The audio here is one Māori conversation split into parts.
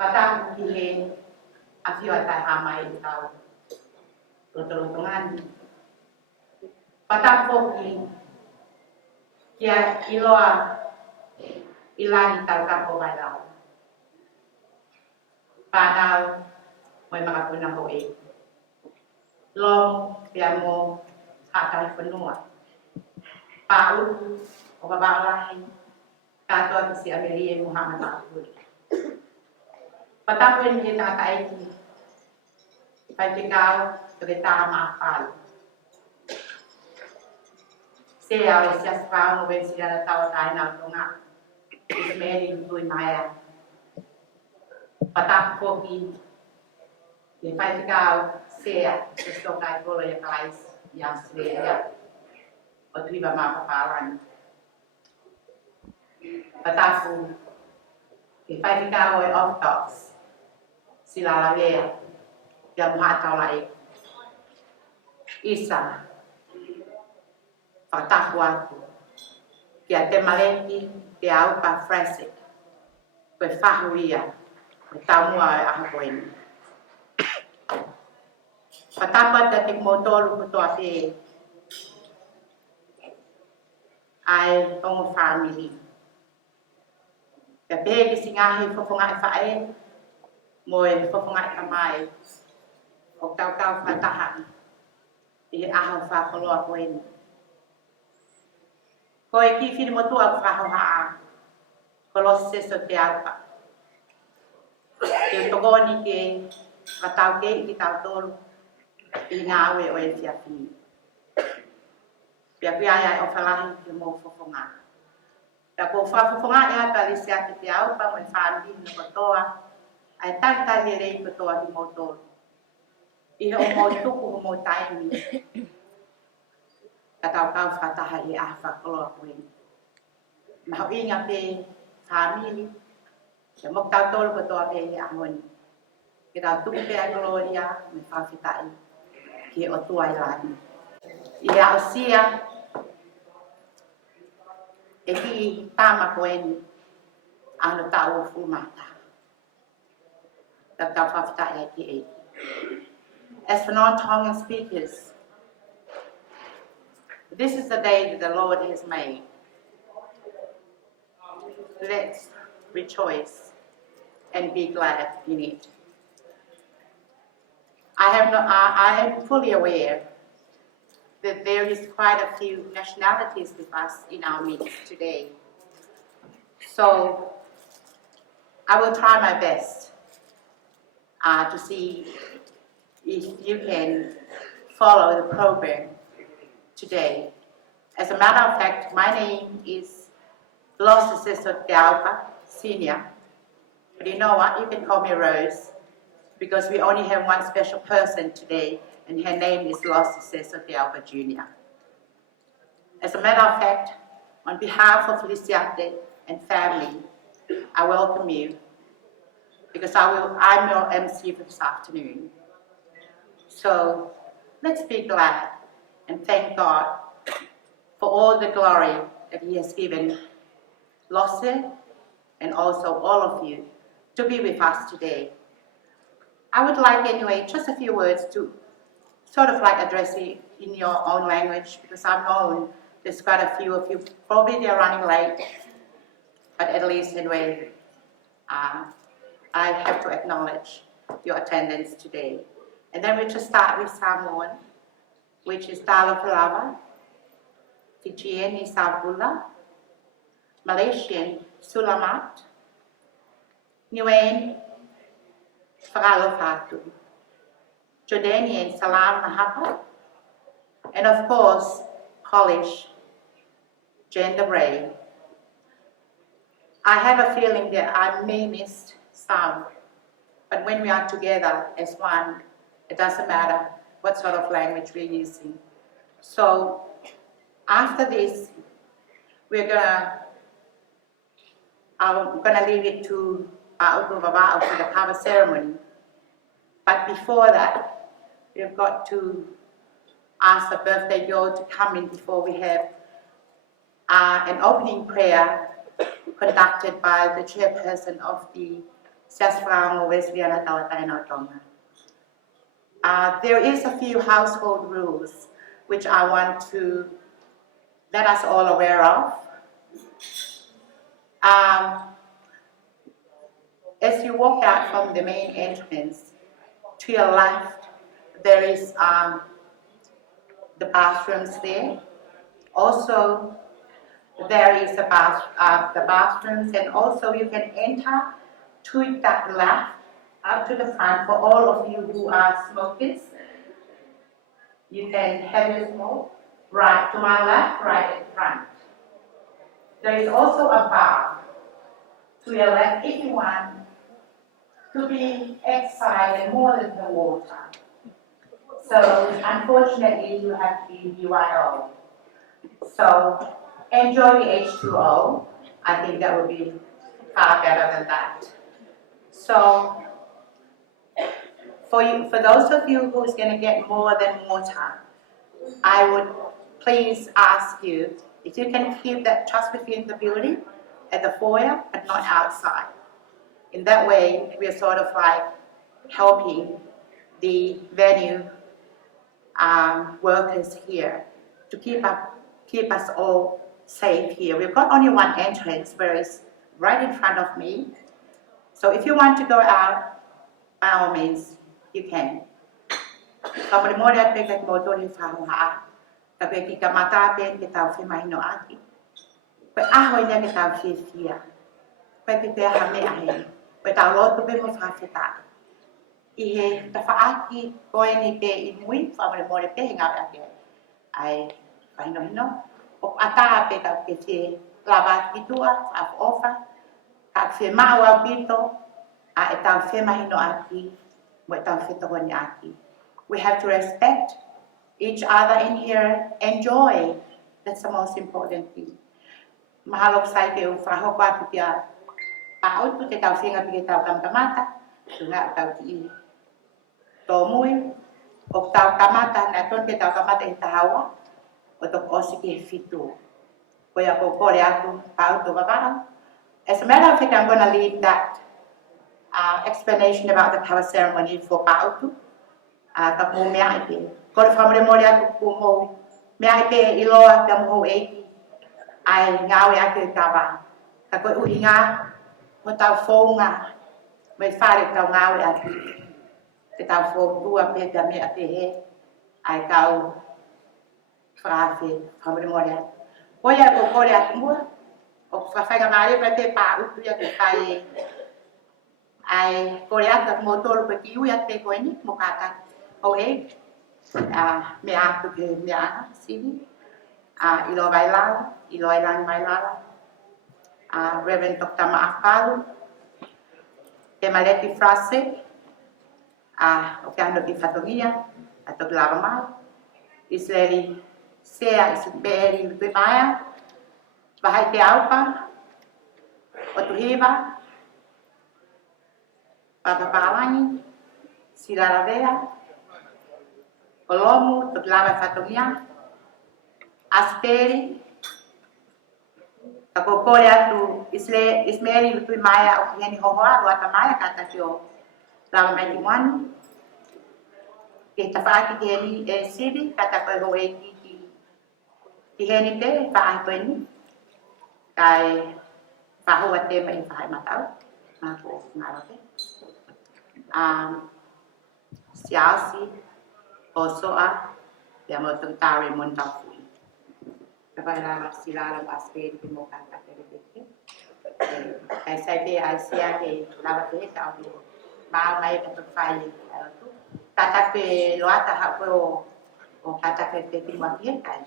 Patang kihe afio atai hamai tau tolong-tolongan. Patang poki kia iloa ilani tau kapo malau. Panau mai makapuna hoi. Long piamo hakai penua. Pau o babalai kato si Amelia Muhammad Abdul. Patapun kita kaiki. Pai tinggal kereta mapal. Saya sias pau no bensi da tau tai na tonga. Ismeri tui maya. Patap koki. Ye pai tinggal saya sesto kai bolo ya kalais yang sedia. O triba mapapalan. Patapu. Ye pai tinggal oi off tops. Sila lavea, yang mata lai, isa, fatahuatu, kia te maleki, kia aupa frese, koe fahuia, koe taumua e ahakoeni. Fatapa te te motoru kutoa te, ai tongo family. Kia pēki singahi fofonga e whae, moe fofongai kamai o tau whataha i he aho whakoloa koeni. Ko e ki whiri motua ku whahohaa kolose so te aupa. Te togoni ke watau ke i ki tau tolu i ngā aue o e whiawhi. Pia ai o whalahi ke mō fofonga. Pia ko whafofonga e ata li se ate te aupa mo e whaandi na kotoa ai tai le rei kotoa hi motor. I he o mō tuku o mō taimi. Ka tau whataha i a whakoloa koeni. Maho inga pe whamili. Ke mok tau tolu kotoa pe i a honi. Ke tau tuku pe a gloria me whawhitai. Ke o tua i lani. I a o sia. E ki tāma koeni. Ano tau o fumata. As for non-Tongan speakers, this is the day that the Lord has made. Let's rejoice and be glad in it. I am fully aware that there is quite a few nationalities with us in our midst today. So I will try my best to see if you can follow the program today. As a matter of fact, my name is Los Cesar de Alba Senior. But you know what? You can call me Rose because we only have one special person today, and her name is Los Cesar de Alba Jr. As a matter of fact, on behalf of Feliciate and family, I welcome you because I'm your MC for this afternoon. So let's be glad and thank God for all the glory that He has given Losse and also all of you to be with us today. I would like anyway just a few words to sort of like address it in your own language because I've known there's quite a few of you, probably they're running late, but at least anyway, I have to acknowledge your attendance today. And then we just start with Samoan, which is Talo Palava, Fijian is Sabula, Malaysian Sulamat, Niuean Whakalofatu, Jordanian Salam Mahapa, and of course, Polish Gender Bray. I have a feeling that I may miss some, but when we are together as one, it doesn't matter what sort of language we're using. So after this, I'm gonna leave it to Ba'utu for the cover ceremony. But before that, we've got to ask the birthday girl to come in before we have an opening prayer conducted by the chairperson of the There is a few household rules which I want to let us all aware of. As you walk out from the main entrance, to your left, there is the bathrooms there. Also, there is the bathrooms, and also you can enter to that left, up to the front. For all of you who are smokers, you can have your smoke right to my left, right in front. There is also a bar to your left if you want to be excited more than the water. So unfortunately, you have to be BYO. So enjoy the H2O. I think that would be far better than that. So for those of you who's going to get more than water, I would please ask you if you can keep that just within the building at the foyer and not outside. In that way, we're sort of like helping the venue workers here to keep us all safe here. We've got only one entrance, where it's right in front of me. So if you want to go out, by all means, you can. Kamari mo rea pe kat motor ni whahoha, ka pe ki ka mata pe ke tau whemahino aki. Koe ahoi nea ke tau whiwhia, koe ke te aha mea he, koe tau lotu pe mo whawhetai. I he ta whaaki koe ni pe i mui, whamare mo rea pe he ngāwe ake ai whahino hino. O ata pe tau ke te lava ki tua, whaaf ofa, ka whe mau au pito, a e tau whemahino aki, mo e tau whetahoni aki. We have to respect each other in here, enjoy. That's the most important thing. Mahalo sai ke u whahoko atu kia pautu te tau whenga pi ke tau kamata, tunga tau ki i tō mui, o tau kamata, na ton ke tau kamata i tahawa, o tō osi ki he whitu. Koe a kōkore atu pautu wawara. As a matter of fact, I'm going to leave that explanation about the power ceremony for pautu. Ka po mea i pe. Kore whamare mori atu po mo mea i pe i loa ka mo eiki. Ai ngāwe atu i kawa. Ka koe uhi ngā, mo tau whōnga, mo i whare tau ngāwe atu. Te tau whōtua pe te mea te he. Ai kau whaafe, whamare mori atu. Koe a ko kore atu mua. O whawhainga maare pa te pā utu ia te whae. Ai kore atu mo tōru pa ki ui atu pe koe ni, mo kātaki. O e, me atu ke me ana, sini, ilo Wailala, ilo Ailangi Wailala, Reverend Dr. Ma'afalu, te maleti frase, o ke ando ki whatongia, a toki lava mai, Israeli sea, Israeli lutui maia, wahai te aupa, o tuhiwa, Papapalangi, Siraravea, Olomu, Toklava Fatomia, Asperi, Kakokore atu Ismaili lutui maya o kiheni hohoa, ruata maya kata kio lava mai timuani. Ke tawhaaki kiheni e siri, kata koe ho e kiheni te, whaai koe ni. Kai whahua te mai whahai matau, mako ngāroke. Siasi, o soa, te amo tari mon tawhui. Kapag lama sila lang asperi ki mo kata te rebeke. Kai sai pe ai sia ke lava te tau ki maa mai ka tukwhai tu. Kata pe loata hako o kata pe te tingwa kia kai.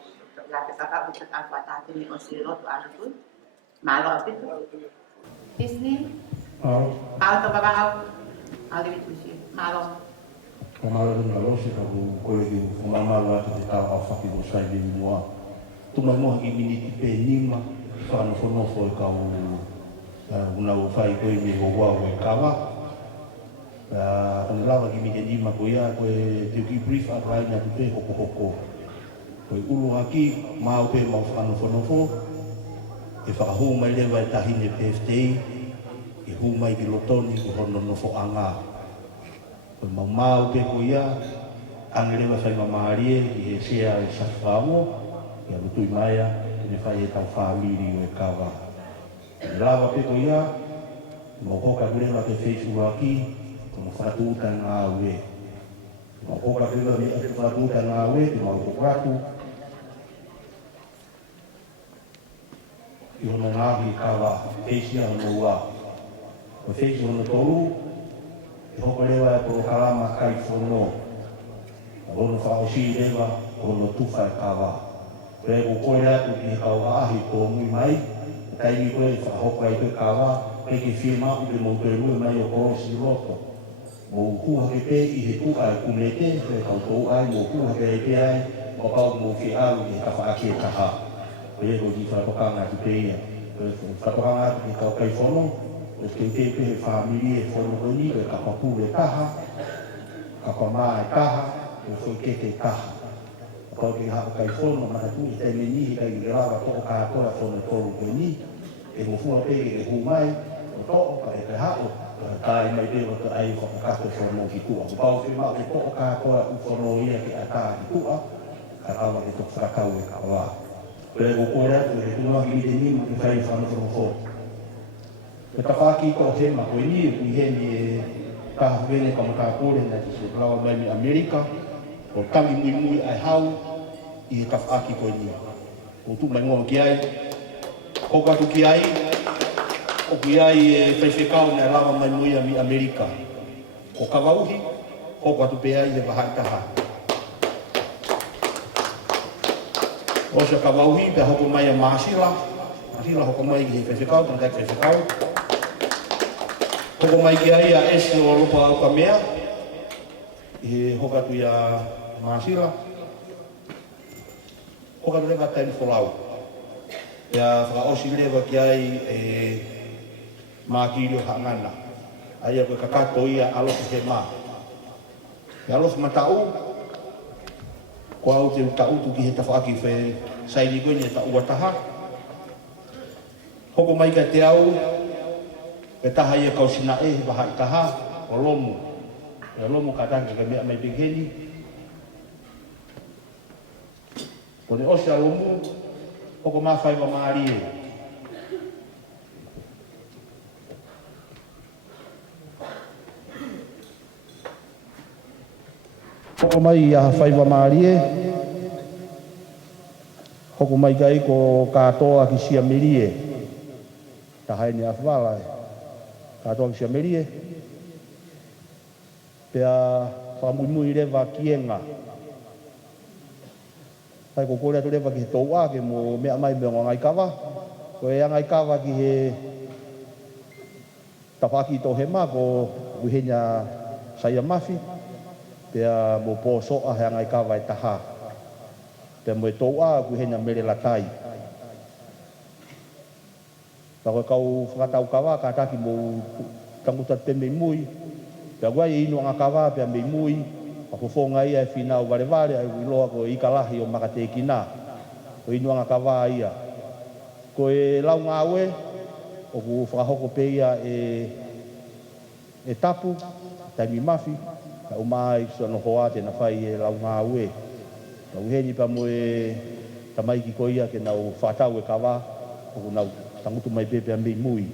La pe kaka buta ka wata te ni o silo tu anu tu. Malo apitu. Disney? Pau to babahau. I'll leave it with you. Malo. Kamala na losi ka bu koe ki mamala ki te tau awhaki o sai ni mua. Tuma moha ki miniti pe nima, whakano whanofo e ka una o whai koe me ho wā o e kawa. Ana lawa ki miniti nima koe ia, koe te uki brief at rai na te hoko hoko. Koe ulu haki, maa upe ma whakano whanofo, e whakaho mai lewa e tahine PFT, e hu mai ki lotoni ki hono no fo anga. Ko mau pe ko ia angere wa sai mamarie ki he sea e safamo ya butui maya ni fai e tau famili o e kawa. Lava pe ko ia mo ko ka bile te Facebook aki mo fatu ta nga we. Mo ko ka bile te fatu ta nga we mo ko kwatu. I hono ngahi kawa feisia hono ua. O feisia hono tolu i hoko lewa e ko kalama kai fono. Hono whaosi lewa hono tufa e kawa. Pere ko koe atu ki kau ahi ko mui mai. Taimi koe whahoko ai koe kawa. Kei ke whima uke mo koe rue mai o korosi roto. Mo kuha ke pe i he tua e kumete. Koe kau tou ai mo kuha ke e pe ai. Mo kau mo ki alu i ka whaake e kaha. Koe ko di whakokanga ki pe ia. Koe whakokanga ki kau kai whono. Koe ke pe whamiri e whono koni. Koe ka papu e kaha. Ka pama e kaha. Koe whoi keke e kaha. Koe ke hako kai whono. Mana tu i te menihi kai i rawa toko kātoa whono tolu koni. E mo fua pe e hu mai. O toko ka e te hako. Tai mai te o te ai whakakato whono ki tua. O pau whima o toko kātoa u whono ia ki a tā ki tua. Ka rawa e toko whakakau e ka wā. Pere ko kore atu e tunua ki te nima ki whai whanoforo fo. Pe ka whaki ko hema koe ni i heni e kaha wene ka mata kore na ki se rawa mai mi Amerika. O tangi mui mui ai hau i he ka whaki koe ni. O tu mai ngoa ki ai. Ko katu ki ai. O ki ai e whaiwhekau na rawa mai mui a mi Amerika. O ka wauhi. Ko katu pe ai e wahai taha. O se ka wauhi pe hoko mai a Masila. Masila hoko mai ki he whewhekau, tantai whewhekau. Hoko mai ki ai a esi o lupa au ka mea. He hokatu i a Masila. Hokatu rewa taini wholau. Ia whakaosi rewa ki ai e mākirio hangana. Ai a koe kakato ia alofu he mā. E alofu matau. Ko au te tautu ki he tawhaki whe saini koe ni e taua taha. Hoko mai ka te au, e taha ia kausina e waha i taha, o lomu. E lomu ka tangi ka mea mai pingeni. Ko ne ose a lomu, hoko mawhai wa maari e. Hoko mai i a whaiwa maarie. Hoko mai kai ko katoa ki sia merie. Ta hai ni a whala e. Katoa ki sia merie. Pea whamui rewa kienga. Hai ko kore atu rewa ki he tau ake mo mea mai mea ngai kawa. Ko e ngai kawa ki he tawhaki to he mā ko uhenya saia mafi. Pea mo po soa he ngai kawa e taha. Pea mo e tau a ku hena mere latai. Ka koe kau whakatau kawa ka taki mo tanguta te mei mui. Pea guai e inu anga kawa pea mei mui. A fofonga ia e whinau vare vare ai iloa ko i kalahi o makate ki nā. O inu anga kawa ia. Ko e lau ngā ue o ku whakahoko pe ia e tapu, taimi mafi. Ka umai so no hoa te na whai e lau ngā ue. Ka uheni pa mo e tamai ki ko ia ke nau whatau e kawa. O nau tangutu mai pepe a mei mui.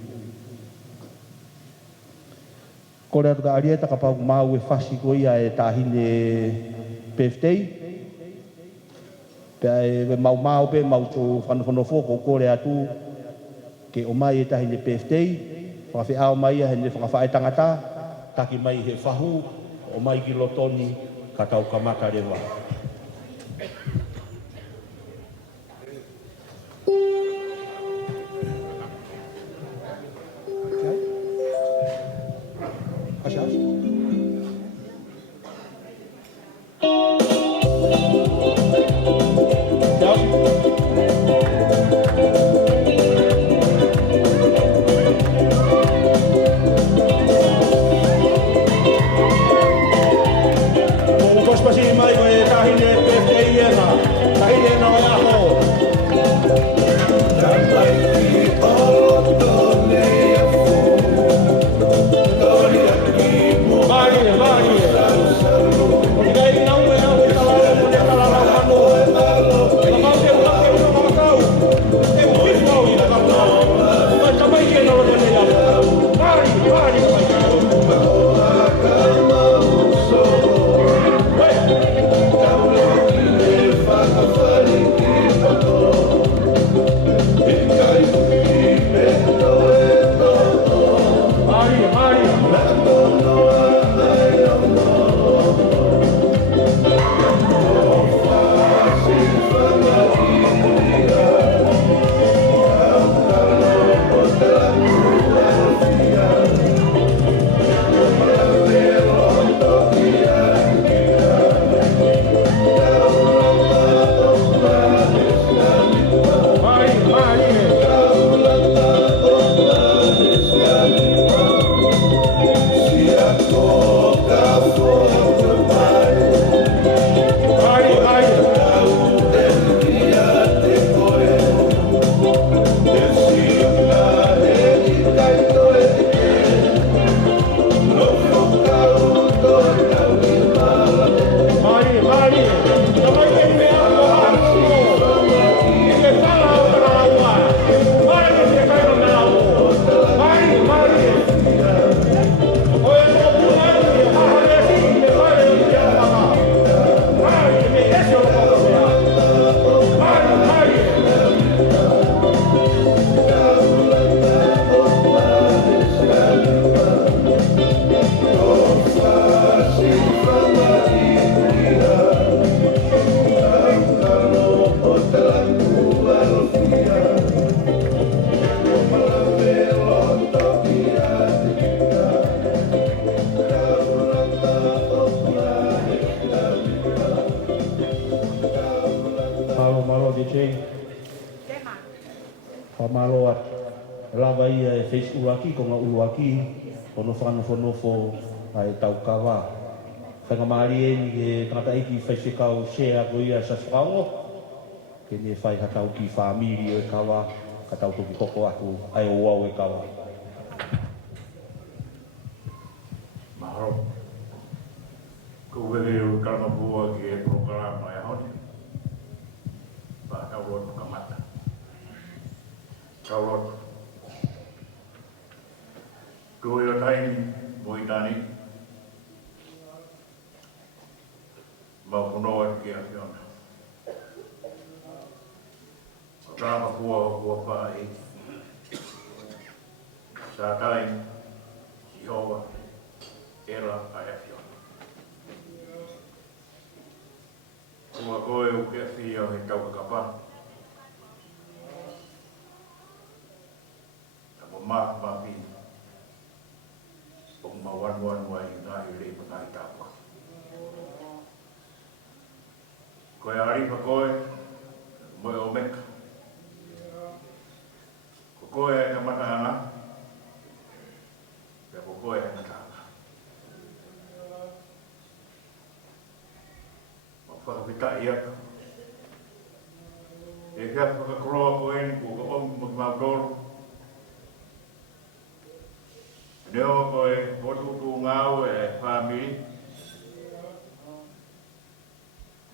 Ko rea tuka arieta ka pau mau e whasi ko ia e tahine peftei. Pea e mau pe mau tō whanofoko ko rea tu ke o mai e tahine peftei. Whawhi ao mai a hene whakawhae tangata. Taki mai he whahu. O mai ki lotoni ka tau kamata rewa. whamaloa lava ia e Facebook aki ko ngā ulu aki kono whanofo ai tau kawa whanga maari e ni ke tangata iki whaisekau share ko ia sa whango ke ne whai hatau ki whamiri o e kawa ka tau toki koko atu ai o wau e kawa. Mahalo. Ko wele o karamapua ki e programa e honi. Pa taulotu kamata. Taulotu. Ko i o taini mo i tani. Mau kunoa ki a fiona. O karamapua o kua pa e. Sa taini. Jehova. Era a e fiona. Kua koe o ke fia o he kaukakapa. Ta mo mapi. O ma wan wai ngahi rei pa ngahi tāpua. Koe aripa koe, moe o meka. Ko koe e ka matanga. Pea ko koe e ka tāpua. Whakapitai atu. E kia whakakoroa koe ni ko ka omi mo ki mautoro. Neo koe potutu ngau e whamiri.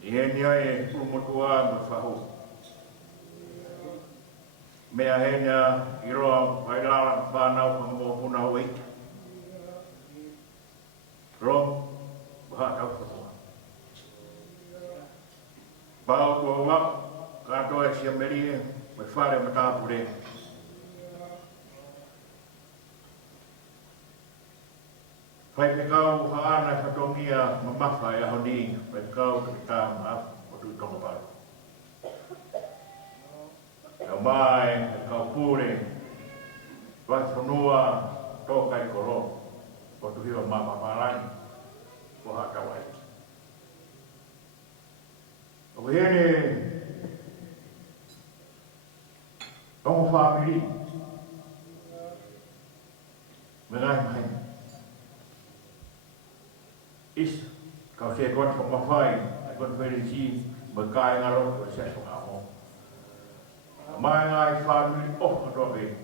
I henia e kumotua me whahu. Mea henia i roa wailala whanau whanau punau eiti. Rom, wahatau whatua. Pau kua wak, katoa e sia merie, mai whare matapure. Whai pe kau haana whatongia mamawha e ahoni, mai kau ki tā maafu o tui tonga paru. Nau mai, e kau pure, wai whanua tōkai koro, o tuhiwa mamawharai, o hatawai. O hene, tonga whamiri, me ngai mai. Is, kau se kon from mafai, ai kon very chi, me kai ngaro ko se so ngamo. Mai ngai family of robe.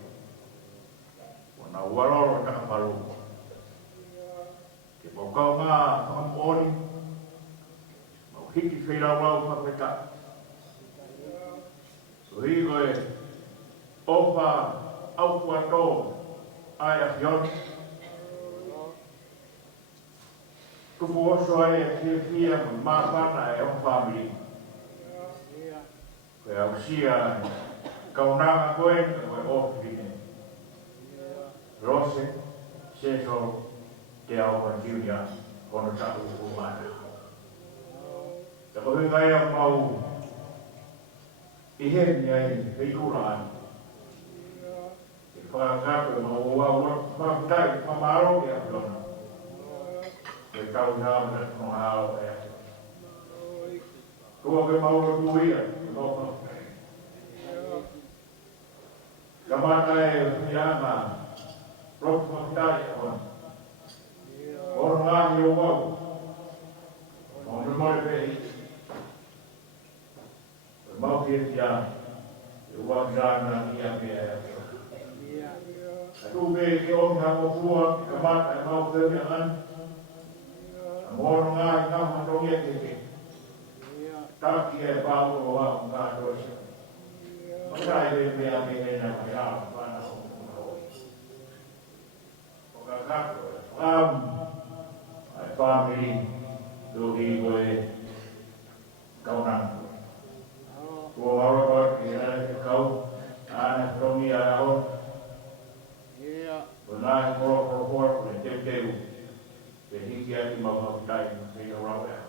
Ona waroro ta palu. Ke mo kau nga kam ori. Mo hiki feira wau pa peta. So hi goe opa au kuato ai a fion. Kufu oso ai e fia mawhana e o family. Koe au sia kaunanga koe koe ofine. Rose, seso, te au Julia, kono tahu umana. Te koe ngai au mau i heni ai heikurani. Te whakakato e mau whakatai whamaro e a plona. Ke kau hau na kong hau e. Kua ke mauro tuia, ke moka. Kamata e whianga, rock whakitai e hon. Oro ngāhi o wau. Ono more pehi. E mau ki e tia, e wakirana ni a mea e a. A tu me ke omi hako fua, kamata e mau whianga an. Moro ngā i ngā matongia teke. Taki e pāu o wā ngā tosia. Makai e mea me hena mai rāu whāna o mga hoi. O ka kako e whām. Ai whāmiri, tōki koe kaunangu. Kua maroro ki hana te kau, āna tongi a hon. Ko ngā he koro koro kore te teu. Pe hiki ati mau hautai me i rau ea.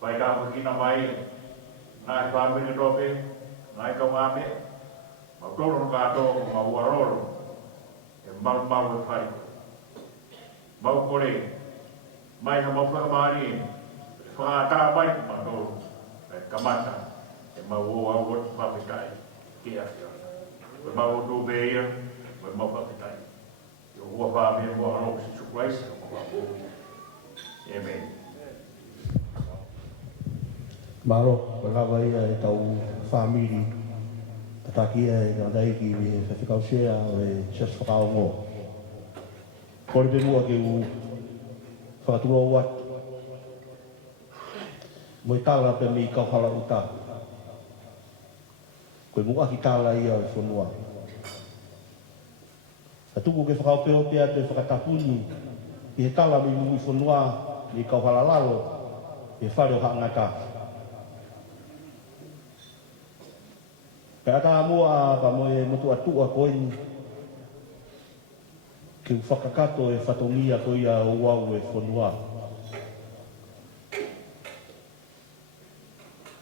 Pai tāpu kina mai, ngai whāmene tope, ngai kaumame, mau toro kato mau waroro, e mau e whaiko. Mau kore, mai ha mau whakamari e, whakatā mai ma toro, e kamata, e mau o au watu whawhikai. kia kia. Koe mau tō beia, koe mau whakitai. Yo hua whāmea mua alo si chukwais, Amen. Maro, lawa ia e tau whamiri, tatakia e ngā daiki e whawhikausea o e sias whakaongo. Kore pe mua ke u whakaturo o atu. Mo i tāla pe mi kauhala uta. Koe mua ki tāla ia e whanua. A tuku ke whakaopeo pia te whakatapuni, i he tāla mi mungi whanua, mi kauhala lalo, e whare o hangata. Kaya tā mua pa mo e motu atua koini, ki u whakakato e whatongia ko ia o wau e whanua.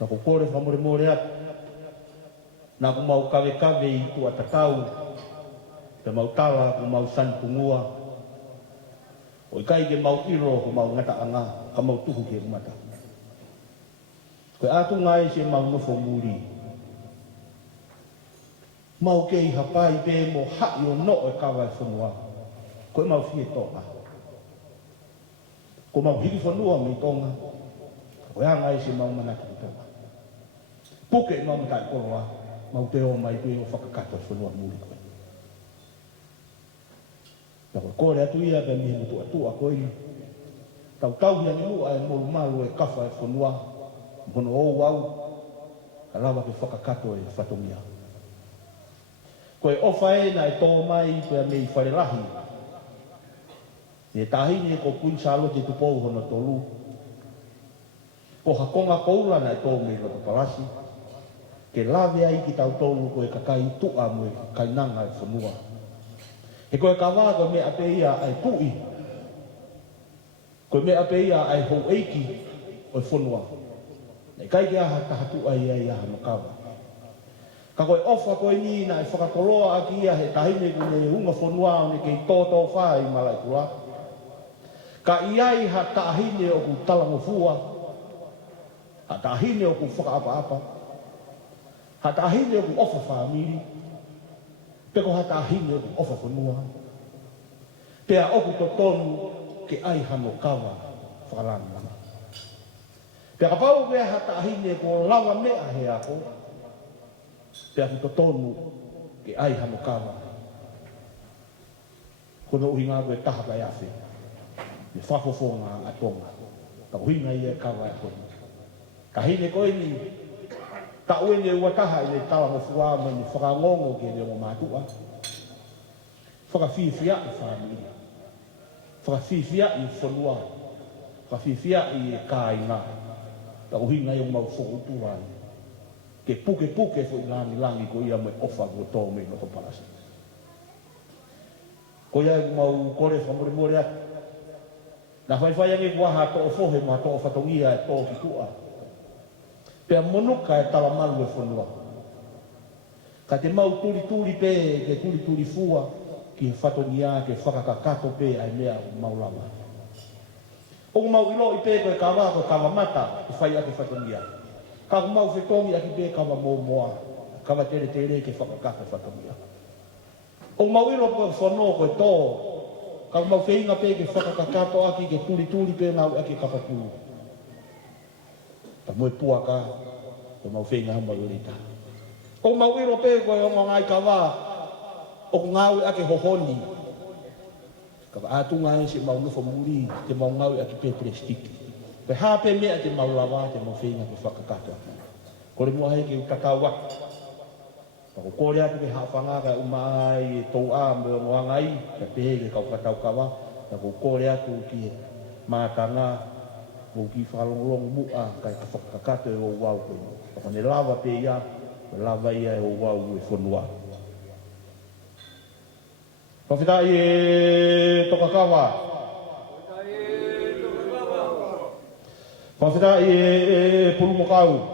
Nā ko kore whamore more atu, nā ko mau kawe kawe i tua tatau, te mau tala ko mau sanpungua, o i kai ke mau iro ko mau ngata anga, ka mau tuhu ke umata. Koe atu ngai se mau nofo muri. Mau ke i hapai pe mo ha'i o no e kawa e whanua. Koe mau fie toa. Ko mau hiki whanua me tonga. Koe anga e se mau manaki i tonga. Puke mau matai koroa. Mau te o mai pe o whakakato e whanua muri koe. Nā koe kore atu ia pe mihe mutu atua koe. Tau tau hia ni ua e molu malu e kawa e whanua. Mono o wau. Ka lawa ke whakakato e whatongia. Koe ofa e na e tō mai pia me i wharelahi. E tahini e ko kuinsalo te tupou hono tolu. Ko hakonga koula na e tō me roto palasi. Ke lawe ai ki tau tolu koe kakai tua mo e kainanga e whanua. He koe kawa koe me ape ia ai pui. Koe me ape ia ai hou eiki o e whanua. Nei kai ke aha tahatu ai ai aha no kawa. Ka koe ofa koe ni na e whakakoloa aki ia he tahine kune hunga whanua o ne kei tōtō whai malai kua. Ka iai ha tahine o ku talamofua. Ha tahine o ku whakaapa-apa. Ha tahine o ku ofa whamiri. Peko ha tahine o ku ofa whanua. Pea oku to tonu ke ai hano kawa whakalanga. Pea ka pau mea ha tahine ko lawa mea he ako. Pea ki to tonu ke ai hano kawa. Kono uhinga koe taha kai awhi. Me whafofonga a tonga. Ka uhinga ia e kawa e koe. Ka hine koe ni. Ta uene ua taha i le tala mo fua ma ni whakangongo ke reo mātua. Whakawhiwhia i whamiri. Whakawhiwhia i whanua. Whakawhiwhia i e kāinga. Ka uhinga i o mau whokutuani. Ke puke fo i langi ko ia mai ofa ko tō me no palasi. Ko ia mau kore whamore atu. Nā whai ange kua ha tō whohe ma tō whatongia e tō ki tua. Pea monuka e tala malu e whanua. Ka te mau turi pe, ke turi fua, ki he whatongia, ke whakakakato pe ai mea maulawa. O mau ilo i pe koe kawa mata, i whai ake whatongia. Ka mau whetongi aki pe kawa mō moa, kawa tere ke whakakaka whatongia. O mau ilo koe whanua koe tō, ka mau wheinga pe ke whakakakato aki ke turi pe ngau aki kapaturu. Ta moe puaka, o mau whenga hamba urita. O mau iro pe koe o ngai kawa, o ngau ake hohoni. Ka atunga e se mau nufo muri, te mau ngau ake pe prestiki. Pe hape mea te mau lawa, te mau whenga ke whakakato. Kore mua hei ke kakao wak. Tako kore atu ke hawhanga ka umai e tau a me o ngoangai, ka pehe ke kau katau kawa. Tako kore atu ki mātanga, o ki whakalongolong mua kai ka whakakato e o wau koe. Tako ne lawa pe ia, lawa ia e o wau e whanua. Pawhitai e Tokakawa. Pawhitai e Purumokau.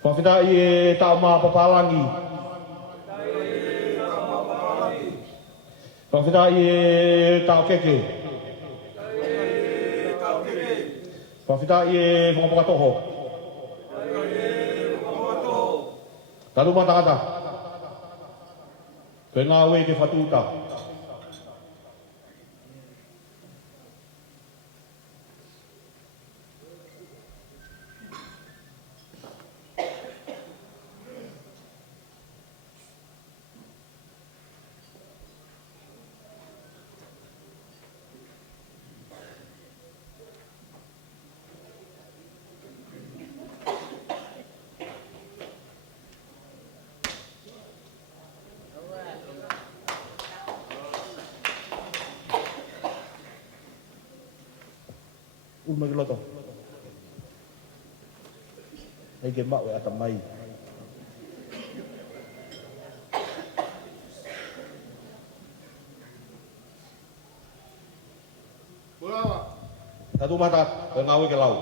Pawhitai e Tauma Papalangi. Pawhitai e Taokeke. Pawhitai e Whakapakatoho. Taru matakata. Pengawe ke fatuta. Magiloto. Ay gemba we atamai. Bulawa. Tatu mata pengawe ke lau.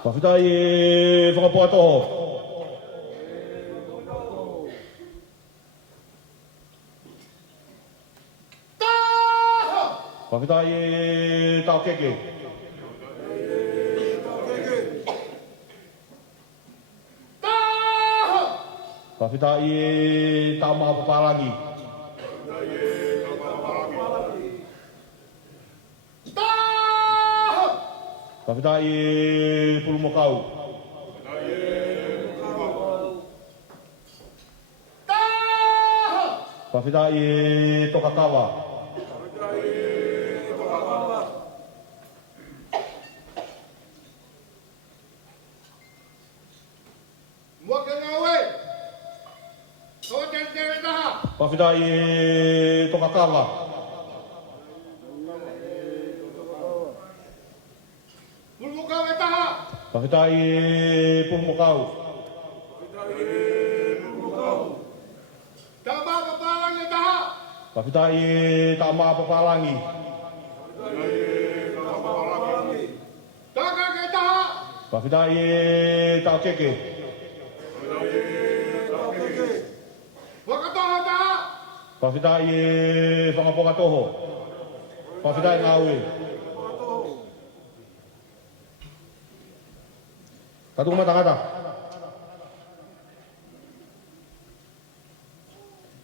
Pafitai whakapuato. Pafitai tau keke. Pafitai tau maha papalangi. Pafitai pulumokau. Pafitai tokakawa. Pafitai tokakawa. Pulmukau etaha. Pafitai pulumokau. Tama papalang etaha. Pafitai tama papalangi. Taka etaha. Pafitai tau keke. Wakatoha etaha. Pafitai whakapokatoho. Pafitai ngawe. Tatu matakata.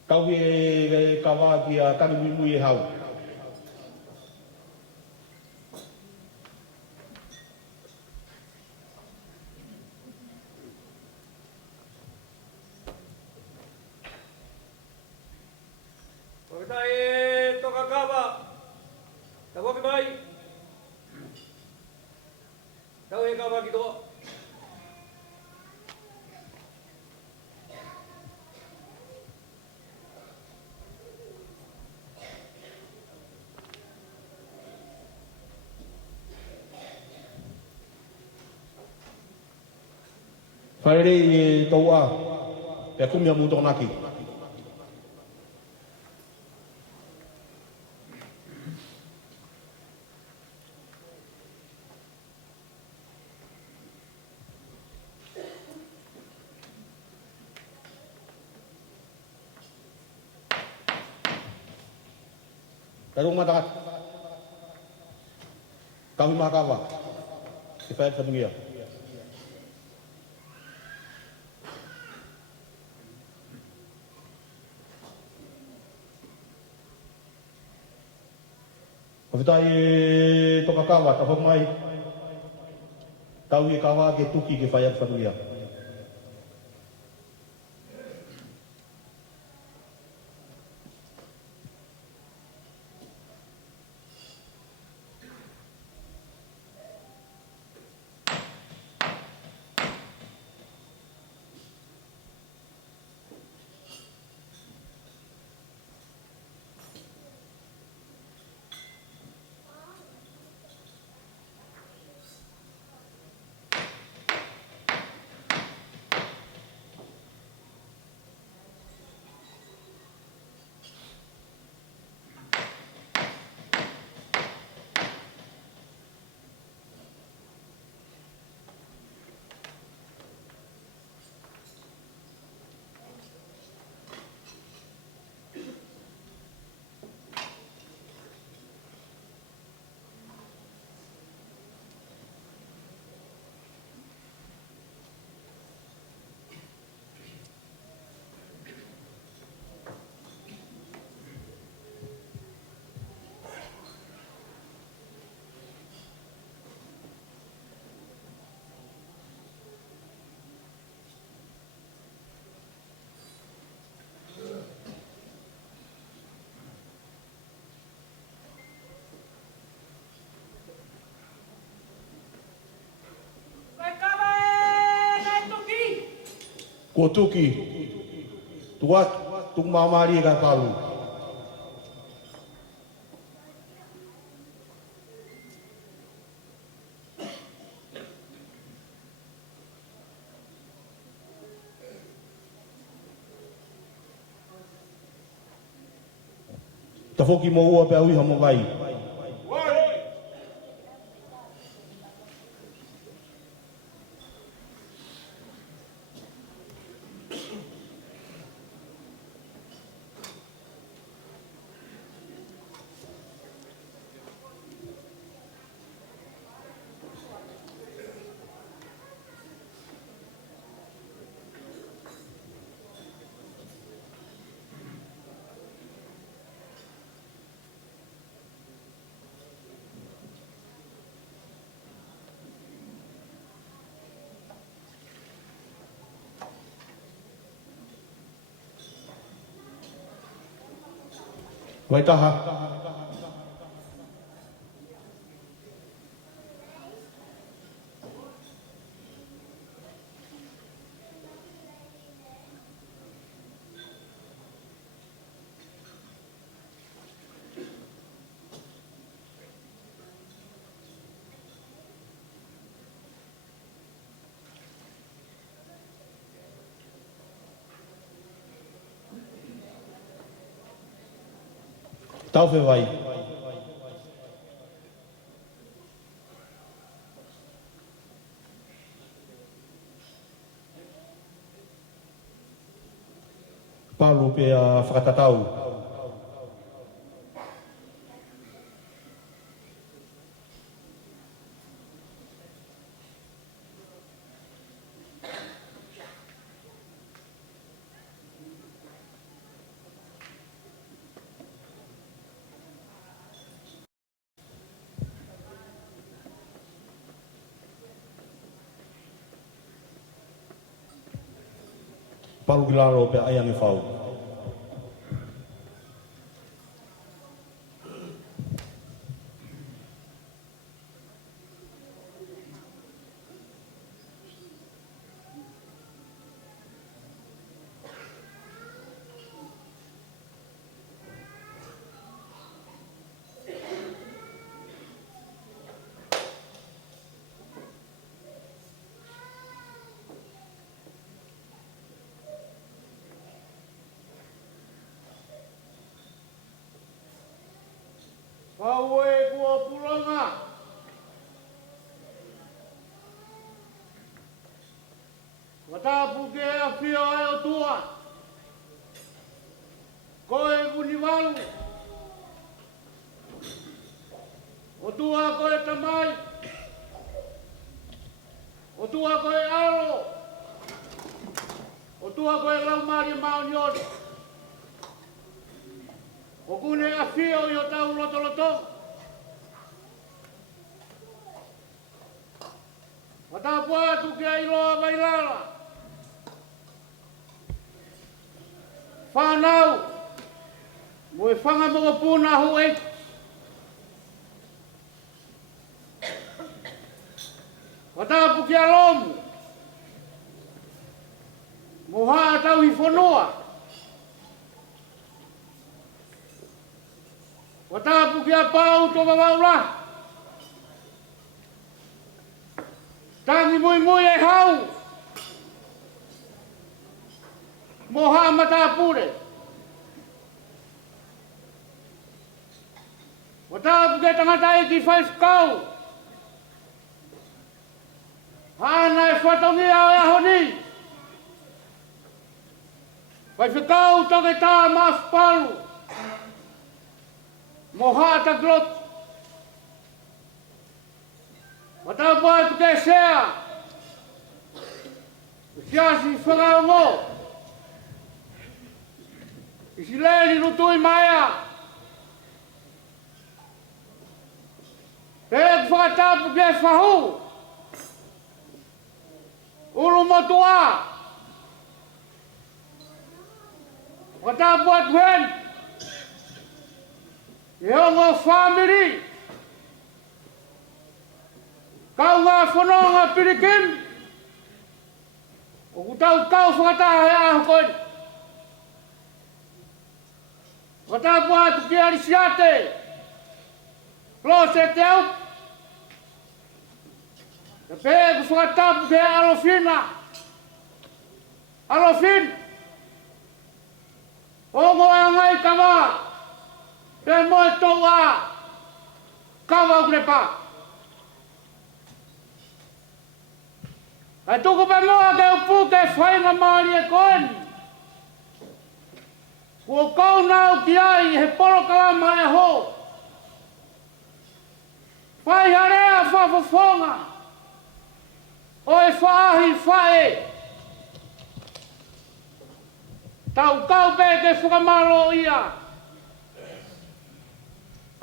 Kau e kawa ki a tanu mui e hau. Pakitai Tokakawa. Tawa ke mai. Tahu e kawa gitu. Whaere e toua. Te kumia muto naki. Tarung matakat. Kami mahakawa. Kifayat Fadugia. Pafitai tokakawa tapos mai. Tau e kawa ke tuki Kifayat Fadugia. Ko tuki, tuat, tuk mamari ka palu. Ta foki mo ua pe au iha mo vai. Vai taha. Tau fe vai. Palu pe a whakatatau. Palu gilaro pe ayang e whau. Kaue kua pulanga. Watapu ke a whio e o tua. Koe uniwalu. O tua koe tamai. O tua koe aro. O tua koe laumari mauniori. O kune a whio i o tau lotoloto. Watapu atu ki a iloa vailala. Whanau. Mo e whanga mga puna hu e. Watapu ki a lomu. Mo haa tau i whanua. Watapu ki a pau to mawaula. Tangi mui mui e hau. Moha matapure. Watapu ki a tangata e ki whaiskau. Hana e whatongi au e ahoni. Whaifekau toke tā mas palu. Moha ta glot. Watapu atu ke sea. Siasi whakaongo. Isileli rutui maya. Pek whakatapu ke whahu. Ulu motua. Watapu atu hen. Yongo family. Kau ngā whanonga pirikin. O tau kau whakataha he aho koe. Whakataha pua atu ki ari siate. Lo se te au. Te pēku whakatapu te alofina. Alofin. Ongo e ngai kawa. Te moe tau a. Kawa ukrepa. Ai tuku pe moa ke upu ke whainga maari e koeni. Kua kau nau ki ai he poro kalama e ho. Whai harea whafafonga. O e whaahi whae. Tau kau pe ke whakamaro ia.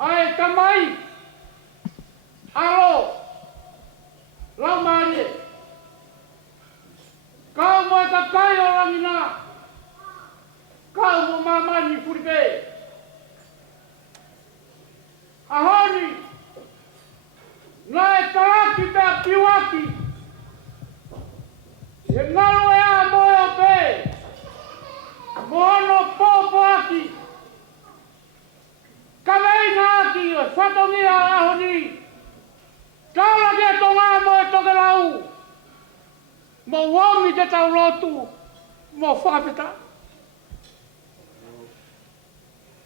Ai tamai. Alo. Lau maari e. Kau moe ka kai o langina. Kau mo mamani furipe. Ahoni. Ngai taraki te piwaki. E ngalo e a moe o pe. Mohono popo aki. Kaweina aki o whatongi a ahoni. Taula ke tonga moe toke lau. Mo wongi te tau lotu, mo whakapeta.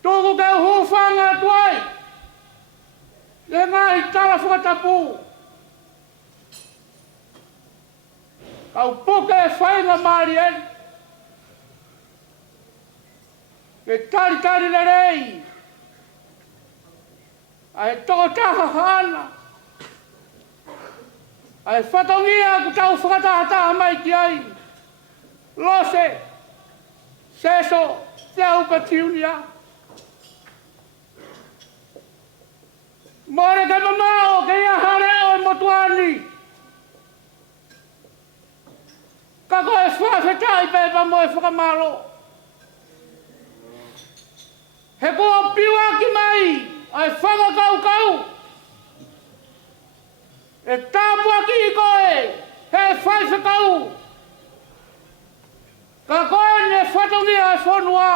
Tuku ke hufanga tuai. Le ngai tala whakatapu. Kau puke e whainga maari en. Ke tari le rei. Ai toko taha hana. Ai whatongia ku tau whakataha mai ki ai. Lose, seso, te auka tiunia. More ke mamao ke ia hare o i motuani. Ka koe whawhetai pepa mo e whakamaro. He kua piwa ki mai, ai whakakau. E tāpua ki i koe, he whai whakau. Ka koe ne whatongia e whanua.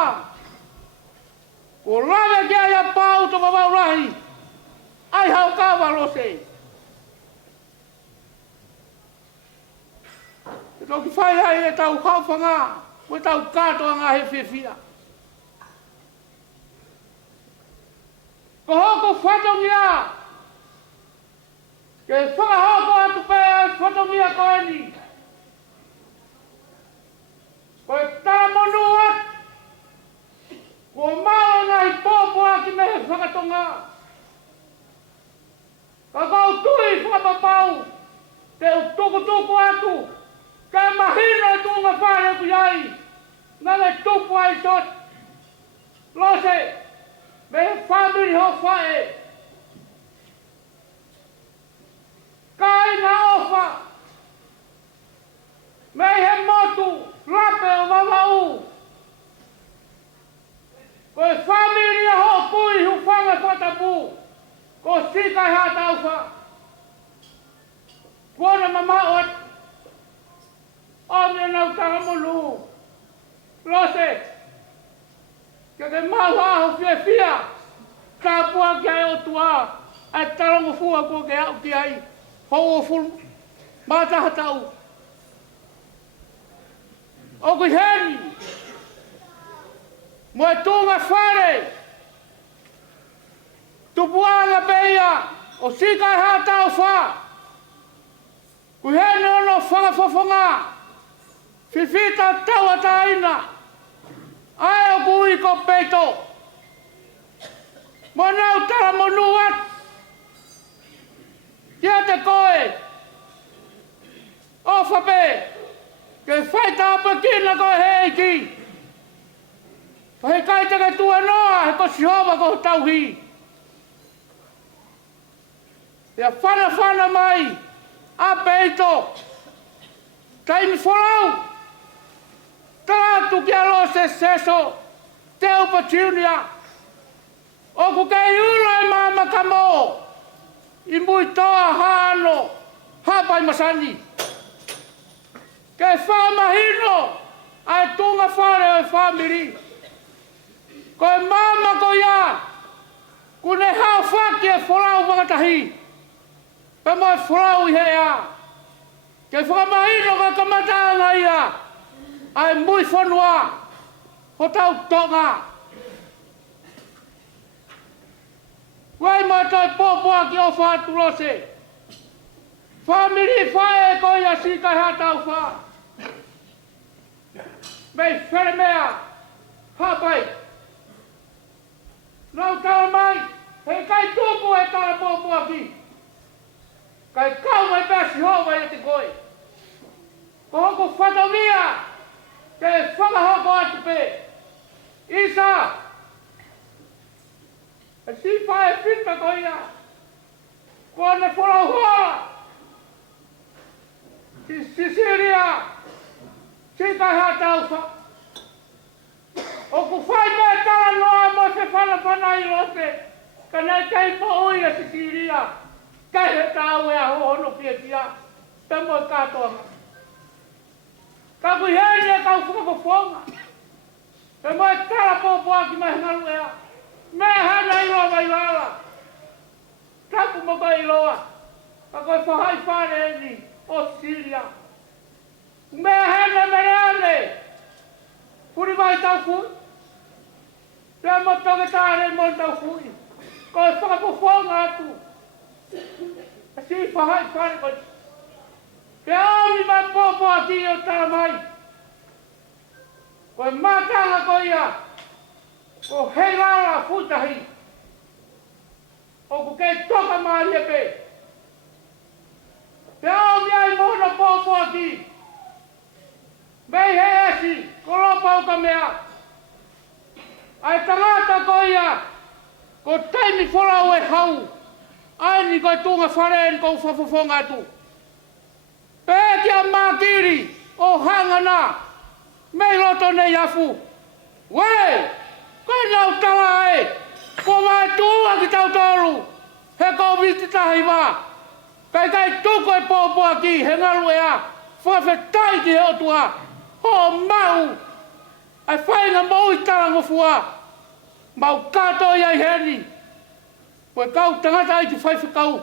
Ko lawe ki ai a pāu toka waurahi. Ai hau kawa lose. E toki whai ai e tau hauwhanga. Koe tau kātoa ngā he whiwhia. Ko hoko whatongia. Ke whakahoko atu pēa whatongia koeni. Koe tāmonu at. Ko mao ngai pōpua ki mehe whakatonga. Ka kau tui whakapapau. Te tuku atu. Ka mahina e tunga whare ku iai. Nane tupu ai tot. Lose. Mehe whamiri ho whae. Kai na ofa. Mei he motu, lape o wawau. Koe whamiri a ho pui hu whanga whatapu. Ko sikai hata ufa. Kuona mamaot. Omia nau taramolu. Lose. Ke mau aho fia. Kapua ki ai o tua. Ai tarongo fua ko ke au ki ai. Hou o fulu, mataha tau. O kui heni. Mo e tunga whare. Tupuanga peia. O sika e hātau wha. Kui heni ono whangafofonga. Whiwhita taua taina. Ai o kui ko peito. Mo nau tara monuat. Kia te koe. O whape. Ke whaita apa kina koe he iki. Whahe kai te kai tua noa he ko sihova ko tauhi. Ia whana mai. A peito. Taimi wholau. Tātu kia lo se seso. Te opportunia. O ku kei ula e mama kamo. I mui toa hano, hapai masani. Ke ke whamahino ai tunga whare o family. Ko e mama ko ia, kune hao whaki e whorau wakatahi. Pe mo e whorau i hea. Ke whakamahino ka kamataanga ia, ai mui whanua, ho tau tonga. Wai mo toi pōpua ki o whātu rose. Family whae ko ia si kai hatau wha. Mei where mea, whapai. Nau tau mai, he kai tūpu e tala pōpua ki. Kai kau mai pēsi hova i te koe. Ko hoko whatamia, te whakahoko atu pē. Isa, e si whae whita ko ia. Ko ane whorau hoa. Si Sisiria, si kai hatau wha. O ku whai mai tala noa mo se whanapana i rote. Ka nei kei po ui a Sisiria. Kai he tau e a hohono pia pia. Te mo i katoa. Ka kui hei e kau whakafonga. Te mo i tala pōpua ki mai ngaru ea. Mea hana i roa mai wala. Tapu mo kai i roa. Ka koe whahai whare e ni. O Siria. Mea hana mere ane. Puri mai tau fui. Te mo toke tāre mo tau fui. Koe whakafonga atu. Si whahai whare koe. Ke aumi mai pōpua ki o tala mai. Koe mātanga ko ia. Ko hei rara futahi. O ku kei toka maari e pe. Te aumi ai mōna pōpua ki. Mei he esi, ko lopa uka mea. Ai tangata ko ia. Ko taimi whorau e hau. Ai ni koe tunga whareen kou whafofonga atu. Pēkia mākiri o hangana. Mei roto nei afu. Wei! Koe nau tawa e. Ko mai tua ki tau tolu. He kou viti tahi wā. Kai tuko e pōpua ki he ngaru ea. Whawhetai ki he otua. Ho mau. Ai whainga mau i tala ngofua. Mau kato i ai heni. Koe kau tangata ai ki whai whakau.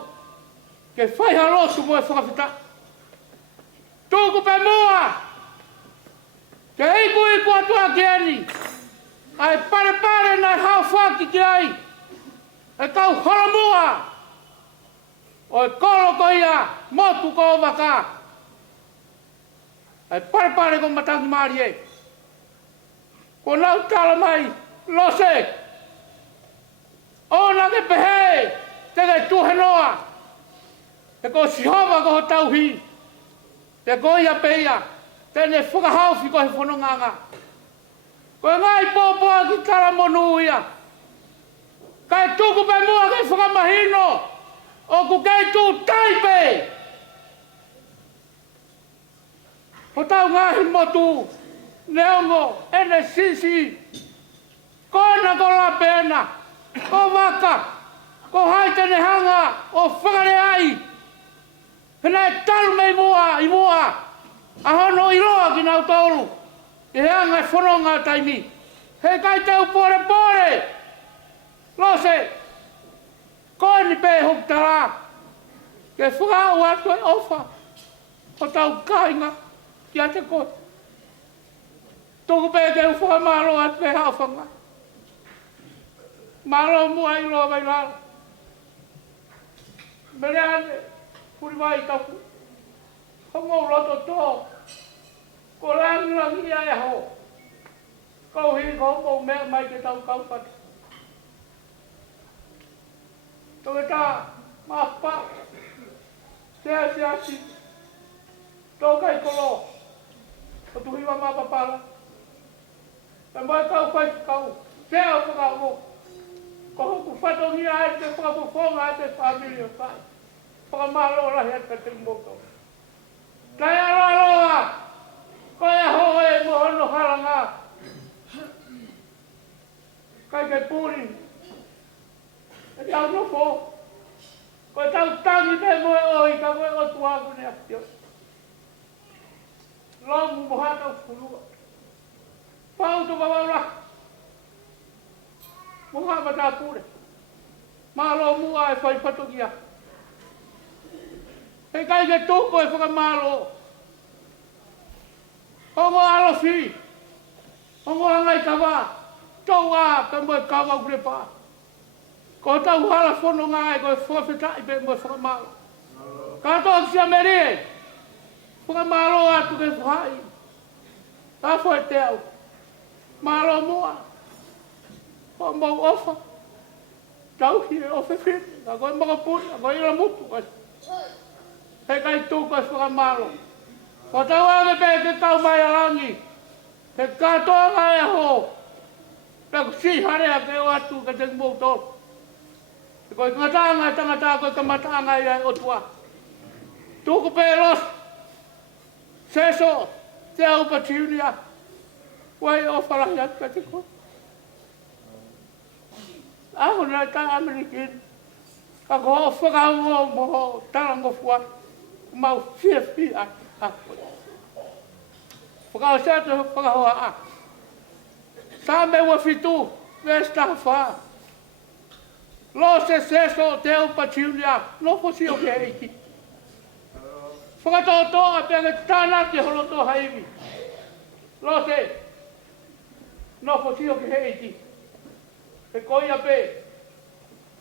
Ke whai harotu mo e whakawhita. Tuku pe mua. Ke iku atua ki eni. Ai pare nai hao whaki ki ai. E kau horamua. O e kolo ko ia. Motu ko o waka. Ai pare ko matangi maari e. Ko nau tala mai. Lose. Ona ke pehe. Te kai tuhenoa. E ko sihova ko ho tauhi. Te ko ia peia. Tene whakahauwhi ko he whanonganga. Ko ngai pōpua ki tala monu ia. Kai tuku pe mua kei whakamahino. O ku kei tū taipe. Ho tau ngahi motu. Neongo, ene sisi. Kona ko la pena. Ko waka. Ko haitene hanga. O whakare ai. Hena e talu mei mua, i mua. Ahono i roa ki nau tolu. I heanga e whanonga taimi. Hei kai tau pore. Lose. Koe ni pe huktara. Ke whakau atu e ofa. Ho tau kainga. Ki ate koe. Tuku pe ke uwha maro atu e hawhanga. Maro mua i roa mai rara. Mere ane. Puri mai tapu. Hongo roto tō. Ko rangi ai ho. Kau hi ko mea mai ke tau kaupata. Toke tā mapa. Sea si. Toka i kolo. O tuhiwa mapapala. E mai kau whai kau. Sea o whakao. Ko hoku whatongi ai te whakapofonga ai te whamiri o tai. Whakamalo rahi ata te moko. Tai aroa. Koe ho e mohono haranga. Kai kai pūri. E tau no fō. Koe tau tangi te moe oi ka koe o tuaku ne aktio. Lo muhata ufulua. Pau tu bawa Muhammad apure. Malo mua e fai patogia. E kai ke toko e whaka malo. Ongo alo fi. Ongo angai kawa. Tau a ka mo kawa grepa. Ko tau hala fono ngai ko fofeta i be mo whaka malo. Ka to sia meri. Whaka malo atu ke whai. Ta foi te au. Malo mua. O mo ofa. Tau hi ofa fit. Ka koe mga pun. Ka koe ila mutu. He kai tu ko whaka malo. Ko tau ame pe ke tau mai alangi. He katoa ngai aho. Peko si harea ke o atu ka te mou tolu. Koe ngatanga tangata koe kamatanga ia o tua. Tuku pe los. Seso. Te au patiunia. Wai o whalahi atu ka te koe. Aho nai ta Amerikin. Ka koe whakahungo moho tarango fua. Mau whiawhi a koe. Whakao sata whakahoa a. Sa me wa fitu. Vesta wha. Lo se seso te au patiunia. No fosi o ke eiki. Whakatotoa pēnge tāna te holoto haiwi. Lo se. No fosi o ke eiki. He koia pē.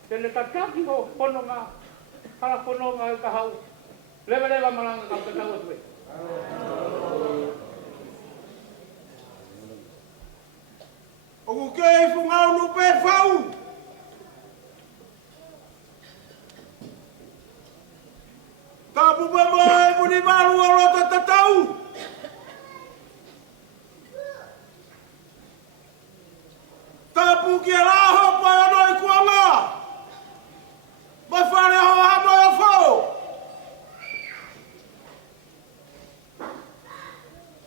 Te le tataki ho pono ngā. Hala pono ngā e ka hau. Lewa malanga ka katau atue. Oku kei fungau no pe fau. Tapu pamoe muni malu o rota tatau. Tapu ki raho pa anoi kuanga. Mawhare ho hamo o fau.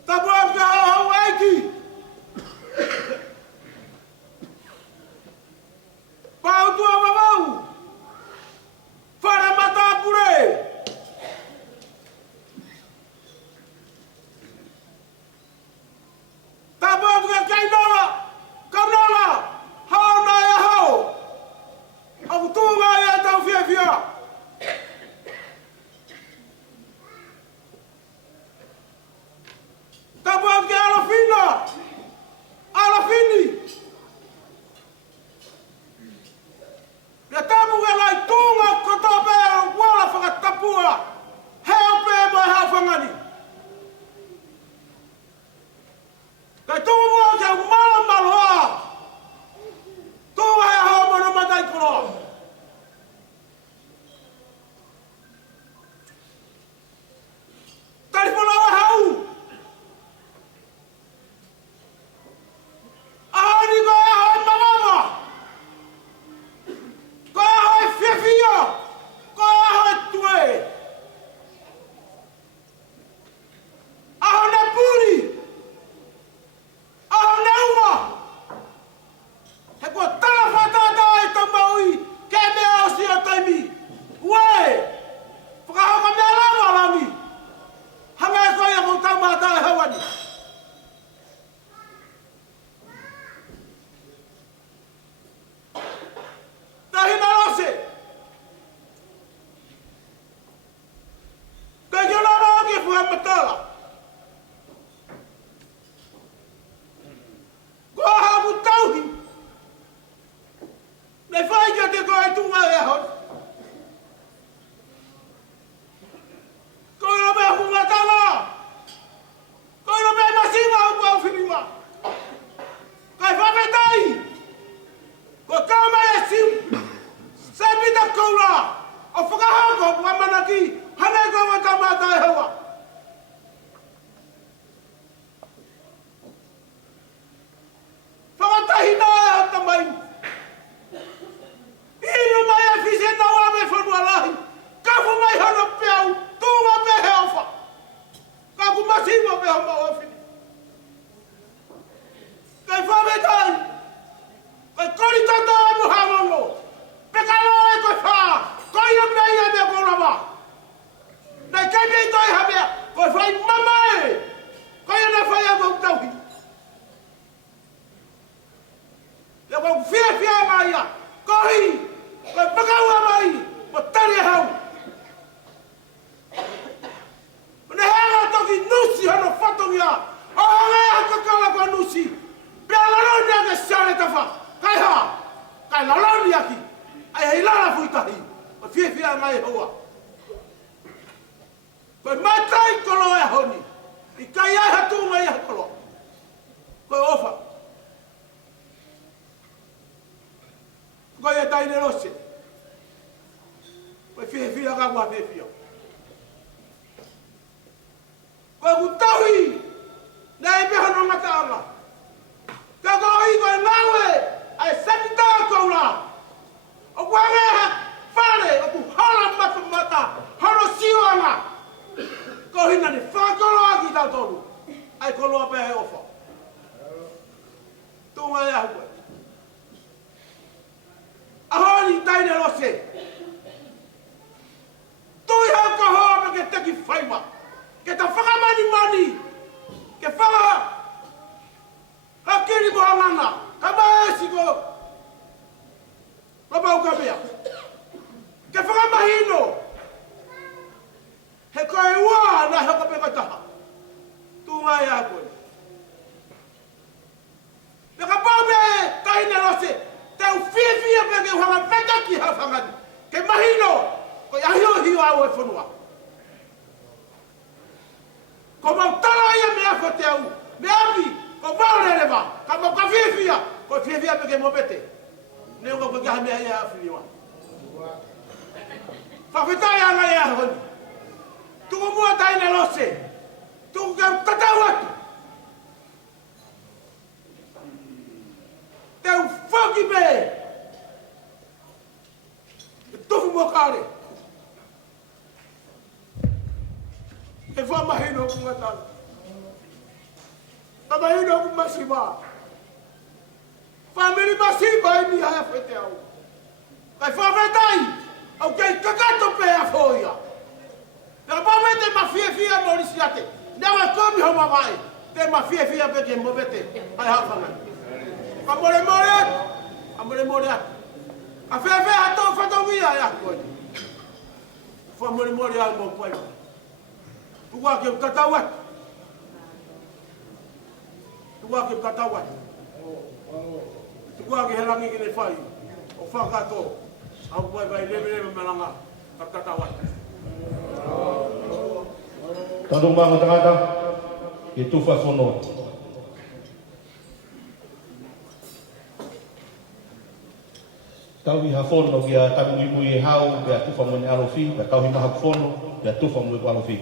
Tapu apka ho eiki. Pau tua mamau. Fara mata pure. Tapu apka kainola. Kainola. Hau na e hau. Aku tunga e tau fia fia. Tapu apka alafina. Alafini. Ya tapu e lai tunga koto pe wala whakatapua. Heo pe mai hao whangani. Kai tunga mua kia umala maloa. Tunga e hao mono matai koroa. Tarifona wa hau. Ahani ko e hao mamama. Ko e hao fiafia. Ko e hao tue. Aho ne puri. Aho ne uma. He kua tala whatata e ta maui. Ke me osi o taimi. Ue. Whakahoka mea lama langi. Hanga e koe a kong tau mata e hawani. Tahina rose. Kai ki ona rao ki fuha matala. Koa haku tauhi. Nei whai kia te koe tunga e hon. Koe no mea hunga tala. Koe no mea masima uku au whiniwa. Kai whametai. Koe kauma e siu. Se pita koura. O whakahako mua manaki. Hane koe tamata e hawa. Whakatahi nā e hata mai. Inu mai e fise na wame whanua lahi. Kafu mai hana peau. Tunga pe he ofa. Kaku masima pe hama ofini. Kai whametai. Kai kori tata e muhamongo. Peka loa e koe wha. Koe ia mea ia mea korama. Nei kai mei toi hamea. Koe whai mamae. Koe ko fia mai ya. Koi. Ko pakawa mai. Mo tari hau. Ne hanga toki nusi hano fato ya. O hanga kakala ko nusi. Pea laloni ake siare tafa. Kai ha. Kai laloni aki. Ai hei lala fuitahi. Mo fia mai hoa. Ko matai kolo e honi. I kai ai hatu mai ha kolo. Ko ofa. Ko e tai ne rose. Ko fia ka wa fia. Ko utahi. Nei be hono mataanga. Ka ko i ko nawe. Ai sabita ko la. O kwa ha fare o ku hala mata. Haro siwana. Ko hina ni whakaro aki tau tonu. Ai ko loa pēhe ofa. Tōnga e ahua. Ahoni taine rose. Tui hau ka hoa me ke teki whaima. Ke ta whakamani. Ke whaka. Hakiri mo hanganga. Ka maesi ko. Ka mau ka mea. Ke whakamahino. He koe ua na haka pe taha. Tūnga e a koe. Me ka pau me taine rose. Tau fia pe ke uhanga peta ki hawhangani. Ke mahino. Ko ahio hio au e whanua. Ko mau tala ia me afa te au. Me api. Ko mau rerewa. Ka mau ka fia. Ko fia pe ke mopete. Ne unga koe kaha mea ia awhiniwa. Whawhetai anga e a honi. Tuku mua taine rose. Tuku kau tatau atu. Teu whaki me. E tufu mua kare. E whamahino ku ngatana. Whamahino ku masiwa. Whamiri masiwa e ni hae whete au. Kai whawhetai. Au kei kakato pe a whoia. Nā pāwete ma fia morisi ate. Nā komi homa vai. Te ma fia peke mopete. Ai hawhanga. Ka more atu. Ka more atu. Ka whewhe hato whatongia e ako koe. Wha more au mo koe. Tukua ke ukatau atu. Tukua ke herangi kene whai. O whakato. Au koe vai lebe melanga. Ka katau atu. Tandong mga tangata, ito whasono. Tau i hafono kia tangi mui e hau, kia tuwha mune alofi, kia tau hi maha kufono, kia tuwha mui alofi.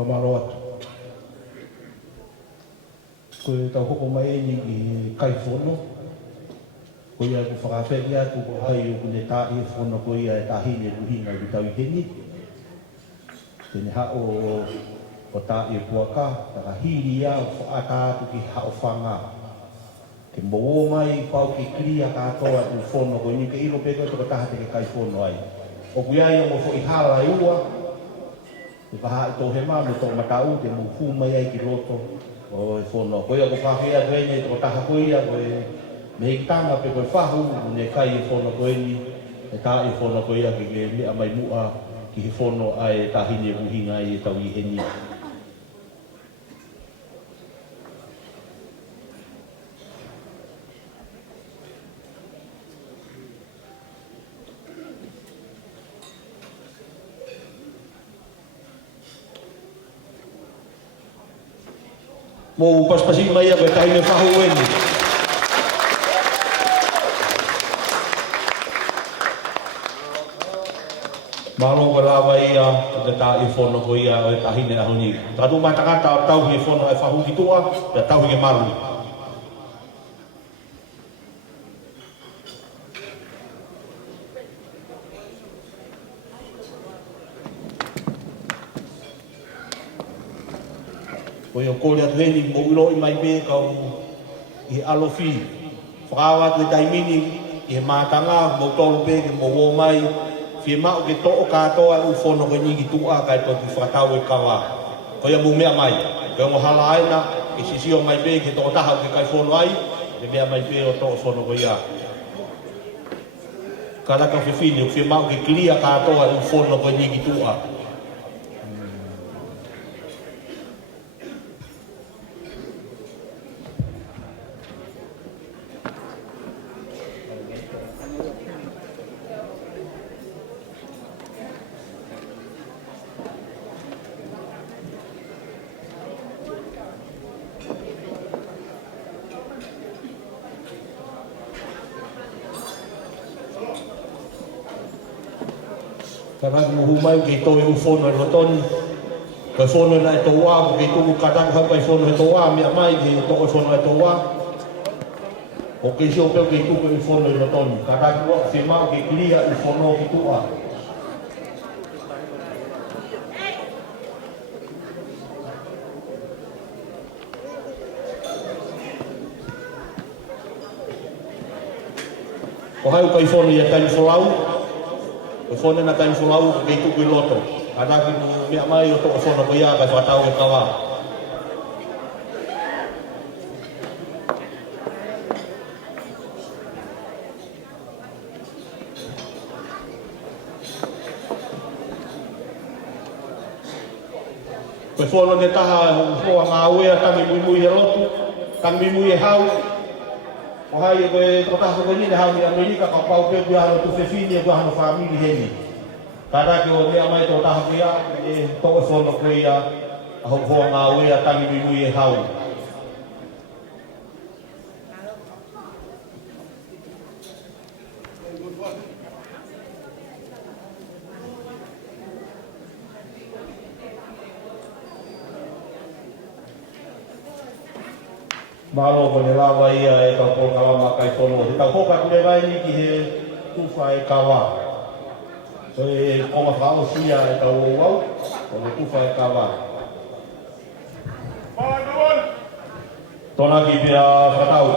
Pamaro atu. Ko e tau hoko mai ni i kai whono. Ko ia ku whakawheri atu ko ai o kune tā i whono ko ia e tahine ruhina i tau i heni. Tene hao o tā i puaka, taka hiri ia o whaata atu ki hao whanga. Ke mō mai pau ki kria katoa i whono ko ni ke ilo peko toko taha te ke kai whono ai. O kuiai o mo fo i hala i ua, e paha i tō he mā me tō matau te mō pū mai ai ki roto o e whono. Ko ia ko whawhea koe ni toko taha koe ia koe me hiki tanga pe koe whahu ne kai e whono koe ni e tā e whono koe ia ki ke mea mai mua ki he whono ai e tahine ruhinga i e tau i heni. Mo paspasi mai ia koe tahine whahu e ni. Maro ko lawa ia, te tā i whono ko ia o e tahine aho ni. Tatu matakata o tau hi whono e whahu ki tua, te tau hi maru. Ko ia kore atu heni mo ilo i mai me kau i alofi. Whakawa tu e taimini i he mātanga mo tolu pe ke mo wō mai. Fie mao ke to'o katoa u whono ko ni ki tua kai to ki whakatau e kawa. Ko ia mo mea mai. Ko ia mo hala aina ke sisio mai pe ke to'o taha ke kai whono ai. Ke mea mai pe o to'o whono ko ia. Karaka whiwhini, fie mao ke kiria katoa u whono ko ni ki tua. Karang mo humay kay to yung phone na roton. Kay phone na ito wa, kay to kadang ha kay phone na ito wa, mi amay kay to phone na ito wa. O kay siyo pero kay to kay phone na roton. Kadang mo si ma kay clear yung phone na ito wa. O hayo kay phone ya tayo folaw. O phone na tayo folaw kay to kay loto. Kadang mi amay o to phone ko ya kay fatao e kawa. Koe whono ne taha hoa ngā wea tangi mui e lotu, tangi mui e hau. O hai e koe totaha koe nine hau ni Amerika ka pau pe kui hano tu whewhini e kui hano whamiri heni. Tāraki o mea mai totaha koe ia, e toa whono koe ia, a hoa ngā wea tangi mui e hau. Malo ko ne lawa ia e tau po kalama kai tono. He tau hoka kule vai ni ki he tufa e kawa. So e koma whao sia e tau wau, o le tufa e kawa. Tona ki pia whatau.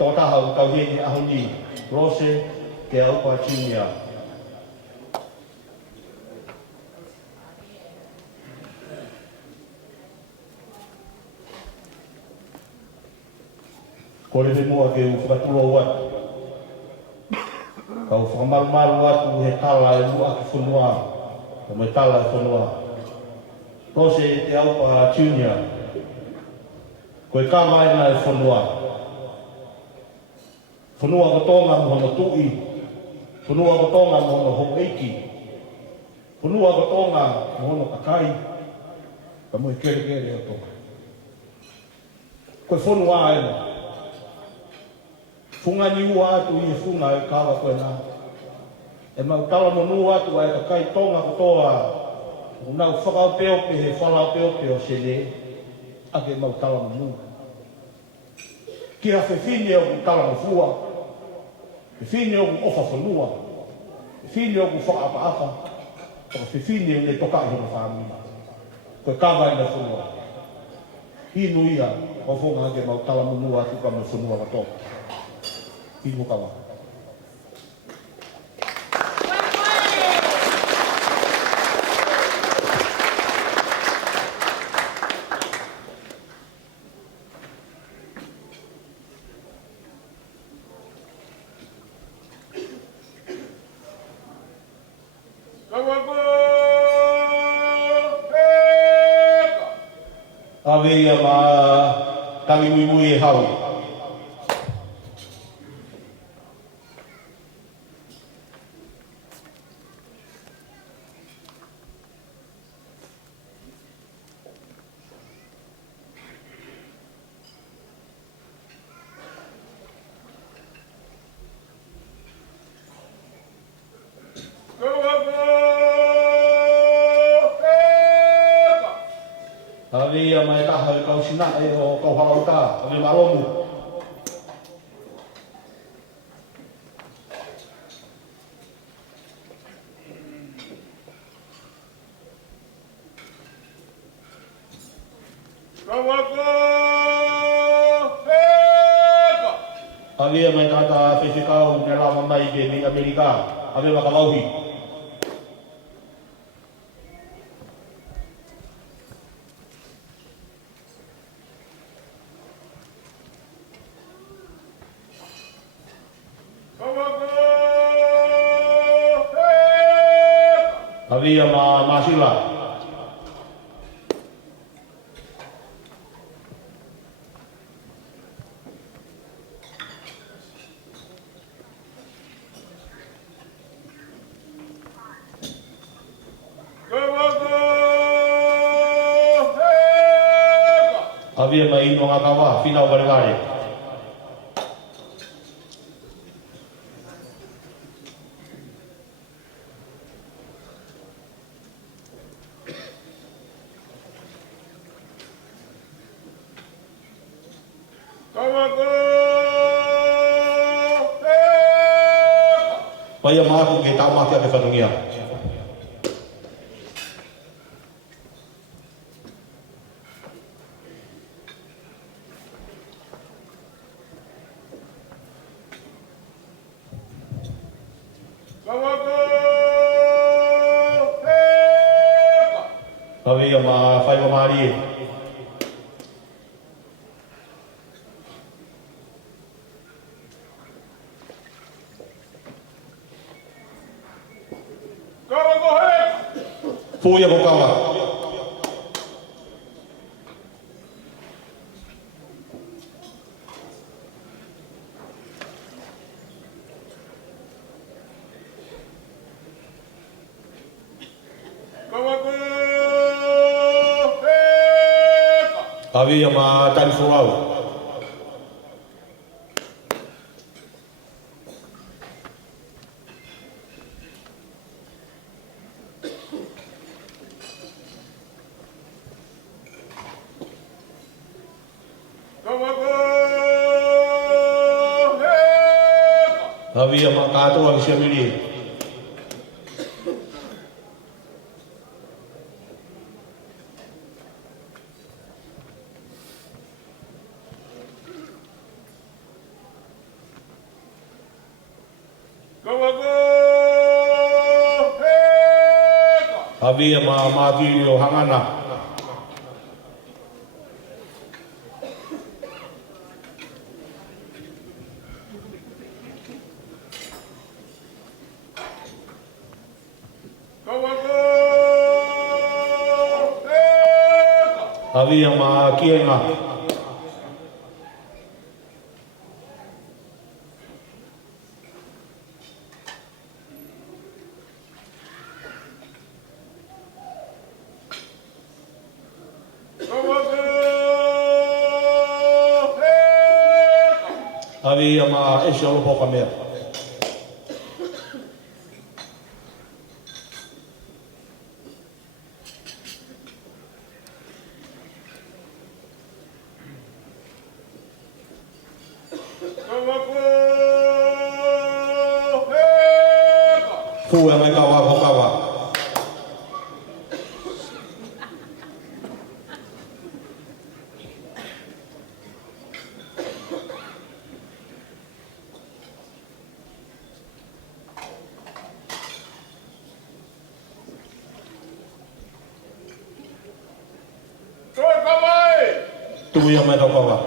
Tōtaha tau heni ahoni, Rose te aupa Chinia. Kore te mua ke u whakatulo watu. Kau whakamarumaru atu he tala e mua ki whunua, ka me tala e whunua. Rose te aupa Chinia. Koe kāmaina e whunua. Whanua ko tōnga mo no tui, Punua ko tonga mo no hong eiki. Punua ko tonga mo no kakai. Ka mo kere kere o tonga. Koe whonua e no. Funga ni ua atu i e funga e kawa koe nā. E mau tala mo nua atu ai kakai tonga ko toa. Unau whakao peope he whalao peope o se le. Ake mau tala mo nua. Ki a whiwhine o ku tala mo fua. Whiwhine o ku ofa whanua. Whiwhine o ku whakaapa-apa. O whiwhine o le toka i hona whamina. Koe kawa i na whanua. Hinu ia, o whonga ake mau tala mo nua atu ka mo whanua wato. Hinu kawa. Awe ia ma tangi mui e hau. Awe ia ma e taha e kau sina e o kau halauta, awe maromu. Awe ia ma e tata whewhikau ne lama mai ke ni Amerika, awe makalauhi. Avia ma masila. Avia ma ino ngakawa, fina o varevare. Paya maaku ke tama ke whatungia. Paya ma whai wa maari e. Puya ko kawa. Awi yang ma tan surau. Awi yang ma kato ang siya mili. Awi yang ma magi o hangana. Awi yang ma kienga. Avi ama ese olo poka mea. Fu mai kawa kawa. Tu yang mai kawa.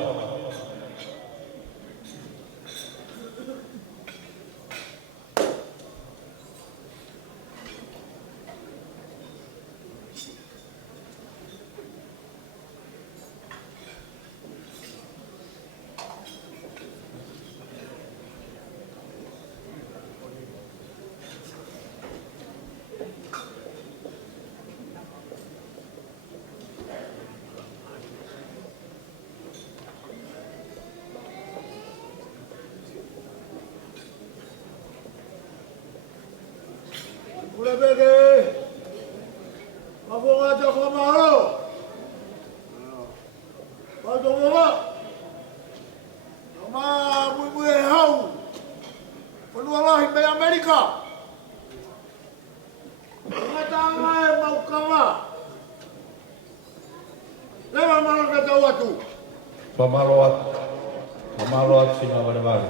Pamaloat sina wale.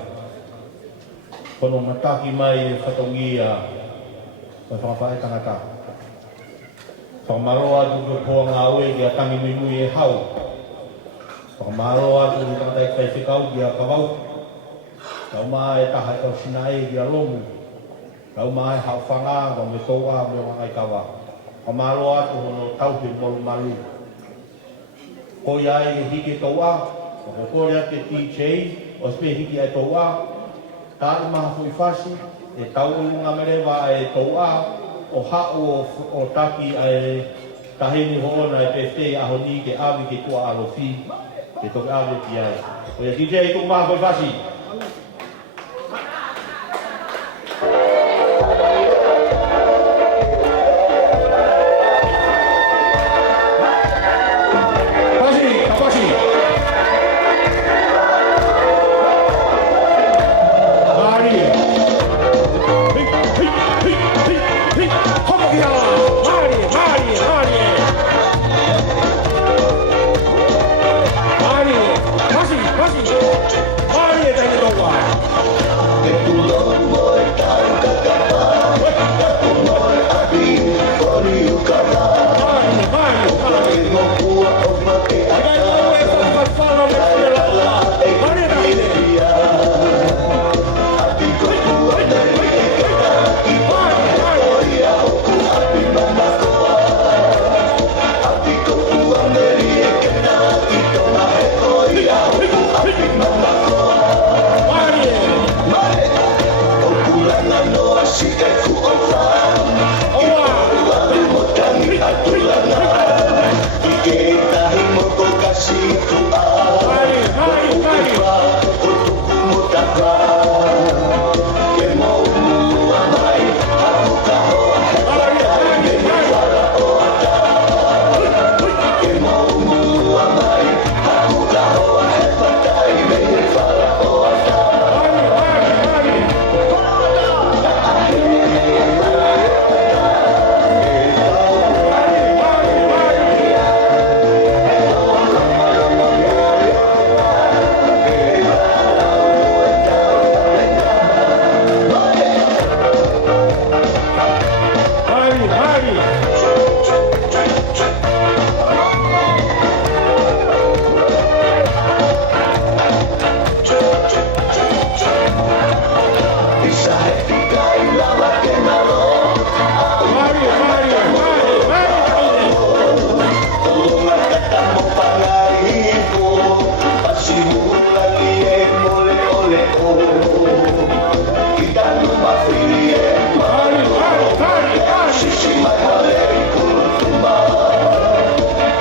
Kono mataki mai whatongia sa whakawhae tangata. Whakamaroa tuku poa ngā oe ki a tangi nui e hau. Whakamaroa tuku tangata e whaiwhikau ki a kawau. Kau maa e taha e kau sina e ki a lomu. Kau maa e hau whanga wa me toa me wangai kawa. Whakamaroa tuku no tauhi molu malu. Ko ia e hike toa. Ko kore ake TJ, o spe hiki ai toa, tāre maha fui whasi, e tau ngā merewa e toa, o hao o taki ai taheni hoona e pefte aho ni ke awi ke tua alo fi, ke toke awe ki ai. O ia TJ, tuk maha fui whasi.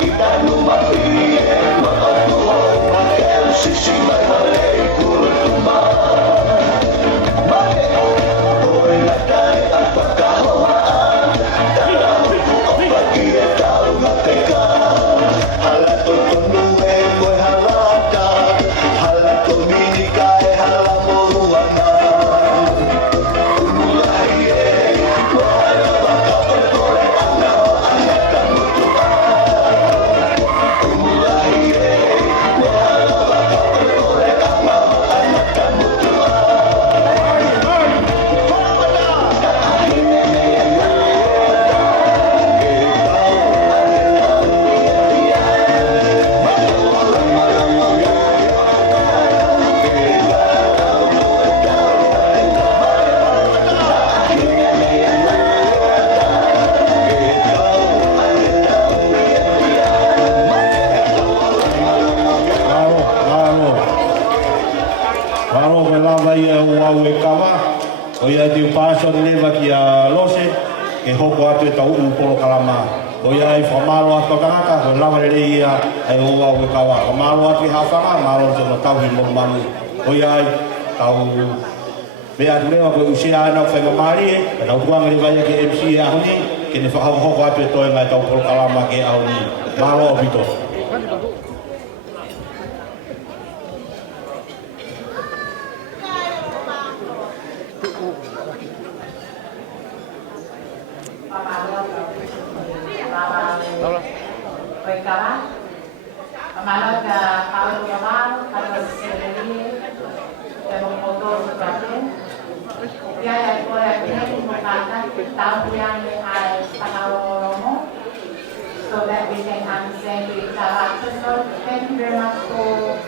Kita O ia te upaso lewa ki a lose, ke hoko atu e tau polo kalama. O ia i whamalo atu tangata, ko lawa re ia ai oa o kawa. O malo atu i hawhanga, malo te no tau hi mo manu. O ia i tau mea atu lewa ko usia ana o whainga maari e, ka tau tuanga le vai ke MC e ahuni, ke ne whahau hoko atu e toi ngai tau polo kalama ke ahuni. Malo o pito. So that we can understand each other. So thank you very much for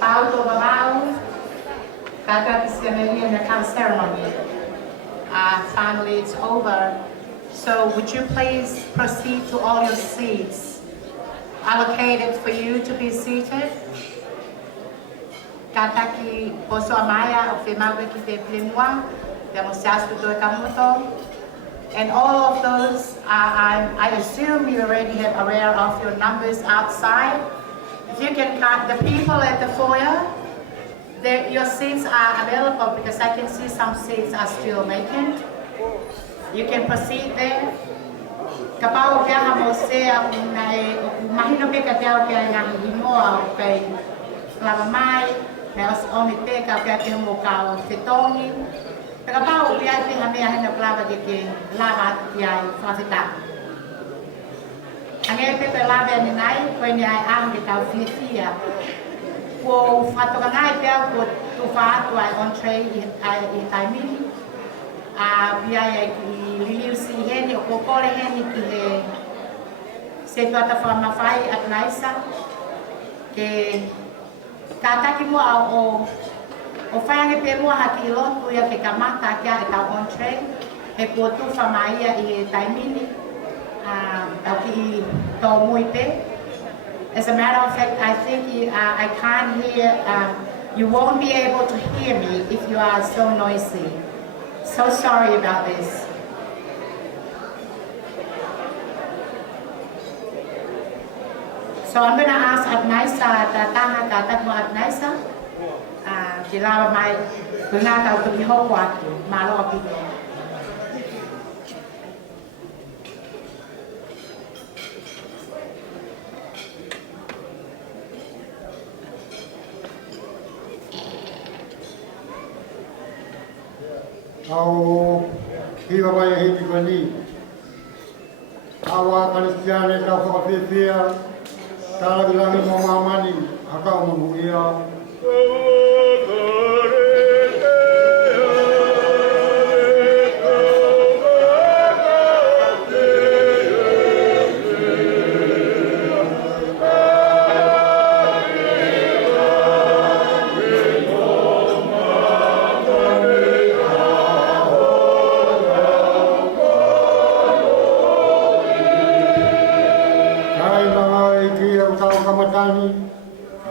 Paulo Babao, Kata Piscameli and the count ceremony. Finally, it's over. So would you please proceed to all your seats allocated for you to be seated? Kataki poso amaya o femawe ki te plimwa, te mosias do kamuto. And all of those, I assume you already have aware of your numbers outside. If you can count the people at the foyer, your seats are available because I can see some seats are still vacant. You can proceed there. Kapao kia ha mo se a mahino pe ka teo kia nga himoa o kei lava mai, me os omi pe ka kia kia mo ka o te tongi. Kapao kia ki ha mea hina plava ke lava kia i whasita. Ange pe pe lava ni nai, koe ni ai ang ke tau whiwhia. Ko whatoka ngai pēr ko tu whātu ai entree i taimini. Pia e ki liliu si heni o kokore heni ki he se tuata whamawhai at naisa. Ke kātaki mua o whaiange pē mua haki i lotu ia ke kamata kia e tau entree. He ko tu whamaia i taimini. Tau ki i tō mui pē. As a matter of fact, I think I can't hear, you won't be able to hear me if you are so noisy. So sorry about this. So I'm going to ask Adnaisa, Tataha, Tatamo Adnaisa, Jilawa Mai, Bunaka Kumiho Watu, Malo Pito. Au hiwa mai e hiki koni. Awa Kristiane ka whakawhiwhia, tālagilangi mo mamani, haka o mamu ia.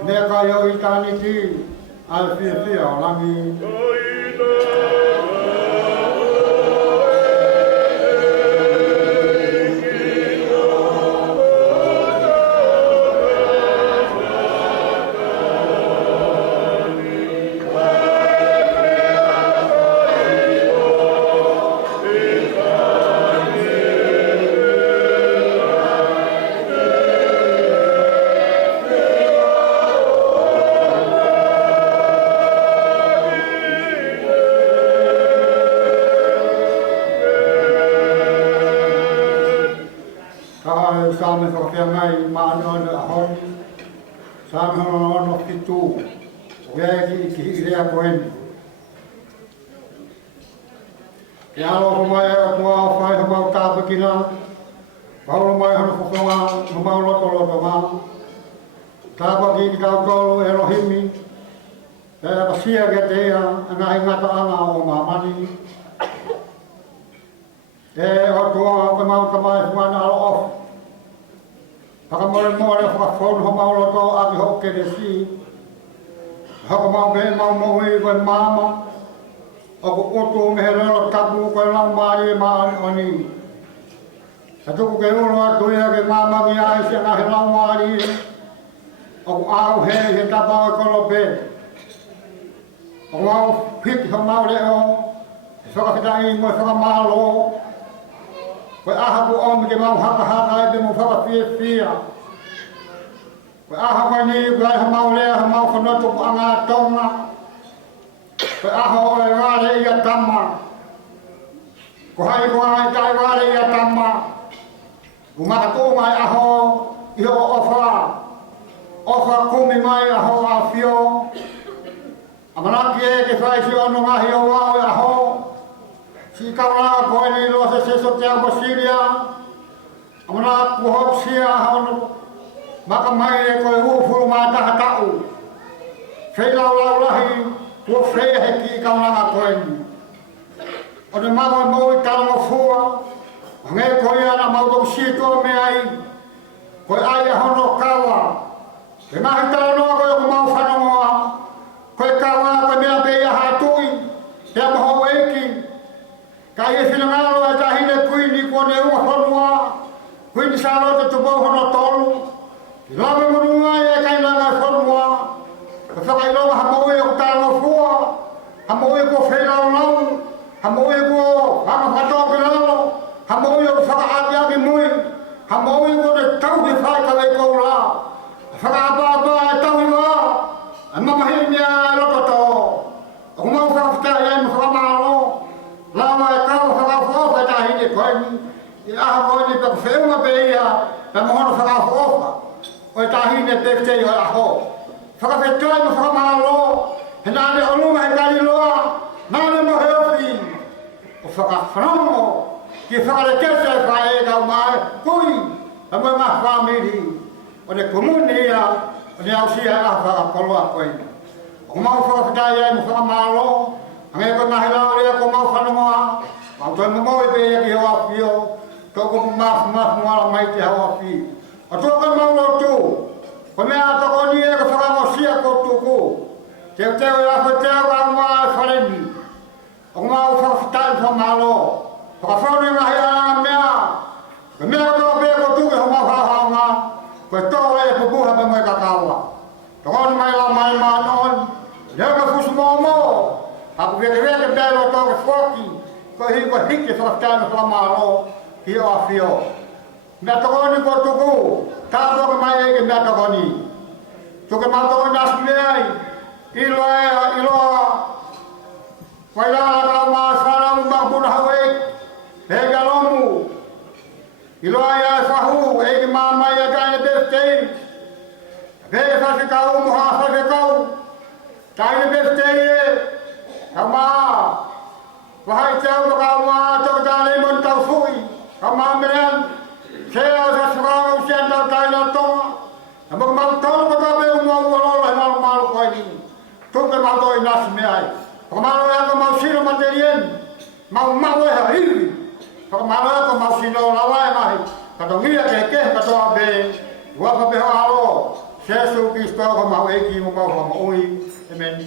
Mea kai o I tāni ki, ai whia o langi. Sāme whakawhiangai maanoana a honi, sāme hono ki tū, wea ki rea koeni. Ke alo mai a kua o whai hamau tāpakina, paulo mai hono whakonga, no mau loto loto mā. Tāpaki ki kaukolo Elohimi, e a pasia ke te ea, anahi ngata ana o mamani. E o tua o mau tamai fuana alo ofu. Pakamore more whakawhonu ho mauloto aki ho keresi. haka mau be mau mo e ko mama ako oto me hera tapu ko la mari ma oni satu ke ulo atu ya ke mama mi ai se na hera mari ako au he tapa ko lo be ako mau pit ho mau le o saka dai mo saka malo ko aha ko om ke mau haka haka de mo fa fia ko aha ko ni ko mau le mau ko no to anga tonga ko aha o ra le ya tamma ko hai ko ai kai wa le ya tamma uma ko mai aho io ofa kumi mai aho afio amana ke fai si ono ngahi o wa aho si kawa ko ni lo se so tia mo siria amana ko hop sia hono maka mai ko hu fu ma ta ta u fei la lahi ko fei he ki ka na ko ni ono ma mo ta mo fu nge ko ya na ma ko si to me ai ko ai hono kawa e ma ta no ko ma fa no ko kawa ko me be ya ha tui ya mo ho eki ka ye fina ngalo ta hine kuini ko ne u honwa kuini sa lo te bo hono tolu la me mo nga ye kai na na honwa ko fa kai lo ha mo ye ko ta lo fu ha mo ye ko fe la lo ha mo ye ko ha ma fa to ke lo ha mo ye ko fa a ya bi mui ha mo ye ko de tau de fa ka le ko la fa ba tau lo amma ma hi nya lo ko to ko mo fa ka ya mo fa ma lo lama kau fakafu fa ta hine kwani ya ha ni pa fema be ya ta mo no fakafu o ta hine te te yo aho fakafu to mo fa ma lo na ne olu ma ka ni lo na ne mo he fi o fakafu no ki fakare ke se fa e da ma kui ta mo ma family o ne komune ya o ne au si ha fa ko lo ko ni o ma fa ta ya mo fa ma lo ngai ko na hila ore ko mau fanu ma mau to mo be ya ki ho afio to ko ma mo mai ki ho afi a to ko mau lo tu ko me a to ko ni ko fa mo sia ko tu ko te ya ko te wa ma fa le ni o ma fa ta fa ma lo ko fa ni ma ya me a me a ko be ko tu ko ma fa ha ma ko to e ko bu ha me ka ka wa to ko mai la mai ma non ya ko fu mo mo aku veke belo to ke foki ko hiki so tano so malo hi afio me to ni ko to ko ta do ke mai ke me to ni to ke ma to nas mai ilo wala ka ma sala ma bu na we he galomu ilo ya sahu e ke ma mai ya ka ne beste ve sa ke ka mu ha sa ke ka ta ne beste kama wahai cau kama cau dale mon tau fui kama meren saya sa suka usian tau tai na to kama mal tau ko ta be mo lo lo mal ko ni tu ke mal do inas me ai kama lo ya kama siro materien mau ha hi kama lo ko mau sino la wa mai ka to ngia ke ka to be wa ka be alo Jesus Kristo ko mau eki mo mau oi amen.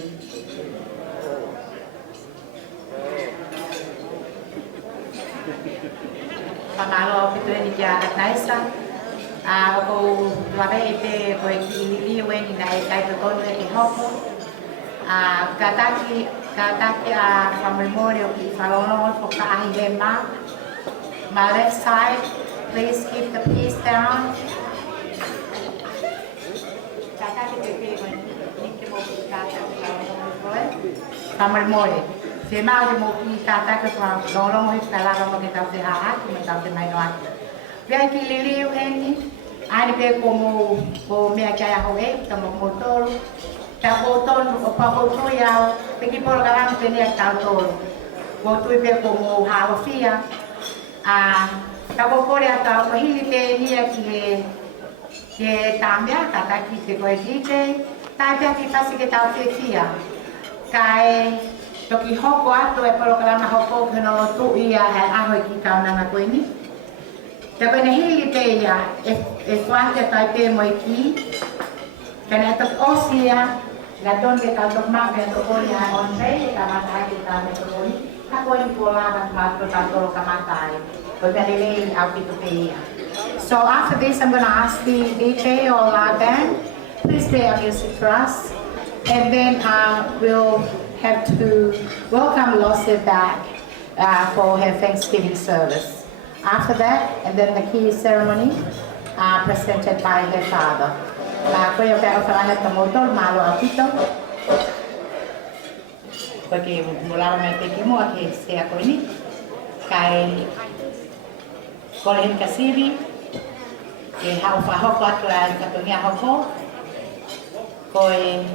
Pamalo pito ni ja naisa ko lawe ete ko ki li weni na kai to kono e hopo kataki a memoria ki falono ko ka ai my left side please keep the piece down kataki te ko ni ke mo ka memoria se mau de mo ki tata ke fa lolo mo istala ro ke ta se ha ki me ta se mai no ati ve ki lili u eni ani pe ko me ka ya ho e ta mo motor ta motor o pa ko to ya pe ki por garan te ne ta to ko tu pe ko mo ha o fia ta ko por ya ta ko hili te ni ke ta me ta ki se ko e dite ta pe ki fa se ke ta fia kai toki hoko ato e paro kalama hoko ke no tu ia e aho ki ka nanga koe ni. Te koe ne hili te ia e swante tai te mo ki. Kena e toki osia La donde tanto más me tocó ya on rey, la mata que está me tocó ni, la coin pola kan mato tanto lo kamatai. But very out to pay. So after this, I'm going to ask the DJ or la band, please play a music for us, and then we'll have to welcome Losse back for her Thanksgiving service. After that, and then the key ceremony presented by her father. Ko yo ka ofara ha motor malo apito. Porque mula mai te ki mo ake se a koini. Kai kolen kasiri ke ha ufa ho patla ka to nia ho ko. Koi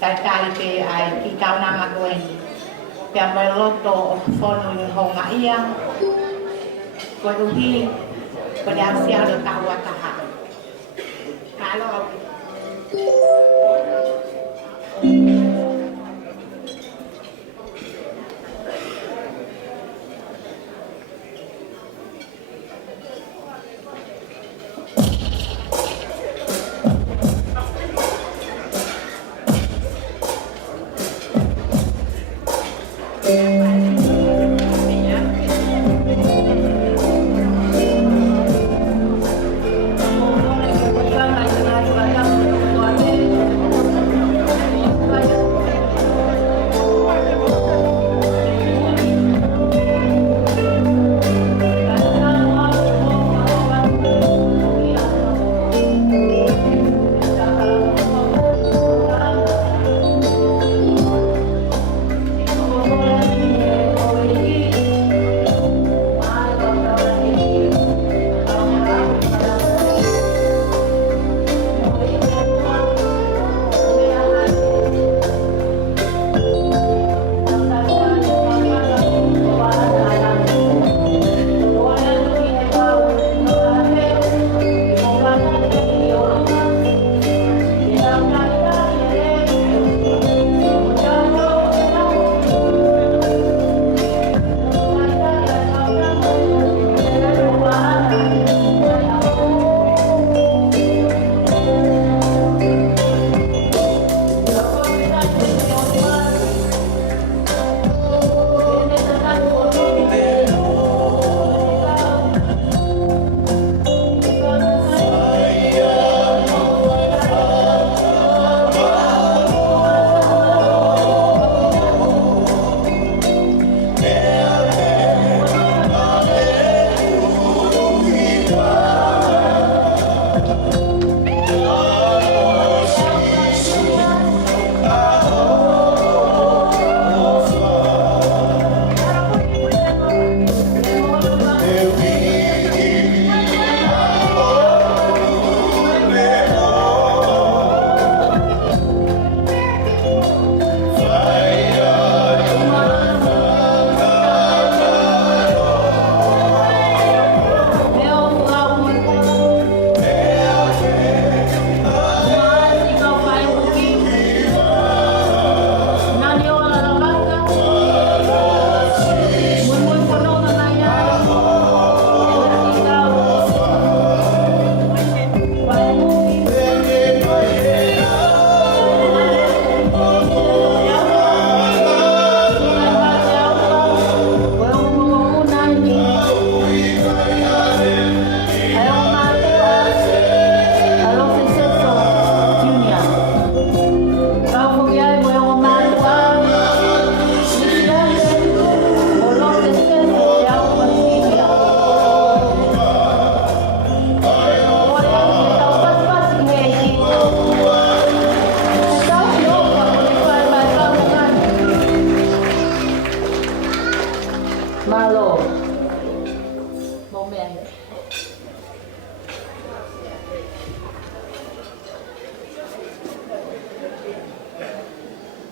kai pe ai ki ka na ma koin. Pe mai loto o fono ni ho nga ia. Ko uhi ko dia sia do ka wa ka ha. Kalau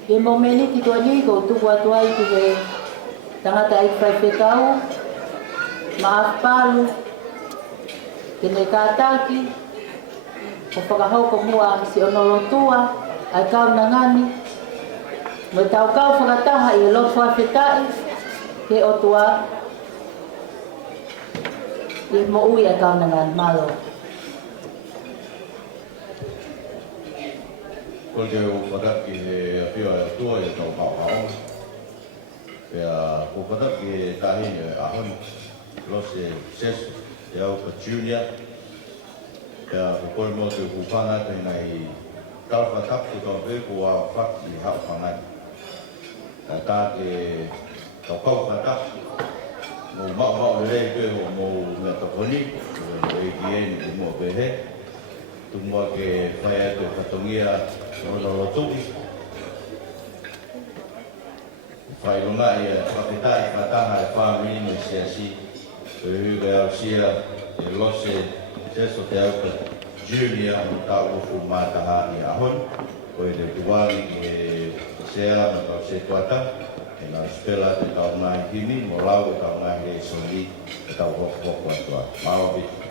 Ke momeni ki toa ni ko tu watu ai ki ke tangata ai whaiwhetau, maapalu, ke ne kātaki, o whakahauko mua si onolotua, ai kau nangani, mo tau kau whakataha i lo whaiwhetai, ke o tua, i mo ui ai kau nangani, malo. Porque o pada que pio tua e tau pau. O pada que tá aí ahon los ses ya o junior ya o por mo tu kupana te nai kalfa tap tu tau pe ko a fak di ha pangai. Ta ke tau pau pada mo ma le ke mo me to poni e bien mo be he tu mo ke fai te patongia no tu fai longa ia papetai pataha e family no siasi e ga sia e lose teso te au Julia no tau fu mataha ni ahon o e tuwali e sea no tau se tuata e na spela te tau mai hini mo lau e tau mai e soli e tau hoko atua maovi.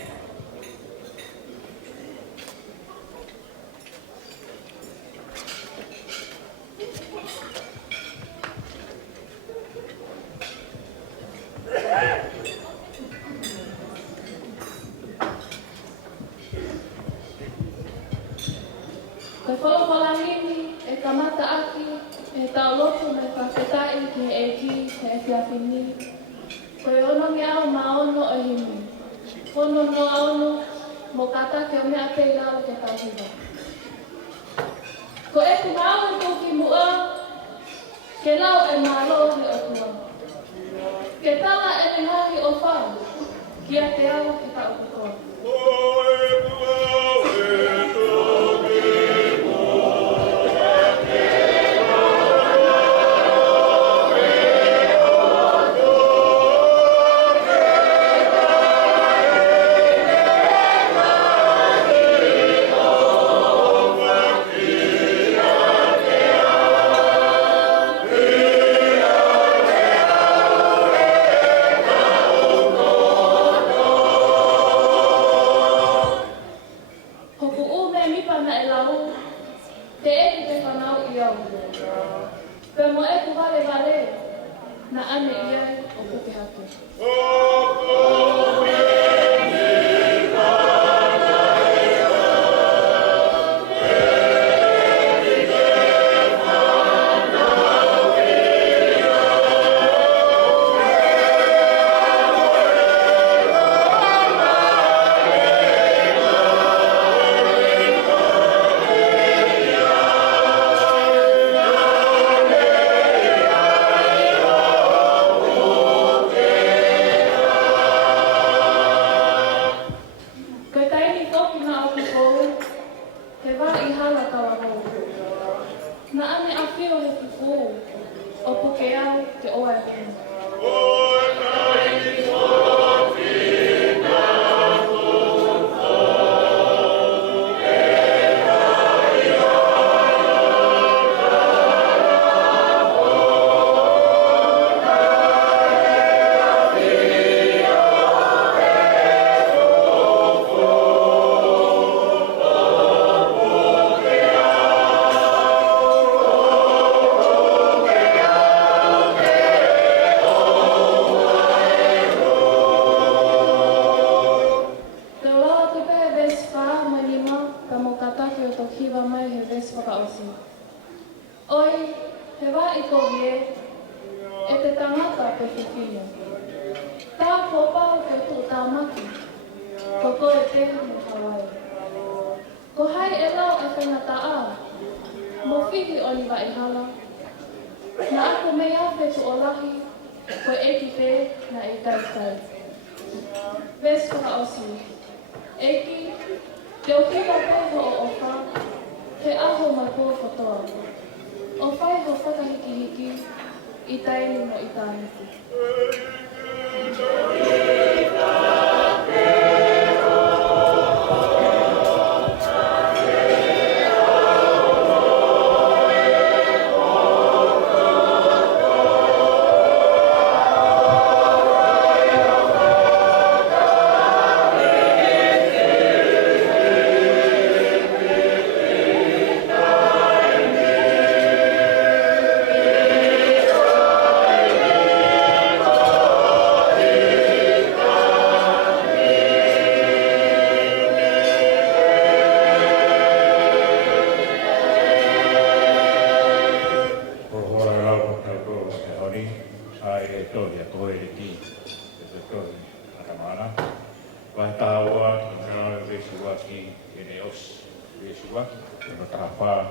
tawa na Yeshua ki Eneos Yeshua na tapa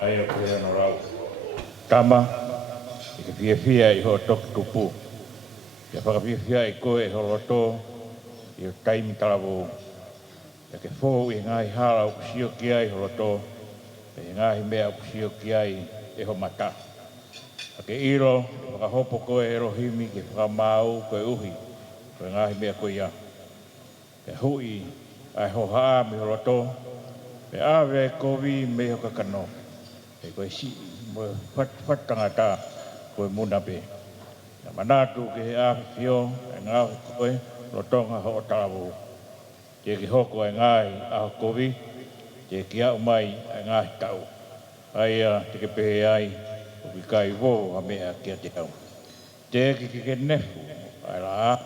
ai ko na rau tama ke fia I ho tok tupu ya pa fia I ko e ho roto I taimi talavo ya ke fo I ngai hala o sio ki ai ho roto e ngai mea o sio ki ai e ho mata ke iro ka hopo ko e rohimi ke ka mau ko uhi ko ngai mea ko ia e hui ai ho ha mi roto e ave ko vi me ho ka kano e ko si mo fat tangata ko muna be na manatu ke a fio e ngau ko e roto nga ho tavu ke ki hoko e ngai a ko vi ke kia mai e ngai tau ai te ke pe ai o ki kai vo a me a kia te tau te ke nefu ai la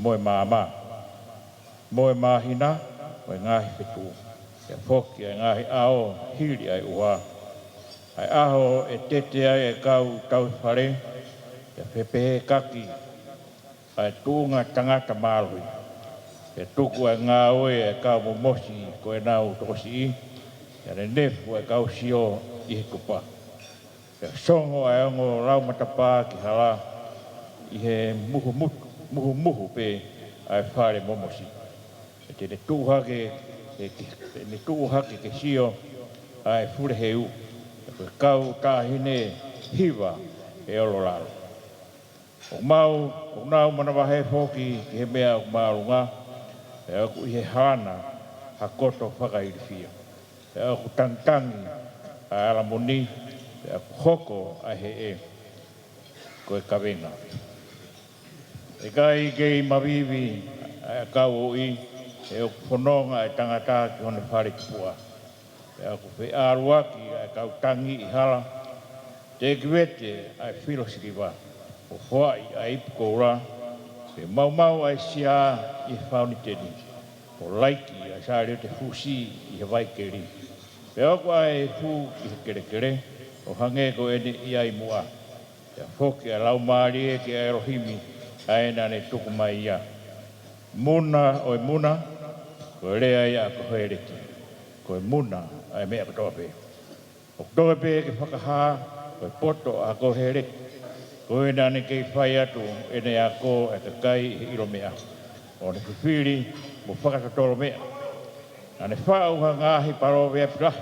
moi mama moi mahina o ngai fitu e foki e ngai ao hiri ai ua ai aho e tete ai e kau tau whare e pepe kaki ai tūnga tangata marui e tuku e ngā oe e kau momosi ko e nau tokosi I e ne nefu e kau sio I he kupa e songo ai ongo rau matapa ki hala I he muhu pe ai whare momosi e te ne tūhake ke sio ai fure heu e koe kau tāhine hiwa e olo lalo. O nau manawahe foki ki he mea o maarunga e aku I he hana ha koto whakairifia. E aku tantangi a alamoni e aku hoko a he koe kawenga. E kai kei mavivi a kau o I e o whanonga e tangata ki hone whare kipua. E ako whi aruaki e kau tangi I hala. Te kiwete ai whirosiriwa. O whai a ipuko ura. E mau ai sia I whauniteni. O laiki a sārio te fusi I he waikeri. E ako ai fu I he kerekere. O hange ko ene I ai mua. E whoki a lau maari e ki a erohimi. A ena ne tuku mai ia. Muna oi muna. Ko rea ia ko hereti. Ko muna ai mea katoa pe. O katoa pe ke whakaha. Ko poto a ko hereti. Ko ena ne kei whai atu. Ene a ko e ka kai I iro mea. O ne whiwhiri mo whakatotoro mea. A ne whau ha ngāhi paro vea pira.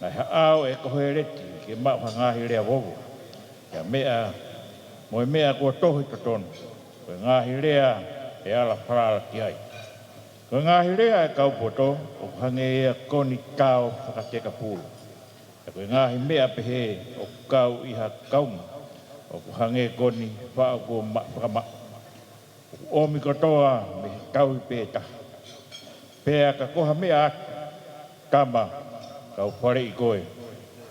Nai ha au e ko hereti. Ke mau ha ngāhi rea vovo. Ia mea. Mo e mea kua tohi tatono. Ko ngāhi rea e ala wharala ki ai. Ko ngāhi rea e kau poto, o hange ea koni tau whakateka pūru. E ko ngāhi mea pehe o kau iha kauma, o hange koni whao ko whakama. O omi katoa me tau I pēta. Pea ka koha mea atu, tama kau whare I koe.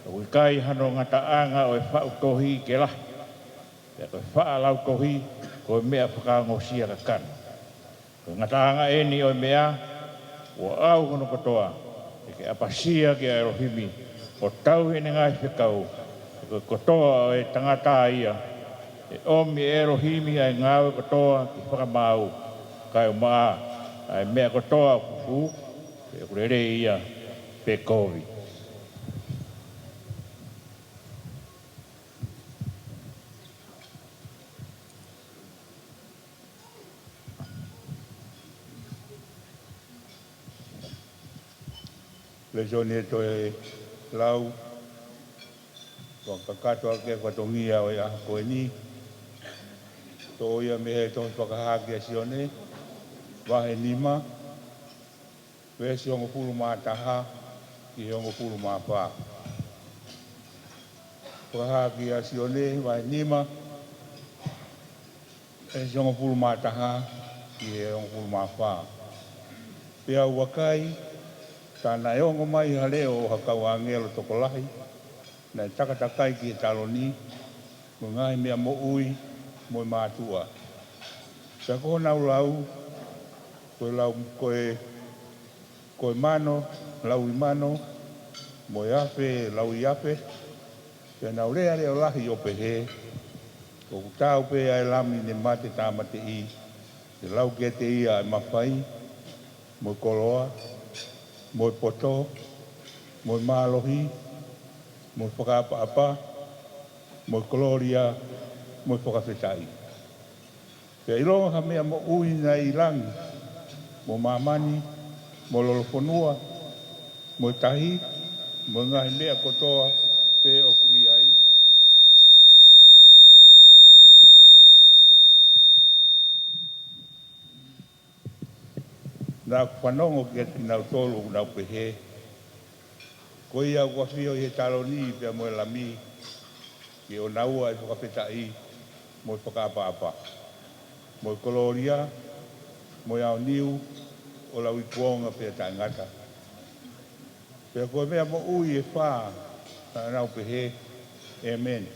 O kai hano ngata anga o e whao tohi ke lahi. E ko wha lau tohi ko mea whakaangosia ka kana. Ko ngatanga eni o mea o au hono katoa. E ke apasia ke aerohimi o tau hene ngai whikau. E ko katoa o e tangata ia. E omi aerohimi ai ngāwe katoa ki whakamau. Kai o maa ai mea katoa kufu. E kurere ia pe kovi. Le jone to e lau ko kakato ke fatongia o ya ko ni to ia me to whakaha ke sione wa he lima we si ongo pulu mataha ki ongo pulu mapa whakaha ke sione wa he lima e si ongo pulu mataha ki ongo pulu mapa pia wakai Tāna e ongo mai haleo hakau angelo toko lahi. Nai takatakai ki e taloni. Mo ngai mea mo ui, mo mātua. Sa koho nau lau, koe mano, lau I mano, mo iafe, lau iafe. Pea nau rea leo lahi o pehe. O kutau pe ai lami ne mate tāmate I. Te lau ke te ia e mawhai, mo koloa, mo poto, mo mālohi, mo whakaapa-apa, mo koloria, mo whakawhetai. Pea ironga ka mea mo ui nei rangi, mo mamani, mo lolofonua, mo tahi, mo ngahi mea kotoa, pe o kui ai. Nā whanongo ki ati nau tolu nau pehe. Ko ia ua whio i he talo ni pia mo e lami, ki o naua e whakawhetai, mo e whakaapa-apa. Mo e koloria, mo e ao niu, o lau i kuonga pia ta ngata. Pea koe mea mo ui e whaa, na nau pehe, amen.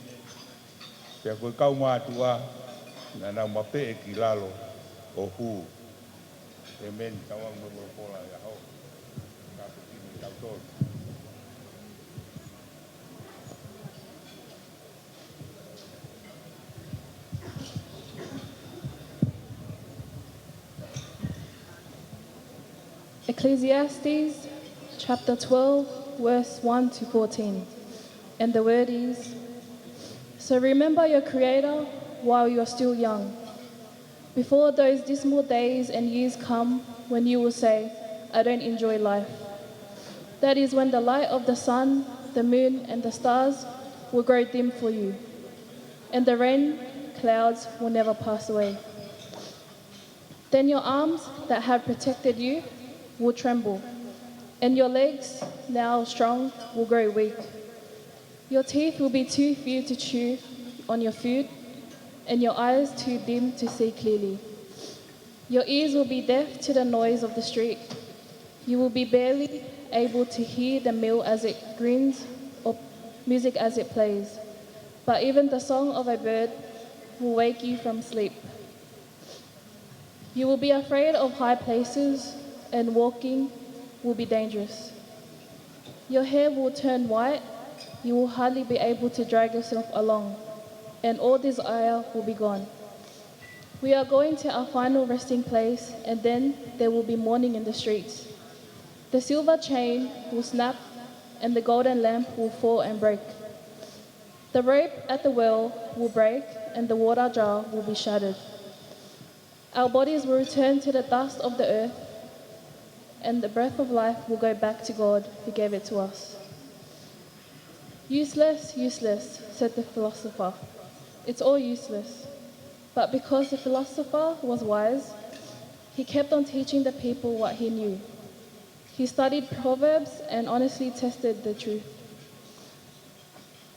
Pea koe kau mātua, na nau mape e ki lalo, o huu. Amen. Tawang mo mo pola ya ho. Ka putini tau tolu. Ecclesiastes chapter 12, verse 1 to 14. And the word is, so remember your Creator while you are still young, before those dismal days and years come when you will say, I don't enjoy life. That is when the light of the sun, the moon, and the stars will grow dim for you, and the rain clouds will never pass away. Then your arms that have protected you will tremble, and your legs, now strong, will grow weak. Your teeth will be too few to chew on your food, and your eyes too dim to see clearly. Your ears will be deaf to the noise of the street. You will be barely able to hear the mill as it grins or music as it plays. But even the song of a bird will wake you from sleep. You will be afraid of high places, and walking will be dangerous. Your hair will turn white. You will hardly be able to drag yourself along, and all desire will be gone. We are going to our final resting place, and then there will be mourning in the streets. The silver chain will snap, and the golden lamp will fall and break. The rope at the well will break, and the water jar will be shattered. Our bodies will return to the dust of the earth, and the breath of life will go back to God who gave it to us. Useless, useless, said the philosopher. It's all useless. But because the philosopher was wise, he kept on teaching the people what he knew. He studied Proverbs and honestly tested the truth.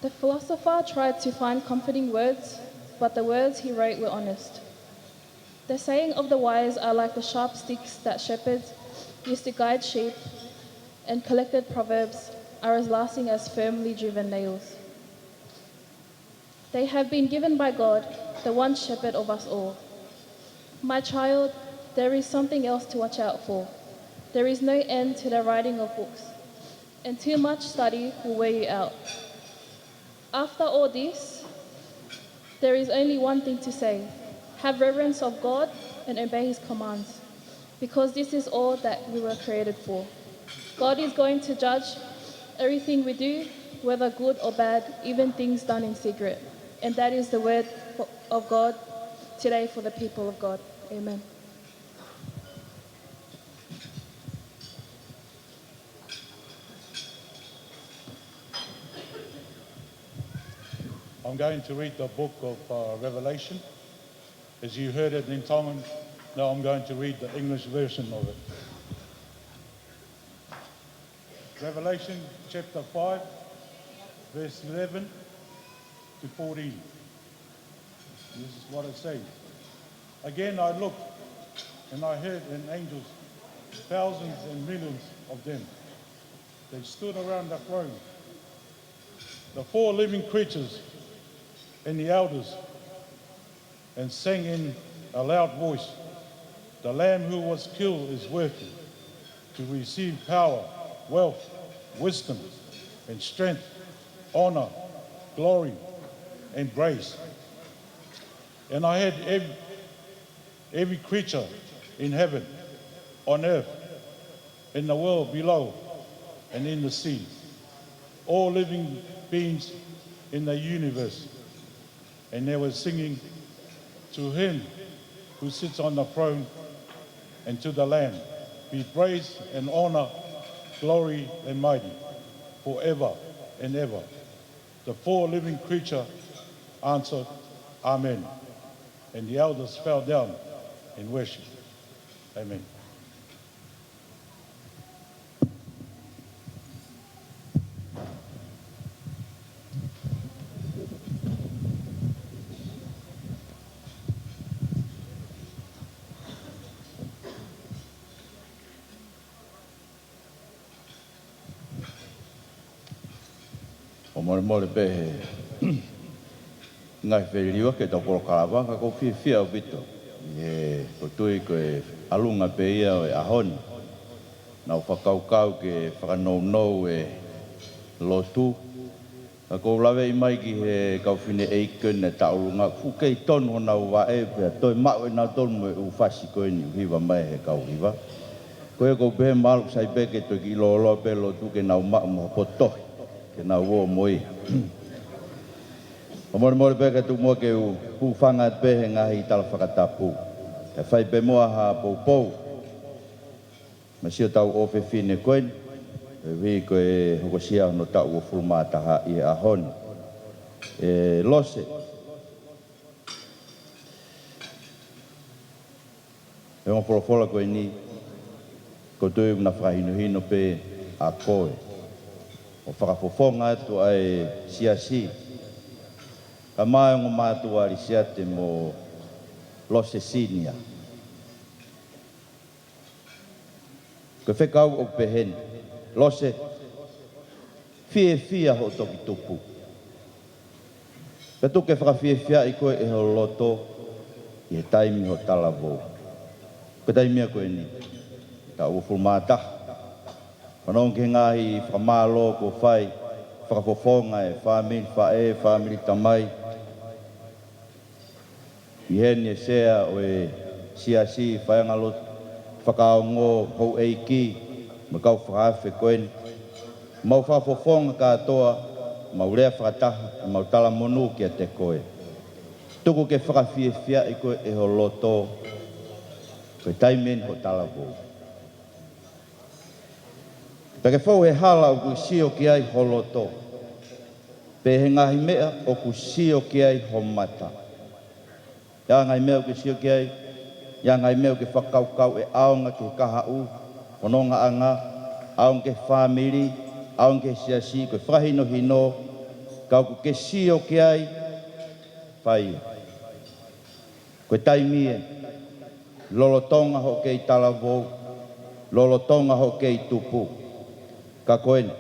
The philosopher tried to find comforting words, but the words he wrote were honest. The saying of the wise are like the sharp sticks that shepherds used to guide sheep, and collected proverbs are as lasting as firmly driven nails. They have been given by God, the one shepherd of us all. My child, there is something else to watch out for. There is no end to the writing of books, and too much study will wear you out. After all this, there is only one thing to say. Have reverence of God and obey his commands, because this is all that we were created for. God is going to judge everything we do, whether good or bad, even things done in secret. And that is the word of God today for the people of God. Amen. I'm going to read the book of Revelation. As you heard it in Tongan, now I'm going to read the English version of it. Revelation chapter 5, verse 11 to 14. This is what it says. Again I looked, and I heard an angels, thousands and millions of them. They stood around the throne. The four living creatures and the elders, and sang in a loud voice, the Lamb who was killed is worthy to receive power, wealth, wisdom, and strength, honor, glory, and grace. And I had every creature in heaven, on earth, in the world below, and in the sea, all living beings in the universe. And they were singing, to him who sits on the throne and to the Lamb be praise and honor, glory and mighty, forever and ever. The four living creatures answered, Amen. And the elders fell down in worship. Amen. O mole pe ngai feliwa ke to por karavanga ko fia o bito e ko tui ko alunga pe ia o ahon na whakaukau ke whakano e lotu ko lawe mai ki he kauwhine eiken e taurunga ku kei tonu na ua e pia toi mau e na tonu me u whasi koe ni hiwa mai he kauhiwa koe ko pe malu sai peke to ki lo pe lotu ke nau mau mo potohi ke nau o moi o mori peke tu mua ke u whanga pehe ngahi tala whakatapu e whai pe mua ha pou ma sio tau o whine koen e vi ko e hoko sia no tau o fulmataha i ahon e lose e mo polofola koe ni ko tui na whahino pe a koe o whakafofonga atu ai siasi ka mai ngo mātua li siate mo lose sinia ko whekau o pehen lose fia ho toki tupu ka tuke whakafia i koe e ho loto i he taimi ho talavo ko taimia koe ni ta ufu mata manong ke ngahi whakamalo ko whai whakafofonga e family tamai i hene sea o e siasi whaiangalo whakaongo hou eiki ma kau whakawhe koen mau whafofonga katoa mau rea whakataha mau tala monu kia te koe tuku ke whakawhia i koe e ho loto koe taimen ho tala vou peke whau he hala o kusio ki ai ho loto pe he ngahi mea o kusio ki ai ho mata ia ngai mea o kusio ki ai ia ngai mea o ke whakaukau e aonga ke kahau ononga anga aong ke family aong ke siasi koe whahino hino kau ku ke sio ki ai whai koe taimie lolotonga ho kei talavou lolotonga ho kei tupu ka koen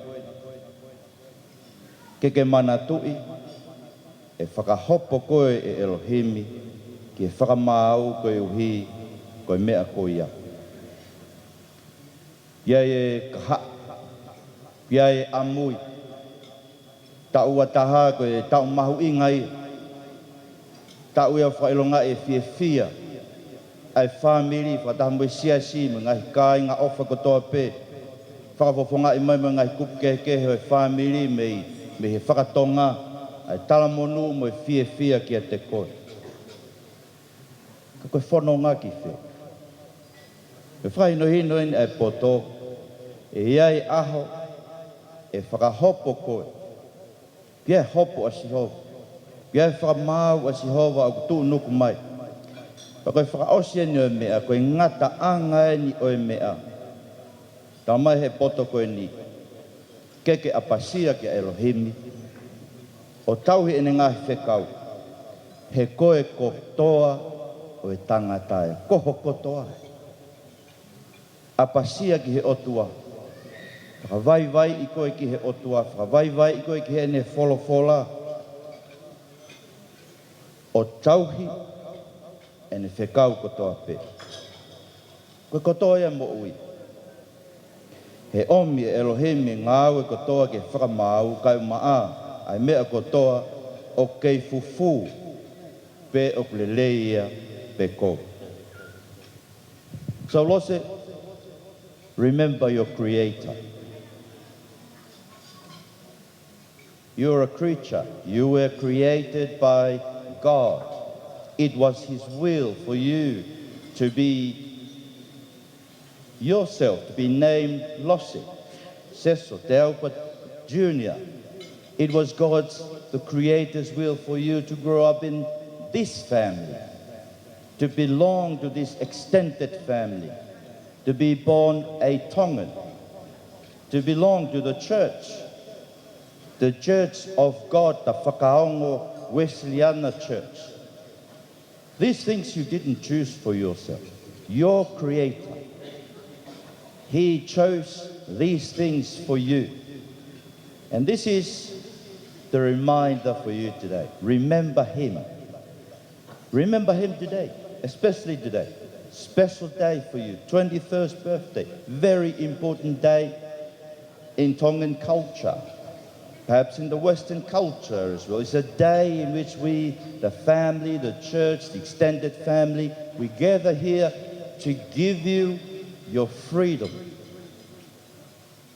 ke manatui e whakahopo koe e Elohimi ki e whakamau koe uhi koe mea koia ia e kaha ia e amui ta ua taha koe tau mahu ingai ta ua whailonga e fia ai family whatahamui siasi mga hikai ngā ofa kotoa pe whakafofonga i mai ngai kuke ke he family me he whakatonga ai talamonu mo e fia ki a te koe ka koe whanonga ki whe e whaino hino in e poto e iai aho e whakahopo koe pia e hopo a Sihova pia e whakamau a Sihova au tu nuku mai pa koe whakaosia ni o mea koe ngata anga e ni o mea ta mai he poto koe ni keke apasia ki Elohimi o tauhi ene ngahi whekau he koe kotoa o e tangata e koho kotoa apasia ki he otua whakawai i koe ki he otua whakawai i koe ki he ne wholofola o tauhi ene whekau kotoa pe koe kotoa ia mo ui he omi e Elohimi ngāwe kotoa ke whakamau kai maa ai mea kotoa o kei fufu pe o kuleleia pe ko So Lose, remember your Creator. You're a creature. You were created by God. It was His will for you to be yourself, to be named Lose, Cecil, Te Aupa Junior. It was God's, the Creator's will for you to grow up in this family, to belong to this extended family, to be born a Tongan, to belong to the church of God, the Whakaongo Wesleyana Church. These things you didn't choose for yourself. Your Creator, He chose these things for you. And this is the reminder for you today. Remember Him. Remember Him today, especially today. Special day for you, 21st birthday. Very important day in Tongan culture. Perhaps in the Western culture as well. It's a day in which we, the family, the church, the extended family, we gather here to give you your freedom.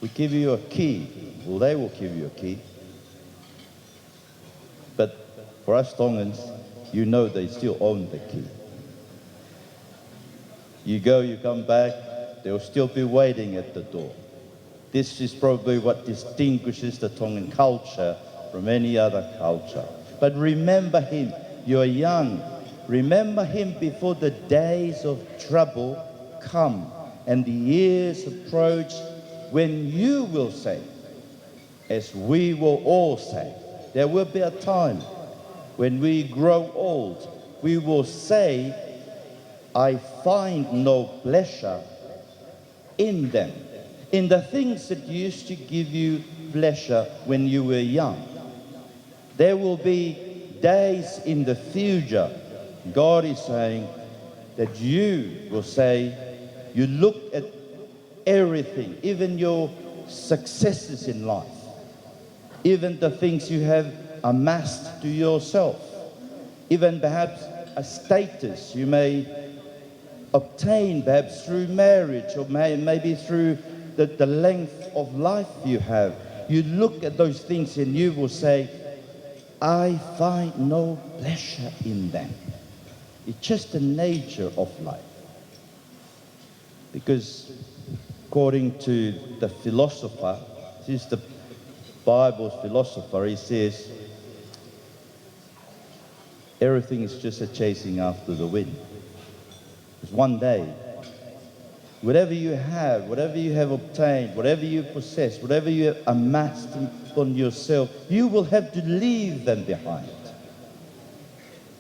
We give you a key. Well, they will give you a key. But for us Tongans, you know they still own the key. You go, you come back, they'll still be waiting at the door. This is probably what distinguishes the Tongan culture from any other culture. But remember Him. You're young. Remember Him before the days of trouble come and the years approach when you will say, as we will all say, there will be a time when we grow old, we will say, I find no pleasure in them. In the things that used to give you pleasure when you were young. There will be days in the future, God is saying, that you will say, you look at everything, even your successes in life, even the things you have amassed to yourself, even perhaps a status you may obtain perhaps through marriage or maybe through the length of life you have. You look at those things and you will say, I find no pleasure in them. It's just the nature of life. Because according to the philosopher, this is the Bible's philosopher, he says, everything is just a chasing after the wind. Because one day, whatever you have obtained, whatever you possess, whatever you have amassed on yourself, you will have to leave them behind.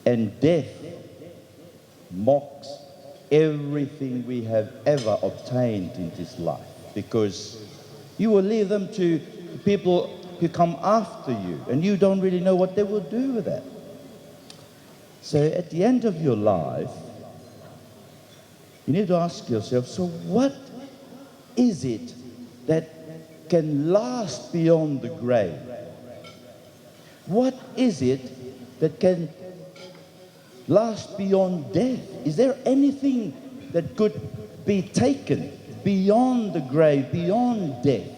And death mocks everything we have ever obtained in this life, because you will leave them to people who come after you, and you don't really know what they will do with that. So at the end of your life, you need to ask yourself, so what is it that can last beyond the grave? What is it that can last beyond death? Is there anything that could be taken beyond the grave, beyond death?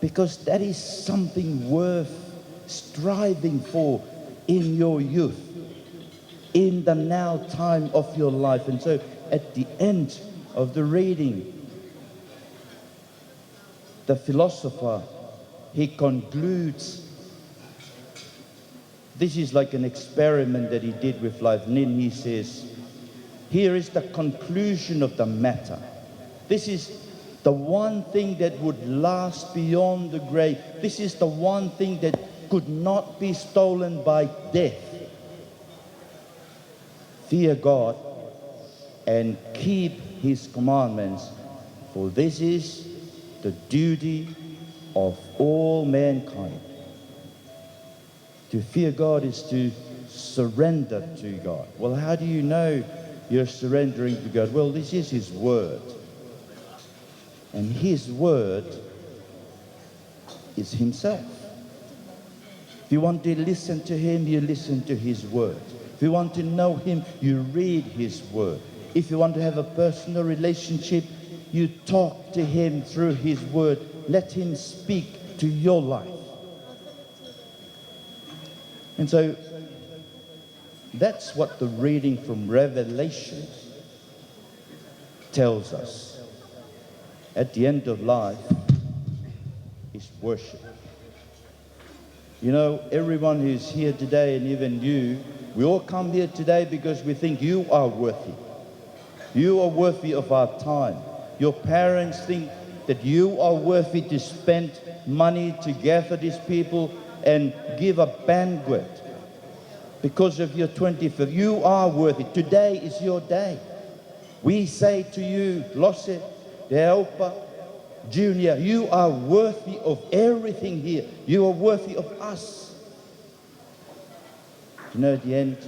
Because that is something worth striving for in your youth, in the now time of your life. And so at the end of the reading, the philosopher, he concludes, this is like an experiment that he did with life. And then he says, here is the conclusion of the matter. This is the one thing that would last beyond the grave. This is the one thing that could not be stolen by death. Fear God and keep His commandments, for this is the duty of all mankind. To fear God is to surrender to God. Well, how do you know you're surrendering to God? Well, this is His Word. And His Word is Himself. If you want to listen to Him, you listen to His Word. If you want to know Him, you read His Word. If you want to have a personal relationship, you talk to him through his word. Let him speak to your life. And so that's what the reading from Revelation tells us. At the end of life is worship. You know, everyone who's here today, and even you, we all come here today because we think you are worthy. You are worthy of our time. Your parents think that you are worthy to spend money to gather these people and give a banquet because of your 25th. You are worthy. Today is your day. We say to you, Losse, De Alpa, Junior, you are worthy of everything here. You are worthy of us. You know, at the end,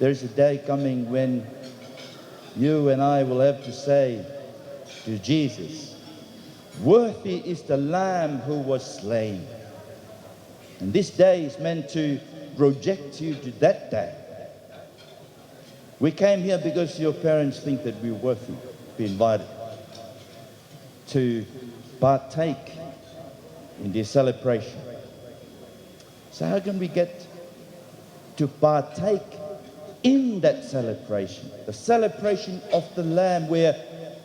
there's a day coming when you and I will have to say to Jesus, worthy is the Lamb who was slain. And this day is meant to project you to that day. We came here because your parents think that we're worthy to be invited to partake in this celebration. So how can we get to partake in that celebration? The celebration of the Lamb, where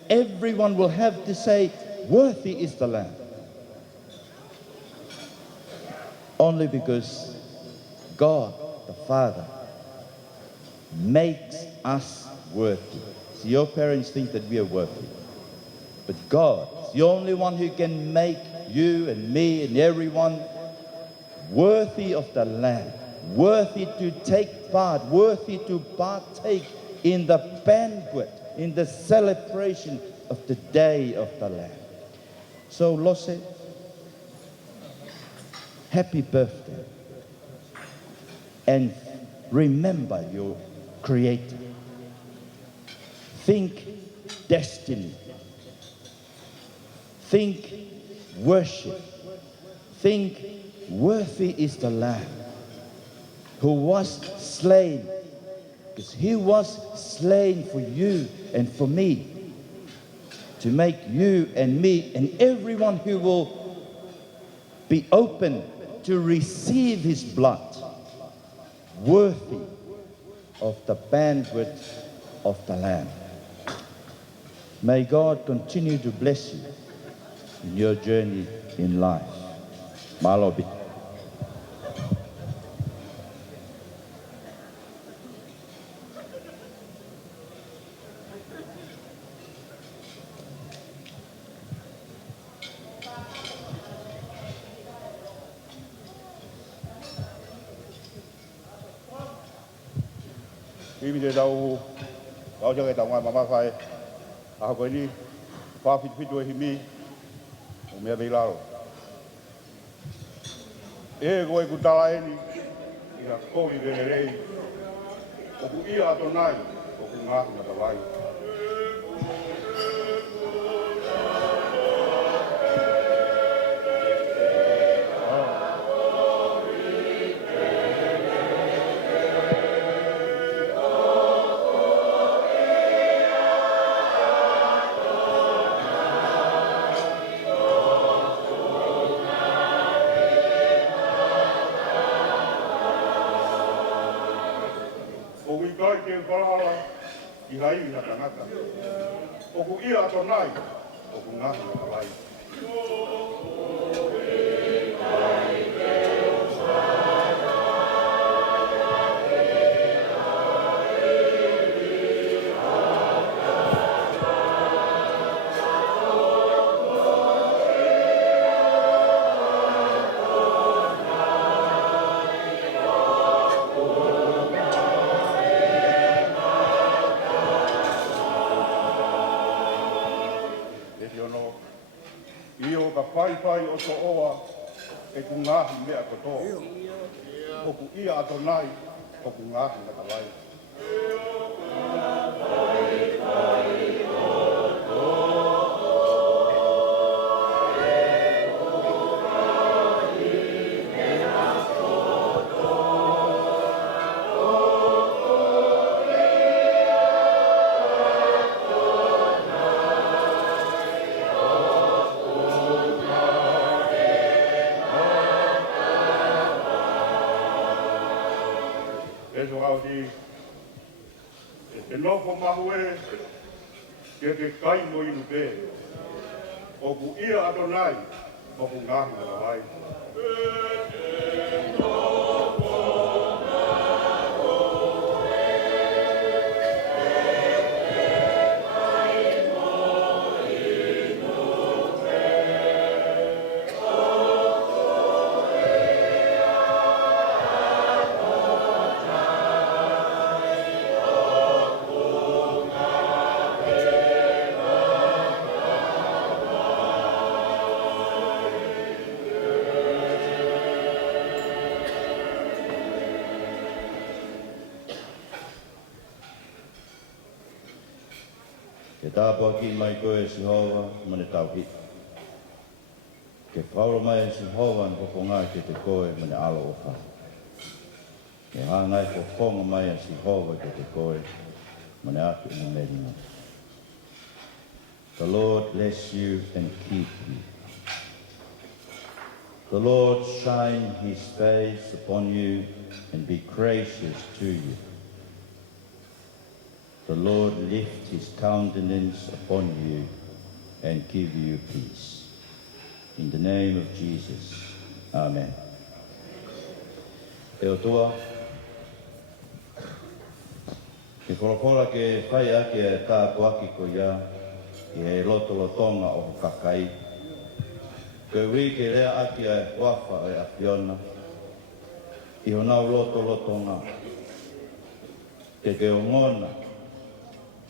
everyone will have to say, worthy is the Lamb. Only because God, the Father, makes us worthy. So your parents think that we are worthy. But God is the only one who can make you and me and everyone worthy of the Lamb, worthy to take part, worthy to partake in the banquet, in the celebration of the day of the Lamb. So, Losse, happy birthday. And remember your Creator. Think destiny. Think worship. Think worthy is the Lamb who was slain. Because he was slain for you and for me, to make you and me and everyone who will be open to receive his blood worthy of the banquet of the Lamb. May God continue to bless you in your journey in life. Malobi. Khi bây giờ đâu cho cái tàu ngoài mà phải cái đi qua phía đuôi hi mi mẹ bị lao gọi cụ ta lại đi là coi về đây cụ ý là tuần này cụ ngã là tàu lại I hai na tangata. O ku ia tonai, o ku ngā na kawai. Pai o so oa e ku ngahi mea koto. O ku ia atonai, o ku ngahi na kawai. ki e te nofo mahu e ke kai mo inu pe o ku ia Adonai o ku ngahi na vai Ke tāpua ki mai koe si hova mane tau hit. Ke whaura mai si hova ni koko ngā ke te koe mane alo o wha. Ke hāngai ko whonga mai si hova ke te koe mane atu ina merina. The Lord bless you and keep you. The Lord shine his face upon you and be gracious to you. The Lord lift his countenance upon you and give you peace. In the name of Jesus. Amen. E o toa, ke whorapora ke whai ake e tā puaki ko ia, i he lotolotonga o kakai. Ke ui ke rea ake e wafa e a Fiona, i honau lotolotonga. Ke o ngona,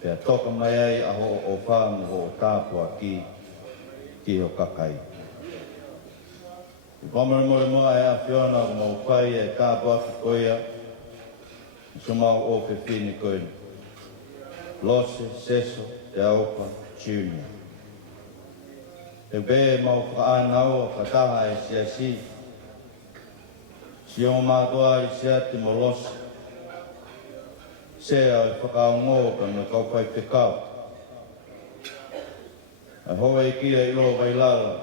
pea toka mai ai aho o whāmu o tāpua ki o kakai. I pamare more moa e a Fiona o mau whai e tāpua ki koia, i sumau o ke whini koina. Lose, Seso, Te Aupa, Junior. E be mau whaanau o whataha e siasi. Si o mātua i sia te mo lose. Sea e whakaongo ka me kau whai whekau. A hoa i kia i lo vai lala,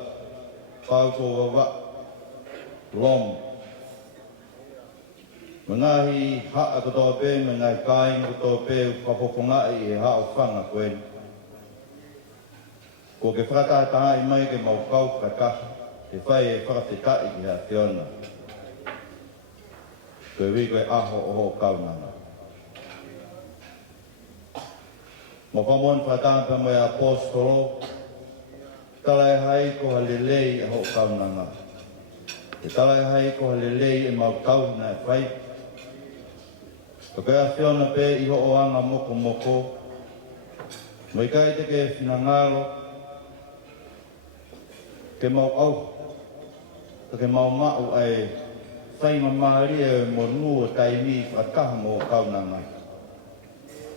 whauko wa wa, lom. Mengahi haa katoa pe, mengahi kain katoa pe, whapopongai e hao whanga koen. Ko ke whakataha i mai ke mau kau whakaha, ke whai e whakawhetai ki hea Fiona. Koe wiko e aho o ho kaunanga. Mo whamon whatampa mai apostolo, talai hai ko halelei e ho kaunanga. Te talai hai ko halelei e mau kauna e whai. Ka pēa Fiona pē i ho o anga moko moko. Mo i kai te ke whinangalo, ke mau au, ke mau mau ai whai mamari e mo nua taimi whakaha mo kaunanga.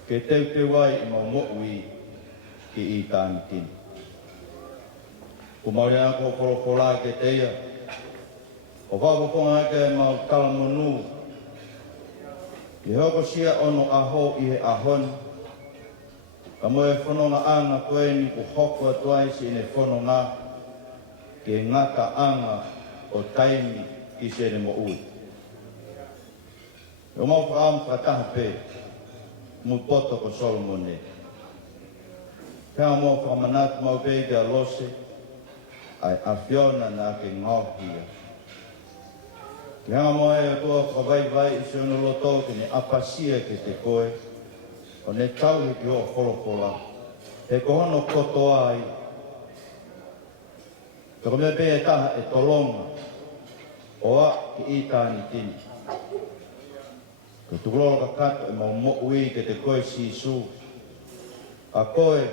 Ke teu te wai i mau mo'ui ki i tāni tini. Ko mauri ako wholokola ke teia. O whapoponga ke mau kalamonu. I hoko sia ono aho i he ahon. Ka moe whanonga anga koe ni ko hoko atuai si ne whanonga. Ke ngaka anga o taimi ki se ne mo ui. O mau whaam whataha pē. Mu poto ko Solomone. Pea mo whamanatu mau pē kia lose, ai a Fiona na ke ngauhia. Ki hanga mo e o toa whawaiwai i se ono loto ke ne apasia ke te koe, o ne tauhi ki o wholopola, he kohono koto ai. Ka me pē e taha e tolonga, o a ki i tāni tini. Ko tukulolo ka kato e mau mo'ui ke te koe sisu. A koe,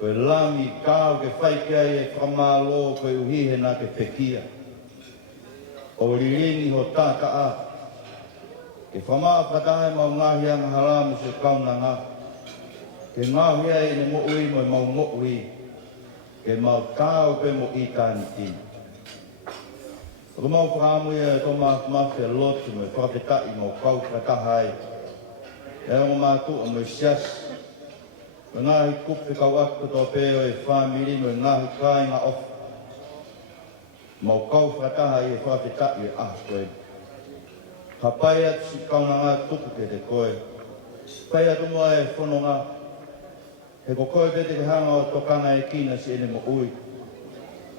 koe lami kāu ke whai kia e whamālo koe uhihe nā ke pekia. O riringi ho tāka a. Ke whamaa whatahe mau ngāhi anga haramu se kaunanga. Ke ngāhi ai ne mo'ui mo e mau mo'ui. Ke mau kāu pe mo i tāni tini. Ko mau whakamui e tō mawhia lotu me whakapetai mau kau whakahai. E o mātu o mo sias. O ngāhi kupi kau aku tō pēo e whamiri mo ngāhi kāinga ofa. Mau kau whakahai e whakapetai e ahkoe. ka pai atu si kaunanga tuku ke te koe. Pai atu mua e whanonga, he ko koe pete ke hanga o tokanga e kina si ene mo ui.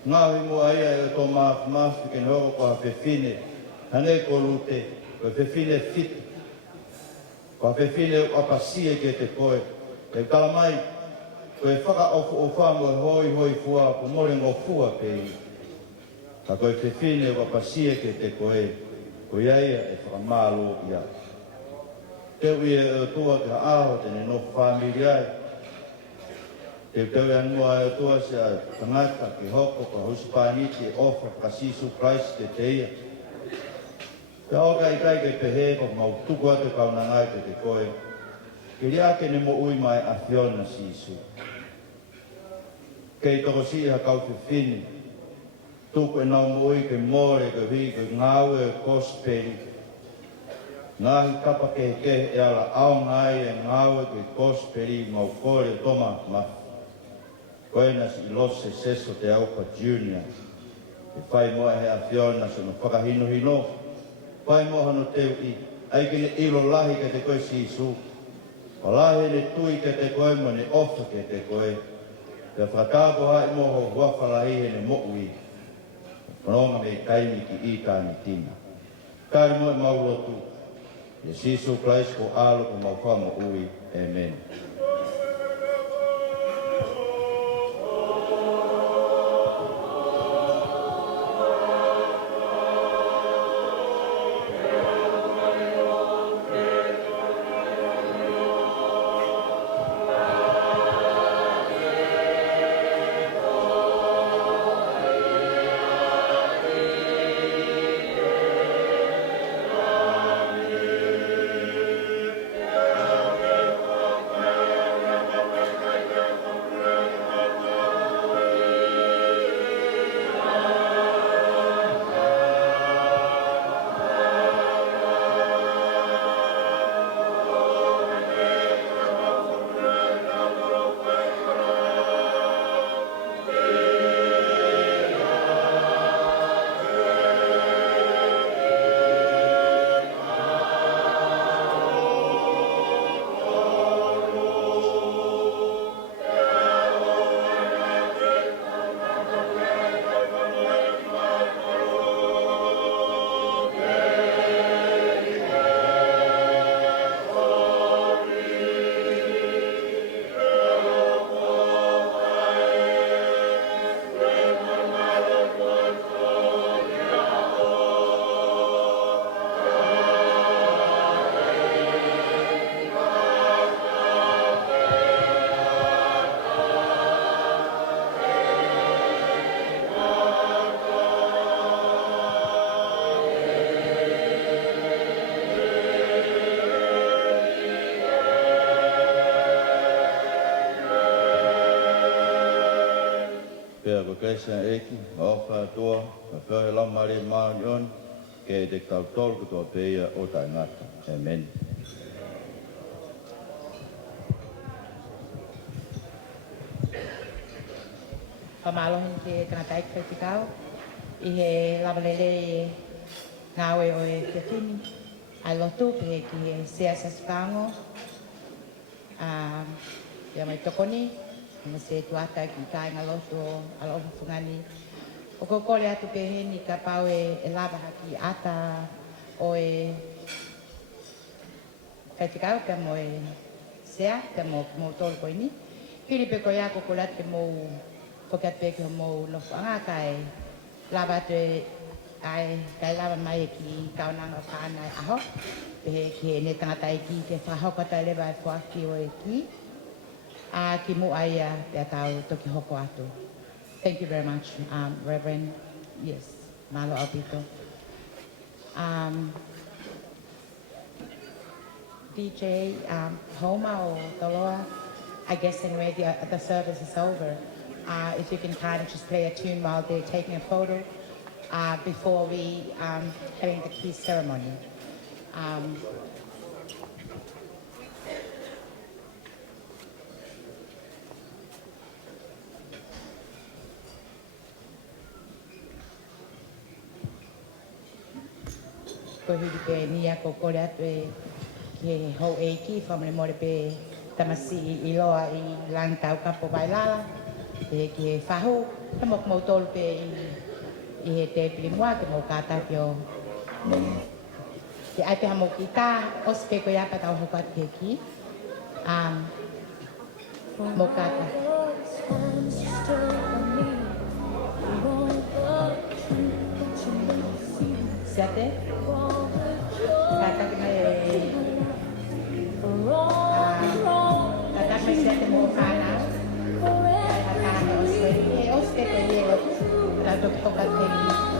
Ngāhi mua ia e o tō maafi ke nōko ko ha whewhine, hanei ko lute, ko whewhine fitu. Ko whewhine o pasie ke te koe, e kalamai, ko e whaka o whango hoi hoi fua, ko more ngō fua pei. Ka koe whewhine o pasie ke te koe, ko iaia e whakamālo ia. Te ui e o tua ka aho tene no whamiri ai. Te tau e anua e o tua se a tangata ki hoko ka hospaniti e ofa ka sisu Christ te te ia. Te oka i kai ke pehe ko mau tuku atu kauna ngai te koe. Ke ria ke ne mo ui mai a Fiona sisu. Kei toko si ha kau whiwhini. Tuku e nau mo ui ke more ke hui ke ngau e kosperi. Ngahi kapa ke e ala au ngai e ngau e ke kosperi mau kore toma mafi. Koena si ilose seso te aupa junior. E whai moa he a Fiona so no whakahino hino. Whai moa hano teu i. Ai kene ilo lahi ke te koe si isu. O lahi ne tui ke te koe mo ne ofa ke te koe. Te whakāko hai moa ho whawhalahi he ne mo'ui. Whanonga me kaimi ki i tāni tina. Kāri moa maulotu. Ye sisu Christ ko alo ko mau whamo ui. Amen. Kesa eki, ofa toa, ka whahe lamare maunion, ke te kautol kutoa peia o tai ngata. Amen. Pamalohin ke tangata ik kritikau, i he lavalele ngawe o e whiwhini, ai lotu pe ki he sea saspango, ia mai tokoni, ma se tuata ki kāinga lotu alo fungani. O ko kore atu pe heni ka pau e lava haki ata o e kritikau pe mo e sea, pe mo tolu ko ini. Pili pe ko ia ko kolat ke mo fokat pe ko mo lo fanga kai lava te ai kai lava mai ki kaunanga whānai aho. Pe ki ne tangata ki ke whahokata lewa e whaki o e ki. Ki mu aia pe tau toki hoko atu. Thank you very much, Reverend. Yes, malo apito. DJ Homa or Doloa, I guess anyway the service is over. If you can kind of just play a tune while they're taking a photo before we having the key ceremony. ko hiri pe ni a ko kore atu e ke hou e ki whamare more pe tamasi I loa I lang tau kapo vai lala e ke whahu he mok mau tolu pe I he te pilimua ke mau kata ki o ke ai pe hamo ki tā o se pe ko ia pa tau hokat ke ki mau kata siate kata ke mai kata ke siate mau kana kata o se pe ko ia Rato tokat ke ki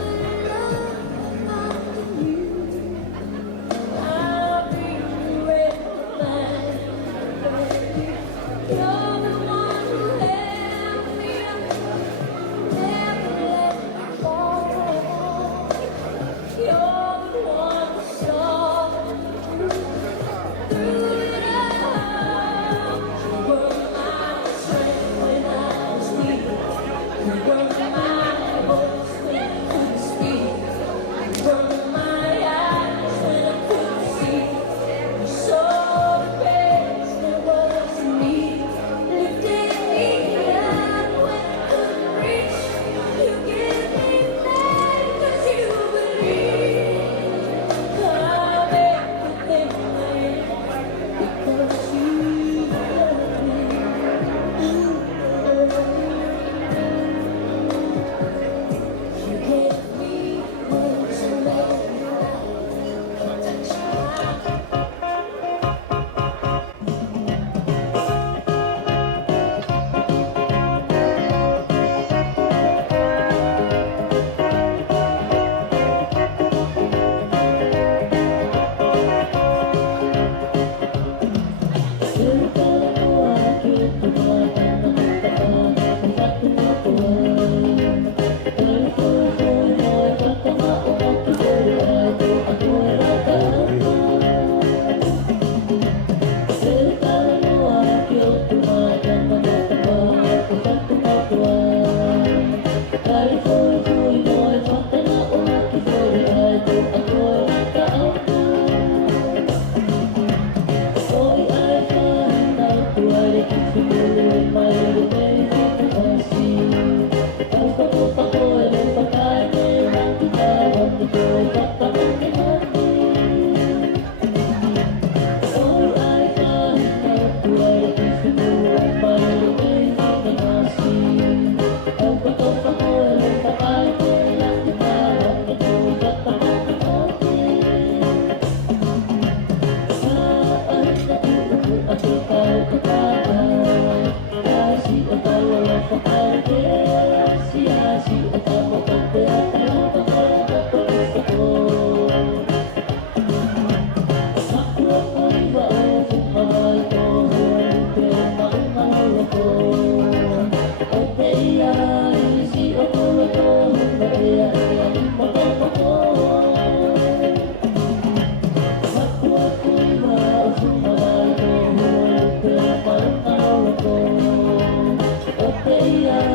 Yeah.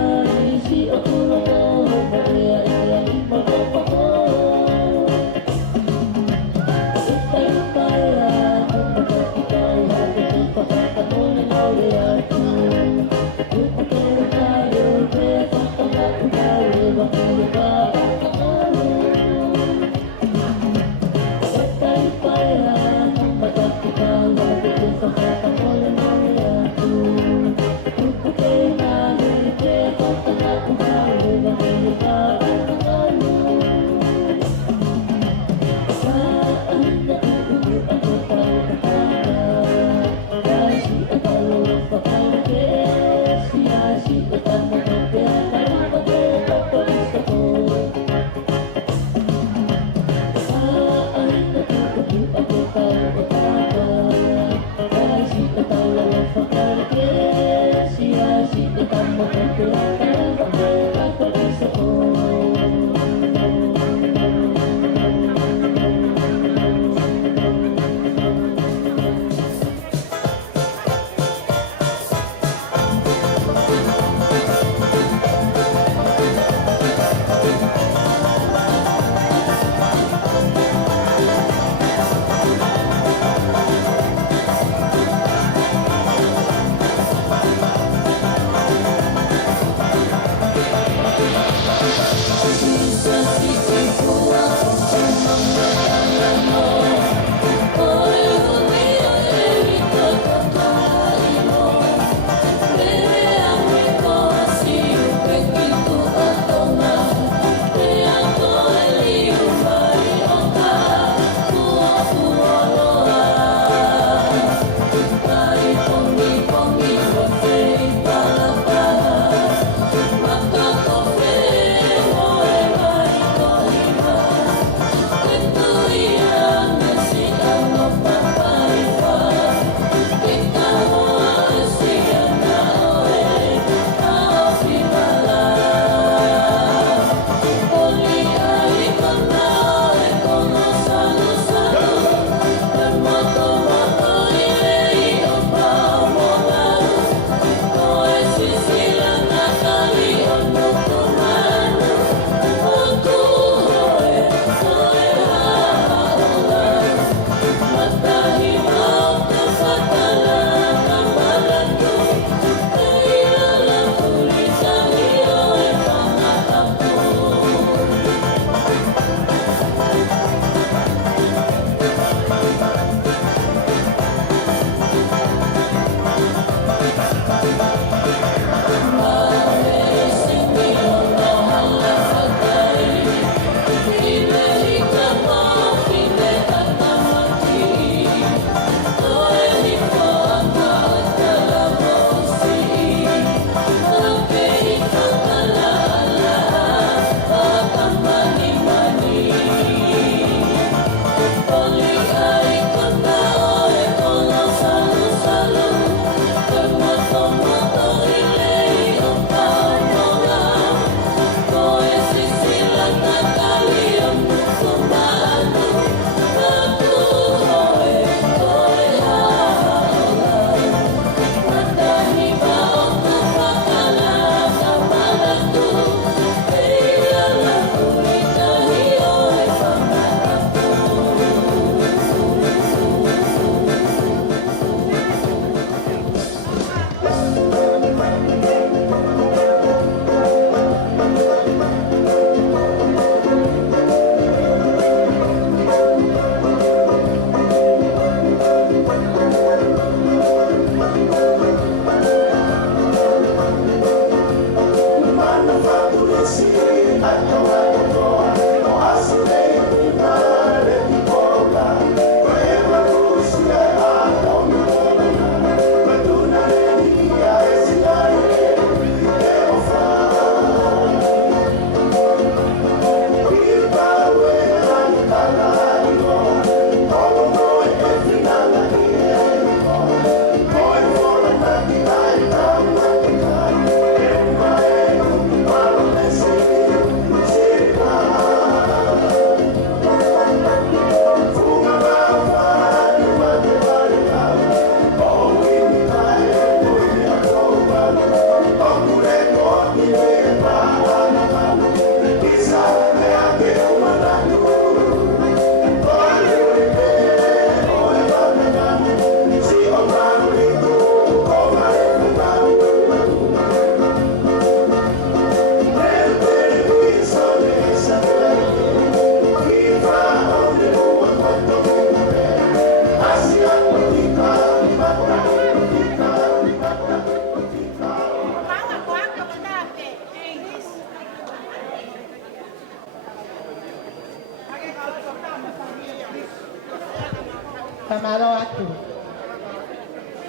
Pamalo atu.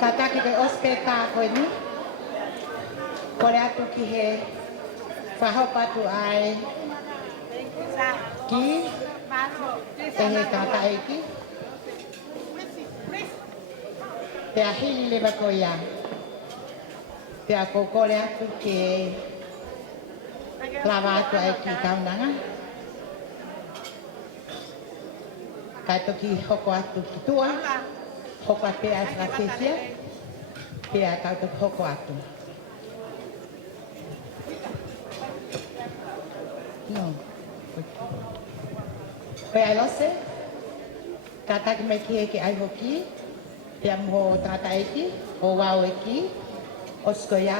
Kataki ke ospeta koe ni. Kore atu ki he whahop atu ai ki e he katai ki. Te ahili le bako ia. Te a kokore atu ke lava atu ai ki kaunanga. Kai toki hoko atu ki tua. Hoko a pea strategia. Pea kau toki hoko atu. No. Koe alose. Kataki me ki eke ai hoki. Pea mho tata eki. O wau eki. Osko ia.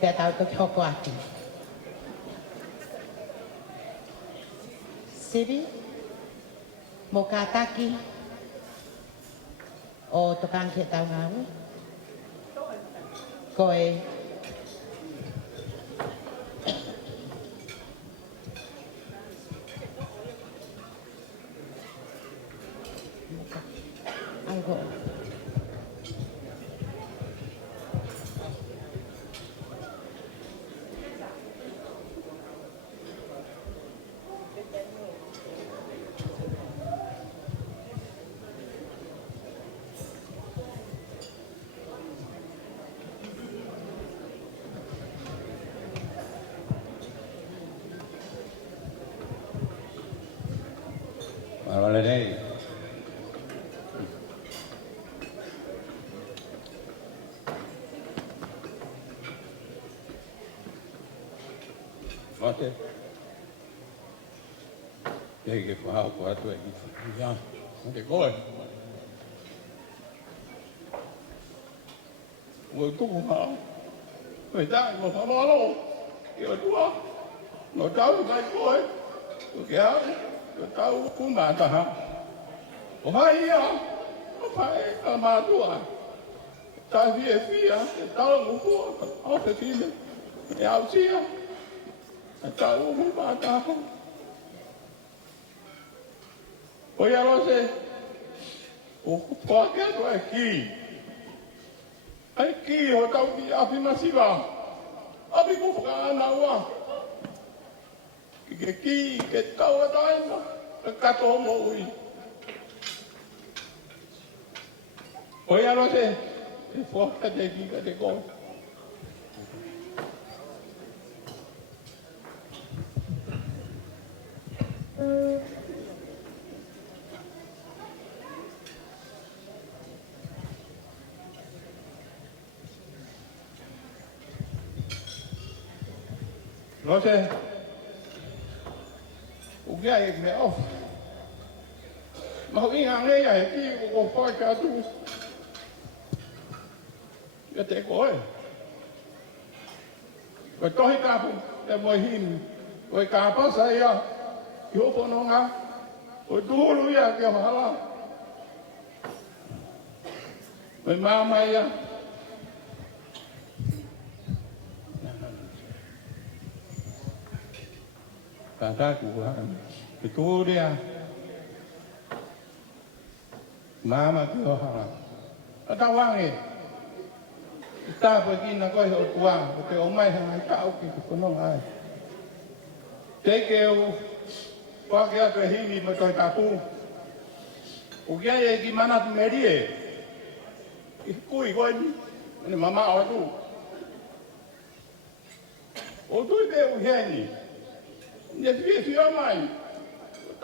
Pea tau toki hoko atu. Sibi. Mo kataki. O tokan ke tau ngau. Koe. Algo. Vale, dei. Mate. Ei que fa o atu e ki. Ya. Ke koe. Ngoi tuku ha. Ngoi tai mo fa malo. Ke tua. No tau kai koe. Ke a. Ke tau ku ma ta ha. O hai ia. O pai ka ma tua. Tai fia. Ke tau mo ku. O ke fine. E au sia. Tau mo ma ta ha. O ia rose. O pake ato e ki. Ai ki ho tau ki api masiwa. Api kufuka ana ua. Ki ke tau a taima. Ke kato mo ui. O ia rose. E fuaka te ki ka te koe. Rose, o que é que é? Mas alguém arreia aqui, o pai que é tu. Já tem coisa. Vai torre capo, é morrinho. Vai capa saia, eu vou não há. O duro ia que eu lá. Vai mamãe ia. Kata ku itu dia mama tu orang ada wangi kita pergi nak kau uang ke omai sangat kau ke konon ai tekeu pakai apa hivi macam tapu ukia ye gimana tu medie ikui kau ni mama awak tu o tu dia ukia ni Nye fia mai,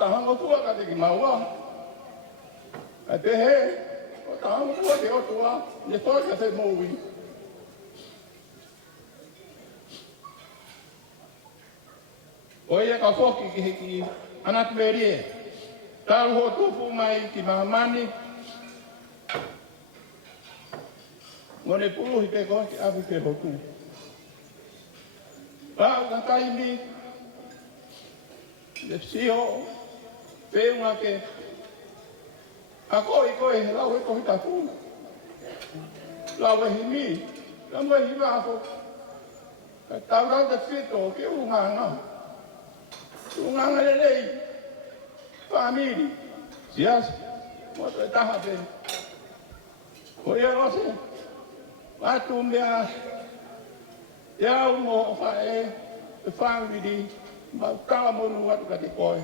tahang o tua kate ki maua. A te he, o tahang o tua te o tua, nye toi ka te moui. O ia ka whoki ki heki anatu merie. Taru ho tupu mai ki mahamani. Ngone puluhi te koe ki api te hoku. Pau ka kaimi, le sio peunga ke a koe lau e kohi taku lau e himi lau e hima afo ka tau rau te whito ke unganga le lei famili sias mo te taha pe. O ia rose, watu mea, iau mo whae, e whāwiri, ma kawa monu watu ka te koe.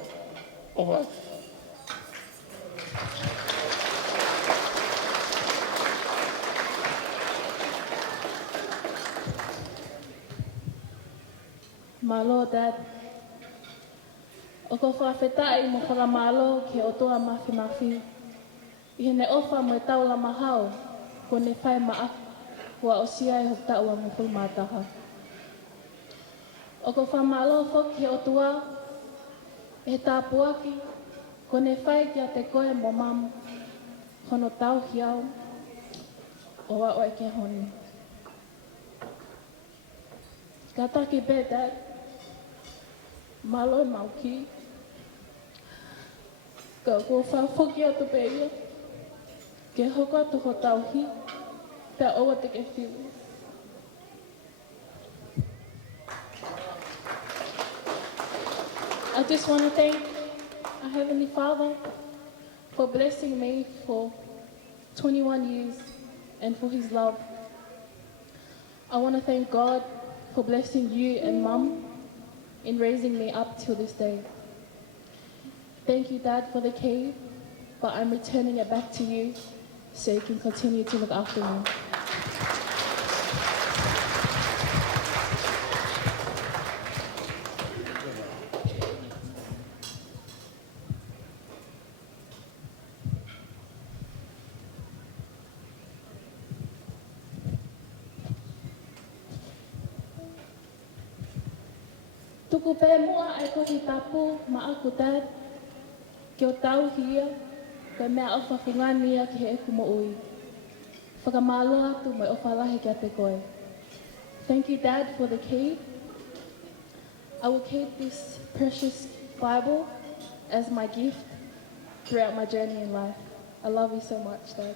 O watu. Malo, Dad. O ko whawhetai mo whakamalo ke o toa mawhi. I hene ofa mo e tau la mahau, ko ne whai maaku, kua o sia e hok taua mo pulmataha. O ko whamalo whoki o tua, e tāpuaki, ko ne whai kia te koe mo mamu, hono tau hiau, o wa oe ke honi. Ka taki be, Dad, malo e mauki, ka ko whawhoki atu pe ia, ke hoko atu ho tauhi, pia oa te ke whiu. I just want to thank our Heavenly Father for blessing me for 21 years and for His love. I want to thank God for blessing you and Mum in raising me up till this day. Thank you, Dad, for the cave, but I'm returning it back to you so you can continue to look after me. Tuku pē mua ai kohi tapu ma aku, Dad, ki o tau hia, koe mea o whawhingania ki he eku mo ui. Whakamalo atu mai o whalahi kia te koe. Thank you, Dad, for the key. I will keep this precious Bible as my gift throughout my journey in life. I love you so much, Dad.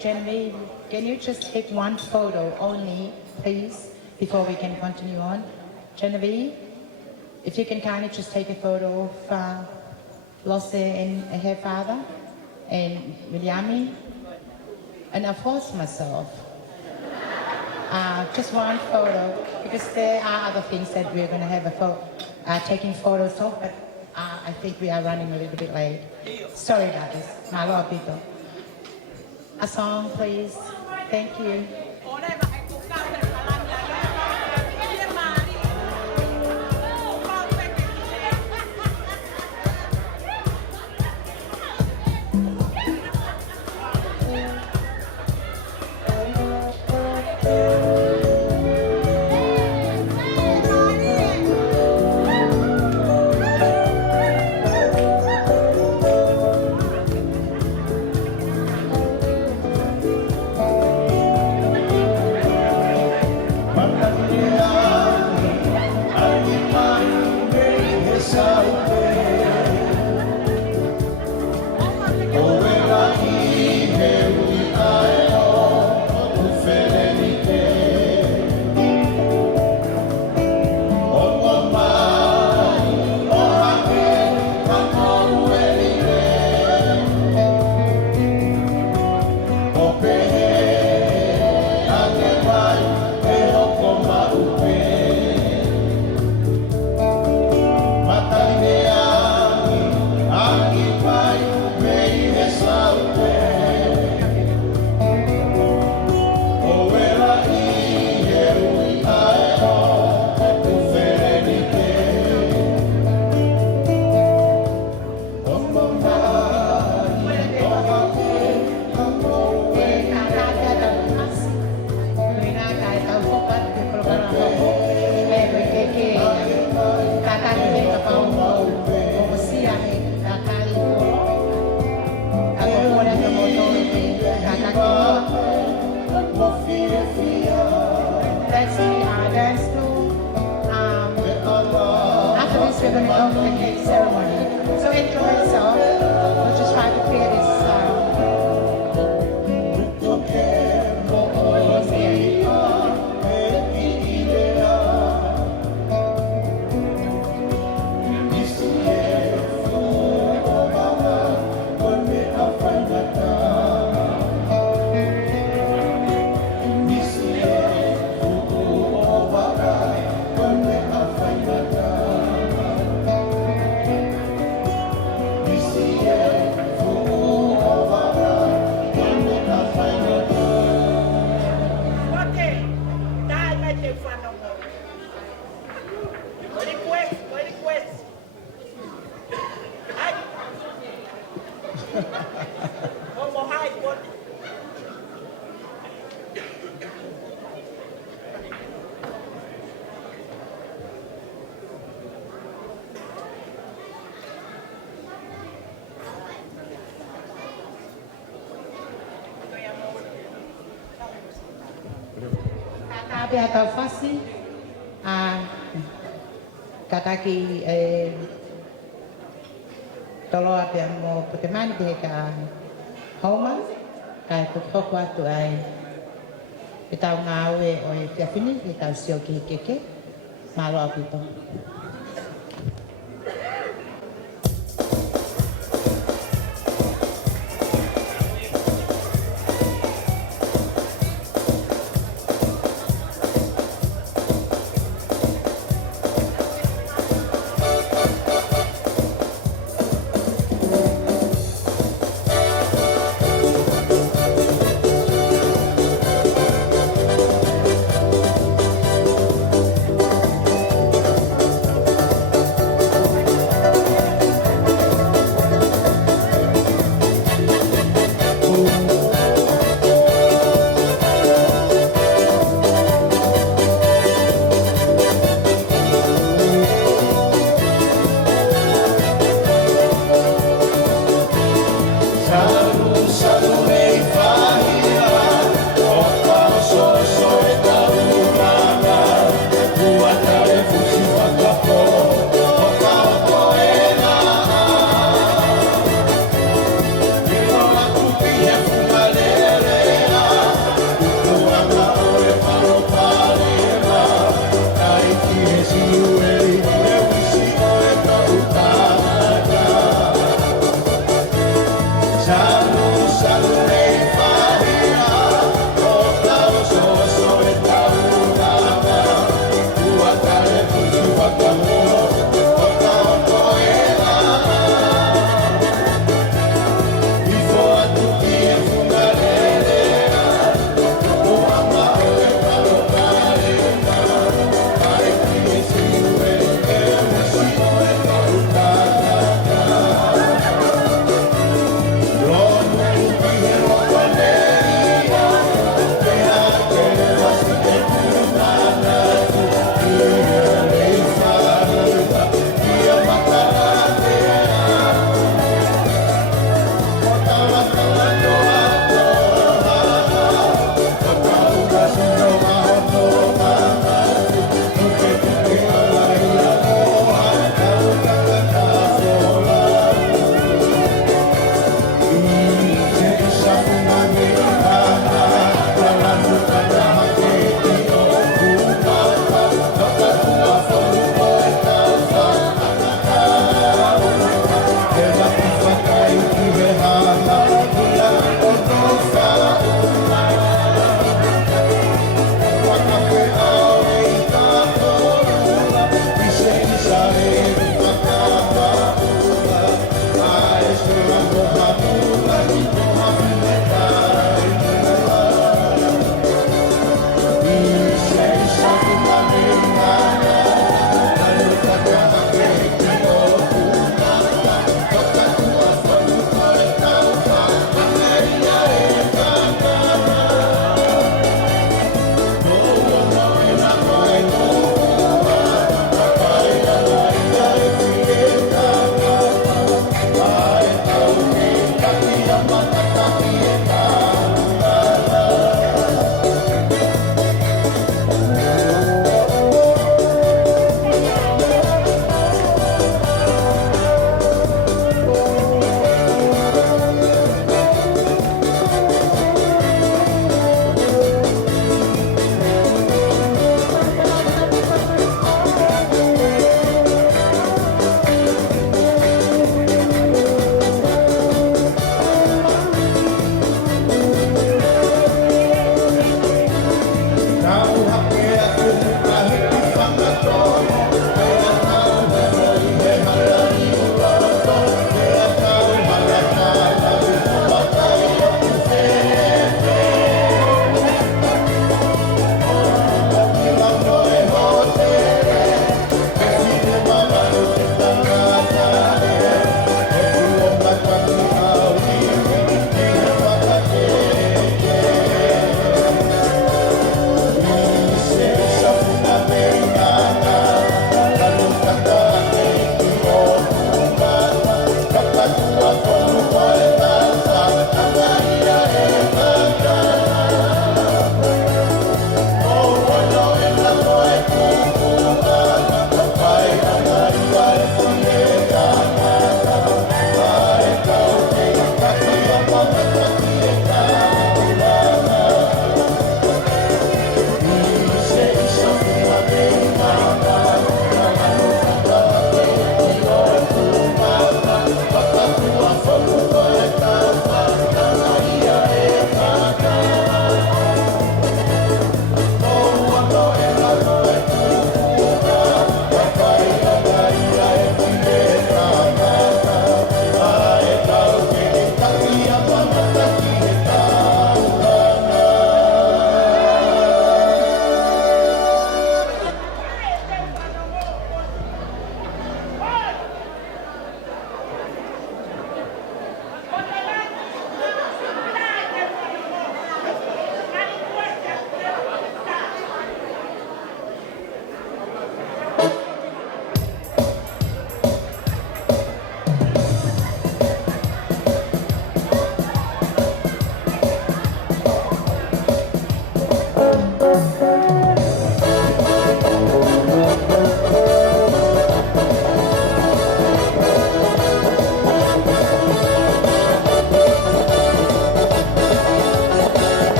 Genevieve, can you just take one photo only, please, before we can continue on? Genevieve, if you can kindly just take a photo of Losse and her father, and Williami, and of course myself. Just one photo, because there are other things that we're going to have taking photos of, but I think we are running a little bit late. Sorry about this. Malo apito. A song, please. Thank you. We're going to go for the cake ceremony. So enjoy yourself. We'll just try to clear this. Kakabe atau fasi, kakaki tolo ape mo putemani be ka homa kai kukok watu ai itau ngawe o e fiafini itau sio keke malo apito.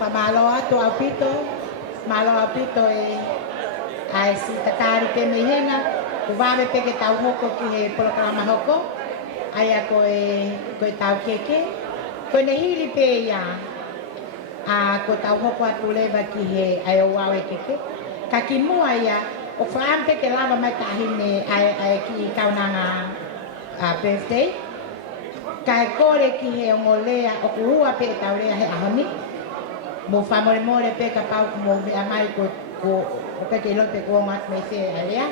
whamalo atu au pito, malo au pito ai si takari ke mehena, uwawe peke tau hoko ki he polokalama hoko, ai a koe tau keke, koe ne hili pe ia, ko tau hoko atu lewa ki he ai o wawe keke, ka ki mua ia, o whaampe ke lava mai tahine ai ki kaunanga birthday, kai kore ki he o lea o kuhua pe tau lea he ahoni, mo whamore more pe ka pau mo mea mai ko peke ilo pe kua ngat me se a lea,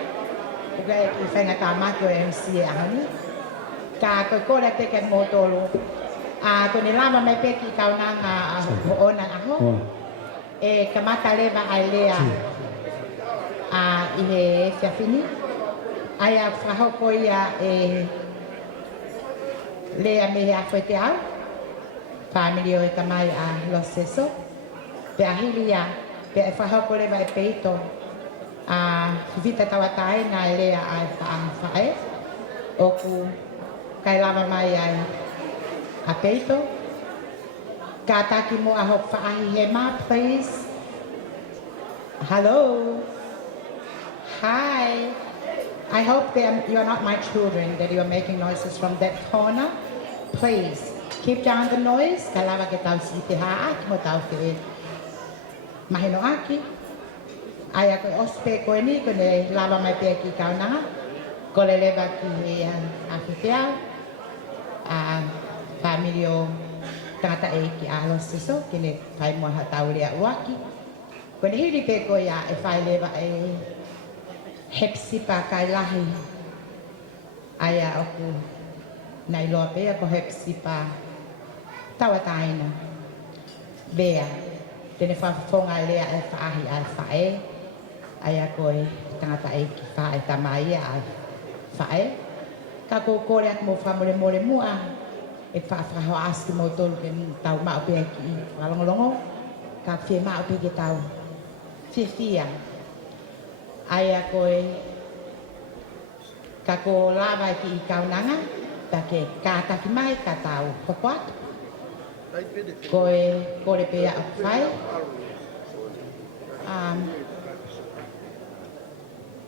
o kai ki whainga tā mako e MC e ahoni, ka koe kore te ke mo tolu, ko ni lama mai pe ki kaunanga ho ona aho, e ka mata lewa ai lea, i he whiawhini, ai a whahoko ia lea me he a whaite au, family o e kamai a Los Seso, pe a hili ia, pe a whahoko lewa e peito, vita tawatai nga e lea a whae, oku kai lama mai ai a peito, ka taki mo a hok whaahi he ma, please. Hello. Hi. I hope you are not my children, that you are making noises from that corner. Please, keep down the noise. Kalawa ke tau si te haaki mo tau te mahino aki. Ai a koe ospe koe ni, koe ne lawa mai pia ki kaunanga. Ko le lewa ki he awhiteau. Family o tangata e ki a Los Seso, ki ne pai mua ha tau lea uaki. Koe ne hiri pe koe a e whai lewa e hepsipa kai lahi. Ai a oku nai loa pea ko hepsipa tawataina. Bea, tene whawhonga lea e whaahi ai whae. Ai a koe tangata e ki whae tamai ai whae. Ka ko kore ak mo whamore more mua. E whawhaho aski mo tolu ke tau mao pea ki i whalongolongo. Ka whie mao pea ke tau whiwhia. Ai a koe ka ko lawa ki i kaunanga, ta ke kātaki mai ka tau hokoat. Koe kore pea o whai.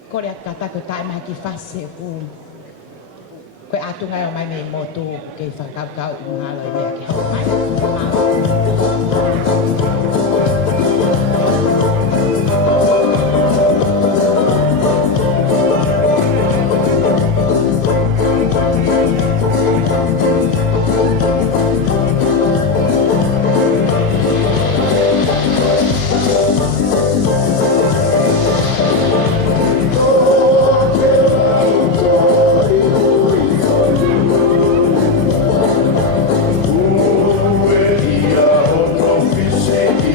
Kore at katako tae mai ki whase u. Koe atungai o mai me motu ke whakaukau i muhalo i mea ki hau mai. Say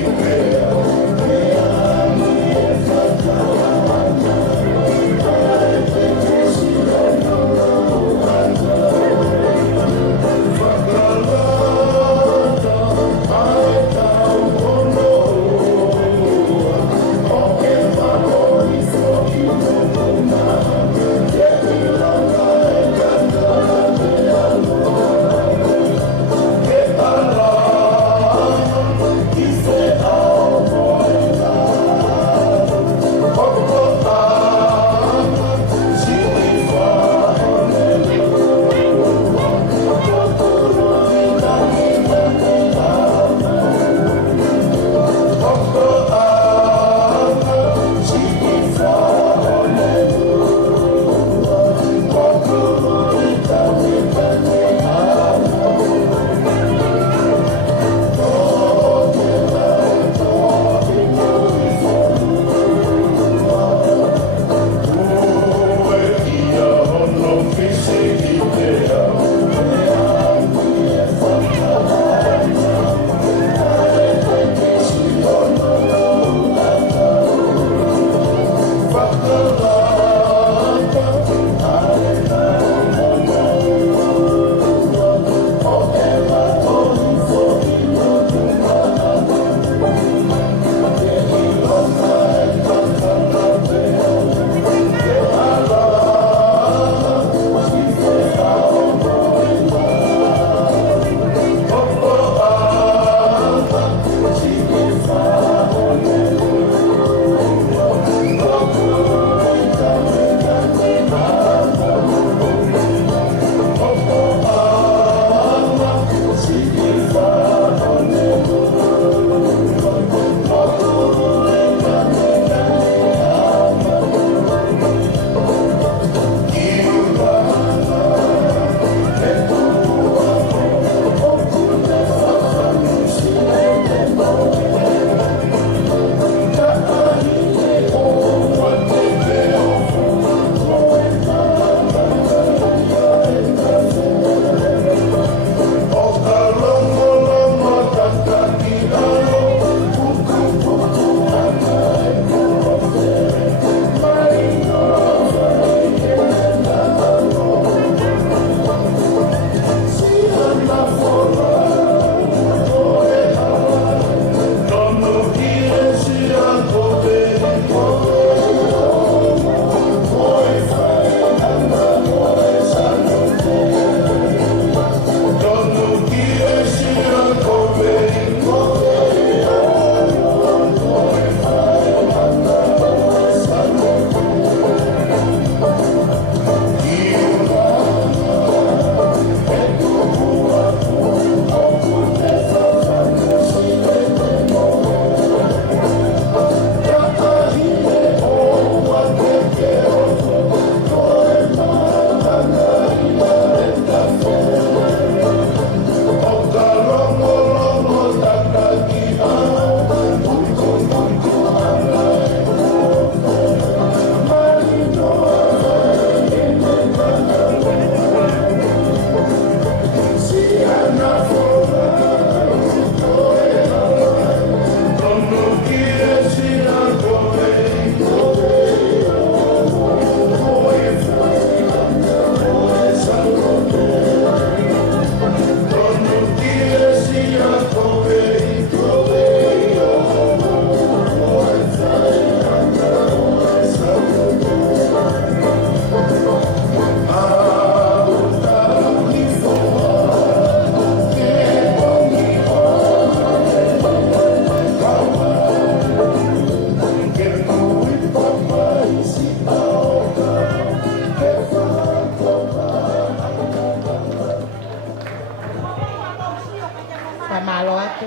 ka malo atu.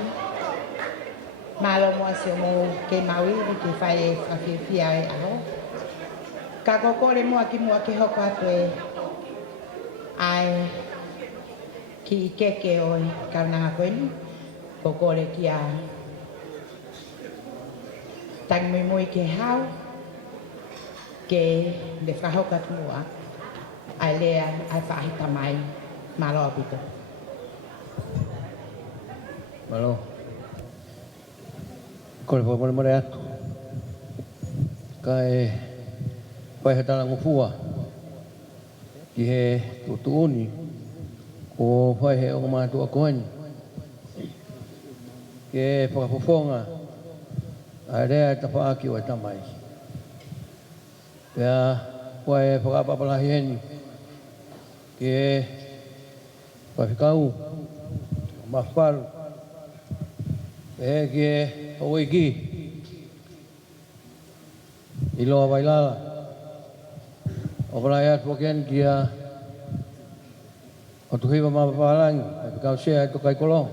Malo mo asio mo ke maui ke whai e whawhiwhia e aho. Ka kokore mua ki hoko atu e ai ki i keke o kaunanga koeni. Kokore ki a tangi mui ke hau ke le whahoka tumua ai lea ai whahita mai malo apito. Malo. Kore po mole atu. Kai pai hatala ngufua. Ki he tutuuni ko pai he o ma tu akoani. Ke whakapofonga a rea ta whaaki o tamai. Pea pai whakapapalahi heni ke whakikau mawharu e ke oiki i loa wailala o palai atu ken kia o tuhiwa mapapalangi e kau sea e tukai kolong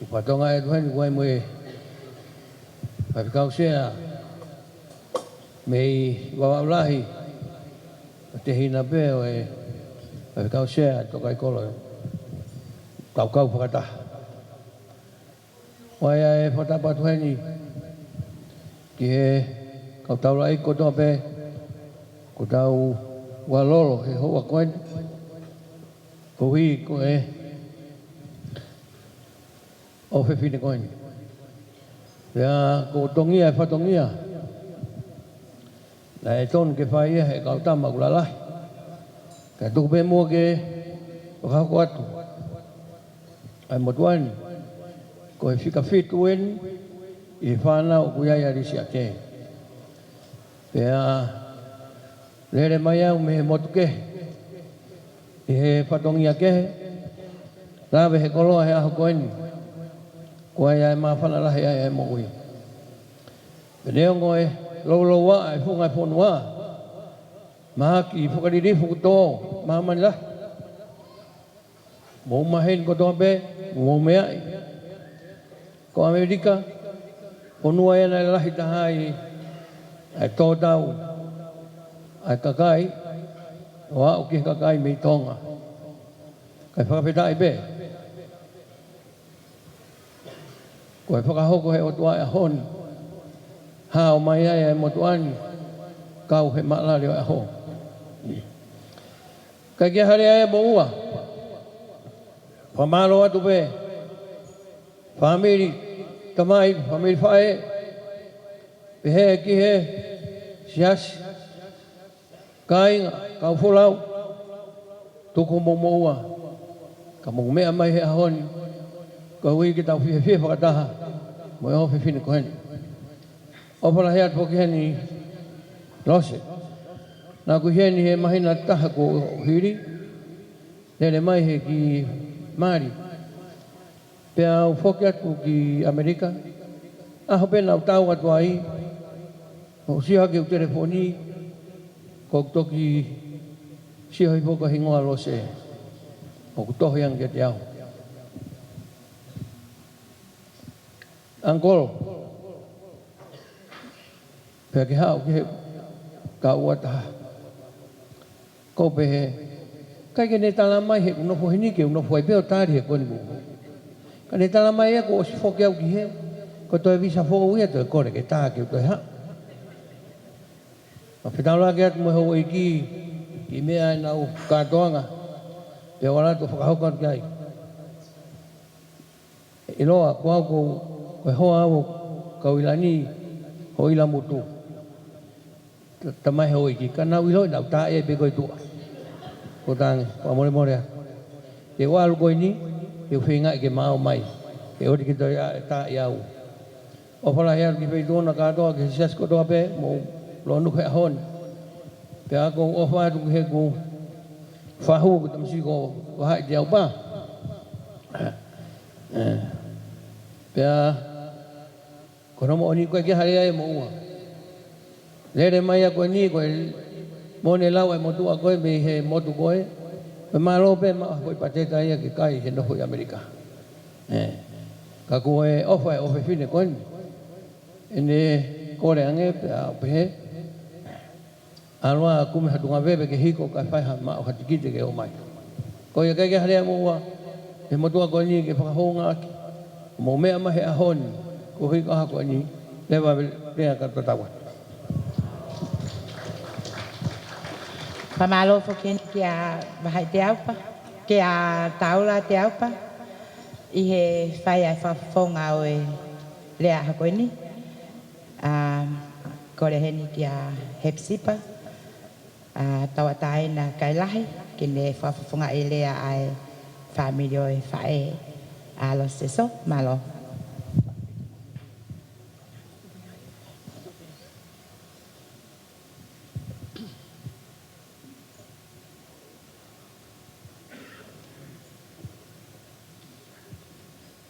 i patonga e tuheni kuai mui e kau sea mei wawaulahi te hina peo e kau sea e tukai kolong kau whakataha. Waia e whatapatu heni ki he kau taula i kotoa pe ko tau walolo he hoa koen ko hui ko e o whewhine koen. Pea ko tongia e whatongia na e tonu ke whaia he kau tama kulalahi ka tuku pe mua ke wakako atu ai motuani ko e whika whitu eni i whanau kuiai arisi a te. Pea lere mai au me he motu ke i he whatongia ke rawe he koloa he aho koeni kuai ai maa whanarahi ai ai mo ui. Peneo ngoe lolo wa ai whunga i whonua maha ki whakaririfu kuto maha manila mo mahen kotoa pe mo meai ko Amerika onua e na lahi tahai ai tōtau ai kakai o au ki kakai mei tonga kai whakawhetai pe ko e whakahoko he otua e honi hao mai ai e motuani kau he maalari o e ho kai kia hare ai e mo ua whamalo atu pe whamiri tamai, whamiri whae pehe ki he siasi kainga, kau wholau tuku mo ua ka mo mea mai he ahoni ka hui ki tau whihe whakataha mo e ho whiwhine ko heni o pala hea tupo ki heni lose nā ku heni he mahina taha ko hiri nere mai he ki Māori pea au whoki atu ki Amerika aho pena au tau atu ai o siha ki u telefoni ko toki siha i whoka hingoa lose o kutohi ange te au Angkol pea ki hao ki he ka uataha ko pehe kai ke ne tala mai he uno fo hini ke uno fo pe o tari he koni bu ka ne tala mai e ko fo ke au ki he ko to e visa fo u e to ko ke ta ke to ha a fitala ke mo ho i ki me ai na u ka tonga pe wala to fa ho ka kai e lo a ko ho a ka ilani ho ila mutu tamai ho i ki kana u lo na ta e pe ko tu ko tang pa more more e wal ko ni e finga ke mau mai e ori ki ta ya u o pala ya ki pe dona ka do ke ses ko do pe mo lo nu khe hon pe a ko o fa du he ko fa hu ko tam si ko wa dia ba pe a ko no mo ni ko ke hari ai mo wa le re mai ko ni ko mo ne la wa mo tu a ko me he mo tu ko Pe malo pe ma hoi pateta ia ke kai he noho i Amerika. Ka koe ofa e fine koini. Ene kore ange pe a pehe. Alwa kume hatunga bebe ke hiko ka whaiha ma o hatikite ke o mai. Ko ia kai ke harea mua, he motua koini ke whakahonga aki. Mo mea mahe ahoni, ko hiko aha koini, lewa rea ka tatawa. Pamalo fo ken kia bahai te aupa, kia taula te aupa, I he whai ai whafonga o e lea ha koini. Kore heni kia hepsipa, tawa tae na kailahi, kine whafonga I lea ai whamiri o e whae alo seso, malo.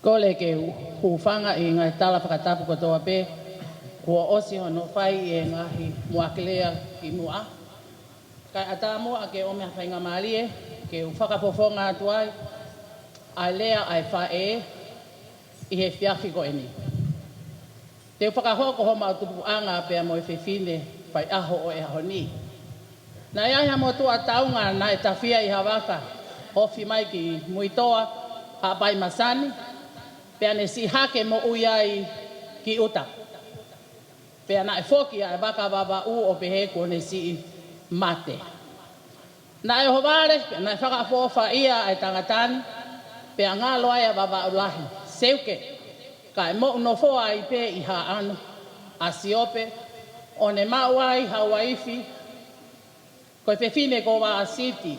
Kole ke hufanga I ngai tala whakatapu katoa pe, kua osi hono whai e ngahi muakelea ki mua. Kai ata mua ke ome a whainga maalie, ke whakapofonga atuai, ai lea ai whae, I he whiawhi ko eni. Te whakahoko ho mautupu anga pe a moi whiwhine whai aho o e ahoni. Na ia mo tua taunga na e tawhia I hawaka, hofi mai ki muitoa, hapai masani, pea ne si hake mo uiai ki uta. Pea na e whoki ai waka wawa u o pehe ko ne si mate. Na e hovare, pea na e whakafofa ia ai tangatani, pea ngā loa wawa ulahi. Seuke, ka e mo no foa ai pe I ha anu, a siope, o ne mauai hawaifi, ko e pewhine ko wa a siti,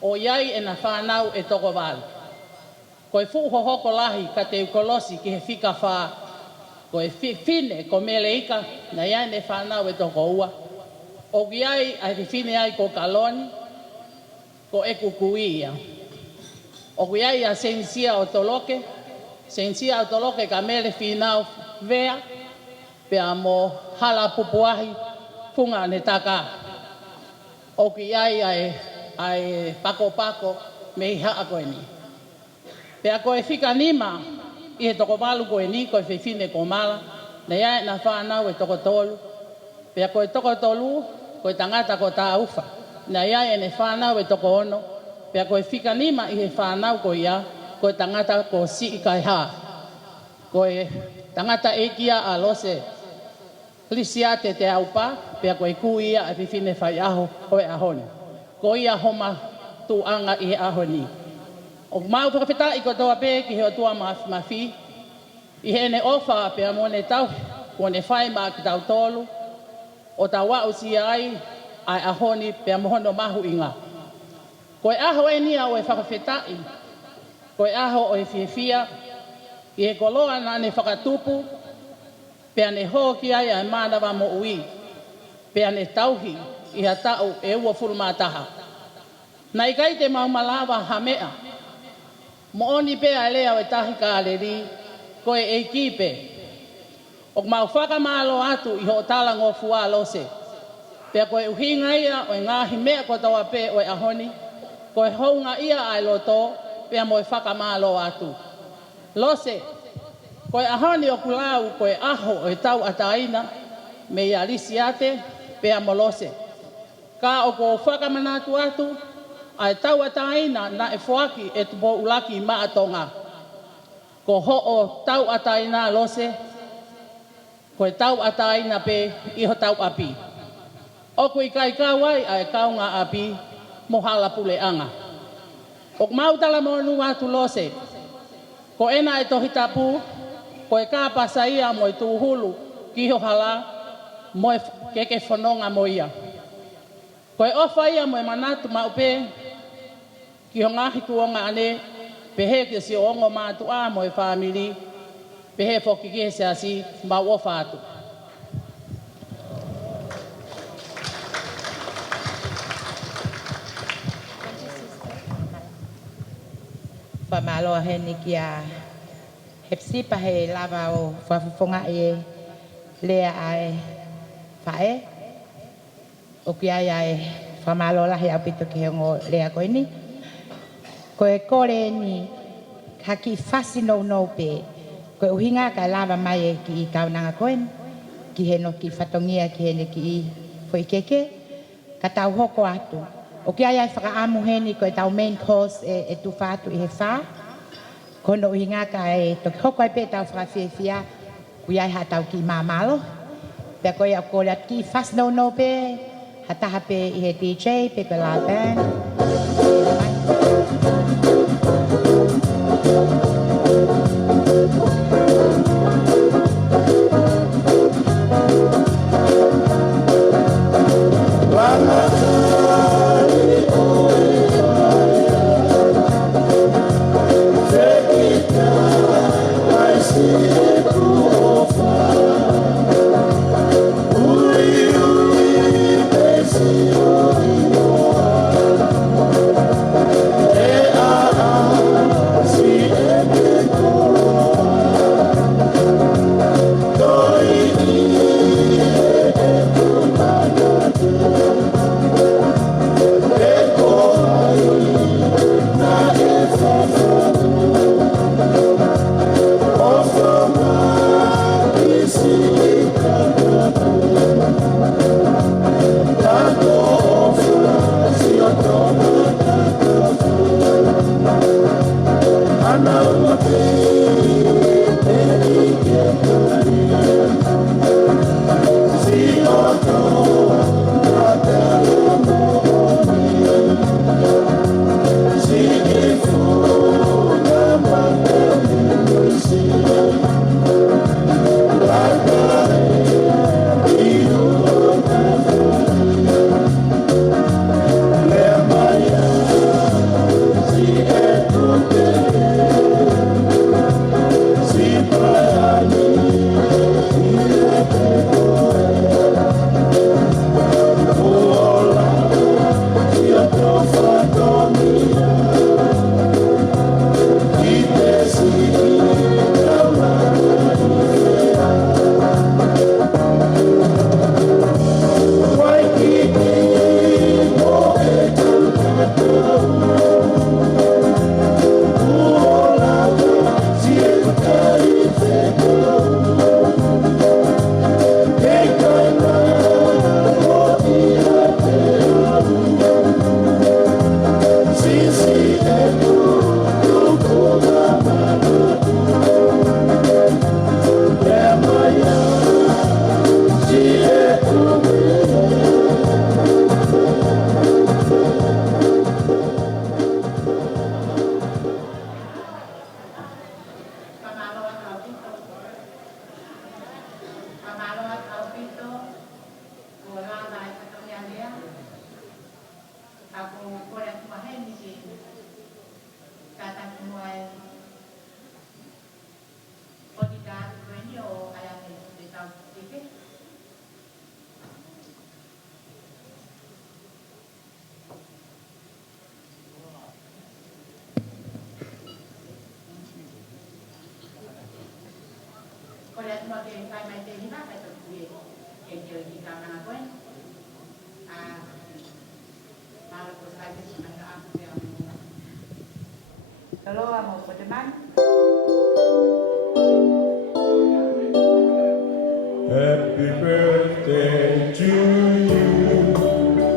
o iai e na whanau e toko walu. Ko e fuho hoko lahi ka te ukolosi ki he whika wha, ko e whine ko mele ika, na iai ne whanau e toko ua. O ki ai ai whine ai ko kaloni, ko e kukuia. O ki ai a sensia o toloke, sensia o toloke ka mele whinau vea, pea mo hala pupuahi, funga ne taka. O ki ai ai pako me I haa koe ni. Pea koe whika nima, I he toko malu koe ni, koe whiwhine ko mala, na iai na whanau e toko tolu. Pea koe toko tolu, koe tangata ko tā ufa, na iai e ne whanau e toko ono. Pea koe whika nima I he whanau ko ia, koe tangata ko si I kai haa. Koe tangata e kia a lose, lisiate te aupa, pea koe ku ia a whiwhine whai aho o e ahoni. Ko ia homa tu anga I he ahoni. O mau whakawhita I kotoa pe ki heo tua mawhi. I he ne ofa pea mo ne tau, ko ne whai maa ki tau tolu. O ta wau si ai ahoni pea mohono mahu inga. Ko e aho e nia o e whakawhita I. Ko e aho o e whiwhia. I he koloa na ne whakatupu. Pea ne hoki ai ai mānawa mo ui. Pea ne tauhi I ha tau e ua furumataha. Na I kai te maumalawa ha mea. Mo oni pea lea o e tahi ka aleri, koe e kipe. O mau whakamalo atu I ho tala ngō fua lose. Pea koe uhinga ia o e ngāhi mea kotoa pe o e ahoni, koe hounga ia ai loto, pea mo e whakamalo atu. Lose, koe ahoni o kulau koe aho o e tau ataina, me ia lisiate, pea mo lose. Ka o ko whakamanatu atu, ai tau ataina na e whoaki e tupo ulaki maatonga. Ko ho o tau ataina lose, ko e tau ataina pe iho tau api. O ko I kai kawai ai kaunga api mohala pule anga. O mautala monu atu lose, ko ena e tohi tapu, ko e kāpasa ia mo I tuhulu ki ho hala mo e keke whanonga mo ia. Ko e ofa ia mo e manatu maupe, ki ho ngahi kuonga ane, pehe ke si ongo mātu a mo e whamiri, pehe whoki ke se asi mau ofa atu. Whamaloa he ni kia hepsipa he lava o whawhonga e lea ai whae. O ki ai ai whamaloa lahi au pito ki he ngō lea koe ni. Ko e kore ni haki fasi no pe. Ko uhinga ka lava mai e ki i kaunanga koen. Ki he no ki whatongia ki he ne ki i whoikeke. Ka tau hoko atu. O ki ai whakaamu heni ko e tau main course e tu whātu i he whā. Kono uhinga ka e toki hoko ai pe tau whakawhiawhia. Kui ai ha tau ki māmalo. Pea koe au kore atu ki fasi no pe. Hataha pe i he DJ pe pe la band. Happy birthday to you.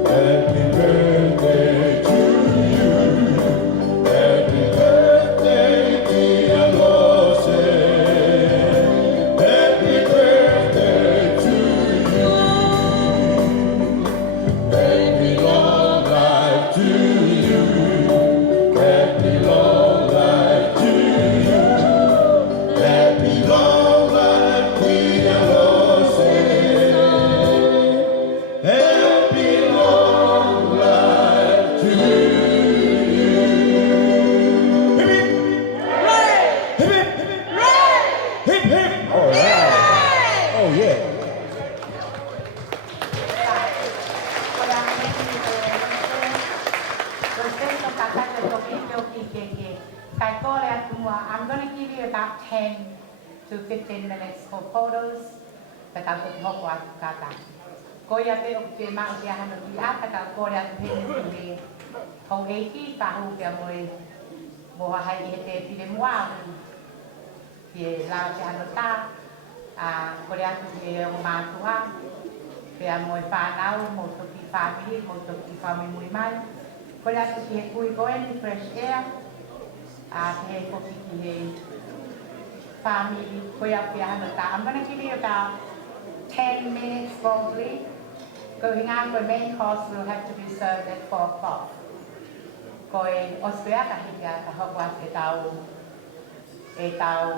Happy birthday to you. Happy birthday, dear Lose. Happy birthday to you. Happy long life to you. Happy long life to you. Happy long life, dear Lose. Happy long life to you. Hip hip. All right. Oh yeah. I'm going to give you about 10 to 15 minutes for photos. But I'm going to talk about Kata. Koya pe o ke ma o ke hano ki a kata koya pe ni ni ho e ki pa ho ke mo mo hai e te pile mua ke la te anota ko le atu ke o mātua pe a mo e whanau mo toki family mo toki family mui mai ko le atu ki he kui koeni fresh air ke he koki ki he family ko ia pe anota I'm gonna give you about 10 minutes probably going on the main course will have to be served at 4 o'clock ko e oswea ka hia ka hokwa e tau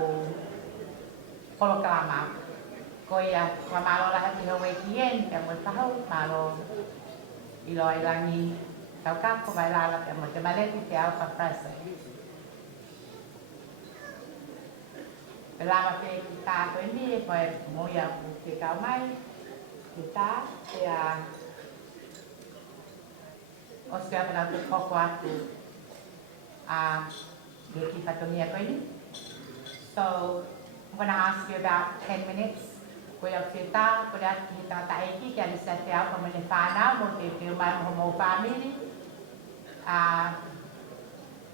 holokalama ko ia wa malo la hati ho we kien ka mo pahau malo ilo ai langi tau ka ko vai la ka mo te maleti te au pa prasa Pelama pe ta ko ni ko mo ia ke ka mai kita ya oswea ka tu ko atu de ki patonia ko ni so I'm going to ask you about 10 minutes. Kuya kita, kita taiki kaya sa tiyaw kung manifana mo tiyaw mo family.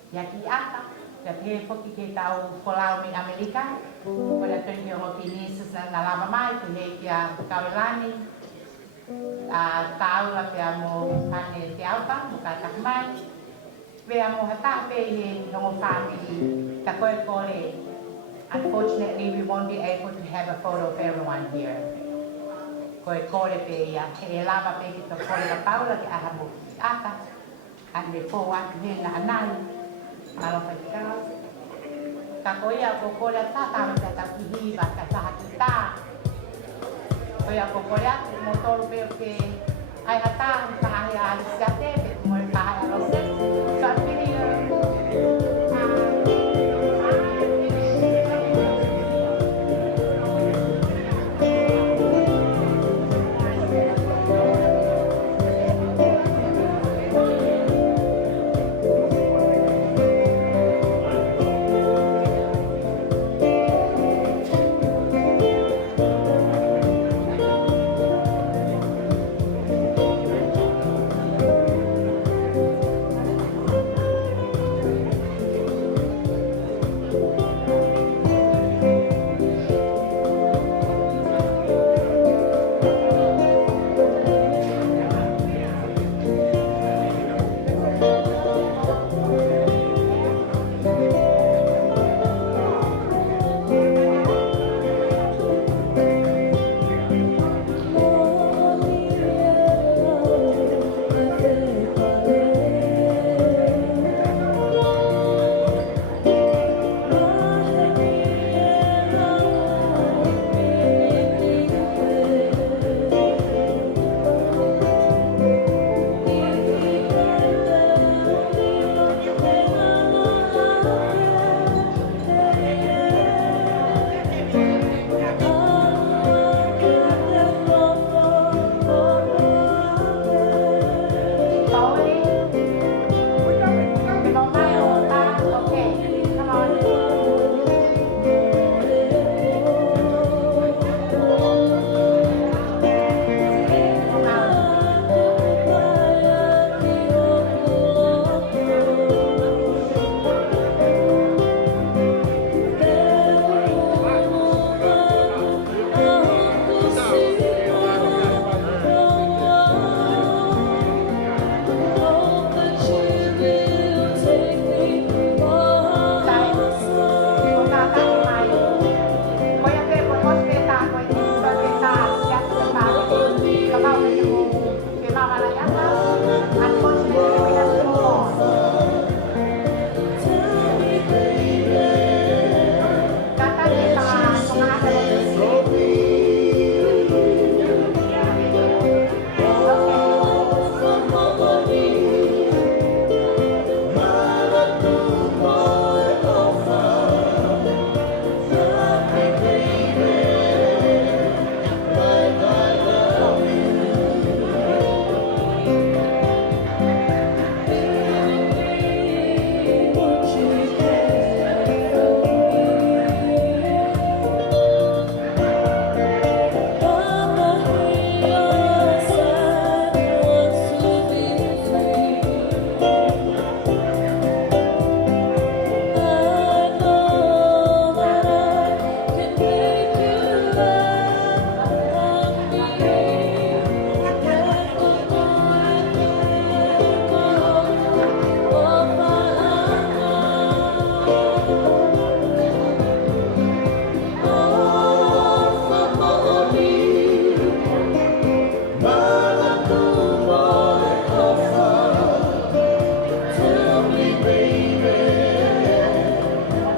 Yaki ata, jadi po kita pulau mi Amerika. Kuya tuyo mo kinisus na nalama mai kaya kawilani. Tao la tiyaw mo kani tiyaw pa mo katakmay. Kaya mo hata pe yung family. Takoy kore. Unfortunately, we won't be able to have a photo of everyone here. Koe kore pe ia, he lava pe ki to kore la paula ki aha mo aka. Ande po atu he na anai. Malo pa ki kao. Ka koe ia ko kore ta tama te ta ki hiva ka taha ki ta. Koe ia ko kore atu mo tolu pe o ke ai hata ang taha ia alisia tepe. Mo e taha ia lo se. So I'm really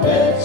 Mama,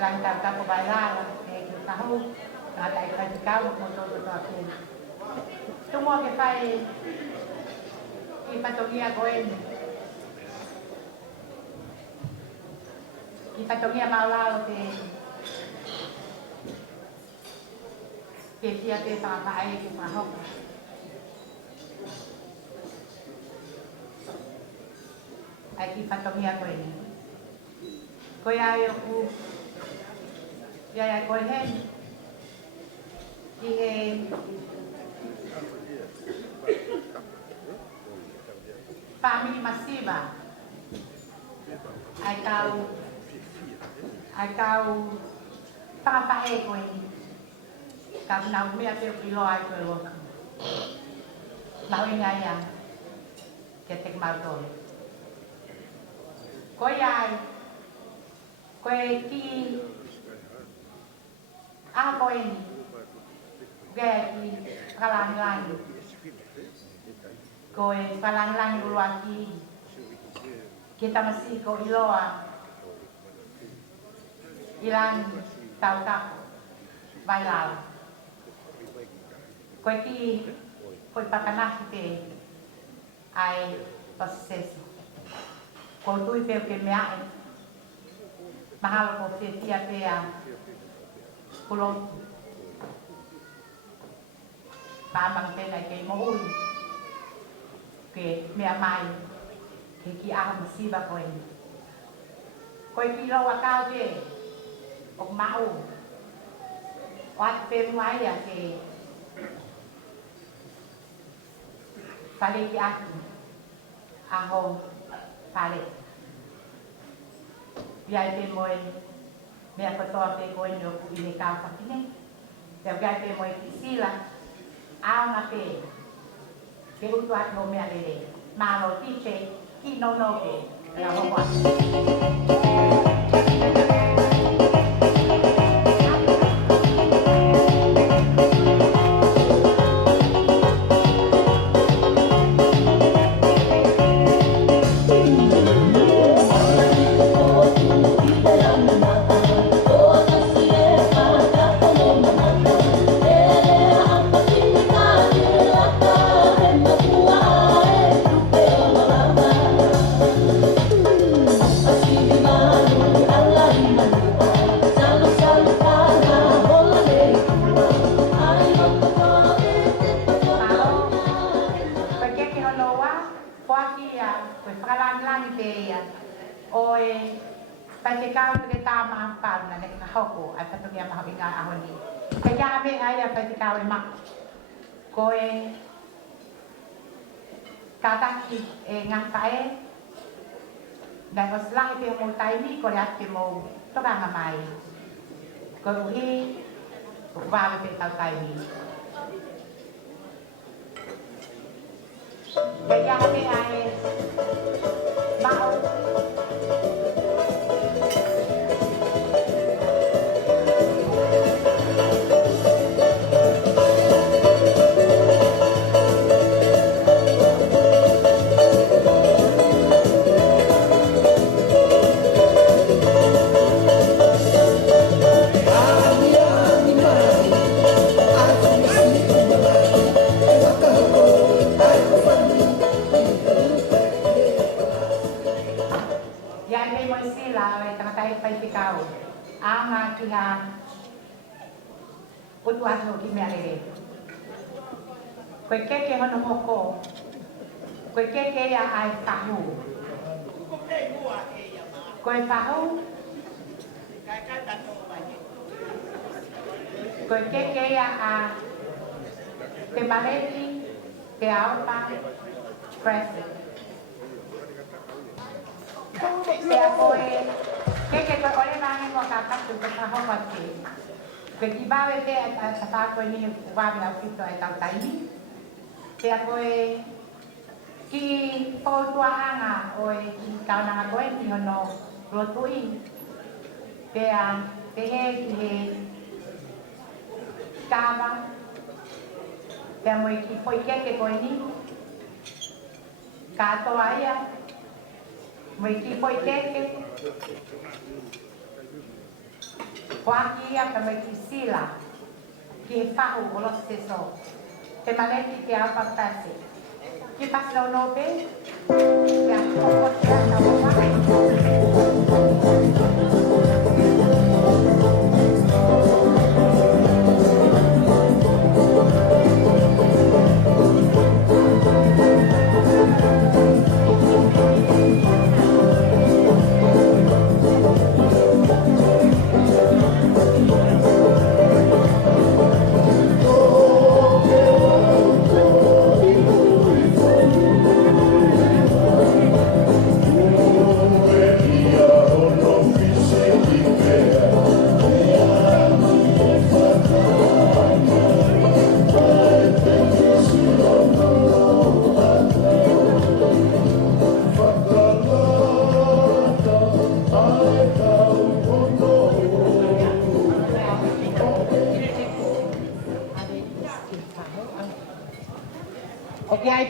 lang tata ko bailala, tahu, ada ikan kau motor tu aku. Semua ke pai, kita tongia koin, kita tongia maulal ke siapa sama pai ke mahok. Aquí patomia koin. Koya yo ku ya koin hen. Ihe family masiva. Ai kau papae koin. Kau nau mea te pilo ai koe lo. Mau ingaya ke tek mautoi. Koe ai, koe ki a koe ni, koe ki kalang-lang, koe kalang-lang ulu aki, kita masih ko iloa, ilang tau-tau, bailal. Koe ki, koe pakanak te, ai proseso. Ko tui peo ke mea e, mahalo ko te tia pea kulon. Pamang tena ke mo ui, ke mea mai, ke ki aha masiba koe. Koe ki loa kau te, o mau, o ati pe muai a ke pale ki aki, aho pale. Biai pe moi mea kotoa pe koe no ku ine kau pakine. Te biai pe moi ki sila, aonga pe, ke utu at no mea lele. Malo tiche, ki no no pe, la hoa. Koe kataki e ngakae dan oslang pe mo taimi ko ya pe mo to ka ngamai ko uhi va pe tau taimi kaya pe ai mau utuato ki mea rere. Koe keke hono hoko, koe keke ia ai tahu. Koe tahu, koe keke ia a te maleti, te aopa, crescent. Pea koe, keke koe ole mangi mo kakatu te taho pati. Koe ki bawe te a tākoe ni wawe au kito e tau taimi. Pea koe ki poutua anga oe ki kaunanga koe ki hono rotui. Pea te he ki he kawa. Pea moe ki poikeke koe ni. Katoa ia. Moe ki poikeke. Waki a me ki sila. Ki fahu o se so. Te maleti ki apa tasi. Ki pas no no be. Ya ko te na wa.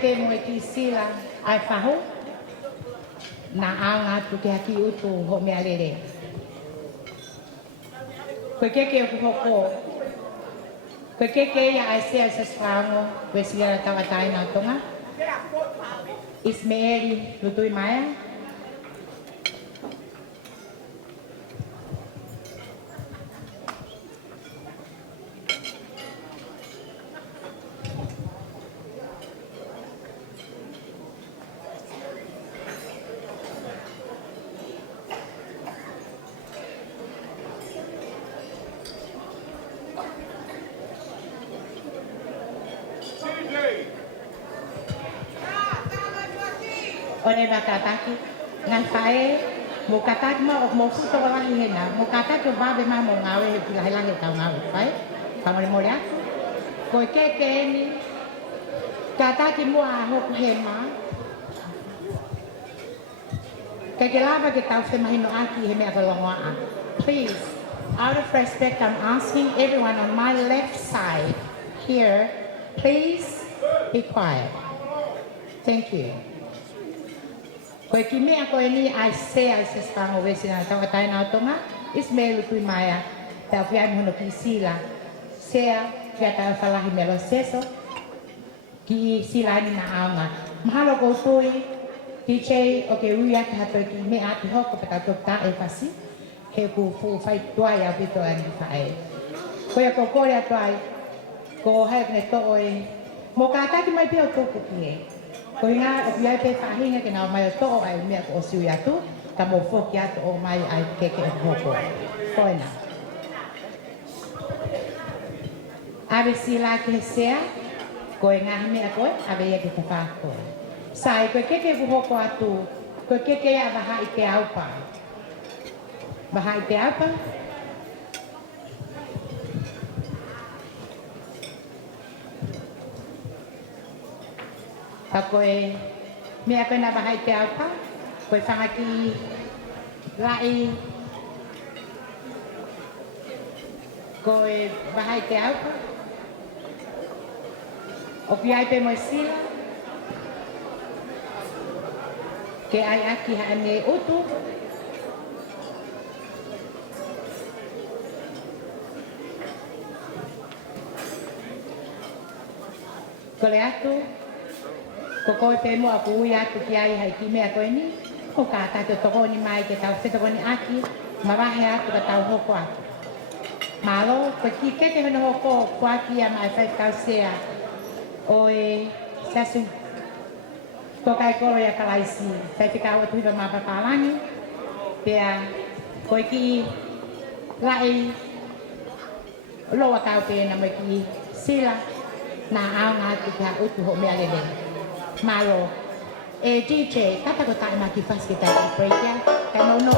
Te mo ki sila ai faho na anga tu ke aki utu ho me alere ko ke ko ko ke ya ai se se strango we sila tawatai na tonga Ismaeli lutui maya One makataki ngan fae mo kataki mo futo wala hena mo kataki ba be ma mo ngawe he la hela he tau ngawe fae kamore mo ya ko ke ni kataki mo a ho hema ke lava ke tau se mahino aki he me agalonga please out of respect I'm asking everyone on my left side here please be quiet thank you. Koe ki mea koe ni ai se spango wesi na tawatai na tonga Ismael tui maya tau whiai mohono ki sila sea kia tau whalahi melo seso ki sila ni na aonga mahalo koutui DJ o ke ui ati hato ki mea ati hoko pata tokta e pasi he ku fu whai tuai au pito ani whae koe a kokore a tuai ko hai kone to oe mo kātaki mai pia o tōku ki e ko nga o ia pe fahinga ke na mai to ai me ko siu ya tu ka mo fo ki ato o mai ai ke ho ko koina ave sila ke sea ko nga me ko ave ia ke fa ko sai ko ke ho ko atu ko ke ya va hai ke aupa va hai ke aupa Koe mea koe na bahai te aupa, koe whangaki lai, koe bahai te aupa, o piai pe moi sila, ke ai aki haane utu, ko le atu, ko koe pe mo aku ui atu ki ai hai ki mea koe ni, ko ka tātou toko ni mai ke tau setoko ni aki, ma wahe atu ka tau hoko atu. Malo, ko ki keke hono hoko kua ki a mai whai tau sea o e sasu ko kai koro ia kalaisi, whai te kau atu hiwa ma papalangi, pea koe ki lai loa kau pe na mo ki sila, na ao ngā tu ka utu ho mea lele. Malo, e DJ, kata ko tayo makifas kita i-break ya, kaya no.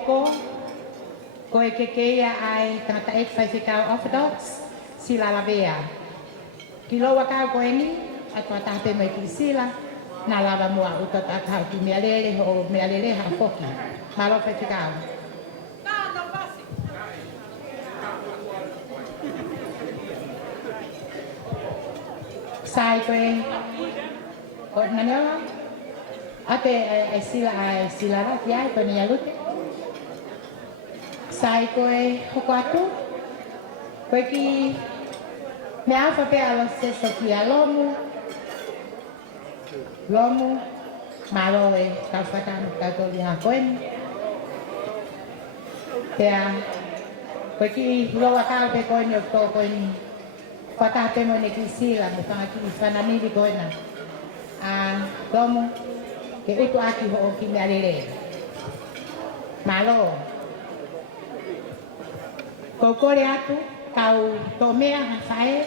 hoko, ko e kekeia ai tangata e whaiwhikau Orthodox, sila lavea. Ki loa kau ko e ni, atua tape mai ki sila, na lava mua uta takau ki mea lere o mea lere ha foki. Malo whaiwhikau. Sai koe, o nanela, ate e sila raki ai koe ni alute. Sai koe hoko atu, koe ki me awha pe alo seso ki a lomu, malo e kawhakanu kautoli ha koe ni. Pea, koe ki loa kau pe koe ni o tō koe ni. Whakape mo ne ki sila, mo whanga ki whanamiri koe na. Lomu, ke utu aki ho o ki mea rere. Malo. Ko kore atu, kau tō mea ha whae,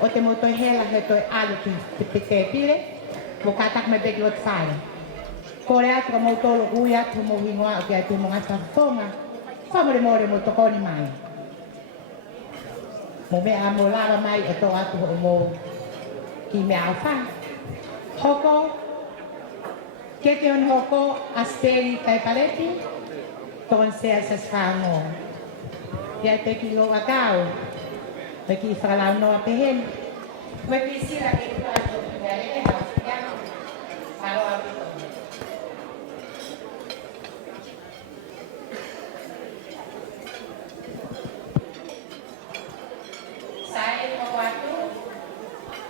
o te moto hela he toi alu ki te pire, mo katak me beki o te whae. Kore atu ka mo tōlo ui atu mo hingoa o ki atu mo ngata whonga, whamore more mo tokoni mai. Mo mea mo lava mai e tō atu ho mo ki mea au wha. Hoko, keke on hoko asperi kai pareti, tōn sea sas whango. Ia te ki loa kau, me ki whakalau noa pehen. Me ki sira ki tua atu ki mea lele hau, ia no, paro au pito. Sai hoko atu,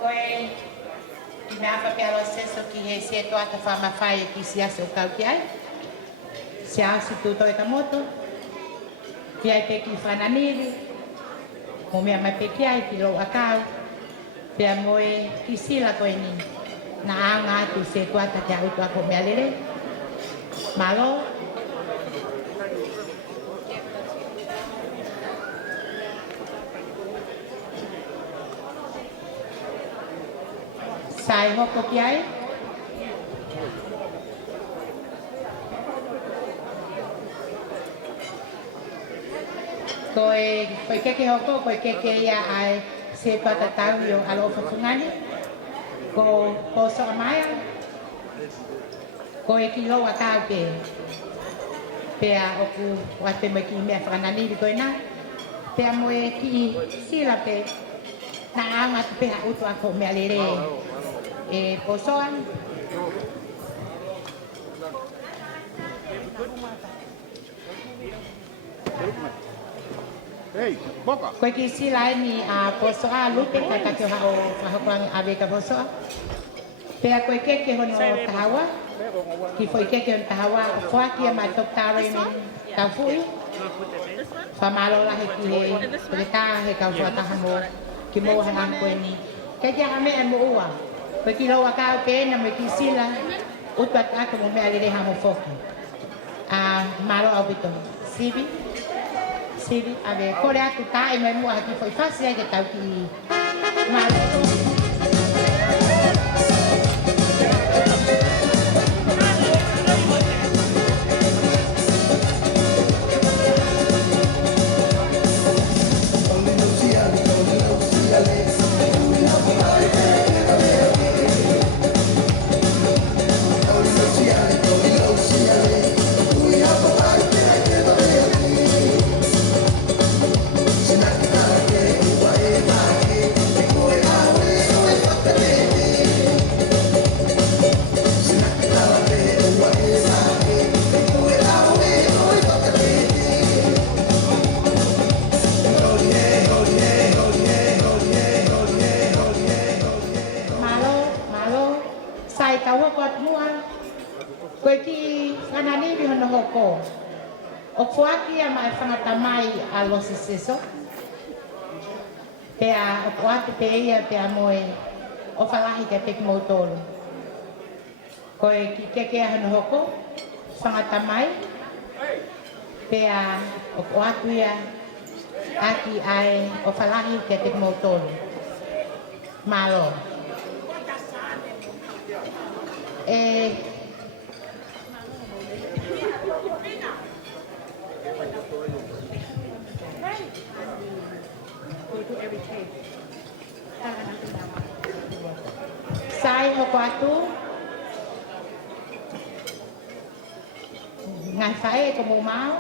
koe ki mea papialo seso ki he se to ata whamawhai ki si aso kau ki ai. Si aso tuto e ka moto. Ki ai te ki whananiri, mo mea mai pe ki ai ki lo akau, pea moe ki sila koe ni, na aunga atu se tuata ki autu ako mea lere. Malo. Sai hoko ki ai. Koe keke hoko, koe keke ia ai se pata tau yo alo whakungani. Ko poso amaya. Koe ki loa tau ke. Pea oku wate mo ki mea whananiri koe na. Pea moe ki sila pe. Na aunga tu peha utu ako mea lere. E posoan. Hey, boka. Koe ki sila ni a posoa lupe kata ke hao whahakuang awe ka posoa. Pea koe keke hono tahawa. Ki foi keke hono tahawa. Fua ki a mai tok taro i min tau fui. Whamalo lahe ki he reta he kau fua taha mo. Ki mo hanang koe ni. Keke a mea mo ua. Koe ki loa kau pena me ki sila. Utuat ako mo mea lere hamo foki. Malo au bito. Sibi. Sibi, ave kore atu tae mai mua ki foi fasi ai ke tau ki malo. Koe ki whananiri hono hoko. O kuaki a mai whangata mai a losi seso. Pea o kuaki pe ia pea moe o whalahi ka peki mou tolu. Koe ki kekea hono hoko. Whangata mai. Pea o kuaki ia aki ai o whalahi ka peki mou tolu. Malo. do every tape. Sai ho atu. Ngai fae como mau.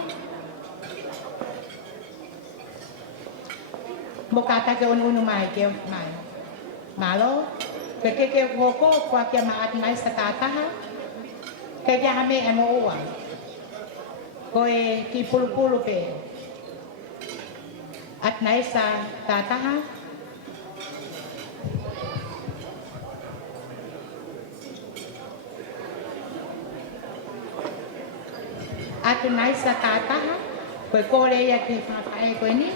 Mokata ke unu mai ke mai. Malo. Ke hoko kwa ke maat nai sa tataha. Ke hame emo ua. Koe ki pulu pe. At nai sa tataha. At nai sa tataha. Koe kore ya ki whakae koe ni.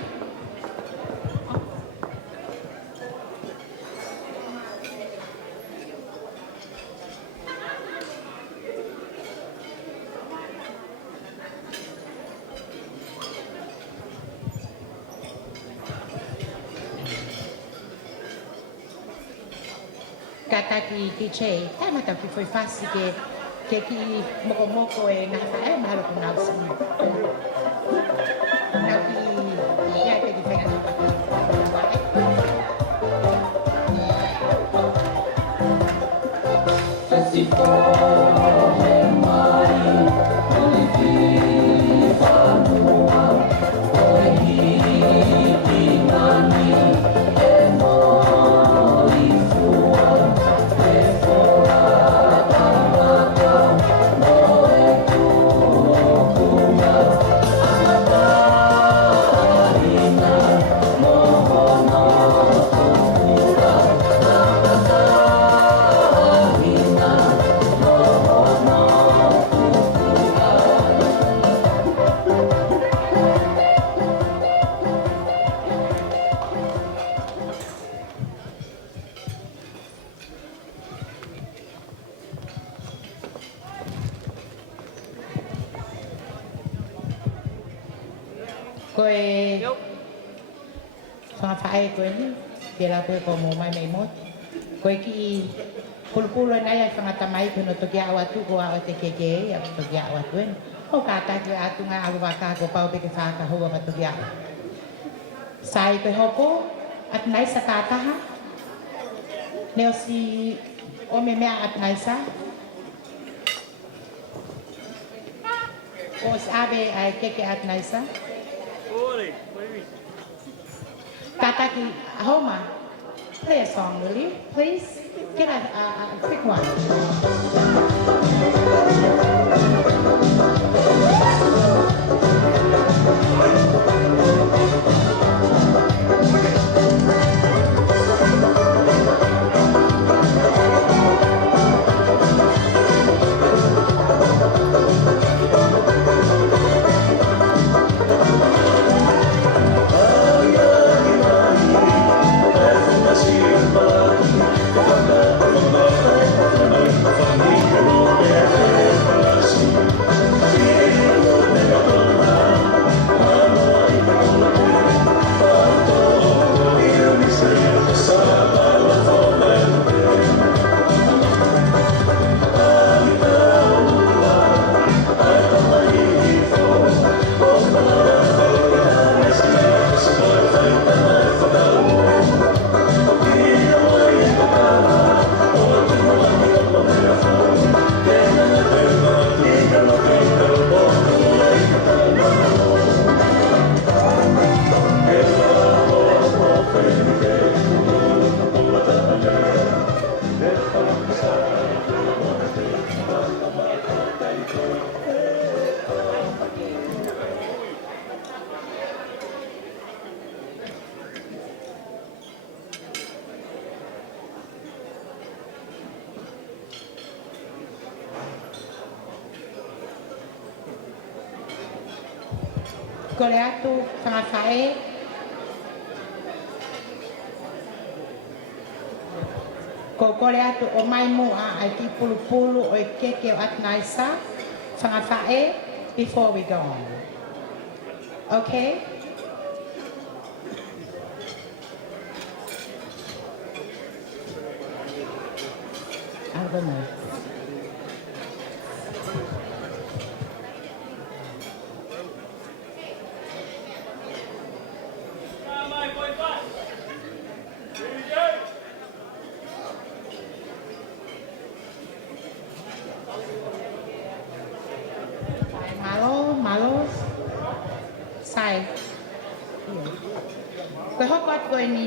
Kata ki che, mata ki foi fácil que ki moko e na e malo com na sim. Na ki ya que diferente. Koe whawhae koe ni, te la koe ko mō mai mei mot. Koe ki pulupulo nai ai whangatamai koe no toki awa tu ko awa te keke e, awa toki awa tu en. Ho kātai koe atu ngā awa waka ko pau peke whaka hoa ma toki awa. Sai koe hoko, at nai sa tātaha. Neo si ome mea at nai sa. O si abe ai keke at nai sa. Tataki Homa, play a song, will you? Please get a quick one. Kore atu whakawhae. Ko kore atu o mai mua ai ki pulu o keke o atnai sa whakawhae before we go on. Okay? Out of the Mai, foi fácil. whai. Koe hoko atu koe ni,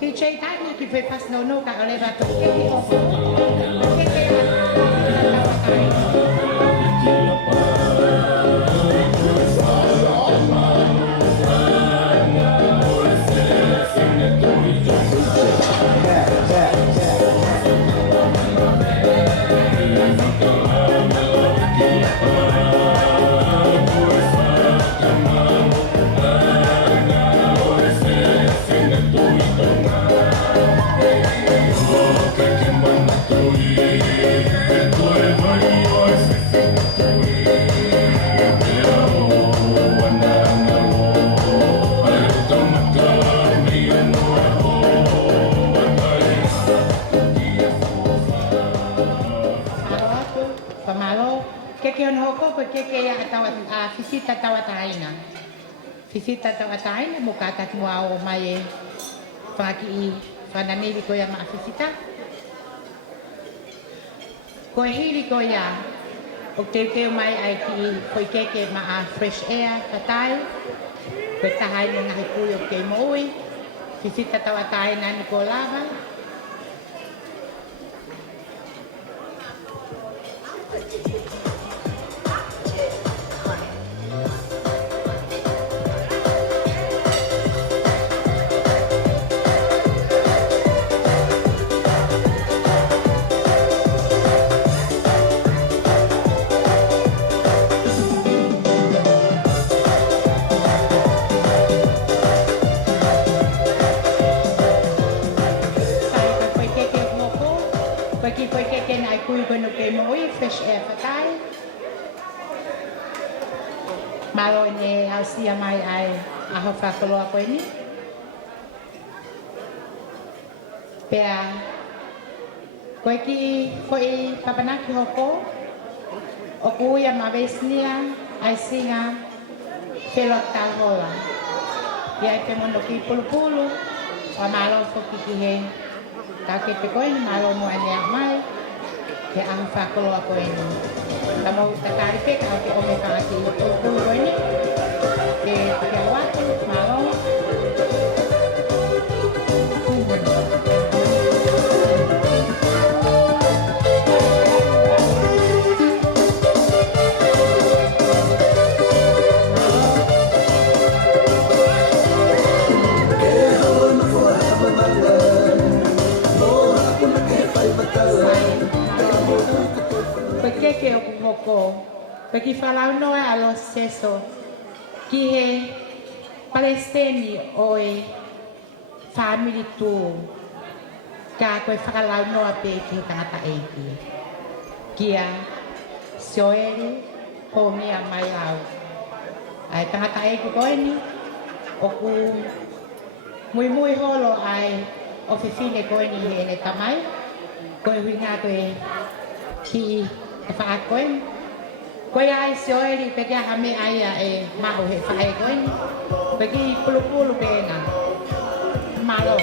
ki chei tani ki whai pas no no ka ole bato ke ki hoko. Ke ke Keke on hoko ko keke ya atawa fisita tawa taina. Fisita tawa taina mo katat mo ao mai faki fanani ko ya ma fisita. Ko hili ko ya o keke mai ai ki ko keke ma fresh air tatai. Ko tahai na hikuyo ke moi. Fisita tawa taina ni ko lava. Fresh air patai. Malo ni asia mai ai aho fakolo ako ini. Pea koe ki foi papanaki hoko. Oku ya mavesnia ai singa felok talhola. Ia ke mono ki pulu-pulu. Wa malo foki ki he. Take te koe ni malo mo ane mai. Ke ang fakolo ako ini. Tamo takari pe ka ke ome ka ki pulu ini. Ke waktu malo. Keke o kumoko, peki falau noe alo seso, ki he palestini oe family tu, ka koe whakalau noa pe ki tangata eiki. Kia sioeri po mia mai au. Ai tangata eiki koe ni, oku mui holo ai o whiwhine koe ni he ne tamai, koe winga koe ki fa koe koe ai soeri pe ke hame ai e maho he fae koe pe ki pulu pena malo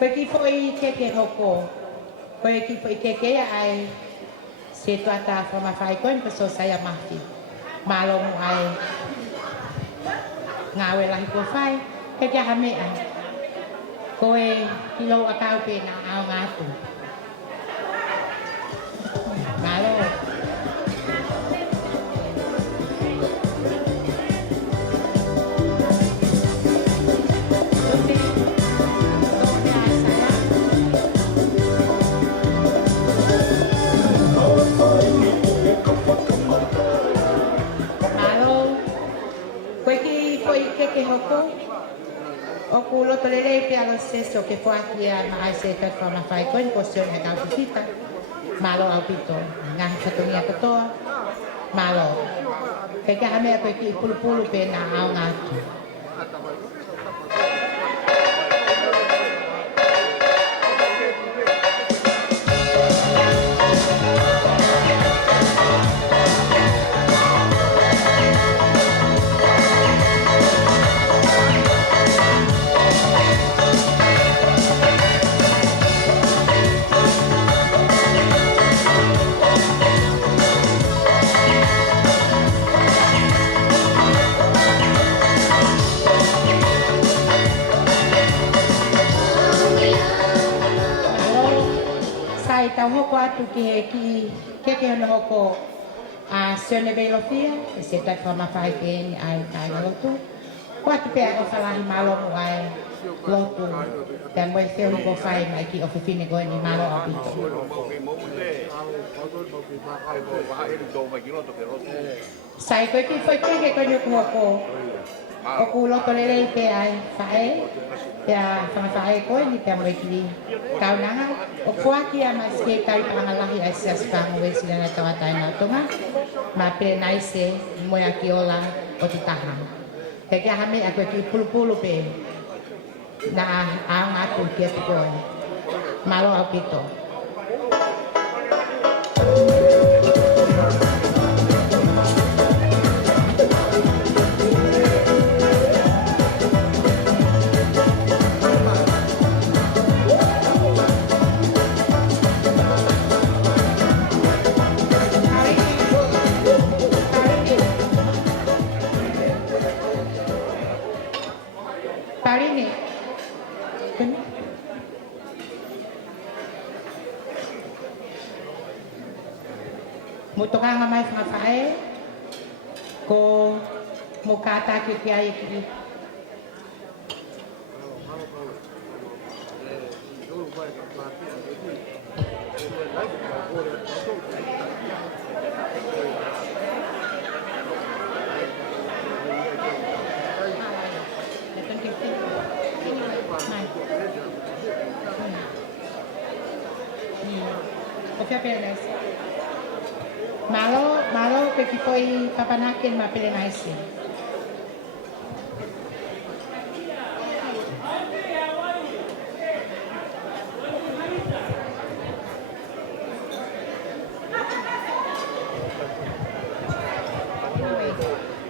Peki foi keke hoko, peki foi keke ai se tu ata forma fai koe peso saya mafi, malo mu ai ngawe lahi ko fai, keke hame ai, koe kilo akau pe na au ngatu, malo. Keke hoko, oku loto lele pe alo seso ke fo aki a mai se ta forma fai koe ni kosio na kau fita. Malo au pito. Ngahi whatungia katoa. Malo. Kei ka hamea koe ki pulu pe na au ngātu. Tau hoko atu ki he ki keke hono hoko a Sone Veilofia, e se tai whamawhai ke ni ai kai lotu. Ko atu pēr o whalahi malomu ai lotu, te moe whio ko whai mai ki o whiwhine koe ni malo o pito. Sai koe ki whai keke koe ni ku hoko, o ku loto lelei pe ai whae, te a whamawhai koe ni te moe ki kaunanga. O kuaki a mas ke kai pangalahi ai se aspango we sila na tawatai na tonga. Ma pe naise moe aki ola o te taha. Te kia hame a koe ki pulu pe na a ngatu ki atu koe. Malo au pito. Parini. Mutokanga mai whakawhae, ko mukata ki ki ai ki. Malo ke ki koi papanakin ma pele naisi.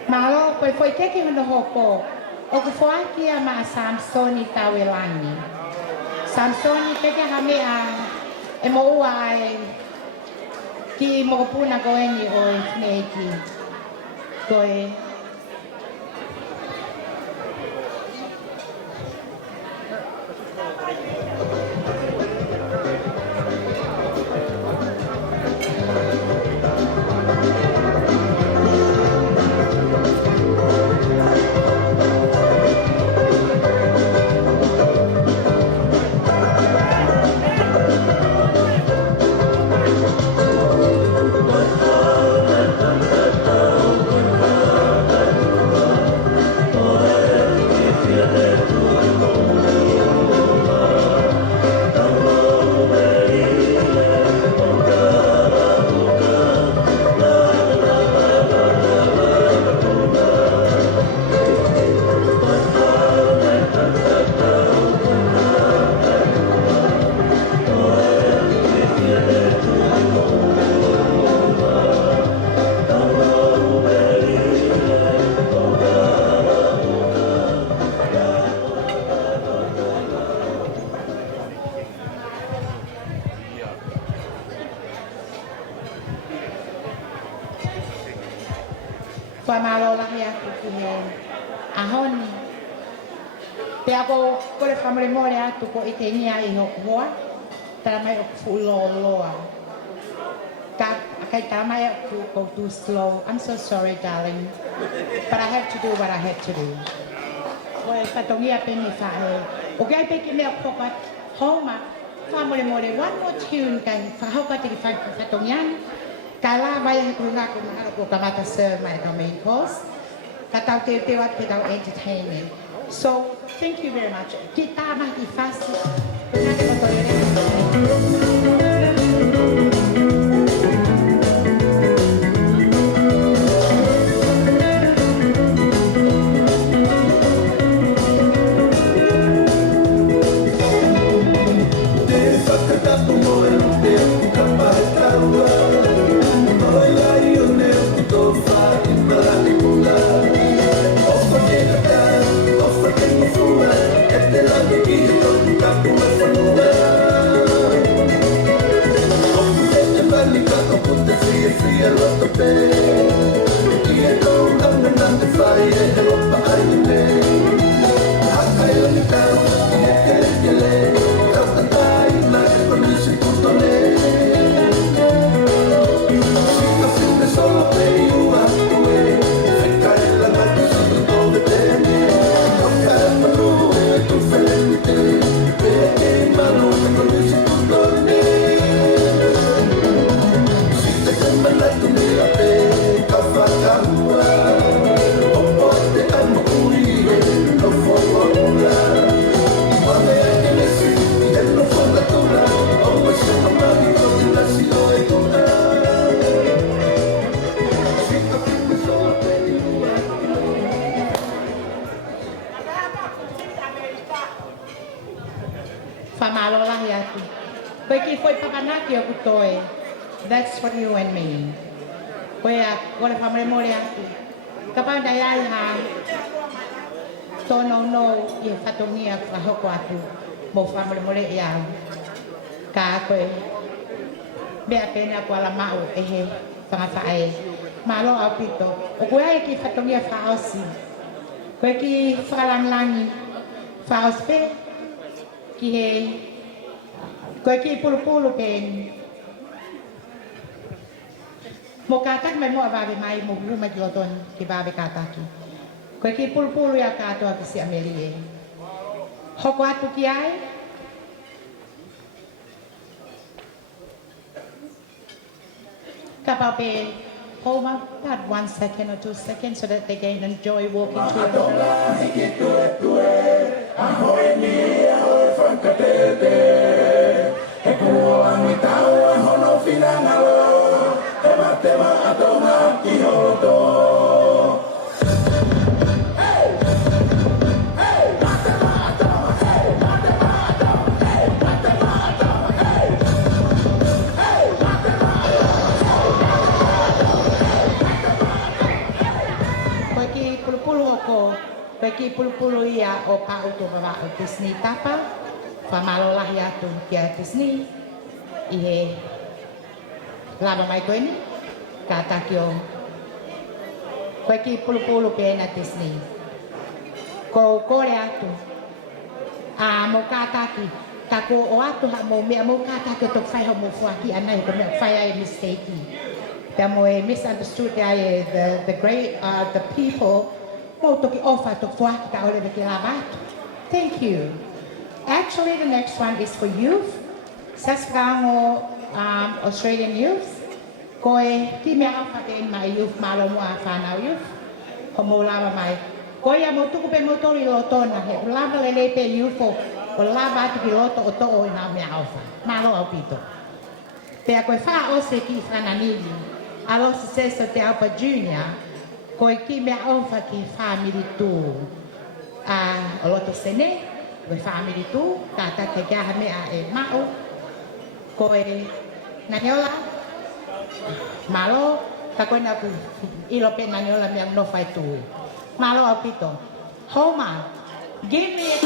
Malo koi foi keki hono hoko. O ku foi kia ma Samsoni tawelani. Samsoni keke hame a e mo ua ai ki mokopuna koe ni o neki koe. Kua malo lahi aku ki he ahoni. Te ako kore whamare more atu ko i te nia i hoku hoa. Tara mai o kulo loa. Kai tara mai aku go too slow. I'm so sorry, darling. But I have to do what I have to do. Koe patongia pe mi whae. O kai peki mea kopat homa. Whamare more one more tune kai whahauka te ki whatongiani. Ka la vai he kurunga ko mahara ko kamata serve my main course. Ka tau te wat pe tau entertaining. So, thank you very much. Ki tā mahi whasi. Kuna te koto whamalolahi atu. Koe ki foi papanaki o kutoe. That's for you and me. Koe a kore whamremore atu. Ka panda iai ha tono no i whatongia whahoko atu mo whamremore i au. Ka koe mea pena ko ala mau e he whangawhae. Malo au pito. O koe ai ki whatongia whaosi. Koe ki whakalanglangi whaospe ki he koe ki pulu pen. Mo kātaki mai mo awawe mai mo huma ki oton ki wawe kātaki. Koe ki pulu ia kātoa ki si Amerie. Hoko atu ki ai. Ka pau pe hold on about 1 second or 2 seconds so that they can enjoy walking to the Peki pulu ia o pa uto baba o Disney tapa, whamalolahi atu kia Disney, i he lava mai koe ni, ka taki o peki pulu pēna Disney. Ko kore atu, a mo ka taki, tako o atu ha mo mea mo ka taki o tok whaiho mo fuaki anai ko mea whai ai mistake. Pea mo e misunderstood ai the great, the people. Thank you. Actually, the next one is for youth. Saskango Australian youth. Koe ki mea awhatein mai youth malo mua whanau youth. Homo lava mai. Koe a mo tuku pe motori lotona he. Lava lele pe youth o lava atu ki loto o to'o i nga mea awha. Malo au pito. Pea koe wha ose ki whananili. Alo se so te aupa junior. Koe ki mea awha ki whamiri tū. O loto sene, koe whamiri tū, ka taka kia mea e mao. Koe naniola, malo, ka koe na ku ilo pe naniola mea no whai tū. Malo au pito. Homa, give me a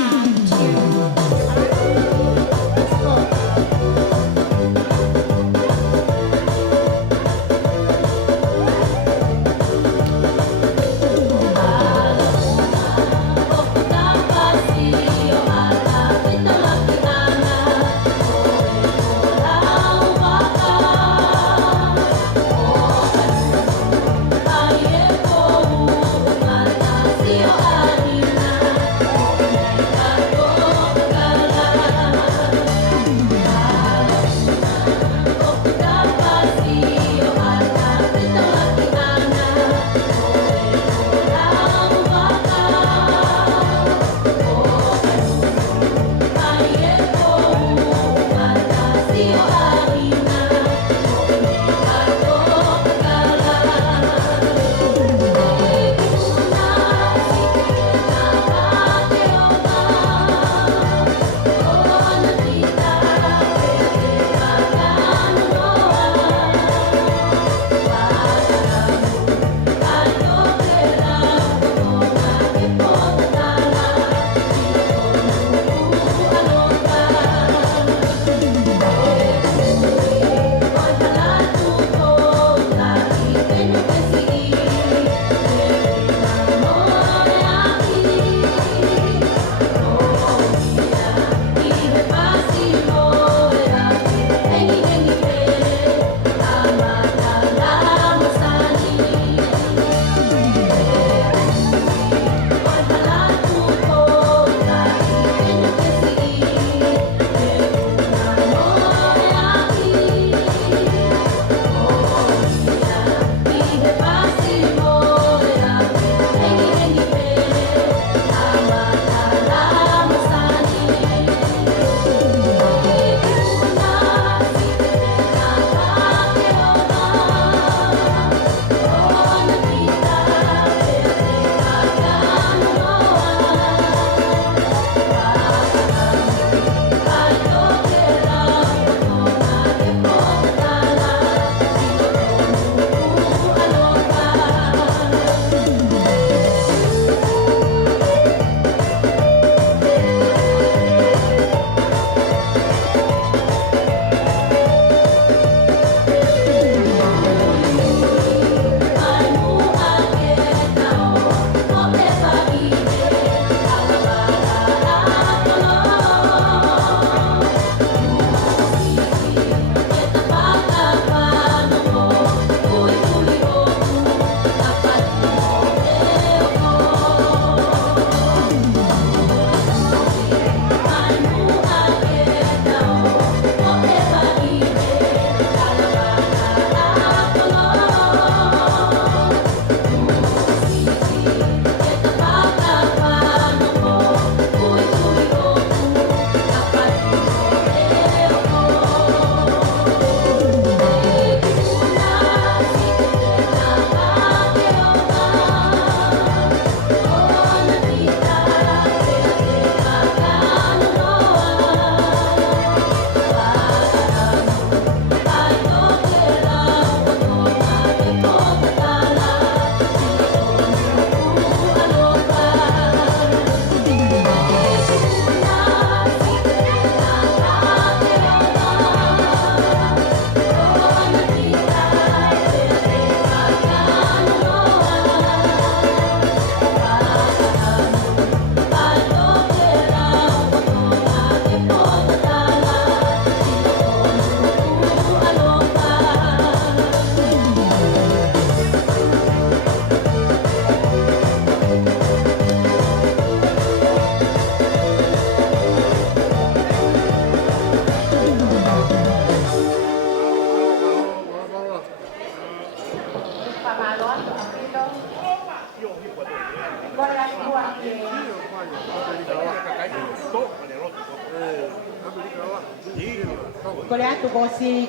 Ko le atu ko si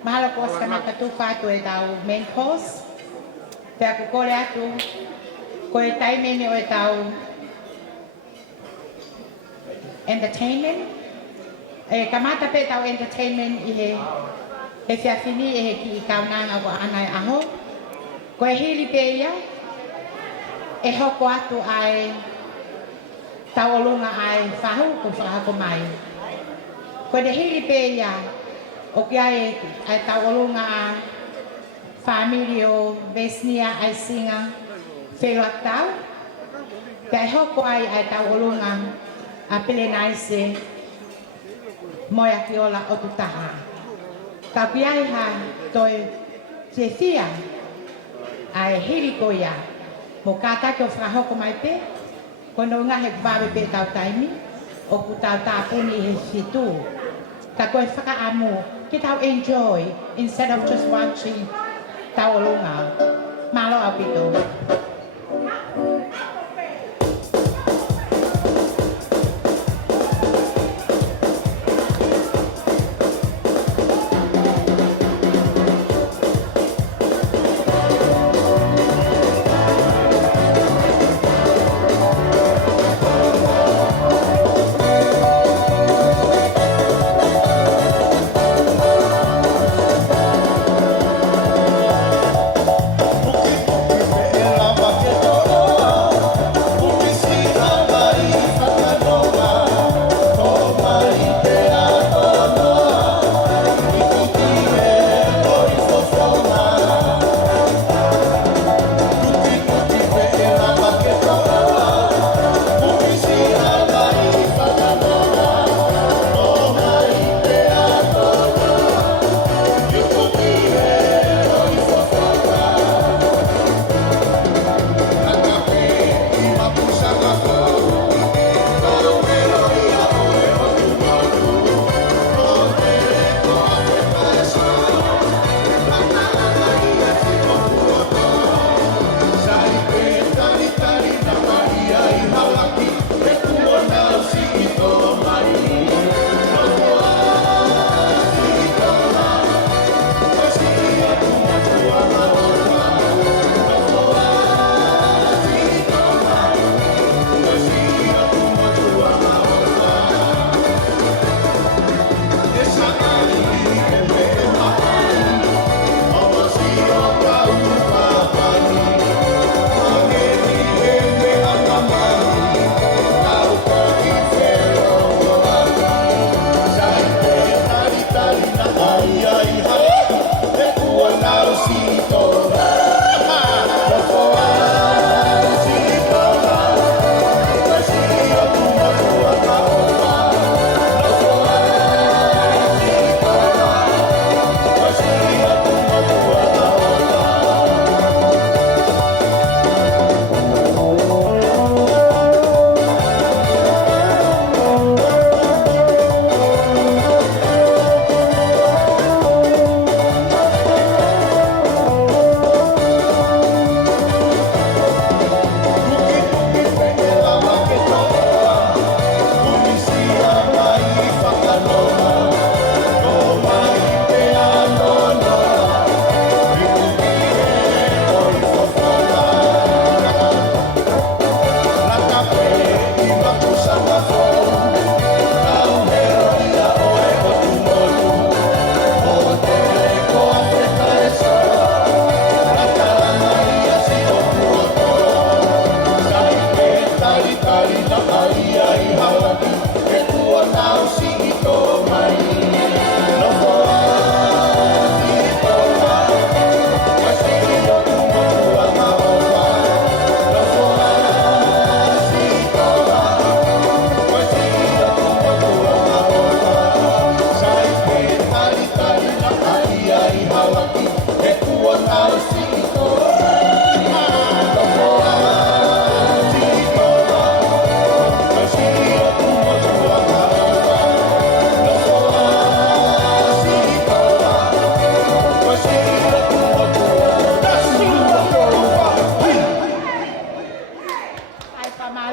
mahala ko sa nakatu fatu e tau main course. Te aku ko le atu ko e taimene o e tau entertainment. E kamata pe tau entertainment i he fiafini e he ki i kaunanga wa ana e aho. Ko e hili pe ia e hoko atu ai tau olunga ai whahu ko whahako mai. Ko te hili pe ia o ki ai tau olunga a family o Vesnia ai singa whelua tau. Te ai hoko ai tau olunga a Pelenaise moia ki ola o tutaha. Ka ki ai ha toi te fia ai hili ko ia. Mo kātaki o whahoko mai pe, kono ngahe kwawe pe tau taimi, o ku tau tāpuni he fitu. Ka koe whakaamu, ki tau enjoy, instead of just watching tau olunga. Malo au pito.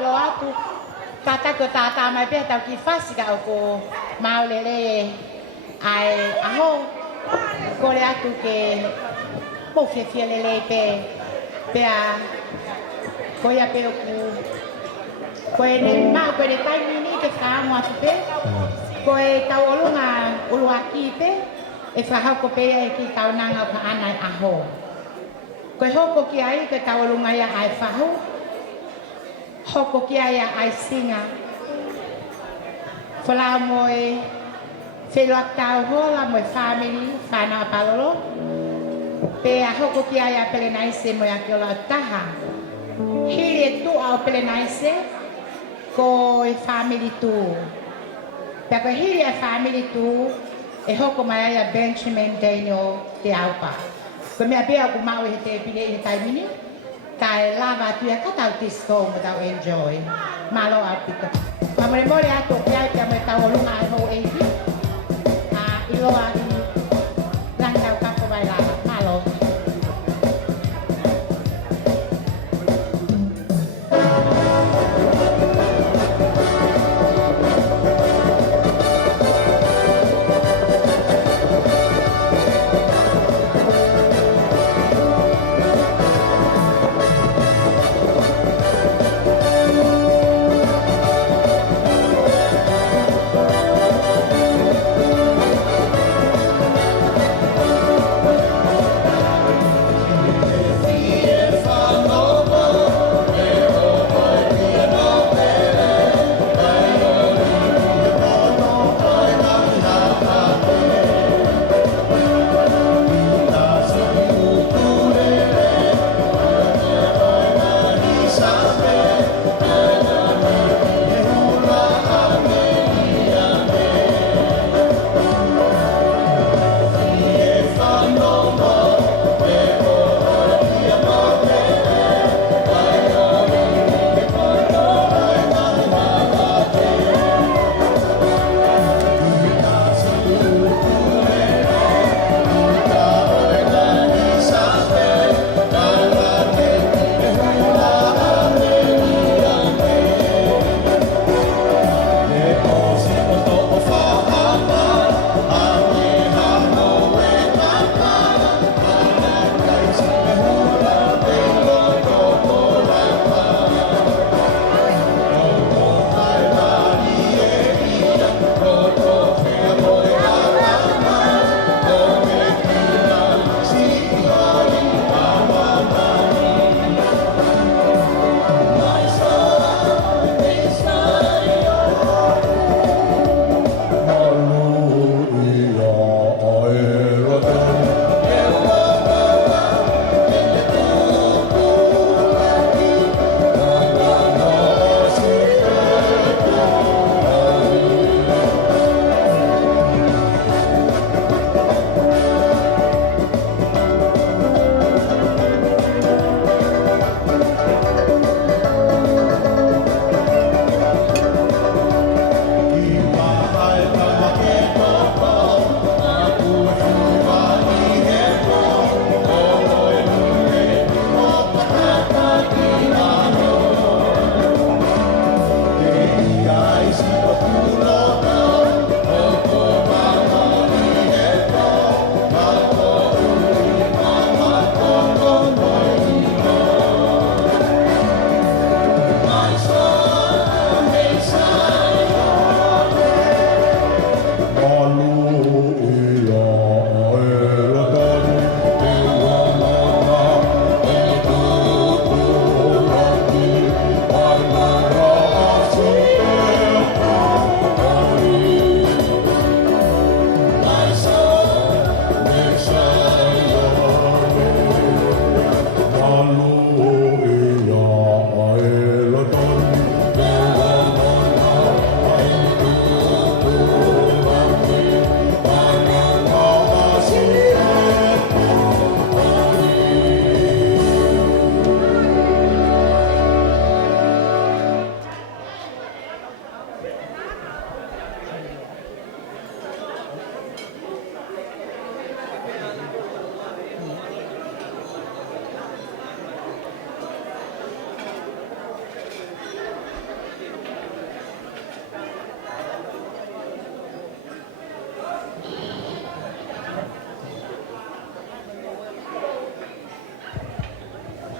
lo atu. Tata ko tata mai pe tau ki fasi ka ko maulele ai aho. Ko le atu ke mo fie lele pe a ko ia pe ku ko ne ma ko ne tai ni ke ka mo atu pe ko e tau olunga uluaki pe e whahau ko pe e ki tau nanga ka anai aho. Ko hoko ki ai ke tau olunga ia ai whahau. Hoko ki ai ai singa. Whala mo e wheloak tau hola mo e family, whanau palolo. Pe a hoko ki ai a pele naise mo e a ki ola taha. Hiri tu au pele naise ko e family tu. Pe ko hiri a family tu e hoko mai ai a Benjamin Daniel te aupa. Ko mea pia ku mau he te pile he taimini. Kai lava tu ya katau tisko mo tau enjoy. Malo apito. Mamore mole ato kia kia mo tau lunga ai ho eiti. Iloa i lang tau kapo vai lava. Malo.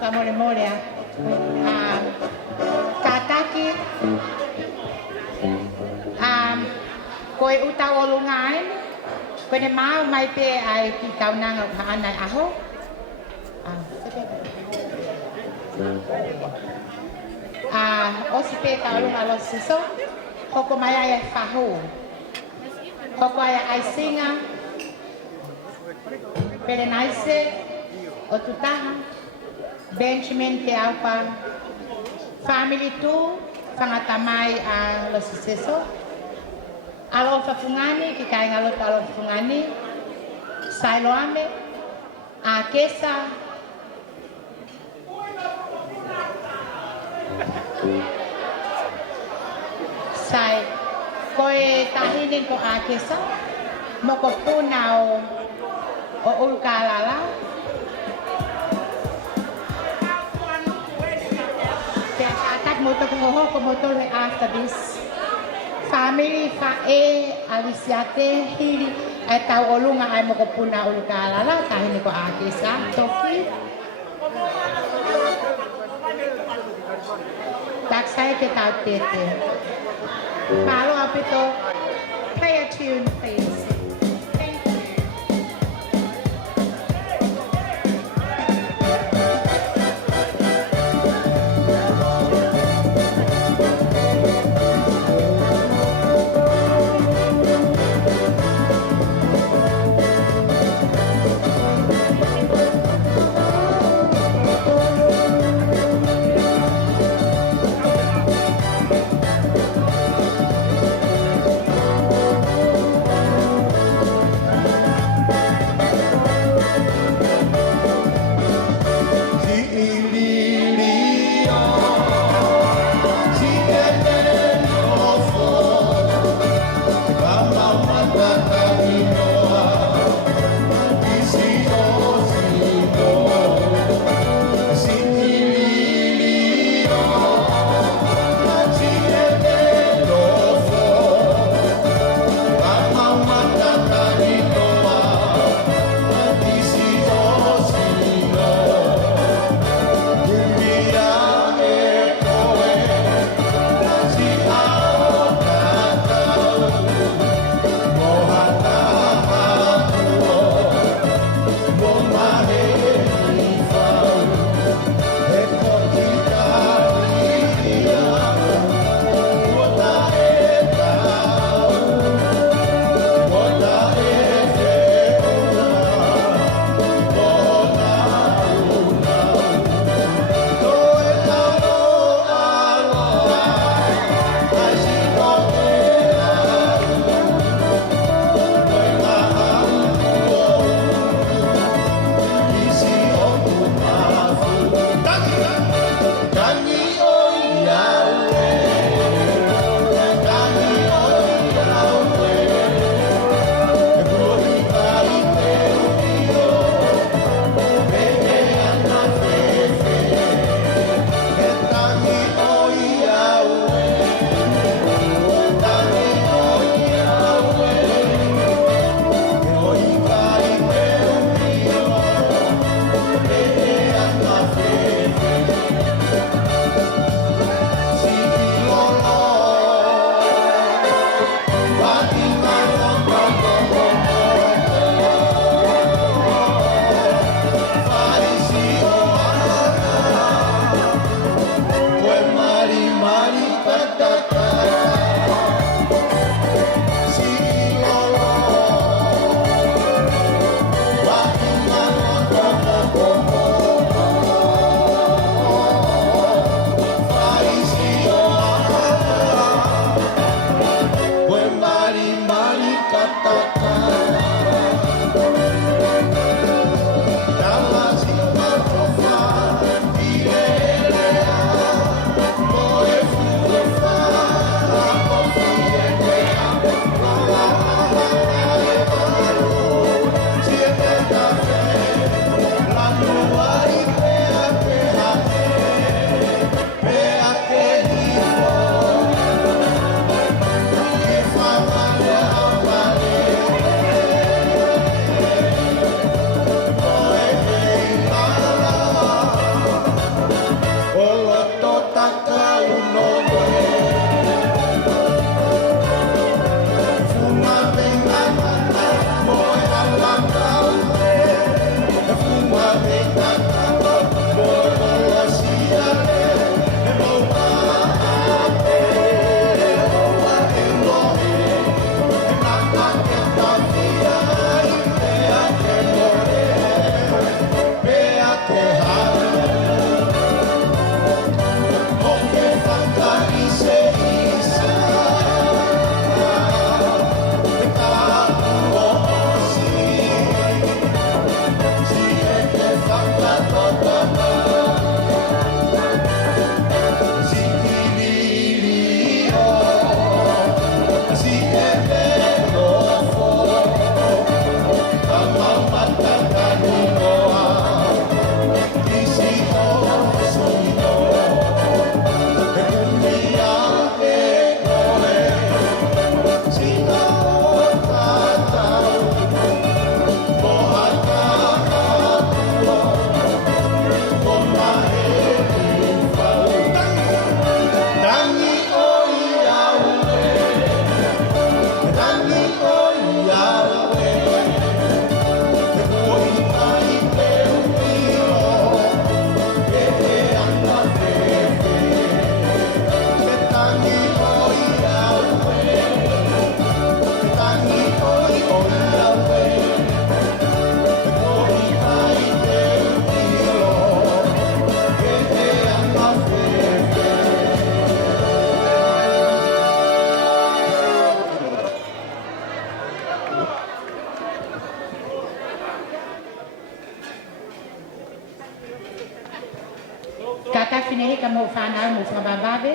ka mole mole kataki koe uta o lungai koe ne mau mai pe ai ki kaunanga ka anai aho o si pe kaunanga lo siso hoko mai ai fahu hoko ai singa pere naise o tutaha Benjamin ke aupa family tu fangatamai a lo siso alo fafungani ki kai ngalo talo fungani sailoame a kesa sai koe tahinin ko a kesa moko puna o ulkalala te atak moto ko moto le after this family fa alisiate hili ai tau olunga ai moko puna ulkalala tahinin ko a kesa toki tak saya ke tau tete Malo apito play a tune please whanau mo whabababe,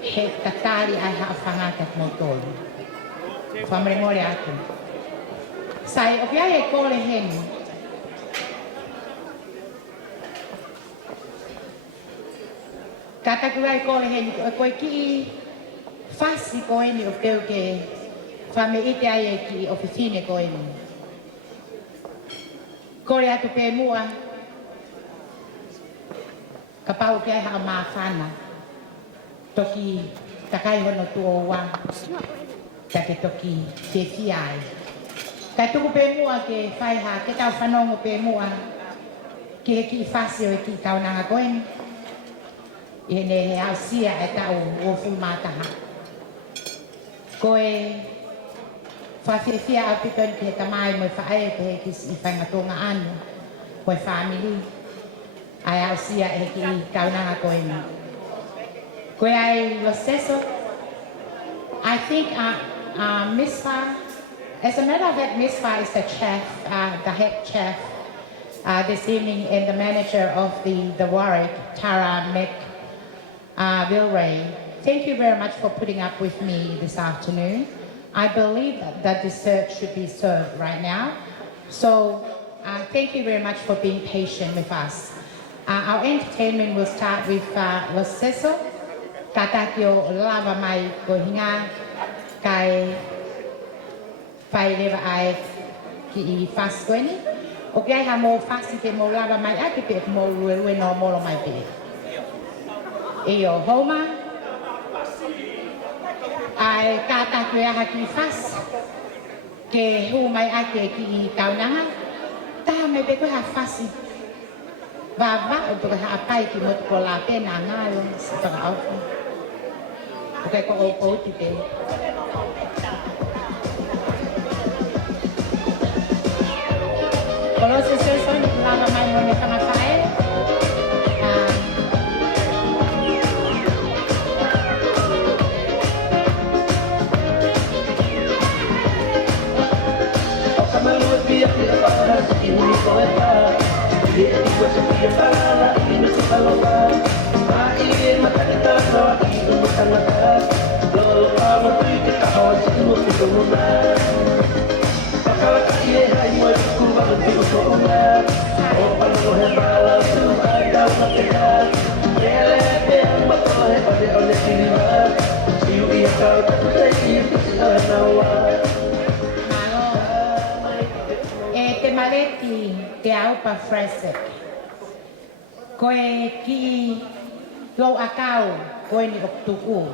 he tatari ai haa whangata mo tolu. Whamre atu. Sai, o kia e kore henu. Kata kua e kore henu, koe ki fasi koe ni o teo ke whame ite ai e ki ofisine koe ni. Kore atu pe mua, ka pau ke ai haa maa whana. Toki takai hono tu o wa, take toki te fiai. Kai tuku pe mua ke whai haa, ke tau whanongo pe mua, ki he ki whasi o e ki kaunanga koe ni. I ne he au sia e tau o fulmataha. Koe whawhiawhia au pitoni ki he tamai mo i whae te he kisi i whaingatonga anu, mo i whamili. Ai au sia e ki kaunanga koe ni. Koe ai lo stesso, I think Misfa, as a matter of fact, Misfa is the chef, the head chef this evening, and the manager of the Warwick, Tara McVilray. Thank you very much for putting up with me this afternoon. I believe that dessert should be served right now. So thank you very much for being patient with us. Our entertainment will start with Lo Stesso. Kata kio lava mai ko hinga kai whai lewa ai ki I whas koe ni. O kia ha mō whasi ke mō lava mai a ke pe mō rue no mōlo mai pe. E o homa. Ai kata kio aha ki whas. Ke hu mai a ke ki kaunanga. Taha mai pe koe ha whasi. Vava o tuka ha apai ki motu ko la pena ngalo sa taka auku. Okay, ko o tipe. Kalau sesuatu lama main mana sama saya, te maleti te aupa fresek. Koe ki lau akau koe ni oktuku.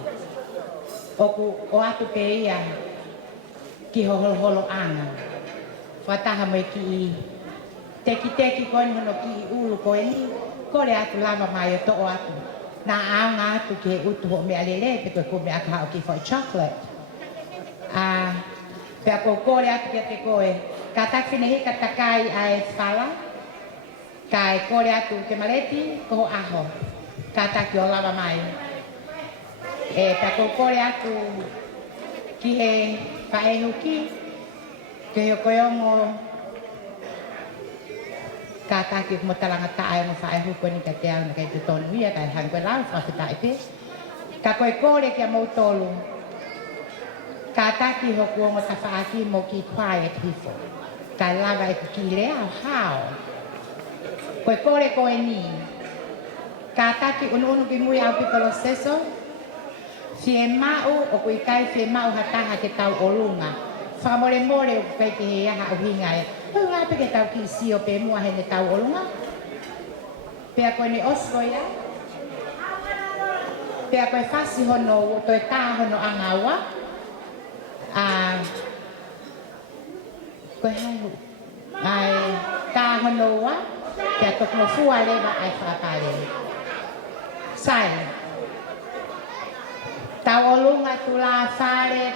O atu pe ia ki holo anga. Wataha mai ki teki koe ni hono ki ulu koe ni. Kore atu lava mai o to'o atu. Na aunga atu ki he utu ho mea lele pe koe ko mea kahao ki foi chocolate. Pea ko kore atu ki te koe. Ka takwhine he ka takai ai whala. Kai kore atu te maleti ko aho. Ka taki o lava mai. E pea ko kore atu ki he whaehuki. Ke he koe ongo. Ka taki mo talanga tae mo whaehuko ni ka te au na kai te tonu ia. Kai hang koe lau whawhitai pe. Ka koe kore kia mau tolu. Ka taki ho kuongo ta whaaki mo ki quiet hifo. Ka lava e ki lea hao. Koe kore koe ni. Ka taki unu ki mui au pipa Lo Stesso. Fie mau o kui kai fie mau hataha ke tau olunga. Whamore more o kai ki he aha uhinga e. Pau ngā pe ke tau ki sio pe mua he ne tau olunga. Pea koe ni osko ia. Pea koe whasi hono, toi tā hono angawa. Koe haihu. Ai tā hono wa. Pea toko fua lewa ai whakare. Sai. Tau olunga tu la whare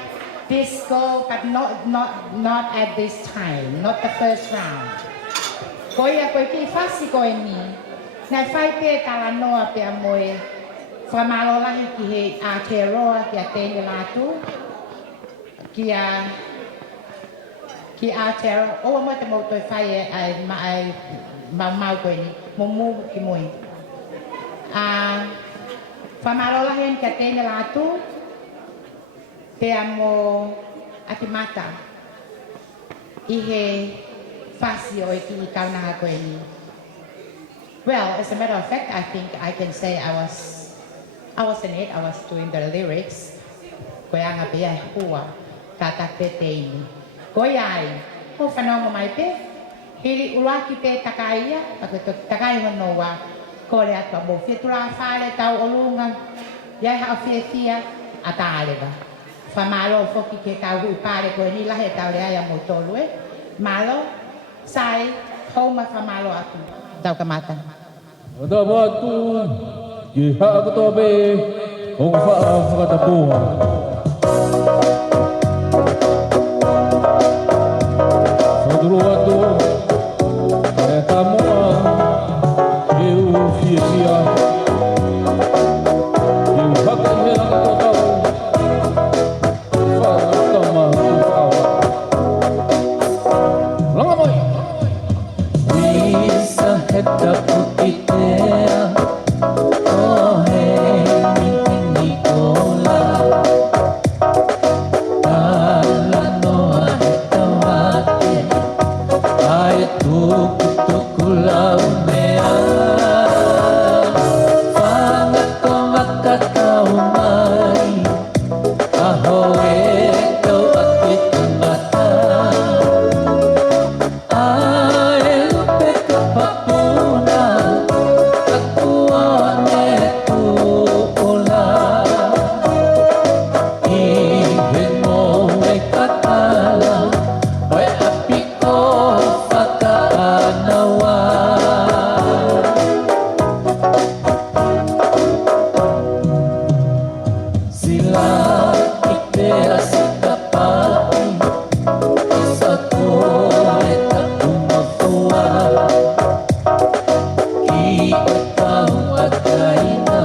disco, but not at this time, not the first round. Koe a koe ki whasi koe ni. Nai whai pe tala noa pe a moe. Whamalolahi ki he Aotearoa ki a tēne lātu. Ki Aotearoa. Oa mo te mau toi whai ai mau koe ni. Mo mū ki mui. Whamarola hen kia tēne lātu, te amo ati mata, i he whasi o e ki I kaunaha koe ni. Well, as a matter of fact, I think I can say I wasn't it, I was doing the lyrics. Koe anga pia e hua, tātak pe te ini. Koe ai, ho whanongo mai pe, hiri ulaki pe takaia, takai hono wa, kore atua mo whitura whare tau o lunga, iai hao whia a tārewa. Whamaro whoki ke tau hui pare koe ni lahe tau rea ia mo tolu e. Malo, sai, hauma whamaro atu. Tau ka mata. Ada watu, ki haa katobe, o whaa whakatapuha. Soduru watu, e kamoa, e u whia, e u haka hea katotau, whakatama kukawa. Langa moi! Wisa heta pukitea, o hei ni kola. Ala noa heta wate, ai tuku lau mea. Whangako makakau mai, aho e tau ake tangata. Ai lupe ka papuna, kakuane kuola. Ihe moe katala, oe api ko whakaanawa. Sila I te asikapai, isa koe takumapua. Ki o tau akaina,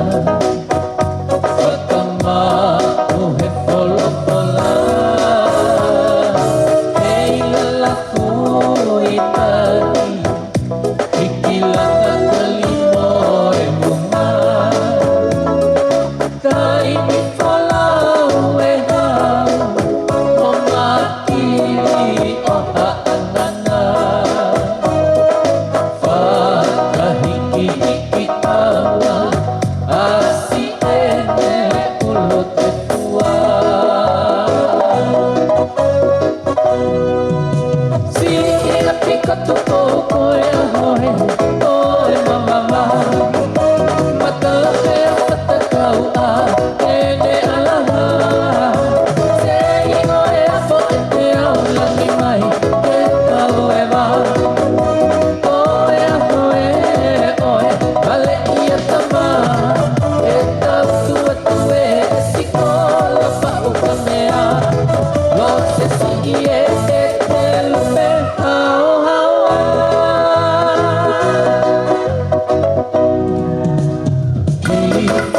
whakamau he wholopola. Hei lalafu I tani, hiki langa kalimo e munga. Kai ni whalau e hau, o makili o haanana. Whakahiki taua, asi ene ulo te fua. Siki a pika tuko koe a hoe, oe mamama. Mata pea whatakau a, ene alaha. Se ino e apo e te au lani mai, ke tau e wā. Oe a hoe, oe, ale ia tama. E tau tua tue, e sikola whau ka mea. Lo se si e te lupe hao hawa. Ki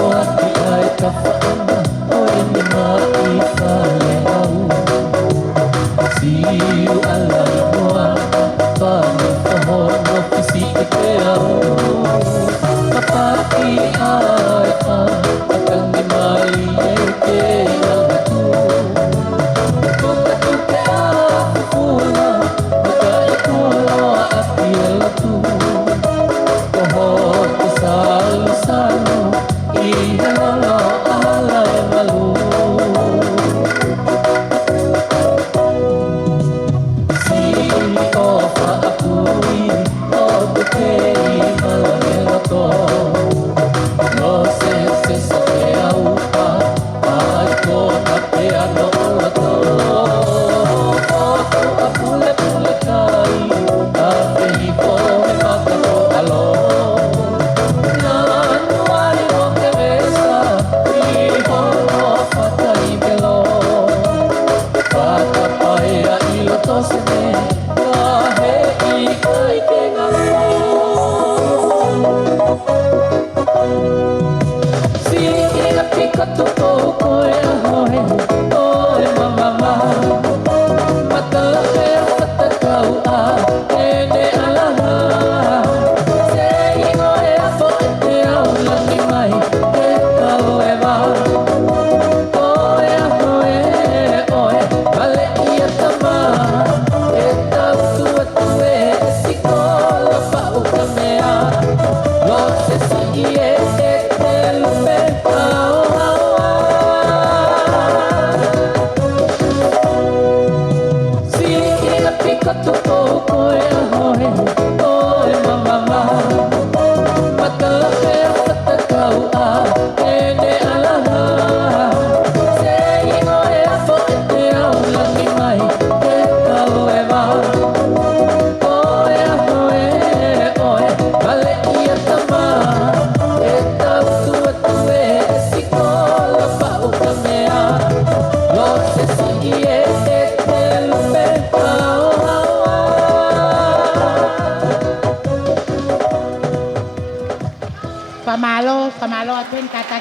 o ati ai ka whaanga, oe ni mai whale au. Siu alai noa, whane whahono kisi I te au. Kapati ai a, akangi mai e te alatu. Tuka tuke a kukula, maka I kuloa ati e latu. Koho te salu salu, I he lolo ala e malu. Sili o whaapui, o te kei malake loto. No se so te aupa, ai kona te ano loto. O tu a pule pule kai, a pehi po me makako alo. Na anuari o te mesa, I hono whakai belo. Whakapaea I loto se me, ka he I kai ke ngalo. Siki a pika tuko koe a hoe, oe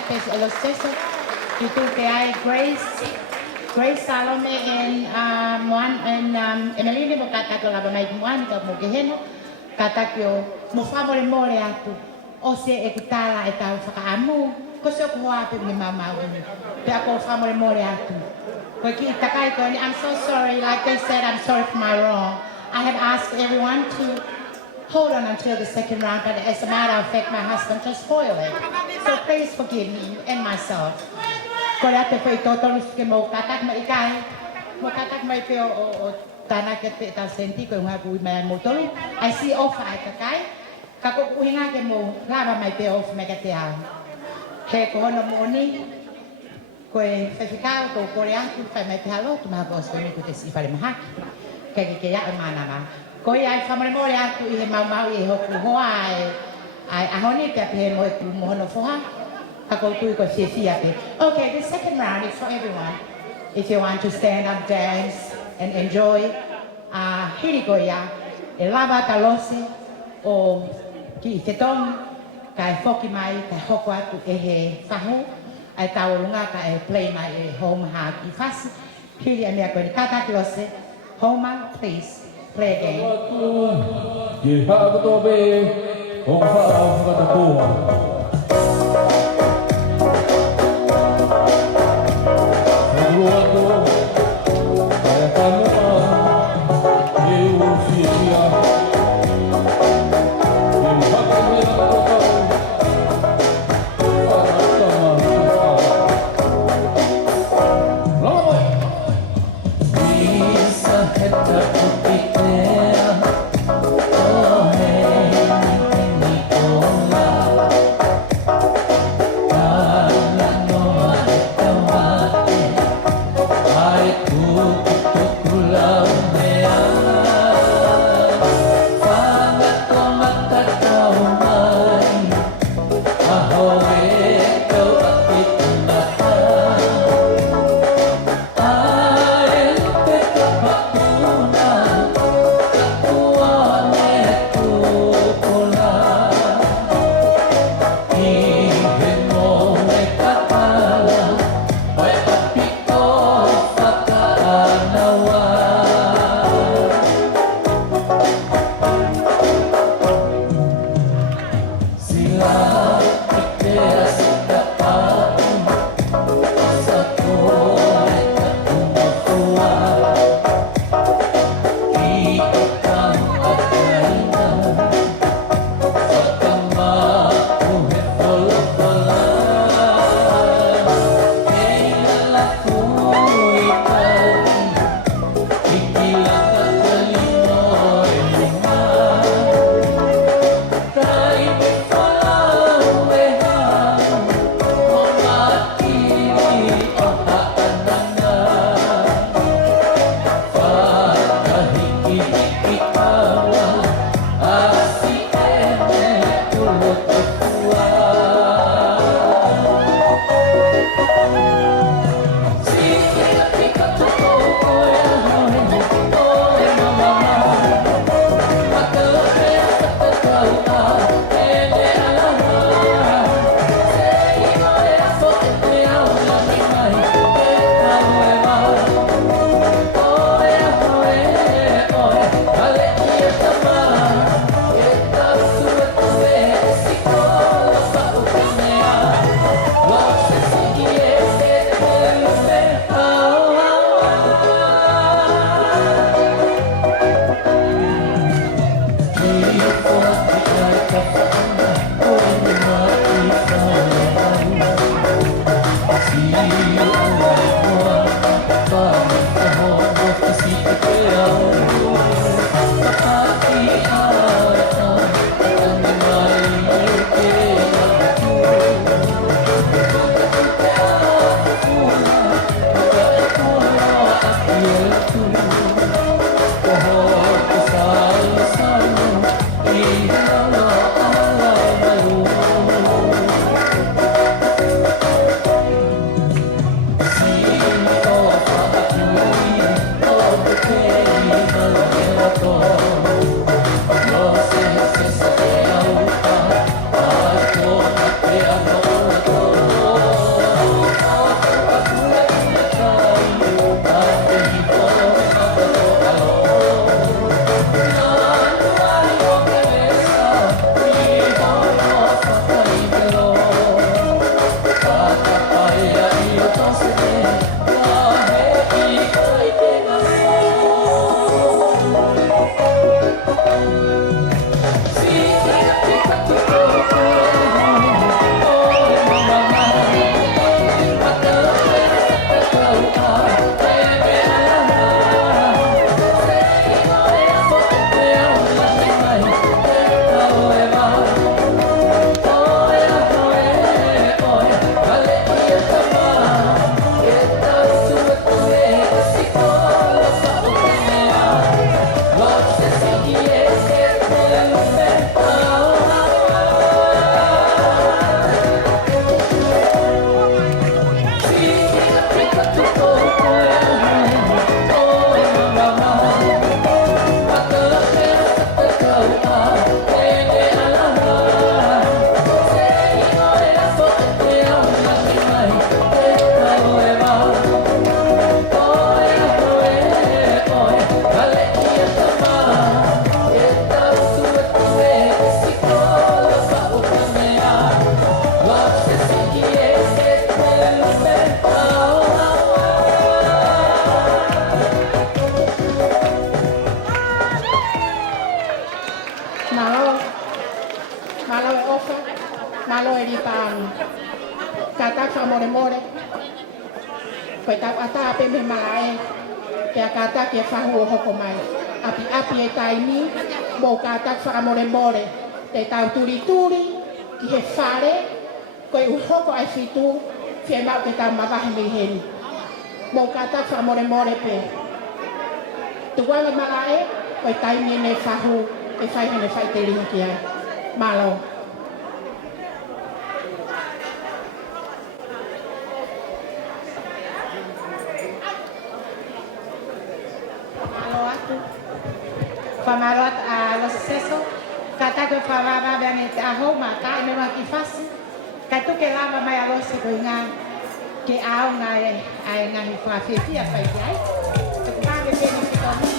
pes los seso. Itu ke ai Grace Salome en Moan en Emeline mo kata ko laba mai Moan ka mo geheno kata ko mo famore more atu o se e kutala e tau whakaamu ko se ko hoa pe mi mama uni pe ako famore more atu ko ki takai ko ni I'm so sorry like they said I'm sorry for my wrong. I have asked everyone to hold on until the second round, but as a matter of fact, my husband just spoiled it. So please forgive me and myself. Ko rea te whai tōtonu ke mō katak mai kai, mō katak mai pe o tāna ke te tā senti ko ngā kui mai mō tolu. I see off ai kakai, ka ko kui ngā ke mō lava mai pe off mai ka te au. He ko hono mō ni, ko e whewhikau ko kore anku whai mai te halo, tu maha bos ko ni ko te si whare mahaki. Kei ke ia e manana. Ko ia i whamare mōre atu i he mau i he hoku hoa ai ahoni te api he mo e ku mohono whoha. Kako tui ko whiawhia pe. Okay, the second round is for everyone. If you want to stand up, dance and enjoy. Hiri ko ia, e lava ka lose o ki i te tongi. Ka e whoki mai, ka e hoko atu e he whahu. Ai tau runga ka e play mai e home ha ki whasi. Hiri a mea koe ni kata ki lose. Homa, please. Play again. Ki hākatobe, o whaau whakatakoa. Whakuroato, kai a whanua, e uwhiawhia. E whakamea kotau, whanatama whakau. Rāmai! Isa heta kupi Hãy subscribe cho kênh Ghiền Mì Gõ để không bỏ lỡ koe tau ata pe me malae, ke a kata ke whahu o hoko mai. Api e taimi, mō kata whakamore more, te tau turi turi, ki he whare, koe u hoko ai whitu, whie mau ke tau mawahi mi heni. Mō kata whakamore more pe. Tuwanga malae, koe taimi ne whahu, e whaihane whai te ringa ki ai. Malo. Famalot a los seso, kata ko famama bang ite aho maka ime maki fasi, katu ke lama mai alo se ko nga ke ao nga ai nga hi fa fiti a fa ai, to ka be pe ni ko ni.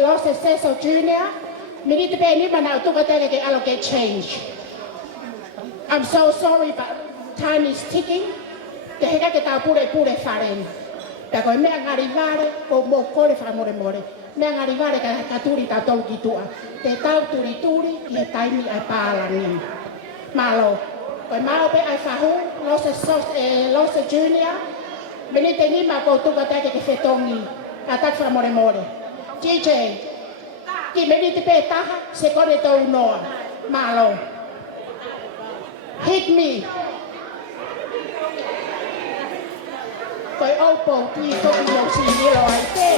Los Esteso Junior, me need to be anyone out to allocate change. I'm so sorry, but time is ticking. Te heka ke tau pure faren. Peko me arrivare ko mo kore fa more. Me arrivare ka turi ta tolu ki tua. Te tau turi ki taimi ai pala ni. Malo. Ko malo pe ai fahu Los Junior. Me need te ni ma ko tu ka ke fetongi. Atak fa more. DJ, ki me ni te pe taha se kore tau noa. Malo. Hit me. Koe opo ki toki no si nilo ai te.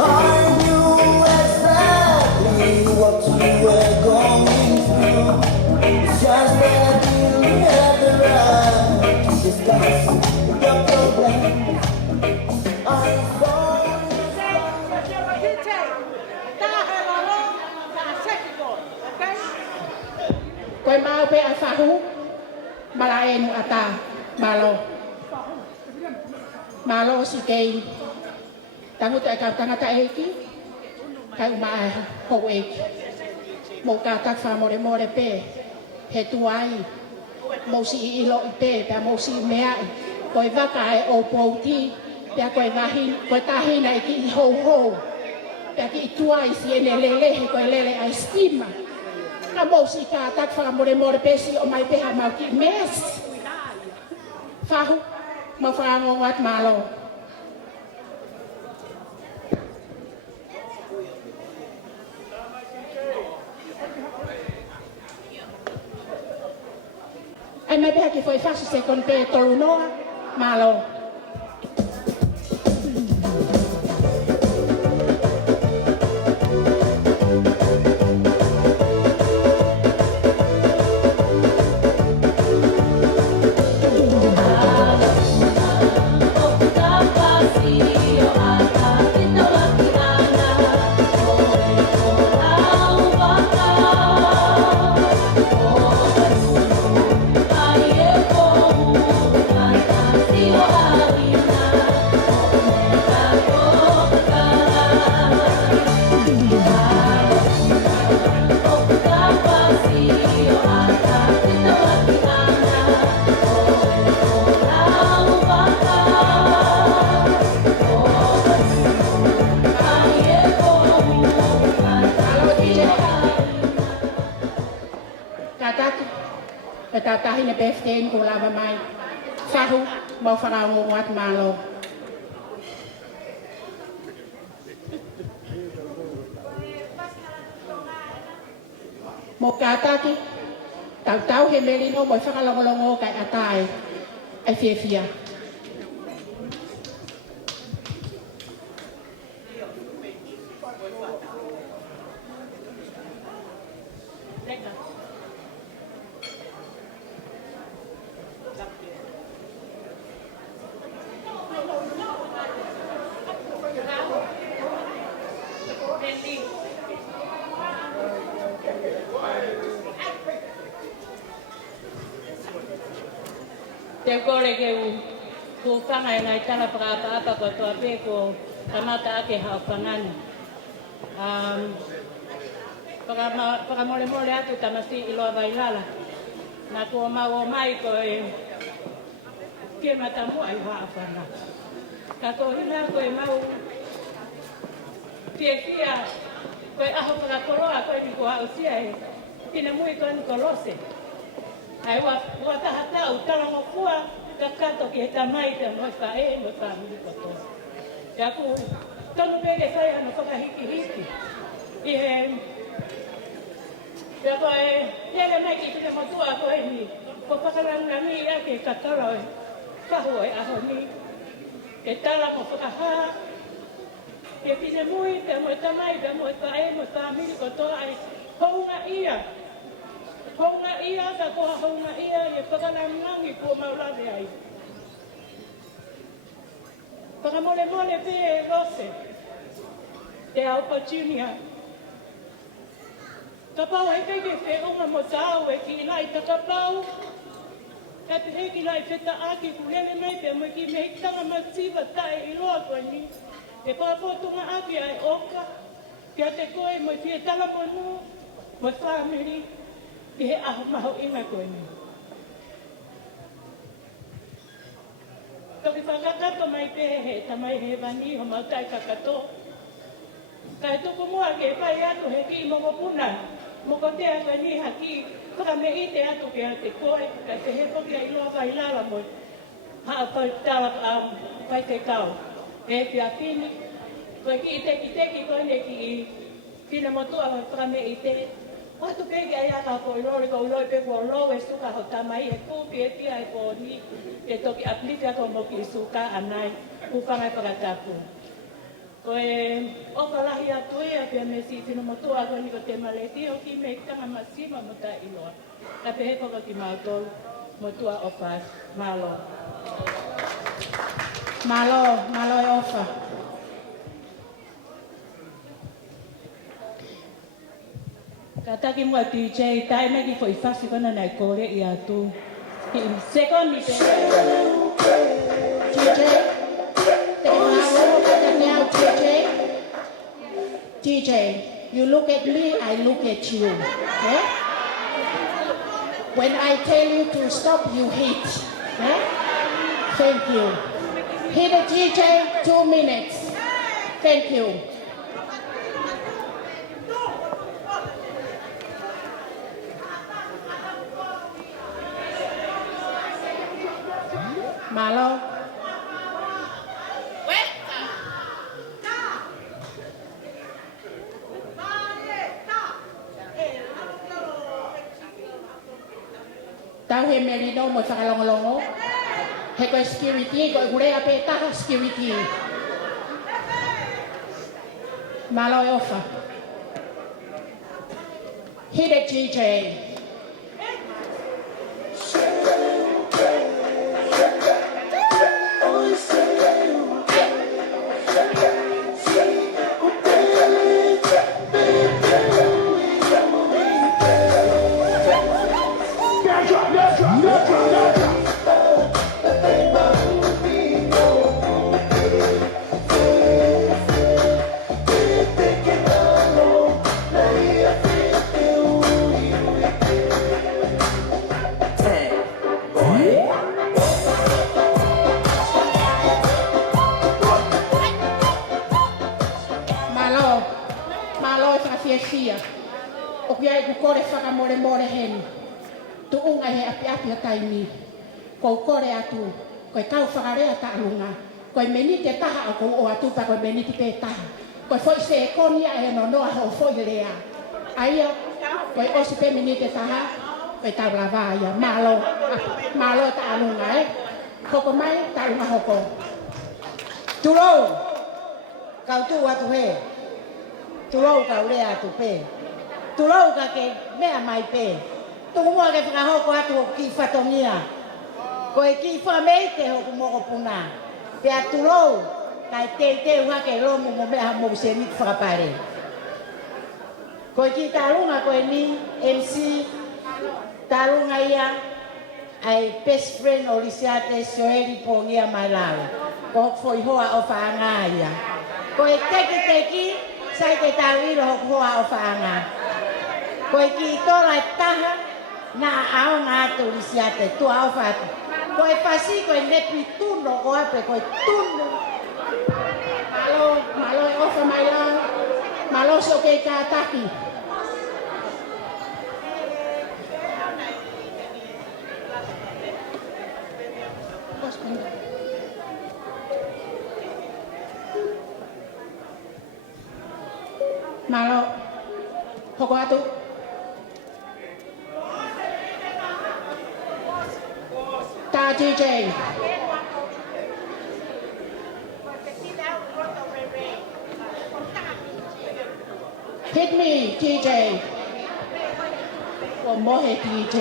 I knew exactly what you were going through. Koe mau pe a whahu, mala e nu ata, malo. Malo si kei, tangu te ka tangata eki, kai uma e hou eki. Mo ka tak wha more more pe, he tuai, mo si i ilo i pe, pea mo si mea i, koe waka e o pouti, pea koe wahin, koe tahina e ki i hou hou, pea ki i tuai si ene lele, he koe lele a estima. Ka mo si ka tak wha more more pe si o mai peha mau ki mes. Whahu, mau whangongat malo. Ai mai peha ki foi fasu se kon pe tolu noa, malo. Tatahine pefteen ko lava mai. Whahu, mau whangaungat malo. Mo kataki, tau he melino mo whakalongolongo kai atai. Ai fia. Te kore ke ku whanga e ngai tala whakaapa ko toa pe ko kamata ake hao whangani. Whakamole atu tamasi iloa vailala. Na ko mau mai ko e ke matamua i haa whanga. Ka ko hina ko e mau kia ko e aho whakakoroa ko e ni ko hao sia e kina mui ko ni ko lose. Ai wa tahatau talango kua kakato ki he tamai te moi wha e moi wha mili koto. Te aku tonu pere whai ano whakahiki. I he te ako e tere mai ki tine motua ko e ni ko whakaranga mi a ke kakaro e whahu e aho ni ke tala mo whakaha ke tine mui te moi tamai te moi wha e moi wha mili koto ai hounga ia. Honga ia, ka koha honga ia, e whakalangangi kua maulade ai. Whakamole pe e rose, te aupachunia. Ka pau e keke whenunga mo tāu e ki nai takapau. Ka te heki nai wheta aki kulele mai te mo ki me hitanga masiva tae i loa koe ni. Te pāpotunga aki ai oka, kia te koe mo i whie tala monu, mo whamiri. I he aho maho ima koe ni. Toki whakakato mai te he tamai he wani ho mautai kakato. Kai tuku mua ke whai atu he ki mongo puna. Moko te aka ni haki whakame i te atu ke a te koe. Kai te he poki a iloa whai lala moi. Haa whai tala whai te kau. E whia whini. Koe ki i teki koe ne ki i whina motua whakame i te. Watu peke ai aka ko ilori ko ilori pe ko lo e suka ho tamai e kupi e pia e ko ni e toki aplika ko mo ki suka anai ku whangai whakatapu. Ko e okalahi atu e a pia me si tino motua ko ni ko te maleti o ki me tanga masima mo ta iloa. Ka pehe ko ki mautolu motua o whai malo. Malo e ofa. Kataki mua DJ, tai me ki foi fasi kona nai kore I atu. Second mi DJ, DJ, you look at me, I look at you. Okay? When I tell you to stop, you hit. Okay? Thank you. Hit the DJ 2 minutes. Thank you. Malo. Tao he merino mo whakalongolongo. He koe security, koe gurea pe taha security. Malo e ofa. Hit it, DJ. O kia I kukore whakamore more heni. Tu unga he api api hatai ni. Kou kore atu. Koe kau whakarea ta alunga. Koe menite taha o kou o atu pa koe menite pe taha. Koe foi se e konia e no noa ho foi rea. Aia, koe osi pe menite taha. Koe tau lava ia. Malo ta alunga Hoko mai ta alunga hoko. Tulou. Kau tu atu he. Tulou kau rea atu pe. Tulou ka ke mea mai pe. Tuku mua ke whakahoko atu o ki whatongia. Ko e ki whamei te hoku moko puna. Pea tulou, kai te uhake lomu mo mea mo se ni whakapare. Ko e ki tarunga ko e ni MC, tarunga ia, ai best friend o lisiate Soeli Pongia Mailau. Ko hoku foi hoa o whaanga ia. Ko e teki, sai te tawiro hoku hoa o whaanga. Koe ki tola e taha, na ao ngā atu lisiate, tu ao whatu. Koe pasi, koe nepi tuno, ko ape, koe tuno. Malo e ofa mai la, malo so kei kātaki. Malo, hoko atu. Ta DJ. Hit me, DJ. Một hệ DJ.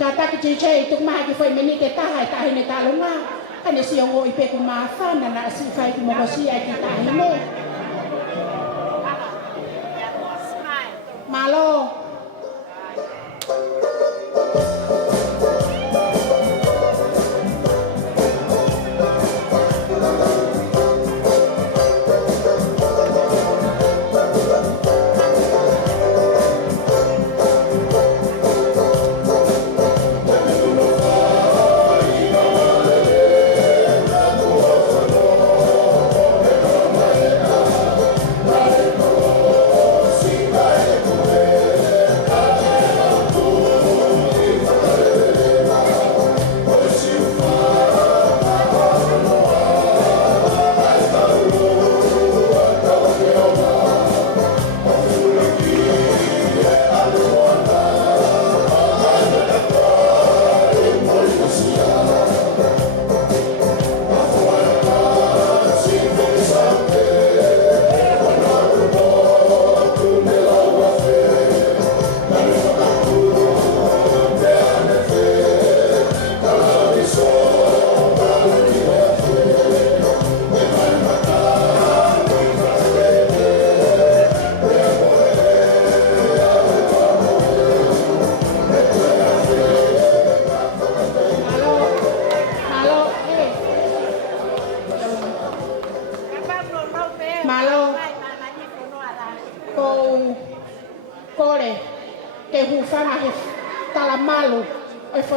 Kataki DJ tuk maha ki foi menite taha tahi ne talunga. Ane si ongo ipe ku mafa na na si fai ku mokosi ai ki tahi ne. Malo.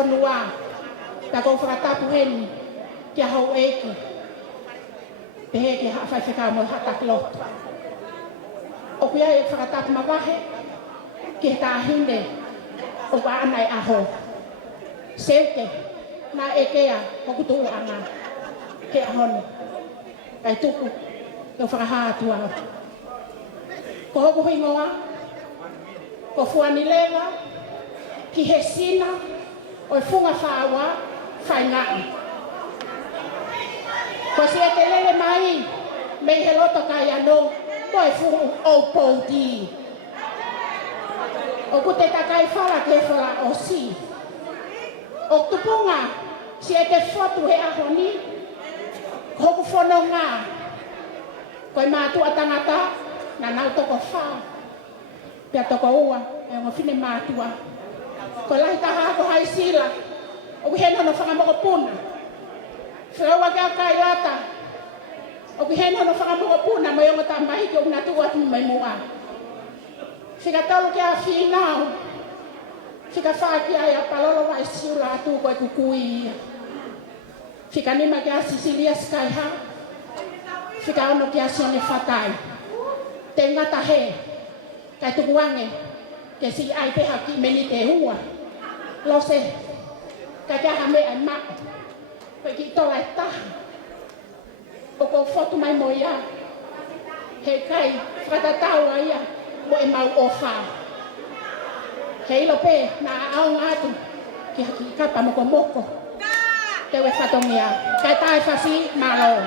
whanua. Ta kou whakatapu heni kia hau eki. Pehe ki hawhai whikau mo hatak lotu. O kuia e whakatapu mawahe ki he tāhinde o wa anai aho. Seuke na e kea mokutu anga ke ahoni. Kai tuku ke whakahātu anga. Ko hoku hingoa, ko fuanilega, ki he sina, o funga whawa, whai ngai. Ko si e te lele mai, me he loto kai ano, ko e fungu o poudi. O ku te takai whala ke whala o si. O tupunga, si e te whatu he ahoni, hoku whono ngā. Koe mātua tangata, na nau toko wha. Pea toko ua, e ngā whine mātua. Koe lahi taha ako hai sila, o ku heno no whangamoko puna. Whilaua kia kai lata, o ku heno no whangamoko puna, mo yongo tambahi ki o una tua tu mai mua. Whika tolu kia whinau, whika wha kia ia palolo mai siula atu koe kukui. Whika nima kia Sicilia Skyha, whika ono kia sione whatai. Te ngata he, kai tukuange, ke si ai peha ki meni te hua. Lo se, kai kia hame ai mako, koe ki tola e taha. O ko fotu mai mo ia, he kai whakatataua ia, mo e mau o wha. He ilo pe, na ao ngātu, ki haki kapa moko moko. Te we whatongia, kai tae whasi, malo.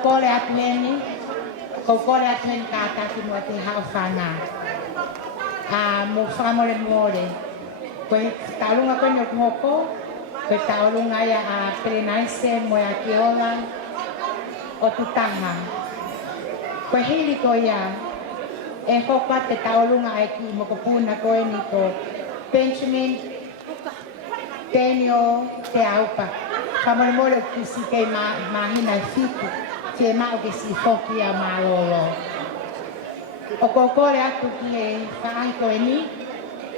Kole atmeni, kole atmeni kata ki mo te hao whana. Mo whamore more. Koe taurunga koe ni o kumoko, koe taurunga ia a Perenaise mo ia ki ola o tutanga. Koe hili ko ia, e hokwa te taurunga ai ki mo kopuna koe ni ko Benjamin Daniel te aupa. Whamore more o kisi kei mahina fiku. Te mau ke si hoki a malolo. O kokore aku ki e whaahi koe ni,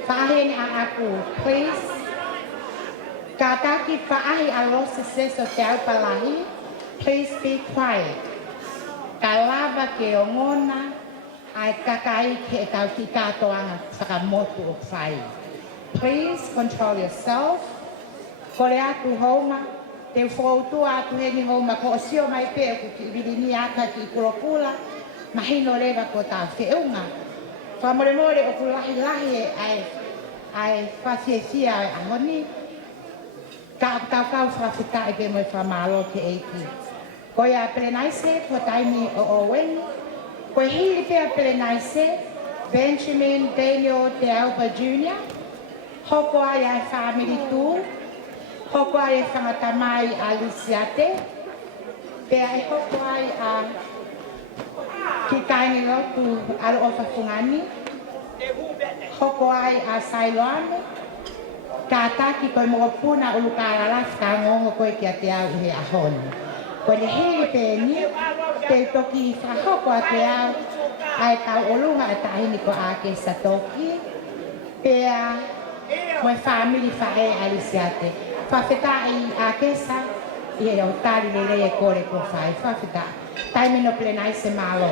whaahi a aku, please. Ka taki whaahi a losa seso te aupalahi, please be quiet. Ka lava ke o ngona, ai kakai ke e tau ki katoa whakamotu o whai. Please control yourself. Kore aku houma, te whautua atu heni houma ko o sio mai pe ku ki virini aka ki kuropula mahino rewa ko tā whiunga. Whamoremore o ku lahi lahi ai whawhiawhia ai ahoni. Ka kau whawhita e ke moi whamalo ke eiki. Ko ia Perenaise ko taimi o Owen. Ko hili pia Perenaise, Benjamin Daniel Te Aupa Jr. Hoko ai ai family tū. Hoko ai e whangatamai a Lisiate. Pea e hoko ai a ki kaini lotu aro o whakungani. Hoko ai a Sailoane. Ka taki koe mga puna o lukara las ka ngongo koe ki a te au he ahoni. Ko le hele pe ni te toki whahoko a te au ai tau olunga e tahini ko a ke sa toki pea koe family whae alisiate. Whawheta i a kesa i e au tari le rei e kore ko whae whawheta. Taime no plenai se malo.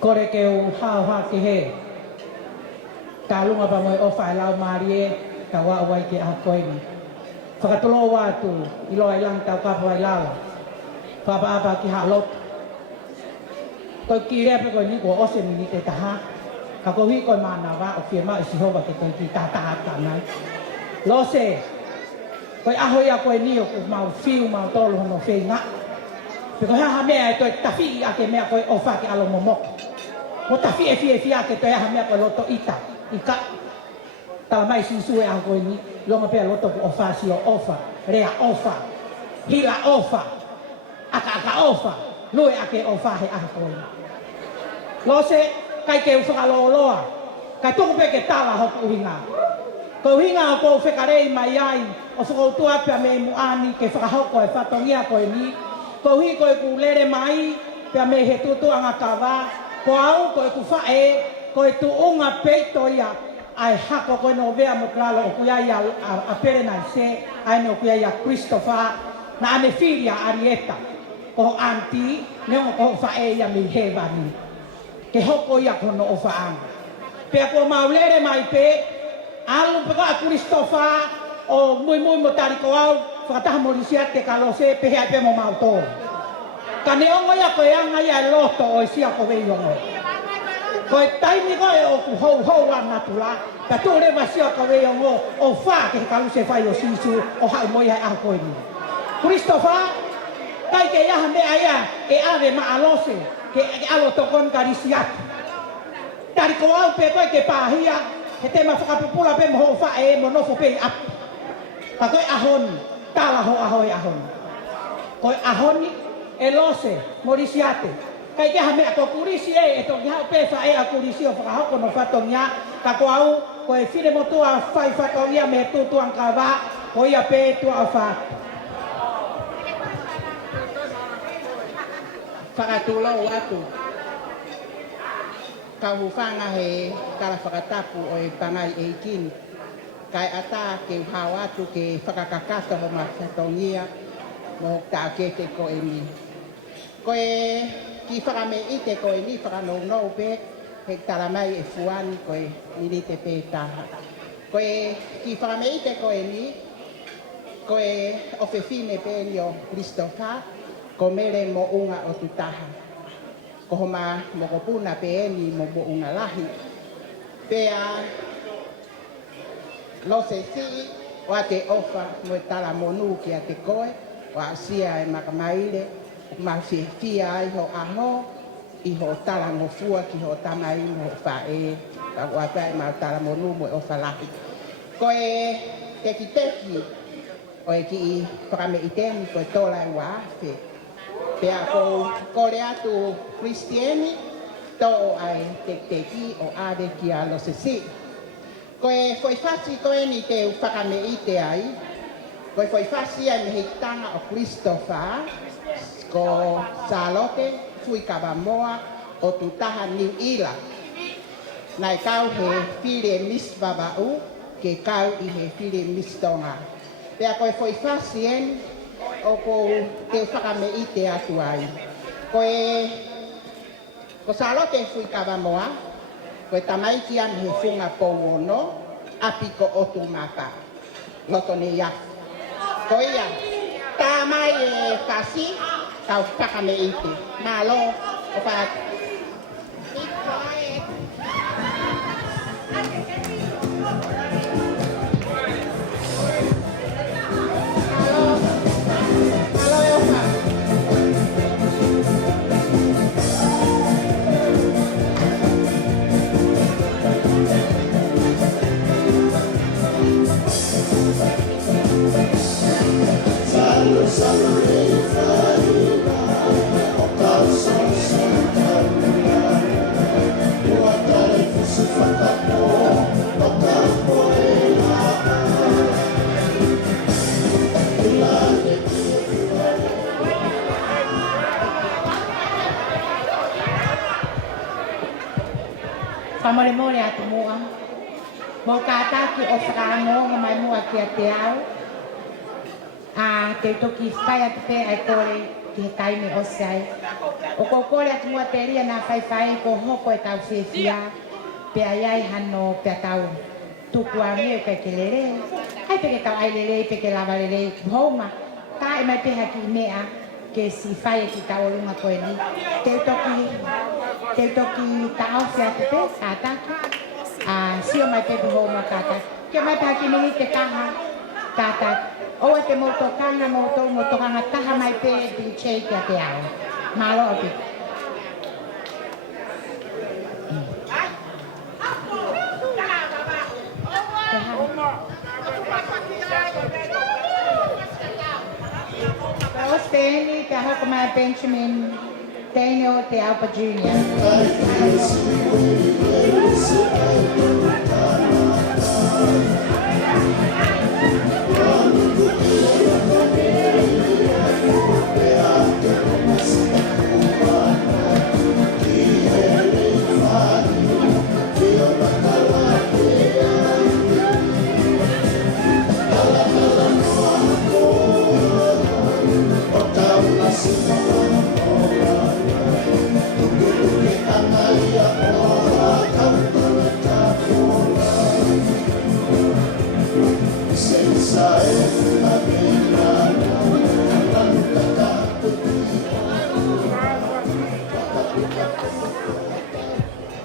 Kore ke o hao ha ke he. Ka lunga pa moe ofa e lau marie ka wa wai ke a koe ni. Whakatolo watu i loa ilang tau kapa wai lau. Whapa ki ha lot. Koe ki rea pe koe ni ko ose mini te taha. Ka koe hi koe mana wa o fie ma i sihoba ke koe ki tataha kanai. Lo se. Koe aho ia koe ni o ku mau fiu mau tolu hono fei nga. Pe koe haha mea e toi tafi i ake mea koe ofa ke alo momoko. Mo tafi e fie fia ke toi haha mea koe loto ita. Ika. Tala mai sisu e aho koe ni. Longa pea loto ku ofa si o ofa. Rea ofa. Hila ofa. Aka ofa. Lue ake ofa he aho koe ni. Lo se kai ke whakaloloa. Kai tuku pe ke tala hoku uhinga. Ko uhinga o kou whekarei mai ai. O whakautua pia me muani ke whakahoko e whatongia koe ni. Ko uhi koe ku lere mai. Pia me he tutu anga kawa. Ko au koe ku whae. Koe tu unga peito ia. Ai hako koe no vea mo kralo o kuia ia a perena se. Ai no kuia ia Christopher. Na ane filia Arieta. Ko anti. Neongo ko whae ia mi hewani. Ke hoko ia kono o whaanga. Pea ko maulere mai pe. Alu peko a Christopher. O mui mo tariko au. Whakataha morisia te kalose pehe ai pe mo mautoro. Ka neongo ia koe anga ia loto o isia ko vei ongo. Koe taimi koe o ku hou ana tula. Ka tūre wasia ko vei ongo. O wha ke kaluse whai o sisu. O hai moi hai aho koe ni. Christopher. Kai ke iaha mea ia. E ave ma alose. Ke alo tokon karisiatu. Tariko au pe koe ke pāhia. He te ma whakapupula pe mo ho whae mo nofo pe ap. Ka koe ahoni. Tala ho ahoi ahoni. Koe ahoni. E lose, morisiate. Kai ke hamea ko kurisi e to ha pe fa e a kurisi o whakahoko no whatongia. Ka ko au, ko e whire motua whai whatongia me tutu ang kawa. Ko ia pe tua o wha. Whakatulau atu. Ka hufanga he kala whakatapu o e pangai e kini. Kai ata ke hau atu ke whakakakata ho ma whatongia. Mo ta ke te ko e mi. Koe ki whakame i te koe ni whakanou pe he taramai e fuani koe niri te pe taha. Koe ki whakame i te koe ni koe o whewhine pe ni o Christopher ko mere mo unga o tu taha. Ko homa mo kopuna pe ni mo unga lahi. Pea lo se si o te ofa mo tala monu ki a te koe o asia e makamaile. Ma fia ai ho aho i ho tala mo fua ki ho tamai mo fae ka wa pa ma tala mo nu mo o falahi ko e te ki o e ki prame iten ko tola wa fe pe a ko le atu cristiani to ai te ki o ade ki a lo se si ko e foi fasi ko e ni te prame ite ai ko e foi fasi ai me hitanga o Christopher ko Salote fui kabamoa o tu taha New Ila. Nai kau he file mis babau ke kau i he file mis tonga. Pea koe foi fasien o ko te whakame i te atu ai. Ko Salote fui kabamoa koe tamai ki an he funga pouono api ko otu mata. Loto ne ia. Ko ia, tamai e fasi kau whakame iti. Malo, o whaat. whamore more atu mua. Mo kātaki o whakaangonga mai mua kia te au. Te toki whai atu pe ai kore ki he taimi o sai. O ko kore atu mua te ria nā whai ko hoko e tau whiawhia. Pe ai ai hano pe tau tuku a mea kai ke lere. Hai peke tau ai lere, peke lava lere homa. Tā e mai peha ki mea ke si whai e ki tau olunga koe ni. Te toki tau whiatu pe, kātaki. Sio mai pepe homa kātaki. Ke mai peha ki mihi te kaha kātaki. Oa te motokanga motokanga taha mai pe di chei kia te au. Malo api. Kao Stanley, te hoko mai Benjamin Daniel te Alpa Jr.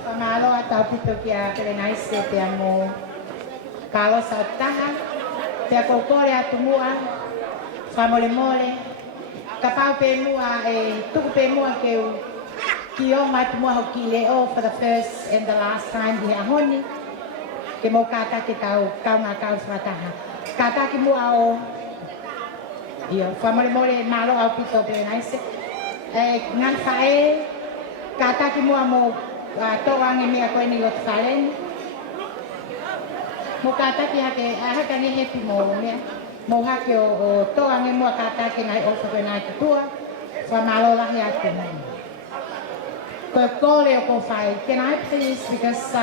Pamalo atau pito kia Perenaise te amo Carlos Autaha te akokore atumua famole mole kapau pe mua tuku pe mua ke ki o mai mua hoki leo for the first and the last time di ahoni ke mo kata ki tau kau ngā kau swataha kata ki mua o ia famole mole malo au pito Perenaise ngan fae kata ki mua mo toange mea koe ni o tfalen. Mo kātaki hake, haka ni hepi mo mea. Mo hake o toange mua kātaki ngai o whakoi nai ki tua. Whamalo lahi atu mai. Koe kore o ko whai. Can I please, because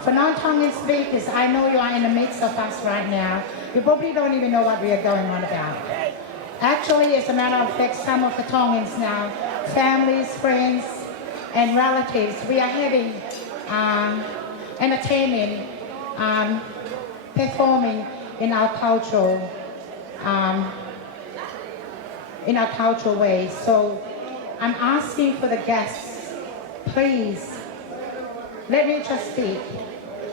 for non-Tongan speakers, I know you are in the midst of us right now. You probably don't even know what we are going on about. Actually, as a matter of fact, some of the Tongans now, families, friends, and relatives, we are having entertainment, performing in our cultural ways. So I'm asking for the guests, please, let me just speak.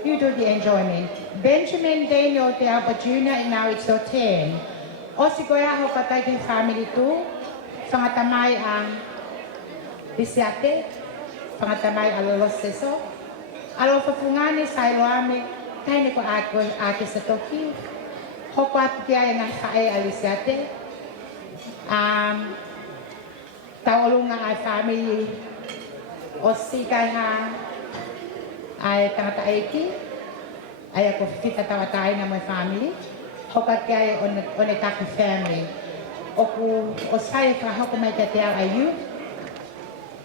You do the enjoyment. Benjamin Daniel Te Alpa Jr. and now it's your turn. Osi koe aho katai te family tu, whangatamai ang Bisiate, whangatamai alo seso. Alo whapungane sai loame, taine ko ake sa toki. Hoko atu kia e ngā whae alisiate. Taolunga ai family o sikai ha ai tangata eiki. Ai ako whita tawatai na my family. Hoka kia e one taki family. Oku o sai ka hoko mai te ao ai youth.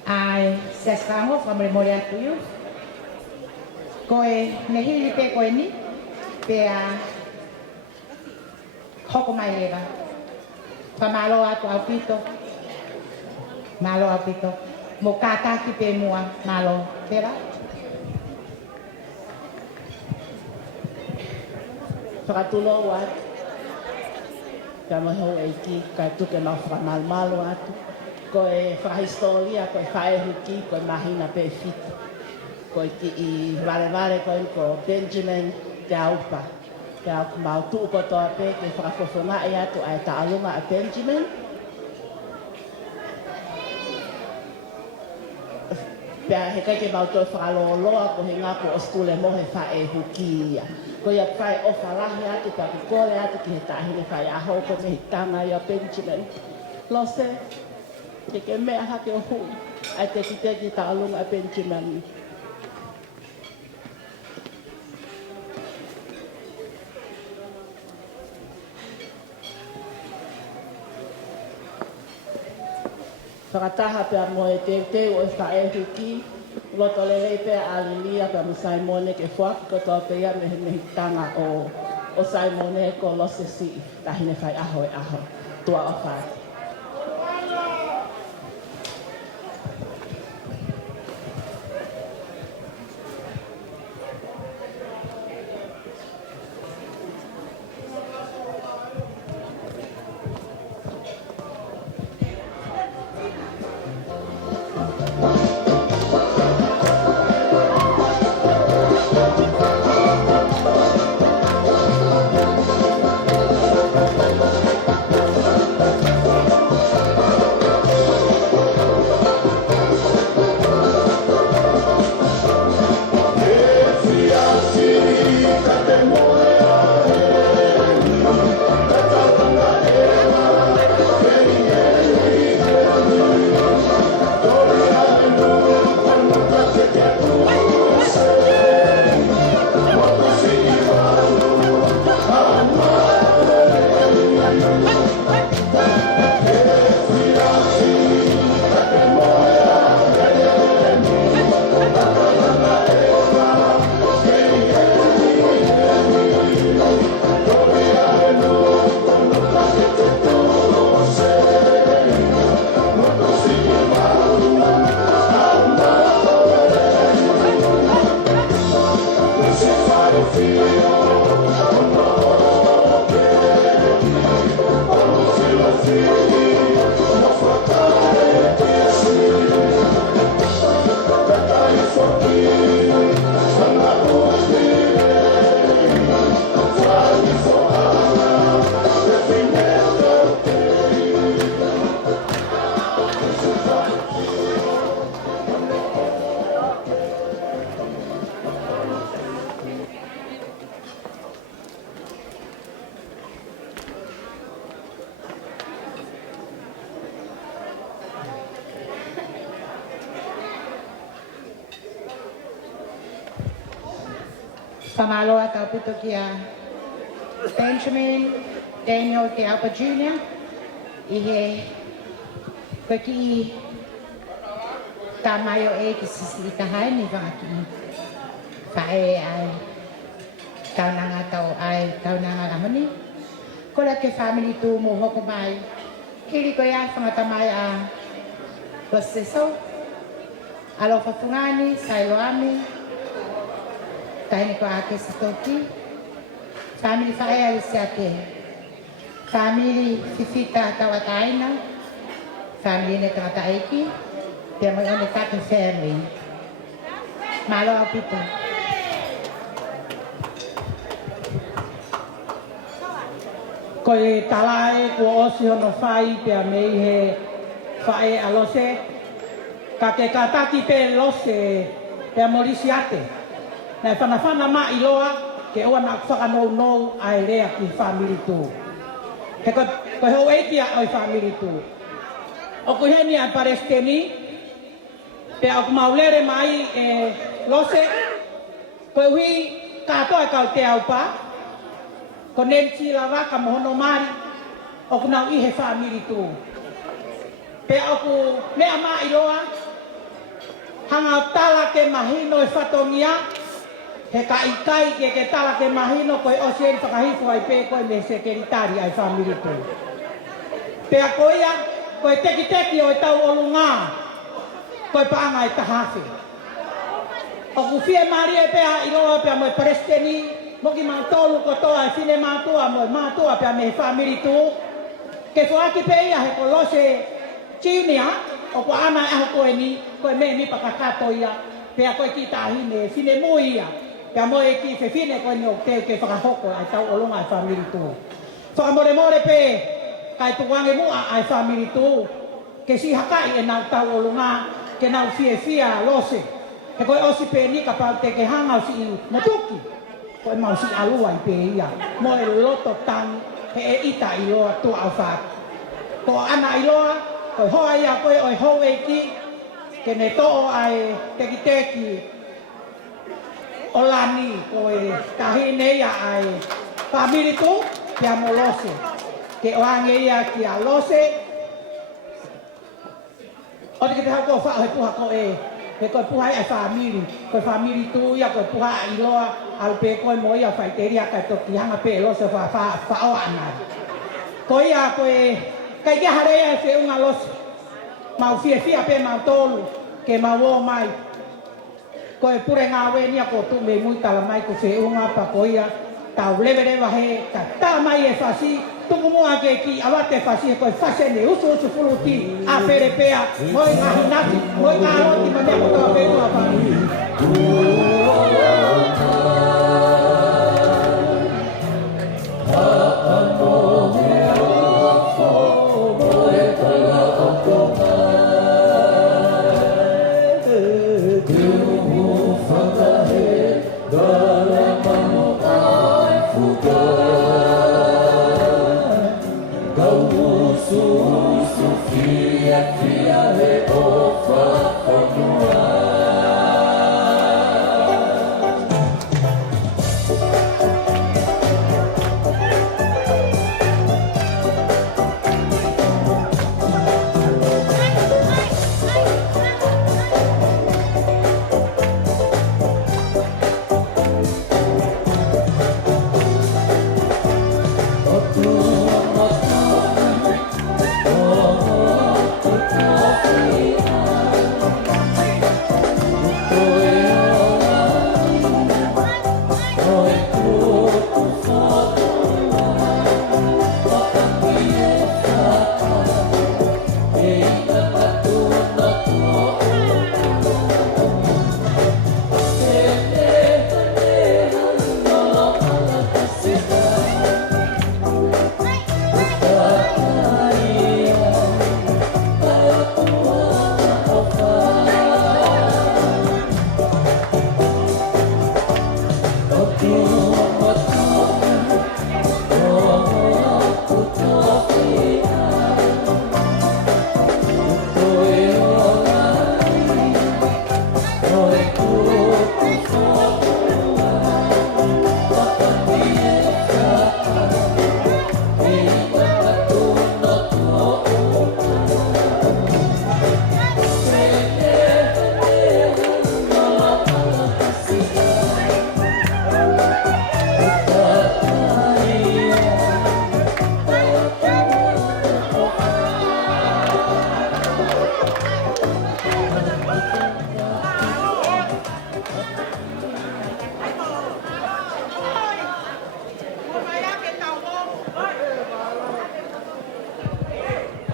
Ai sesrango from Remore atu youth. Koe nehili pe koe ni. Pea hoko mai lewa. Pamalo atu au pito. Malo au pito. Mo kātaki pe mua malo. Pera. Whakatulo wat. Ka maho e ki ka tuke ma whakanalmalo atu. Ko e whakahistoria, ko e whaehuki, ko e mahina pe whitu. Ko e ki i vare ko Benjamin Te Aupa. Te Aupa mau tuu ko toa pe, ke whakafofonga e atu ai taalunga a Benjamin. Pea he kai ke mau toi whakaloloa ko he ngako o stule mo he whaehuki ia. Ko ia whae o whalahi atu, ka kukore atu ki he tahine whae aho ko me hitanga ia Benjamin. Lose, ke mea hake o hui, ai te ki taalunga a Benjamin. Whakataha pia mo e te o e whaehuki, loto lele pe alilia pe mo Simone ke fuaki ko to pe ia me tanga o Simone ko lose si tahine fai aho e aho tua o fai. Pamaloa Tauputo kia Benjamin Daniel Te Alba Jr. I he koe ki tamayo e ki sisili tahai ni waki whae ai kaunanga tau ai kaunanga ramani. Kola ke family tu mo hoko mai hiri koe ai whangatamai a Waseso Alofa Fungani Sailoami Taini ko ake sa toki. Family whae ali siate. Family Fifita Tawataina. Family ne Tawataiki. Pia mo yone kata family. Malo au people. Koe talae kua osi hono whai pia mei he whae alose. Ka ke kataki pe lose pia morisi ate. Nai whanawhana ma i loa ke oa na whakanou nou ai rea ki family tu. He koe hou eitia oi family tu. O koe heni ai paresteni. Pe au maulere mai e lose. Koe hui katoa e kau te au pa. Ko nensi la waka mohono mari. O kunau i he family tu. Pe au ku mea ma i loa. Hanga tala ke mahino e whatongia. He ka ikai ke tala ke mahino koe osien whakahifu ai pe koe me sekeritari ai family tu. Pea koea, koe teki o e tau olunga, koe paanga e tahafi. O ku fie maria pea i roa pea moe presteni, moki mautolu kotoa e fine mātua moe mātua pea me family tu. Ke fuaki pe ia he kolose chiunia, o ko ana e aho koe ni, koe me mi pakakato ia, pea koe ki tahine, fine mui ia. Pea moe ki fefine koe ni o te ke whakahoko ai tau olunga ai family tu. Whakamore pe kai tuange mua ai family tu. Ke si hakai e nau tau olunga, ke nau fia lose. He koe osi pe ni ka pau te ke hanga o si i matuki. Koe mau si alua i pe ia. Moe loto tang he e ita i loa tu au whaak. Ko ana i loa, koe hoa ia koe oi hou e ki. Ke ne to'o ai teki. O lani koe tahine ia ai family tu pia mo lose. Ke oange ia ki a lose. O te ke te hau ko whao he puha ko e Pe ko puhai a family, ko family tu ya ko puha i loa al pe ko mo ya fai te ria ka to ki hanga pe lo se fa o ana. Ko ia ko kai ke hare e se unga los mau fia pe mau tolu ke mau o mai. Ko e pure ngā we nia ko tu me mui tala mai ko se unga pa ko ia tau leve he ka ta mai e fasi tuku mua ke ki awate fasi ko fase ne usu fuluti a pere pea moi a hinati moi a roti ma me ko to pe ko apa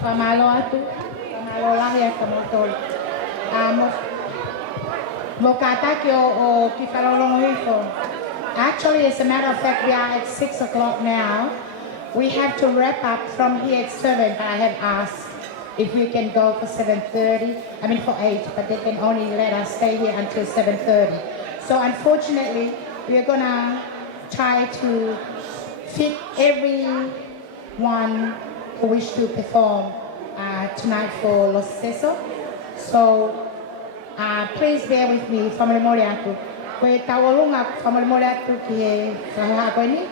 Pamalo atu, pamalo lah ya kamotol. Mokata ki o kikalolong wifo. Actually, as a matter of fact, we are at 6 o'clock now. We have to wrap up from here at 7, but I have asked if we can go for 7:30. I mean for 8, but they can only let us stay here until 7:30. So unfortunately, we are gonna try to fit everyone who wish to perform tonight for Los Sesos. So please bear with me, family moriatu. Koe tawalunga family moriatu ki saha ko ini.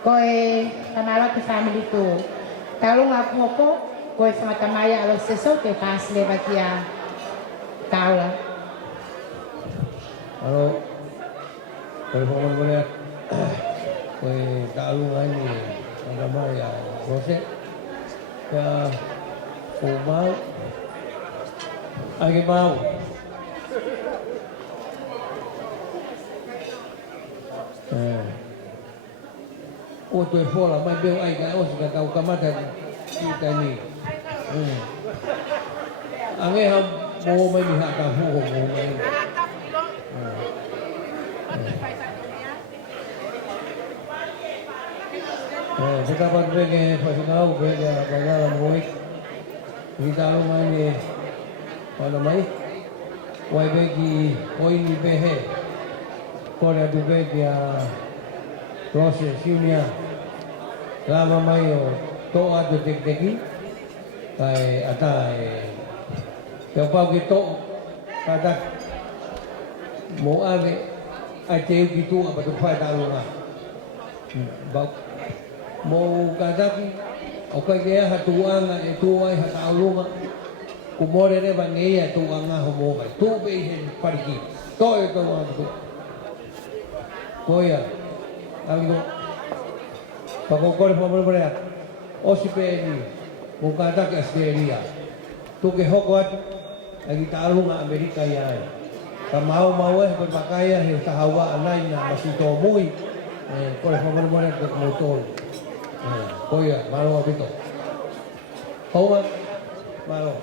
Koe tamara ki family tu. Tawalunga ko koe famatamaya Los Sesos ke pas lebakia tawa. Halo. Koe family moriatu. Koe tawalunga ni tamaya proses. Ya formal. Alguém mau? O tu é fora, mas bem aí que hoje que kau kamata kita ni. Angin ham mau mai ni hak kamu mau mai. Sekarang bagi pasangan bagi pasangan muik kita lu mai ni. Pada mai, wai bagi poin ni behe, kora tu bagi proses siunya, lama mai o to adu tek-teki, kai atai, siapa kita kata mau ave, atai gitu apa tu pai dalu lah, bau mau kata, okai dia hatuan lah itu ai hatalu lah. ku more re ba nge ya tu anga ho mo ba tu be hen parki to e to ma tu ko ya algo pa ko ko po mo re o si pe ni mo ka ta ke Australia tu ke ho ko agi taru nga Amerika ya ka mau mau e ko makaya he ta hawa anai na masito mui ko po mo re ko mo to ko ya malo bito Howard malo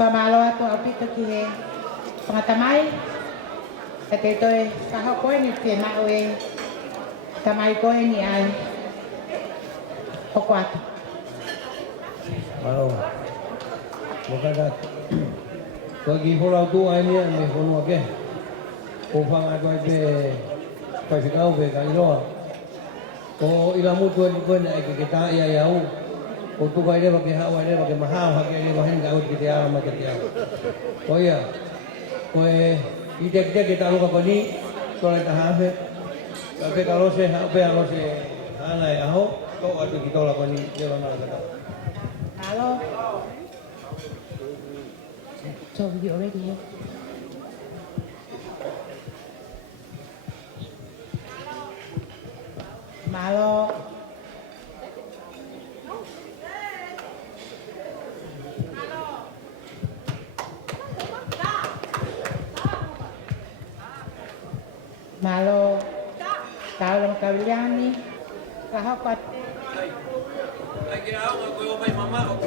Pamalo ato apito ki he pangatamay at ito'y kahakoy ni Pinawe tamay ko ni ay okwato. Malo bukan bagi pulau tu ini me hono ke ko fang ai be pai fikau be ka ilo ko ilamu tu ni ko na ke kita ya yau ko tu kai de bagi ha wa de bagi maha ha ke ni ko hen ga ut kita ya ma kita ko ya ko ide kita lu ka ni ko la ta ha fe pe kalau se ha pe alo se ana ya ho ko atu kita la ko ni de la na ka Halo. So video ready here. Malo. Malo. Tao lang kawilyani. Kahapat. Ay, kaya ako, kuya may mama. Oh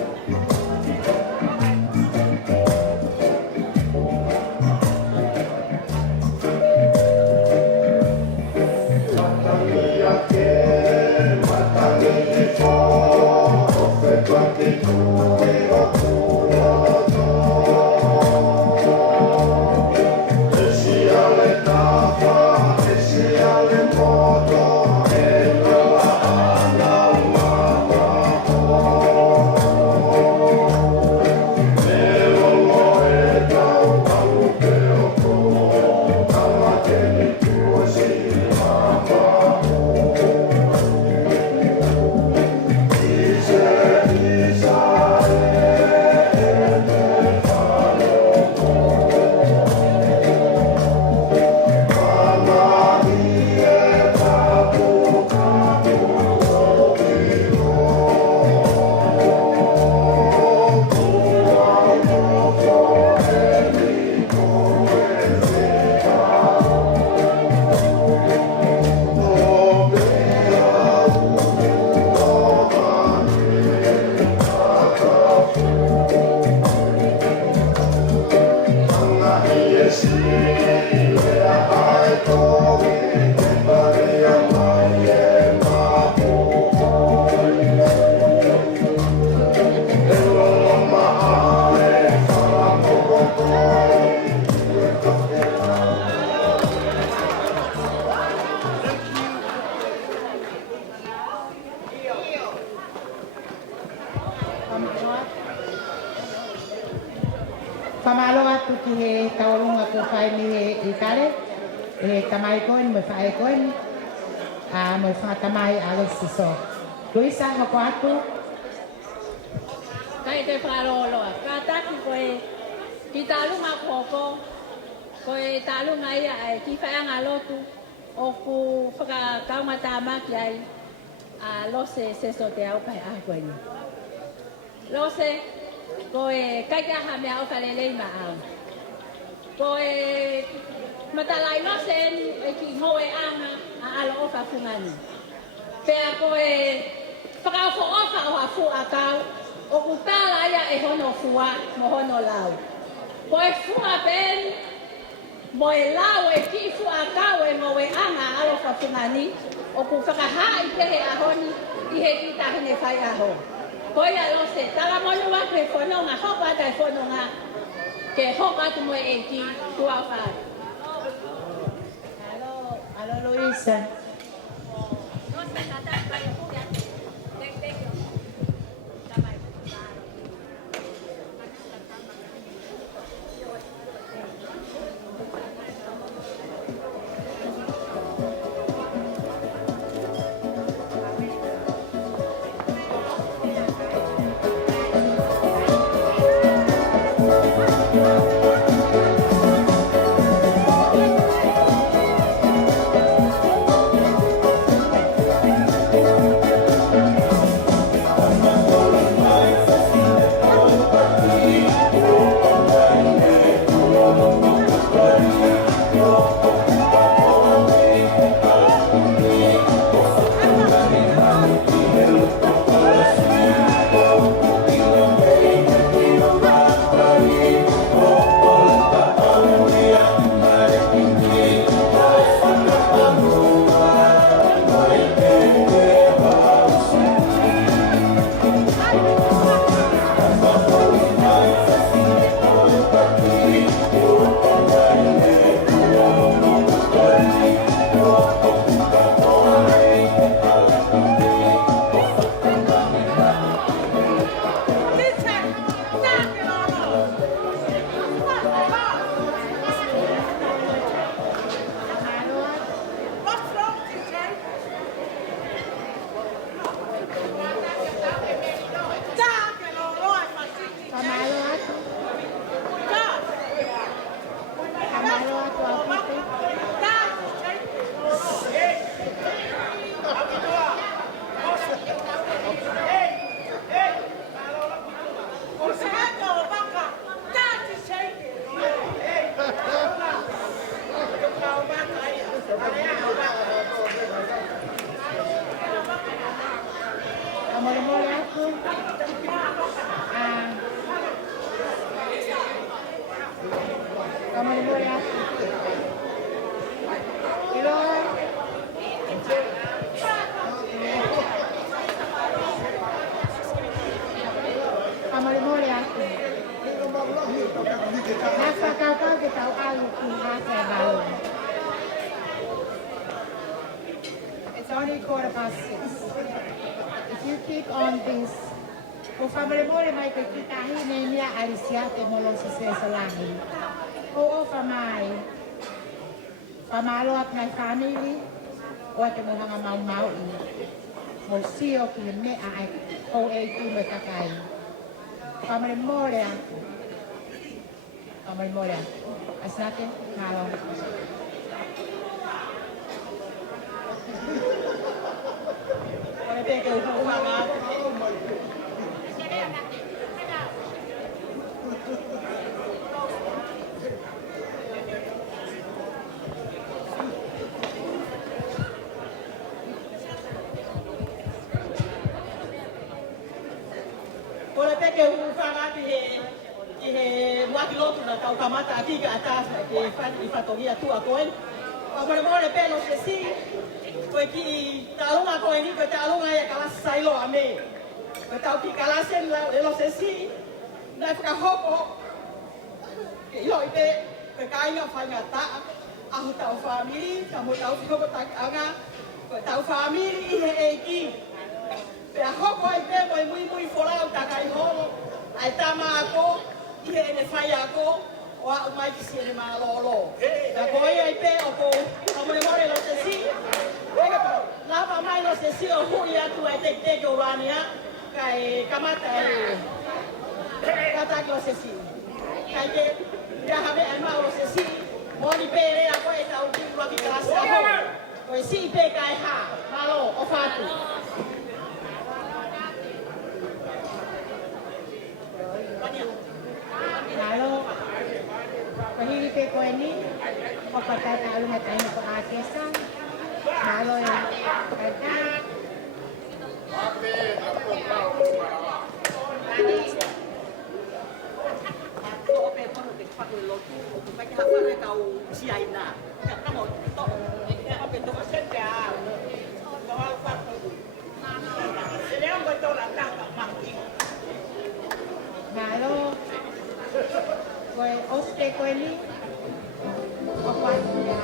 Pamalo atu ki he taurunga ko whai ni he i kare, he tamai koen, mo whae koen, mo whatamai ale siso. Luisa, hako atu? Kai te whaaroloa, ka taki koe, ki tālunga koko, koe tālunga ia ai, ki whaianga lotu, o ku whakakaunga tāmaki ai, a lose seso te au pai a koeni. Lose, koe kaika ha mea o kalelei ma au. Koe matalai lose e ki moe anga a alo ofa fungani. Pea koe whakauwho ofa o a fu a kau, o kutala ia e hono fua mo hono lau. Koe fua ben, mo e lau e ki fua kau e moe anga a alo ofa fungani, o ku whakahai pehe a honi i he ki tahine whai a ho. Koe a lose, tala monu wako e whanonga, hoka ata e whanonga, ke hoka atu moe e ki tua whai. Alo Luisa. It's only 6:15. If you keep on this, kung family mo rin may kikitahin na niya alisya te mo lang sa langit. Oo, pamalo at may family, o at mo nga mau-mau mo siyo kime ay o ay tume kakay. Family mo rin as natin malo. Pwede kayo kumama. Pwede kayo kumama. ki lotu na tau kamata aki ka atas ke i whatogia tu a koe. O mare mare pēno se si, koe ki tālunga koe ni, koe tālunga ia kalasa sailo a me. Koe tau ki kalasen lelo se si, nai whakahoko, ke ilo i pe, koe kainga whainga taa, ahu tau whamiri, ka mo tau whihoko takanga, koe tau whamiri i he eiki. Pea hoko i pe mo i mui mui wholau takai holo, ai tama ako, i he ene whai ako, o a umai ki si ene maa lolo. Pea ko i pe o ko, a mo e more lo se si, lava mai lo se si o hui atu ai teke o rania, kai kamata e, kataki lo se si. Kai ke, ia habe ai maa lo se si, moni pe rea koe tau tiku laki kalasa ho. Koe si pe kai ha, malo, o fatu. Lalu, pahili pe ko ini, kapatay na alungat tayo ko akesan. Lalu ya, kaya. Lalu, koe oste koe ni, kapan ya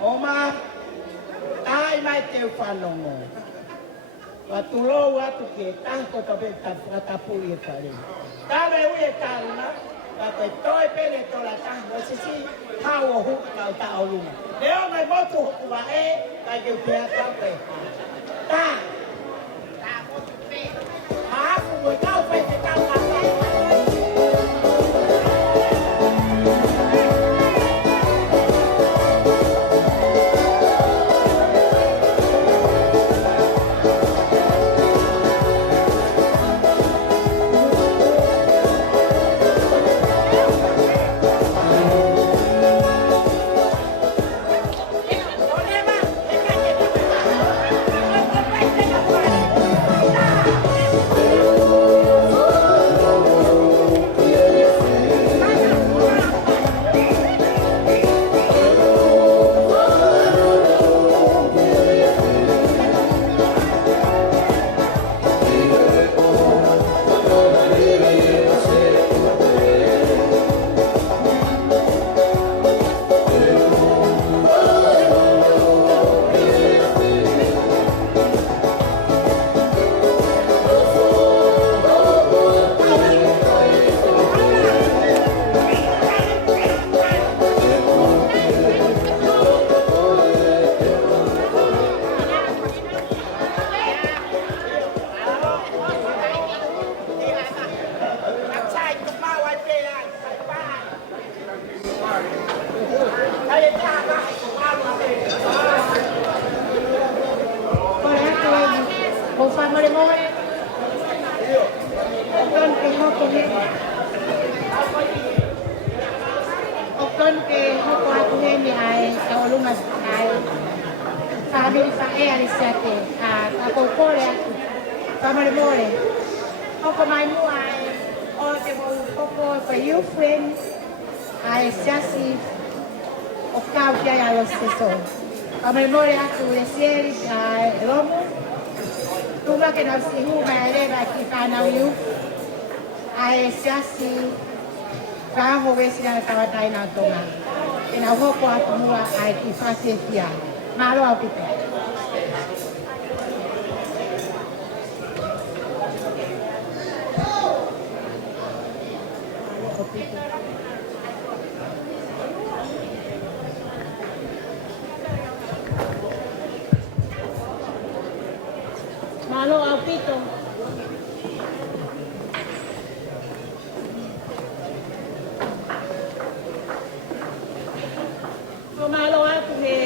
Oma, tai mai te whanongo. Wa tulo watu ke tanko tobe tapu i whare. Tawe ui e taruna, wa koe toi pene tola tango sisi hao o huku kau ta o lunga. Leo mai motu huku wa e, kai ke upea kau pe. Ta! Ta motu pe. Maafu mwe kau pe te kau kata. family fae ale sate a kokore atu family mole oko mai mua o te mo oko pa you friend ai sasi o kau kia ya los teso family mole atu le sieri romo tuma ke na si hu mai le ba ki fa na you ai sasi ka ho wesi na tawatai na tonga ina hoko atu mua ai ki fa se fia malo au pipe Malo au pito. So malo aku he.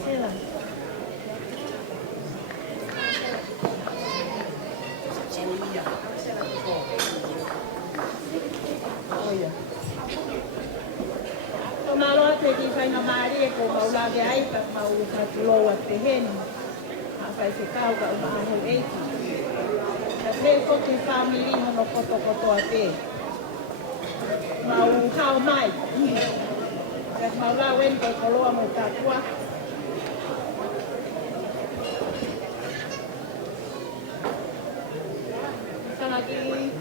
Sila. Oh ya. So malo aku ki fai na mari ko maula ge ai pa mau ka tulo wa te hen. Fai se kau ka uma ho eiti. Na te ko te family no koto a te. Mau hao mai. Ya mau la wen ko koloa mo tatua. Sana ki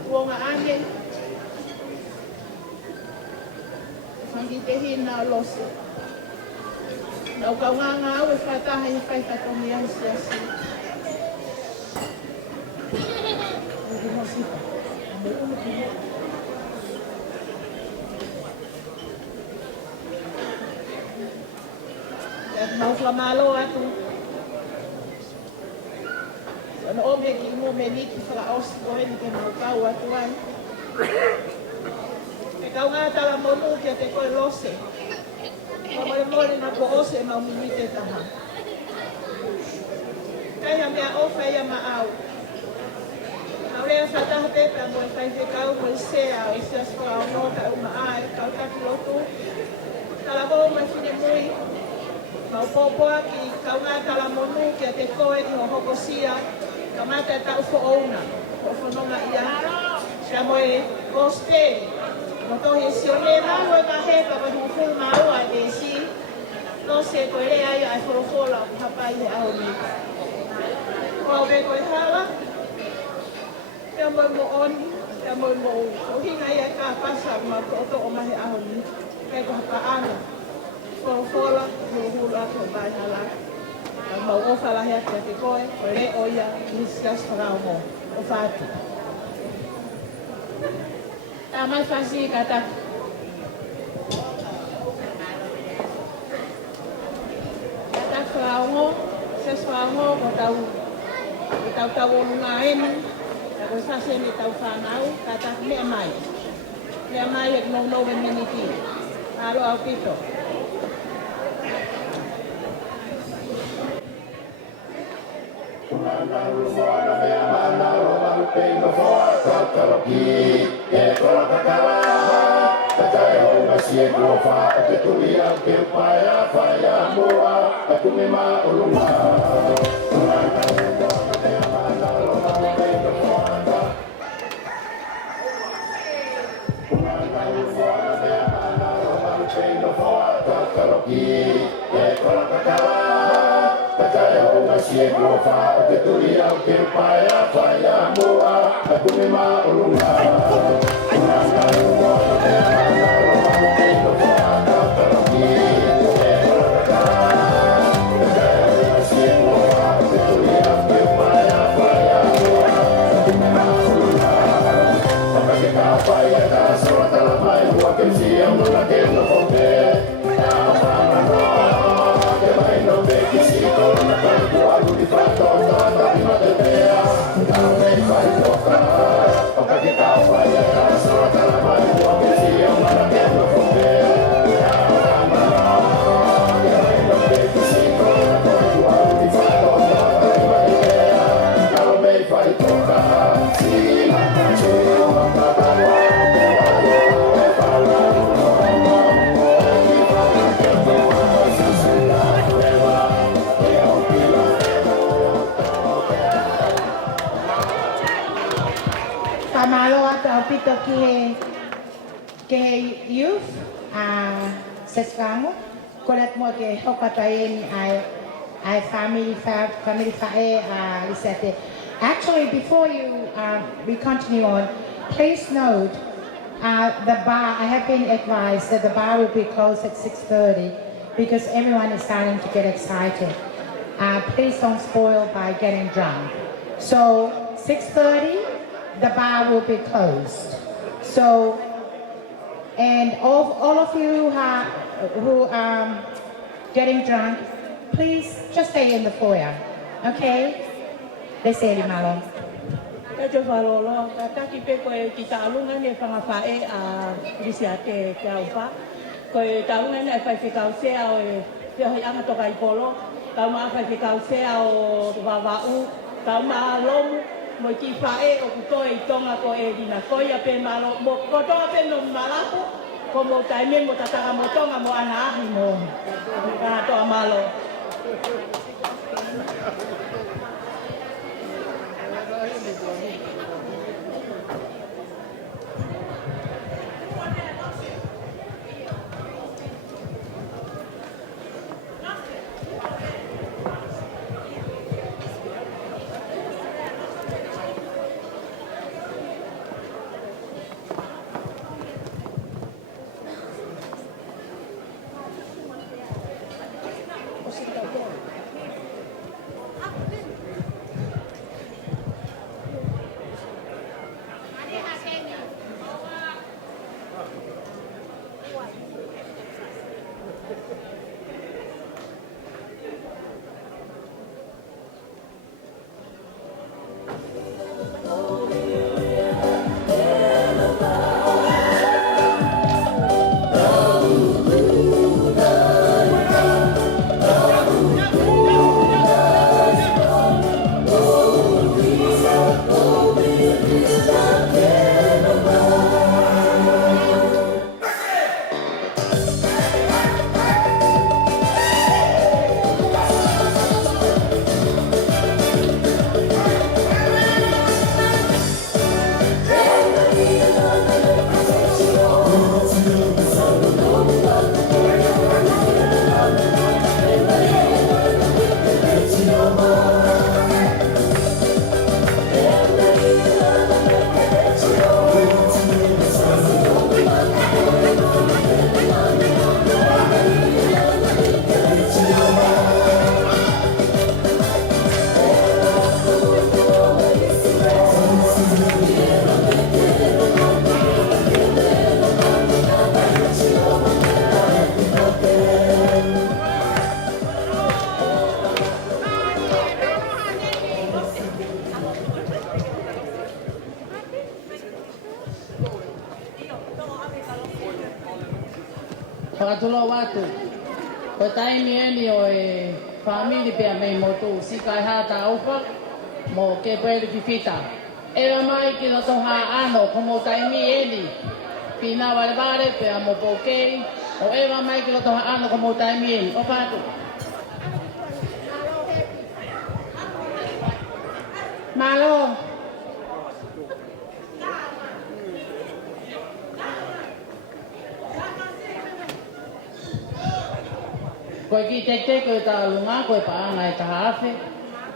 uonga ane. Sangi te hina losi. Nau kau nganga au e whataha i whai whatomi au siasi. Ngi mosipa. Mau whamalo atu. Ano ome ki mo me niki whaka osi ko heni ke mau kau atu ai. E kau ngā tala monu kia te koe lose. Mole mole na ko ose ma mumite taha. Kai ha mea ofa ia ma au. Aurea whataha pepe mo e whai whekau mo i sea o i sea swa o no ka uma ai kau taki lotu. Tala mo ma whine mui. Mau popoa ki kau ngā tala monu kia te koe i ho hoko sia. Ka mata e tau fo ouna. Ko whanonga ia. Sia mo e gospel. Mo tohi si o me rau e ka hepa ka hu fulu maua e si. No se koe rea ia e whorofola o hapai he au ni. Kau me koe hawa. Kia moi mo oni. Kia moi mo o hinga ia ka pasa ma to o mahi au ni. Kai ko hapa ana. Whorofola, hula ko bai hala. Mau ofa lahi ati te koe. Koe re o ia. Niskas whakao mo. O whātu. Tā mai whasi kata. Kata whaongo, ses whaongo ko tau o lunga enu. Ka koe whasi ni tau whanau, kata mea mai. Mea mai ek no me meniti. Alo au pito. Kita ke youth seskango kolat mo ke hokatayin I family fae lisete. Actually, before we continue on, please note the bar. I have been advised that the bar will be closed at 6:30 because everyone is starting to get excited. Please don't spoil by getting drunk. So 6:30, the bar will be closed. So, and all of you who are getting drunk, please just stay in the foyer, okay? They say it, Malo. Te valolo, taki pe koe ki tālunga ne whangafae a risiate te aupa. Koe tālunga ne whai whikau sea o te hoi anga toka i polo. Tau maa whai whikau sea o wawau. Tau maa lomu, mo ki whae o kutoe i tonga ko e dina koia pe malo. Mo kotoa pe no malapu, ko mo taime mo tataka mo tonga mo ana ahi mo. Katoa malo. Whakatolo watu. Ko taimi eni o e whamiri pia mei mo tū. Si kai hata aupa mo ke pēri fifita. Ewa mai ki no toha ano ko mo taimi eni. Pina wale wale pia mo pokei. O ewa mai ki no toha ano ko mo taimi eni. O patu. Malo. Koe ki te koe tā lunga, koe paanga e taha awhi.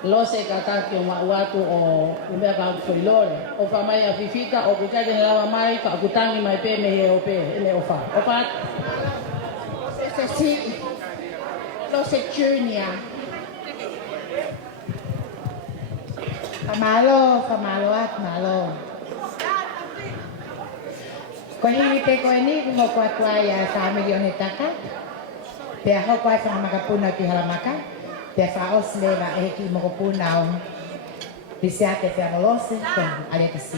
Lose ka taki o mauatu o umea ka whailore. O wha mai a whiwhita, o kutake he lawa mai, ka akutangi mai pē me he o pē, e me o wha. O wha? Lose si, Lose Junior. Kamalo at malo. Koe hiri te koe ni, mo kua tuai a sa milione taka. Pea hoko ai whanga makapuna ki haramaka. Pea whaos lewa e ki makapuna o Pisia te whangalose, kon aleka si.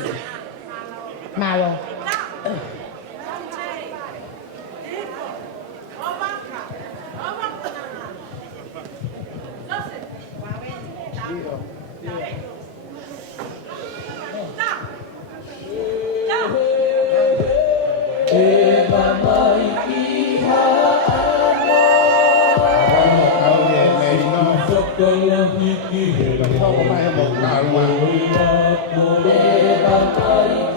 Malo. Hãy subscribe cho kênh Ghiền Mì Gõ để không bỏ lỡ những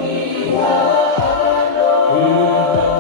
video hấp dẫn.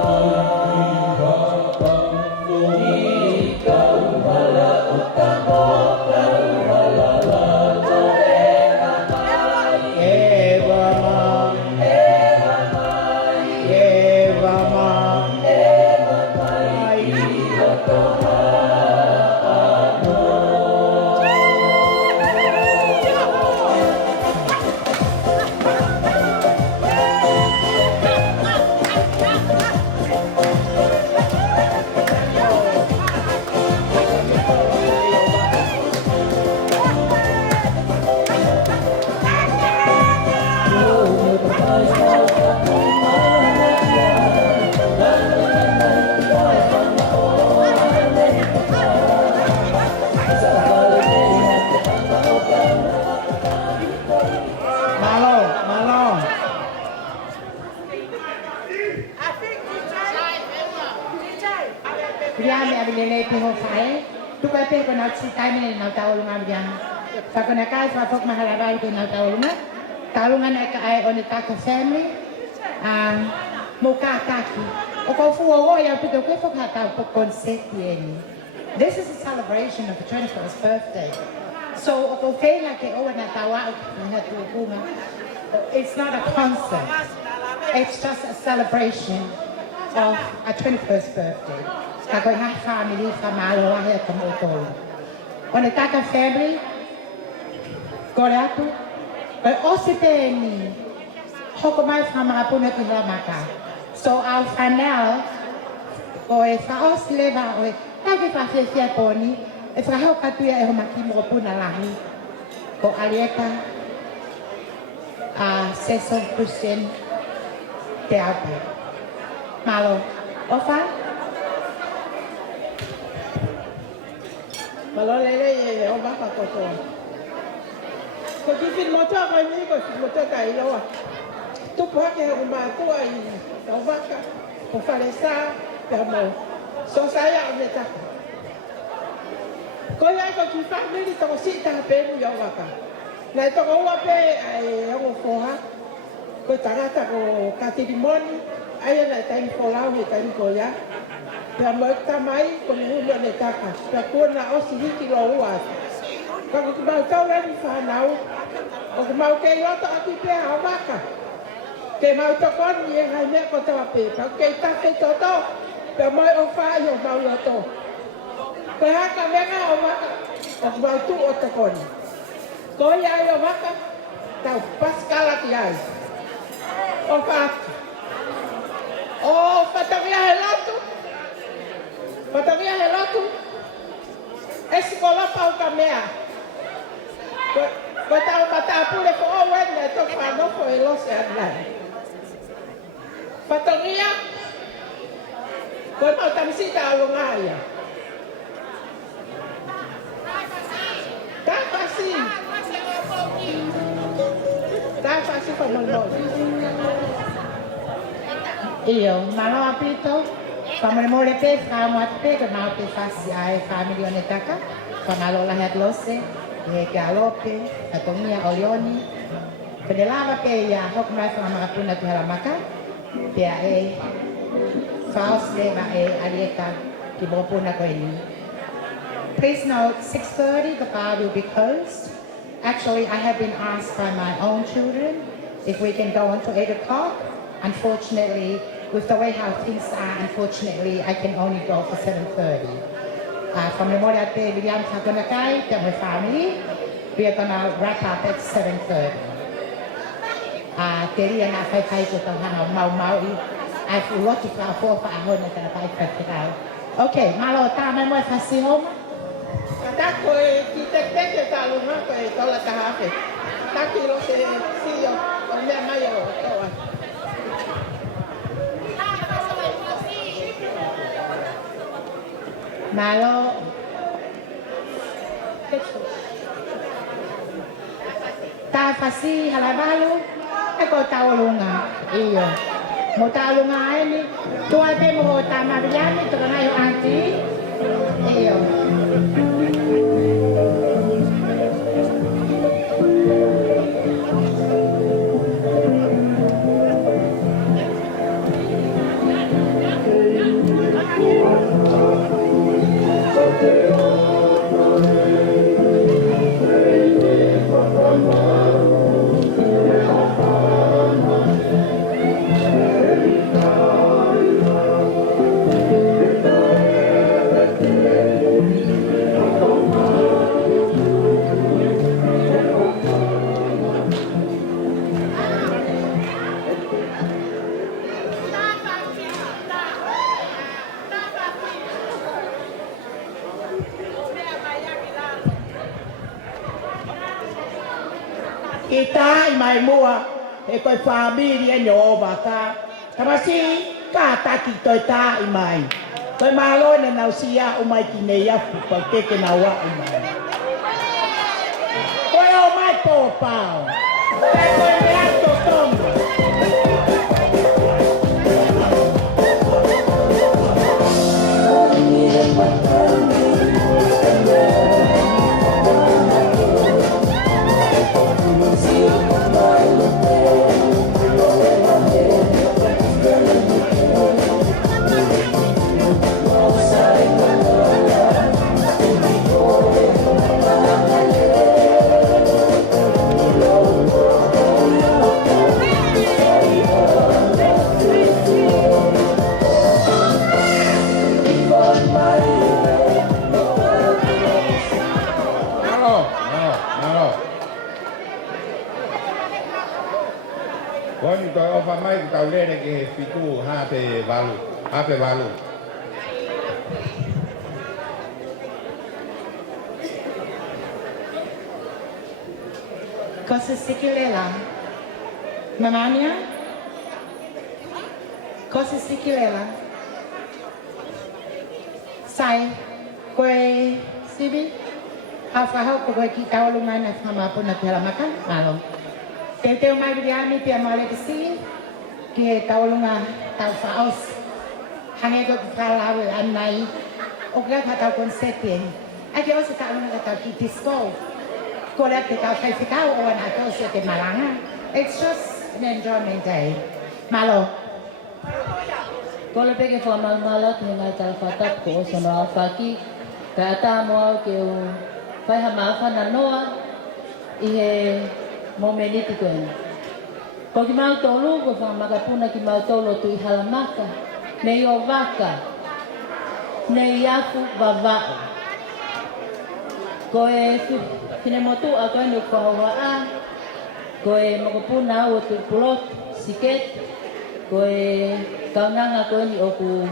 pe ko na si tayo ni na tao lunga biyan. Sa ko na kai sa fok maharabal ko na tao lunga. Talungan ay kaay on the Taka family. Muka taki. O ko fuwa ya pito ko fok hata po concert yeni. This is a celebration of the 21st birthday. So o ko fela ke o na tawa na tukunga. It's not a concert. It's just a celebration of a 21st birthday. Kako nga family sa malo ay kamoto. On the Taka family, Koreato, but also ni hokomai sa mga puno maka. So our final, o sa os leva o tabi pa siya poni, e fra ho katuya e makimo puna lahi. Ko alieta Cecil Christian Teatro. Malo, ofa? Malo lele ye o baka koto. Ko kifin moto ko ni ko moto kai lo. Tu po ke o ma to ai o baka ko fale sa permo. So saya o meta. Ko ya ko kifa ni to si ta pe mu yo baka. Na to ko wa pe ai o foha. Ko tarata ko katirimoni ai na tai ko la ni tai ko ya. Ya mereka mai ko ni hu ne taka. Ya ko na o si hiki lo wa. Ko ko ba tau la ni fa nau. O ko mau ke yo to ati pe ha waka. Ke mau to kon ni ha ne ko ta pe. Ko ke ta ke to to. Pe mai o fa yo mau yo to. Ko ha ka venga o waka. O ko mau tu o to kon. Ko ya yo waka. Tau pas kala ti ai. O fa. O fatavia helatu. Fatavia helatu. Escola pau kamea. Ko tau bata pule ko o wen to fa no ko elo se anai. Fatavia. Ko mau tamsita alungaya. Tak pasti. Tak pasti pemulung. Iyo, malo apito. Pamemole pe, kamu pe, ke mau pe fasi ai family onetaka. Pamalo lahat lose, ye galope, atomia olioni. Penelava pe ya hok mai fa makapuna tu halamaka. Pe e faus leva e alieta ki bopuna ko ini. Please note, 6:30 the bar will be closed. Actually, I have been asked by my own children if we can go on to 8 o'clock. Unfortunately, with the way how things are, unfortunately, I can only go for 7:30. From Memorial Day, William Tagonakai, my family, we are going to wrap up at 7:30. Teri and I fight with the Maui. I've lost it for a whole other fight. Okay, Malo, time I'm with us home. Kata ko kita teke talu na ko tola kahape. Taki lo se siyo o me mayo toa. Malo. Ta fasi halabalu. Eko taulunga. Iyo. Mo taulunga ini. Tua te mo tama biami to na yo anti. Iyo. Kita mai mua e koi familia nyo baka. Tamasi ka taki toi ta mai. Koi malo na nausia umai kineya pa keke na wa umai. Koi o mai po pao. Koi me ato tongo. Yeah. to o fa mai ka lere ke fitu ha pe valu. Cosa sikilela? Mamania? Cosa sikilela? Sai, koe sibi? Hafahau ko koe ki taulungan na sama po na pera makan? Malo. Teu mai biami pia male kesi ki taulungan tau faos. Hange ko kalawe anai. O kaya tau konsepin. Ake osi taulungan tau ki disco. Kola ke tau kai fikau o na tau se te malanga. It's just an enjoyment day. Malo. Kola peke wha malmala ki ngai tala whatap ko o sono awhaki. Ka ata moa ke o whaiha maawhana noa i he momeniti koe. Ko ki mau tolu ko wha makapuna ki mau tolu tu i halamaka. Me i o waka. Ne i afu wawao. Ko e whine motu a koe ni whaua a. Ko e makapuna o tu pulot siket. Ko e kaunanga koe ni oku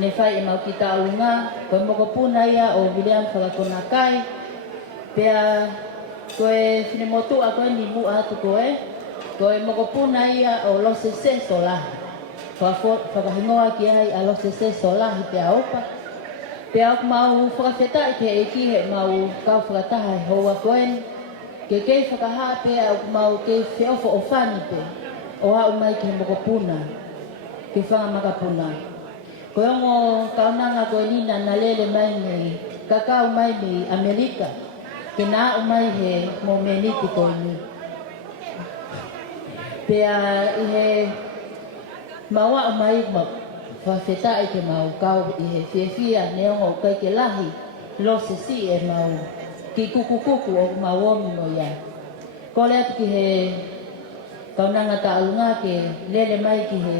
ne whai e mau ki taulunga. Ko e makapuna ia o William whakakona kai. Pea koe whine motu a koe ni mua atu koe. Koe makapuna ia o lose se solahi. Whakahingoa ki ai a lose se solahi pea opa. Pea aku mau whakawheta i te eki he mau kau whakataha he hoa koen. Ke kei whakaha pea aku mau kei whiofo o whani pe. O hau mai ki he makapuna. Ke whangamakapuna. Koe ongo kaunanga koe nina na lele mai nei. Kakao mai nei Amerika. Ke nā umai he momeniti koe ni. Pea i he maua umai whawheta i ke mau kau i he whiawhia neongo kai ke lahi. Lo se si e mau ki kuku o mau omi no ia. Ko le atu ki he kaunanga ta alunga ke lele mai ki he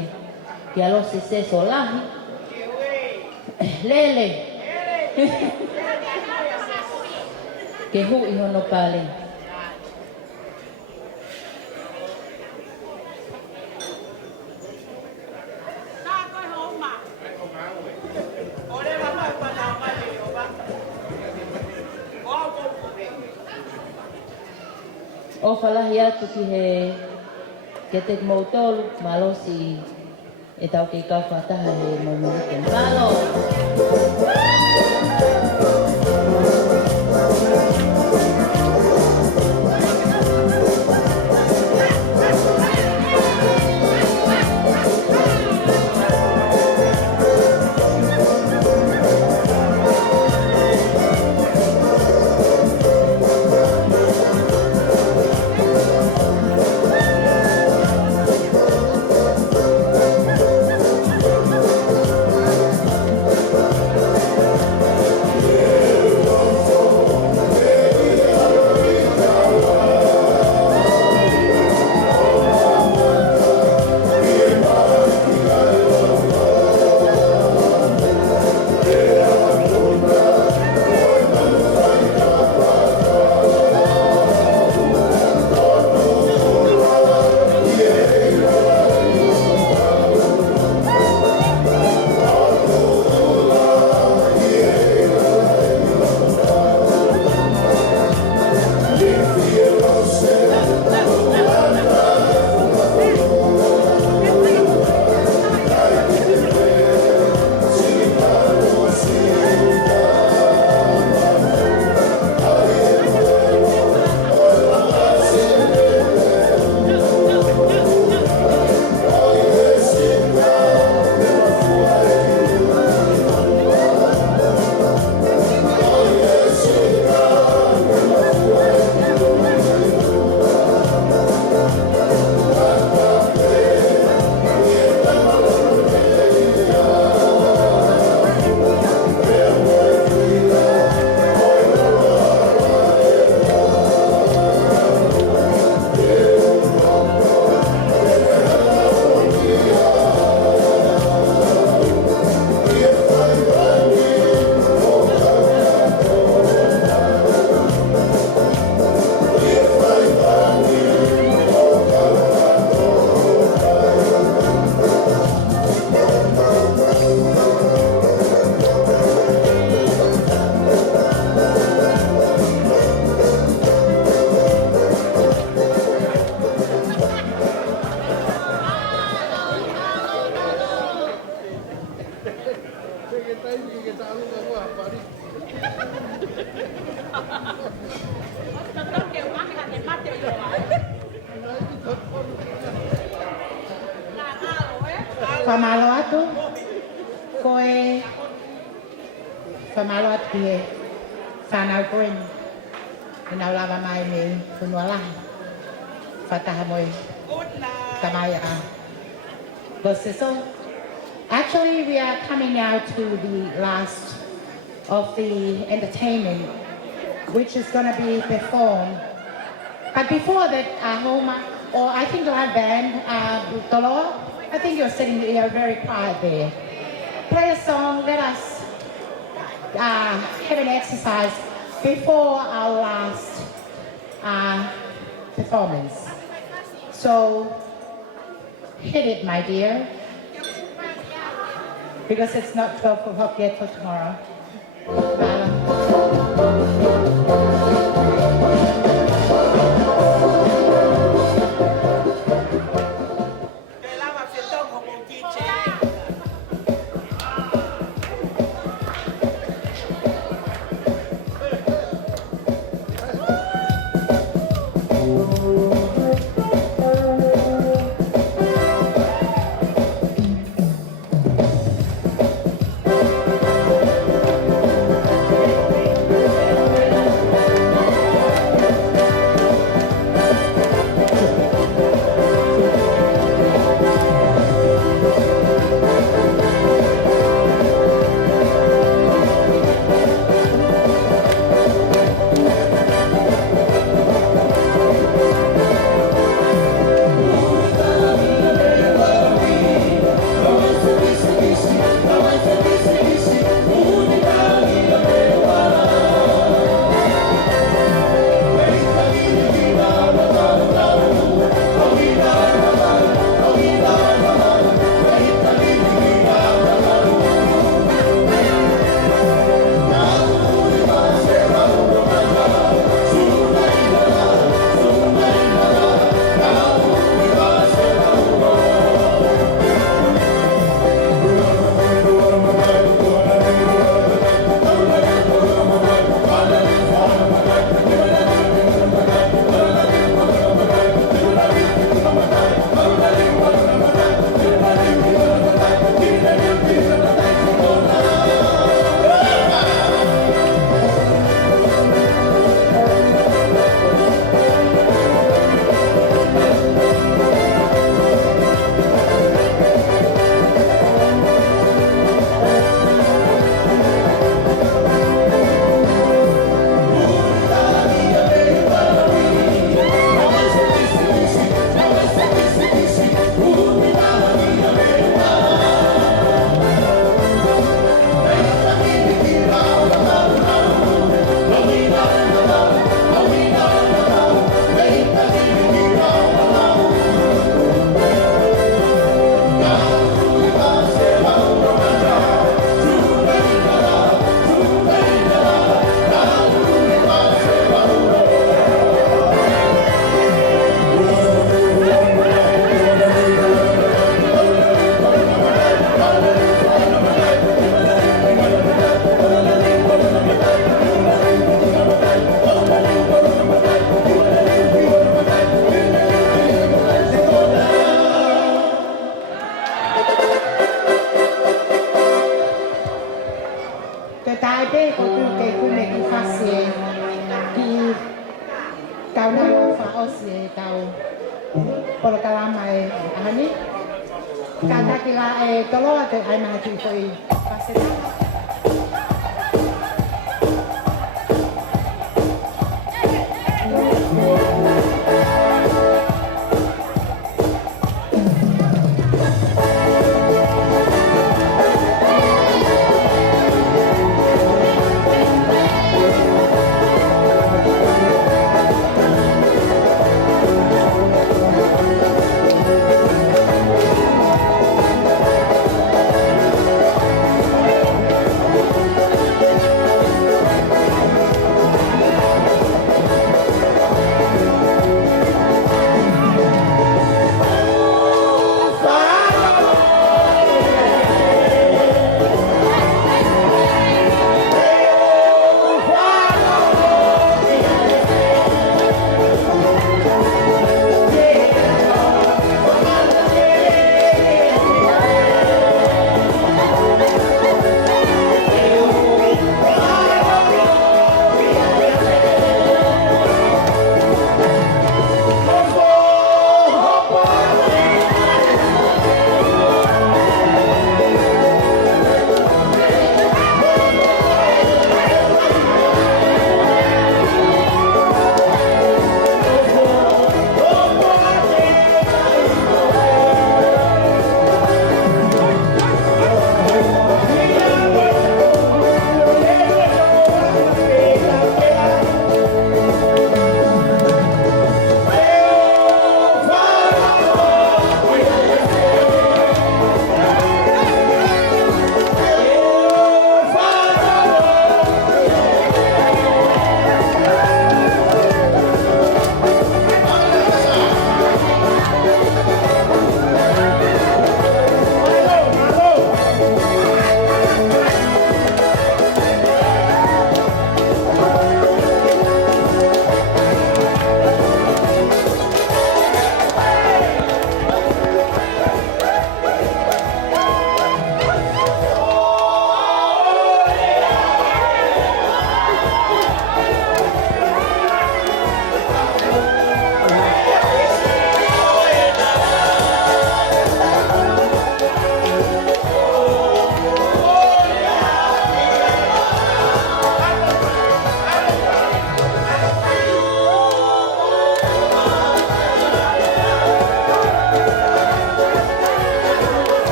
ki alo se so lahi. Lele. Ke hu i hono pale. O whalahi atu ki he ke te mautolu malosi e tau ke kau whataha he maumurike. Malo! Whamalo atu, koe whamalo atu ki e whanau koen. Inau lava mai me whunua lahi. Whataha moi tamai a. So actually we are coming now to the last of the entertainment, which is going to be performed. But before that, Homa, or I think our band, Tolo, I think you're sitting there very quiet there. Play a song, let us have an exercise before our last performance. So, hit it, my dear. Because it's not 12 o'clock yet for tomorrow.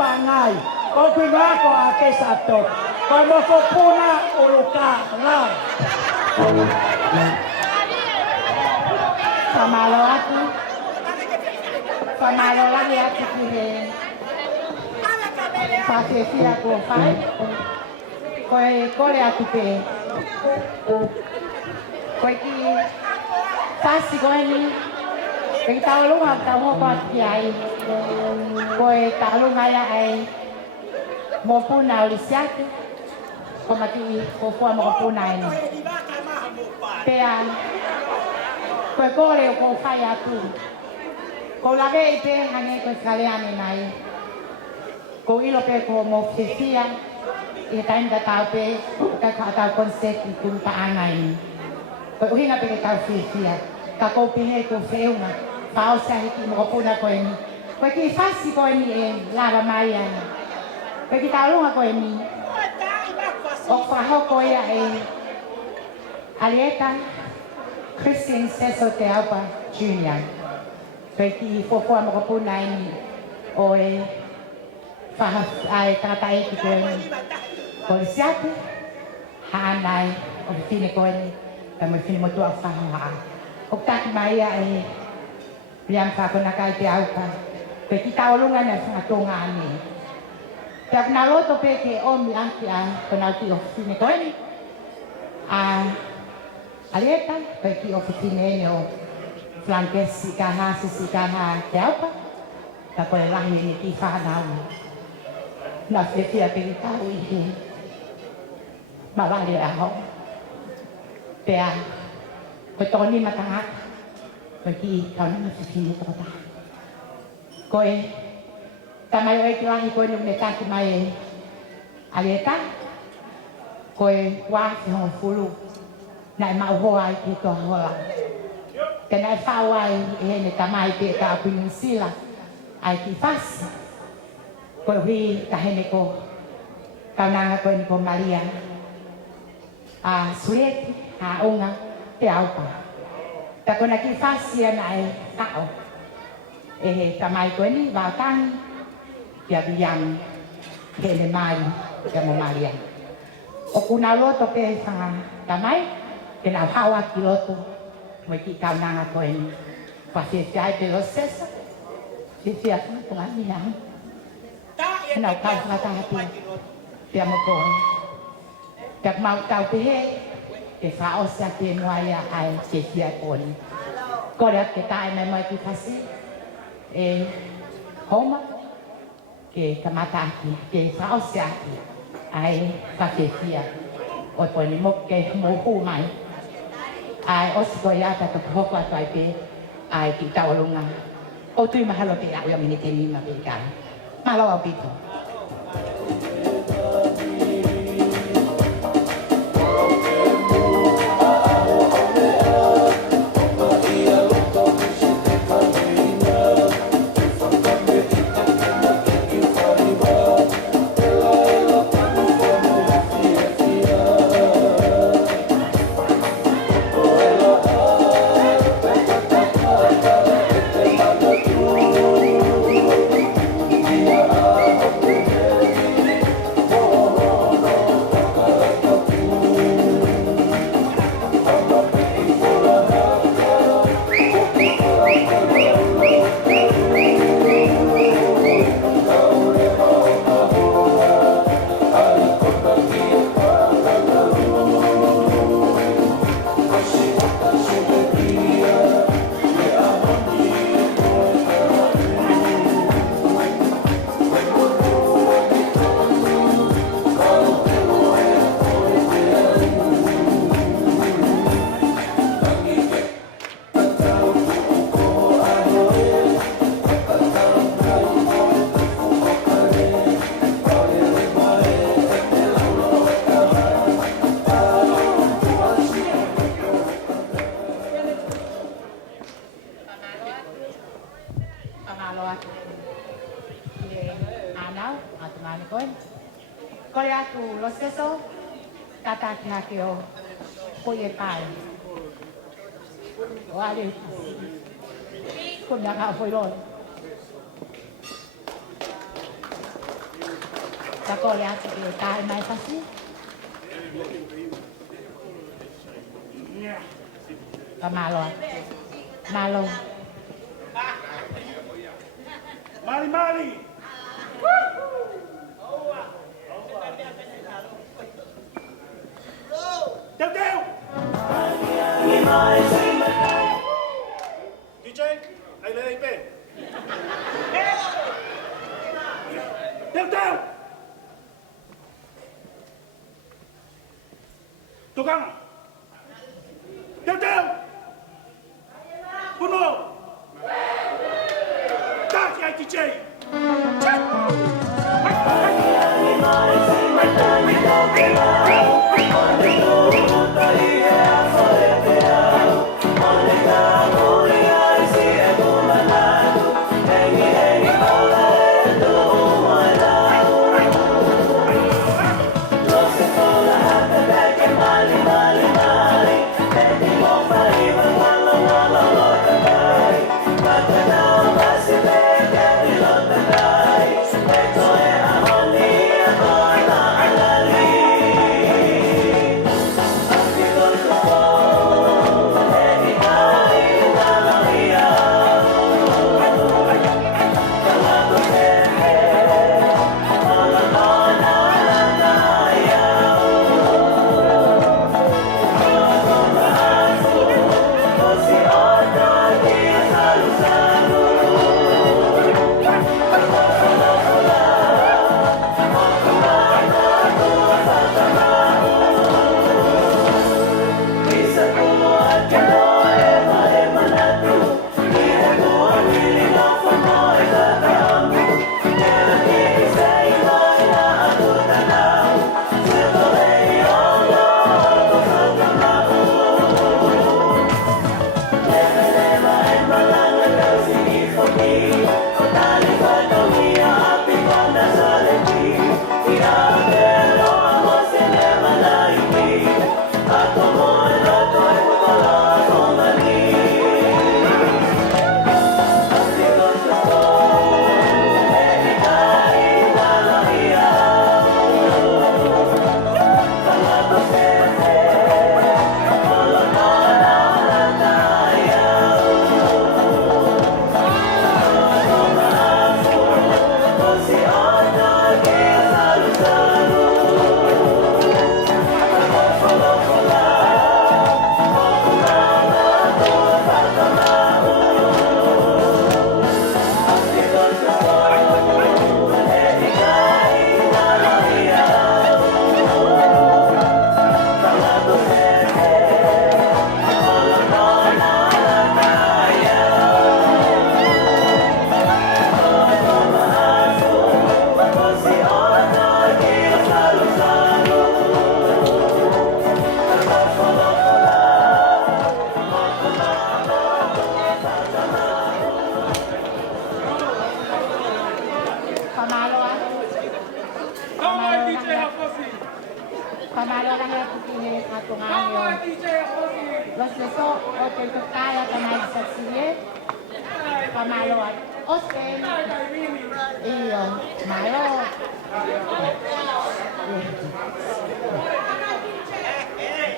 pangai. Ko pinga ko ake sato. Ko mo ko puna uluka ngai. Pamalo aku. Pamalo lagi aku kire. Pakai sia ko pai. Ko le aku pe. Ko ki pasti ko ini. Kita tahu lu nggak tahu mau apa kiai. Ko tahu ngaya ai. Mau puna ulisiatu. Ko mati ko mau puna ini. Pean. Ko le ko fai aku. Ko lave pe hane ko sekalian nai. Ko ilo pe ko mo fisia. Itain da tape ka ka konsep itu pa angai. Ko hinga pe ka fisia. Ka ko pinhe ko feuna. Pau sa hiki mo puna ko ini. Ko ki fasi ko ini lava maia. Ko ki talunga ko ini. O fa ho ko ya Alieta Christian Seso Teapa Junior. Ko ki fo mo puna ini. O fa ai tatai ki ko Polisiate, hanai, o fine ko ni, kami fine mo tu afa ha. O tak maya yang fa ko nakai te auka. Pe kita olungan na sa tonga ni. Tap na loto pe ke o mi antia ko na ti o fine ko ni. Alieta pe ki o fine ni o flankes si kana te auka. Ta ko la ni ti fa na. Na fia pe ta ui. Mabali ako. Kaya, ko Tony matangak. Pagi ikaw na masasino ka pa. Ko tamayo kilangi ko yung netaki may Alieta. Ko wa si hong fulu. Na mauhoay kito hola. Kaya faway ni tamay pe ka punyong sila. Ay kifas. Ko hui kahene ko. Kananga ko ni ko Maria. Sulit, unga, te aupa. Tako na kifasia na tao. Kamay ko ni, batang, ya biyang, kene mai, ya mo Maria. O kunaloto pe sa kamay, kinahawa kiloto, mo ikaw na nga ko ni. Pasisya pero sesa, sisiya ko kung ano yan. Kinaw sa hati, kaya mo ko. Kag mau tau pehe, ke fao sa te noia ai se tia pon. Kora ke tai mai mai ki fasi. Homa ke kamata ki ke fao sa ai fa te tia. O poni mo ke mo hu mai. Ai os ko ya ta to hoko tai pe ai ki tau lunga. O tui mahalo te au ya minite ni ma pe kai. Malo au pito. Kaya tu los eso kata kio puye kai. Wali. Kun dah kau foi lon. Ako le atu ki o tae mai pasi. Pamalo. Malo. Mali, mali. Deu, deu. DJ, ai le pe. Deu, deu. Tukang. Deu, deu. Puno. Tak ya DJ.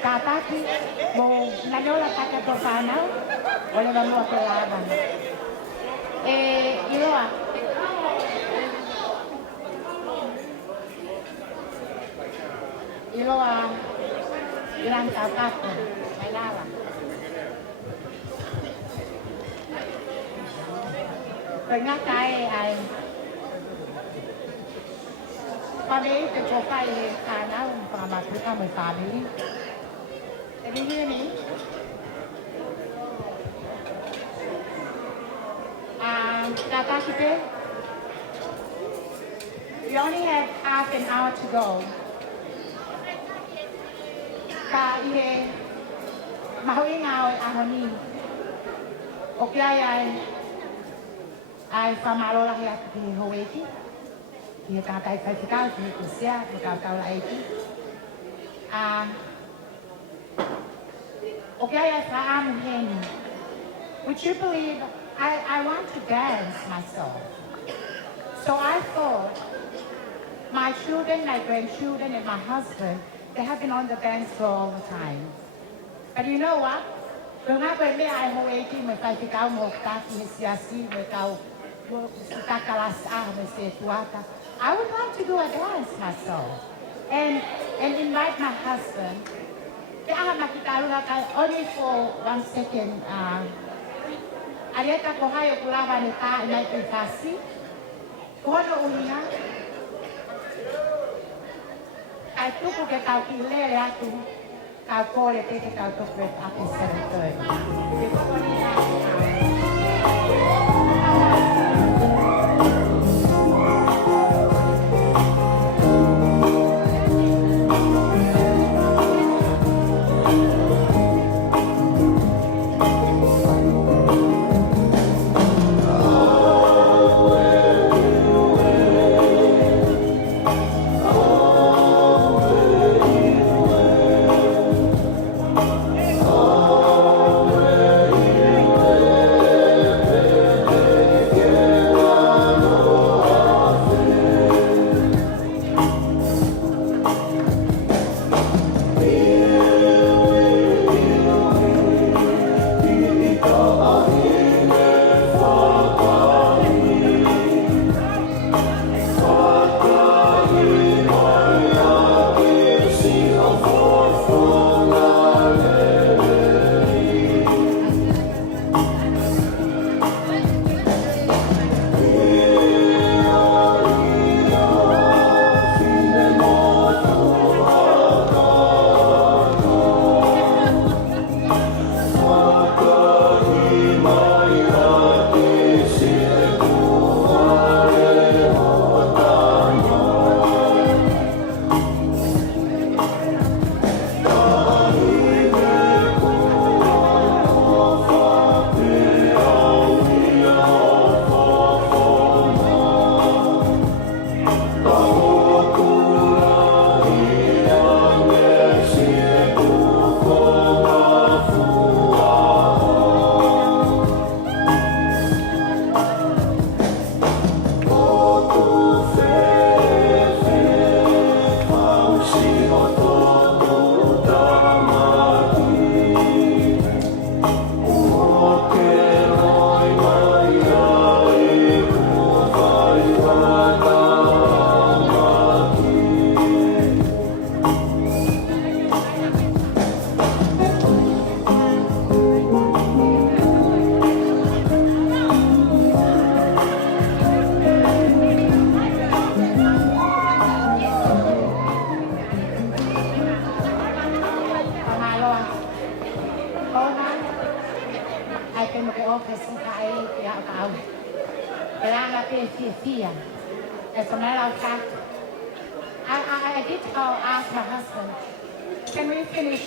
Kataki, mo nanola taka to sana, wala ba mo kailangan. Iloa. Iloa, ilang tatako, kailangan. Kaya ay kami ito kay sana para matuto may family. Can you hear me? Tatake, we only have half an hour to go. Ka ihe mahuwi nga ahoni. Okay ay pamalola kaya ki Hawaii. Ki kakay fisikal ki kusya ki kakay laiki. Okay, sa amin. Would you believe I want to dance myself? So I thought My children, my grandchildren, and my husband, they have been on the dance floor all the time. But you know what? I would love to do a dance myself and invite my husband. Only for 1 second. Arieta ko hayo kulava ni ta inay kasi. Kono unia. Ay tuko ke tau kilere atu. Kau kore te kau tokre api serentoy. As a matter of fact, I did ask my husband, can we finish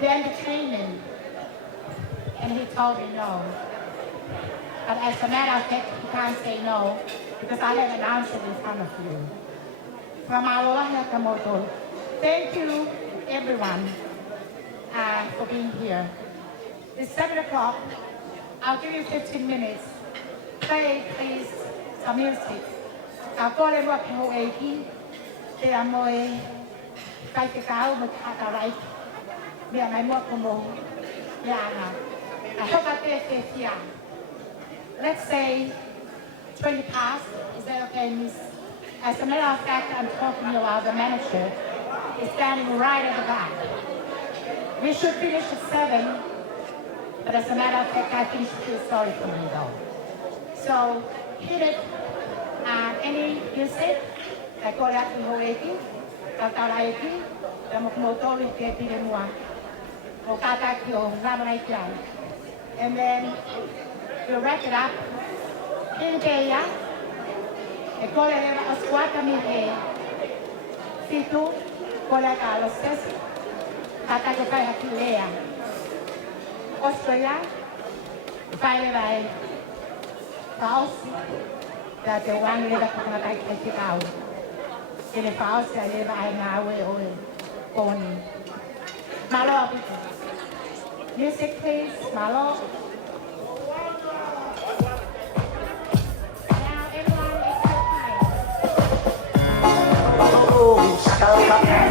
the entertainment? And he told me no. But as a matter of fact, he can't say no because I have announced it in front of you. From Aloha Nakamoto, thank you everyone for being here. It's 7 o'clock. I'll give you 15 minutes. Play, please, some music. I'll call it what you eki. Te amoe kai te kau me kaka right. Me a mai mo komo. Yeah. I hope I pay here. Let's say 20 past. Is that okay, Miss? As a matter of fact, I'm talking about the manager. He's standing right at the back. We should finish at 7. But as a matter of fact, I think she feels sorry for me though. So, hit it. Any music? Like Koreaki Hoeki, Kataraiki, Ramokomotori Kepire Mua, or Kataki or Ramanaikian. And then we'll wrap it up. In Kenya, a Korea Oswaka Mike, Situ, Korea Los Sesi, Katakai Hakilea. Australia, Fire by House, that the one live at like take it out. In the house, I live now away on Malo. Music, please, Malo. Now, everyone, it's your time. Thank you.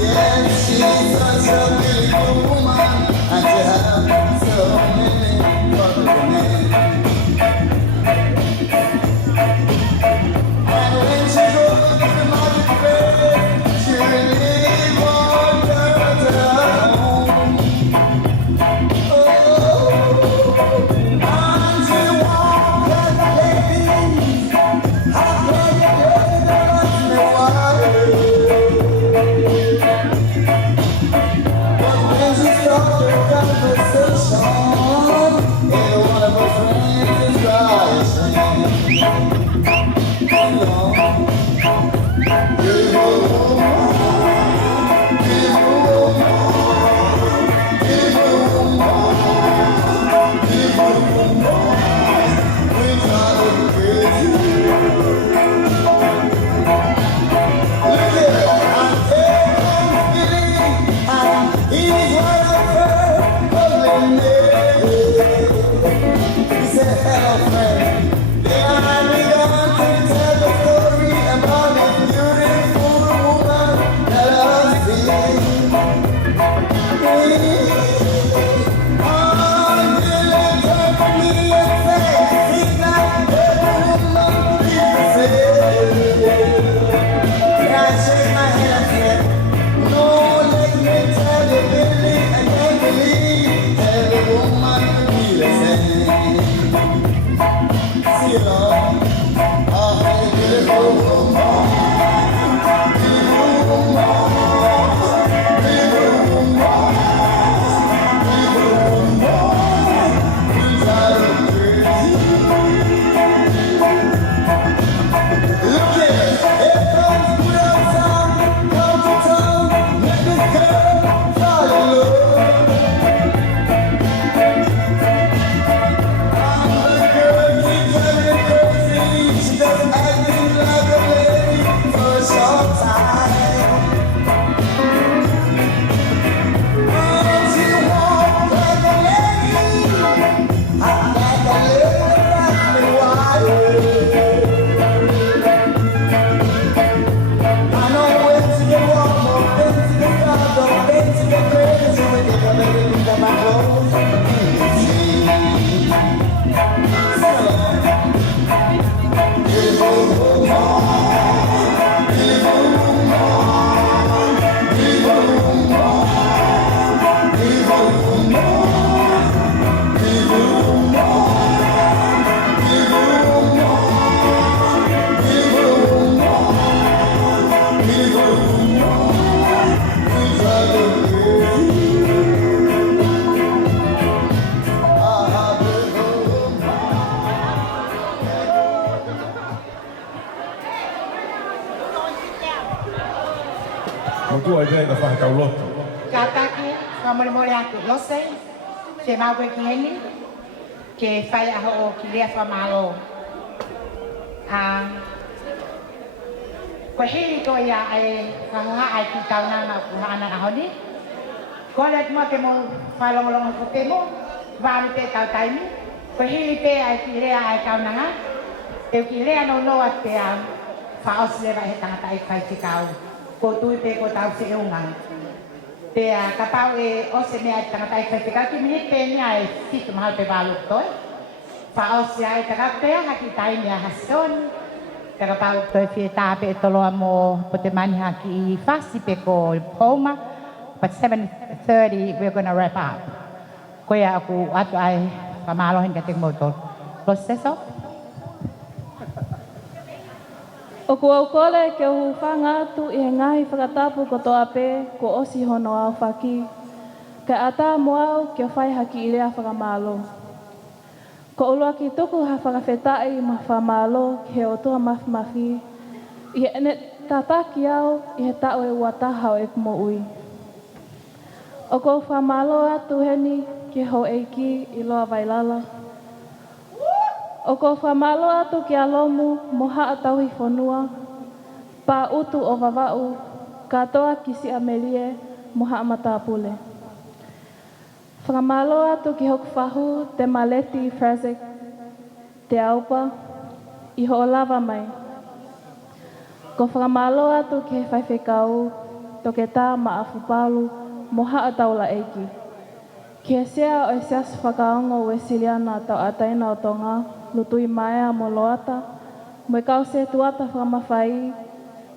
Yes, she's such a beautiful woman, and she has so many wonderful men. And when she goes to the marketplace, she really wanders home. Oh, and she walks like a lady, how can you get the once in a while? When she starts her conversation, and one of her friends is rising. Motua i ka whakatau loto. Ka take, whamore more aku lose, te mau koe ki heni, ke whai aho o ki lea whamalo. Ko hiri ko ia e whahoha ai ki kaunanga ku haana aho ni. Ko le tuma te mo whalongolongo ko te mo, wāmi te tau taimi. Ko hiri te ai ki lea ai kaunanga, te ki lea no noa te whaos lewa he tangata ai whai te kau. Ko tui pe ko tau se eunga. Te kapau e ose mea i tangata i whai ki mini pe mea e situ mahal pe wāluk toi. Whaos ia i takapea haki tai mea hasoni. Te kapau toi whie tāpe e toloa mō po te mani haki i whasi pe ko Poma. But 7:30 we're going to wrap up. Ko ia aku atu ai whamalohin ka te motor. Los seso? O kua ukole ke uhu whanga atu i he ngahi whakatapu ko toa pē ko osi hono au whaki. Ke ata moau ke whai haki i rea whakamalo. Ko ulua ki tuku ha whakawhetai ma whamalo ki he otua mafi. I he ene tataki au i he tau e uatahau e kumo ui. O ko whamalo atu heni ki ho eiki i loa vailala. O ko whamalo atu ki alomu mo haa tauhi whanua, pā utu o wawau, katoa ki si amelie mo haa matapule. Whamalo atu ki hoku whahu te maleti Frazek, te aupa, i ho lava mai. Ko whakamalo atu ke whaiwhekau, toke tā maafu palu, mo haa taula eiki. Kia sea o seas whakaongo Wesiliana tau ataina o tonga, lutui maea mo loata, mo kau se tuata whamawhai,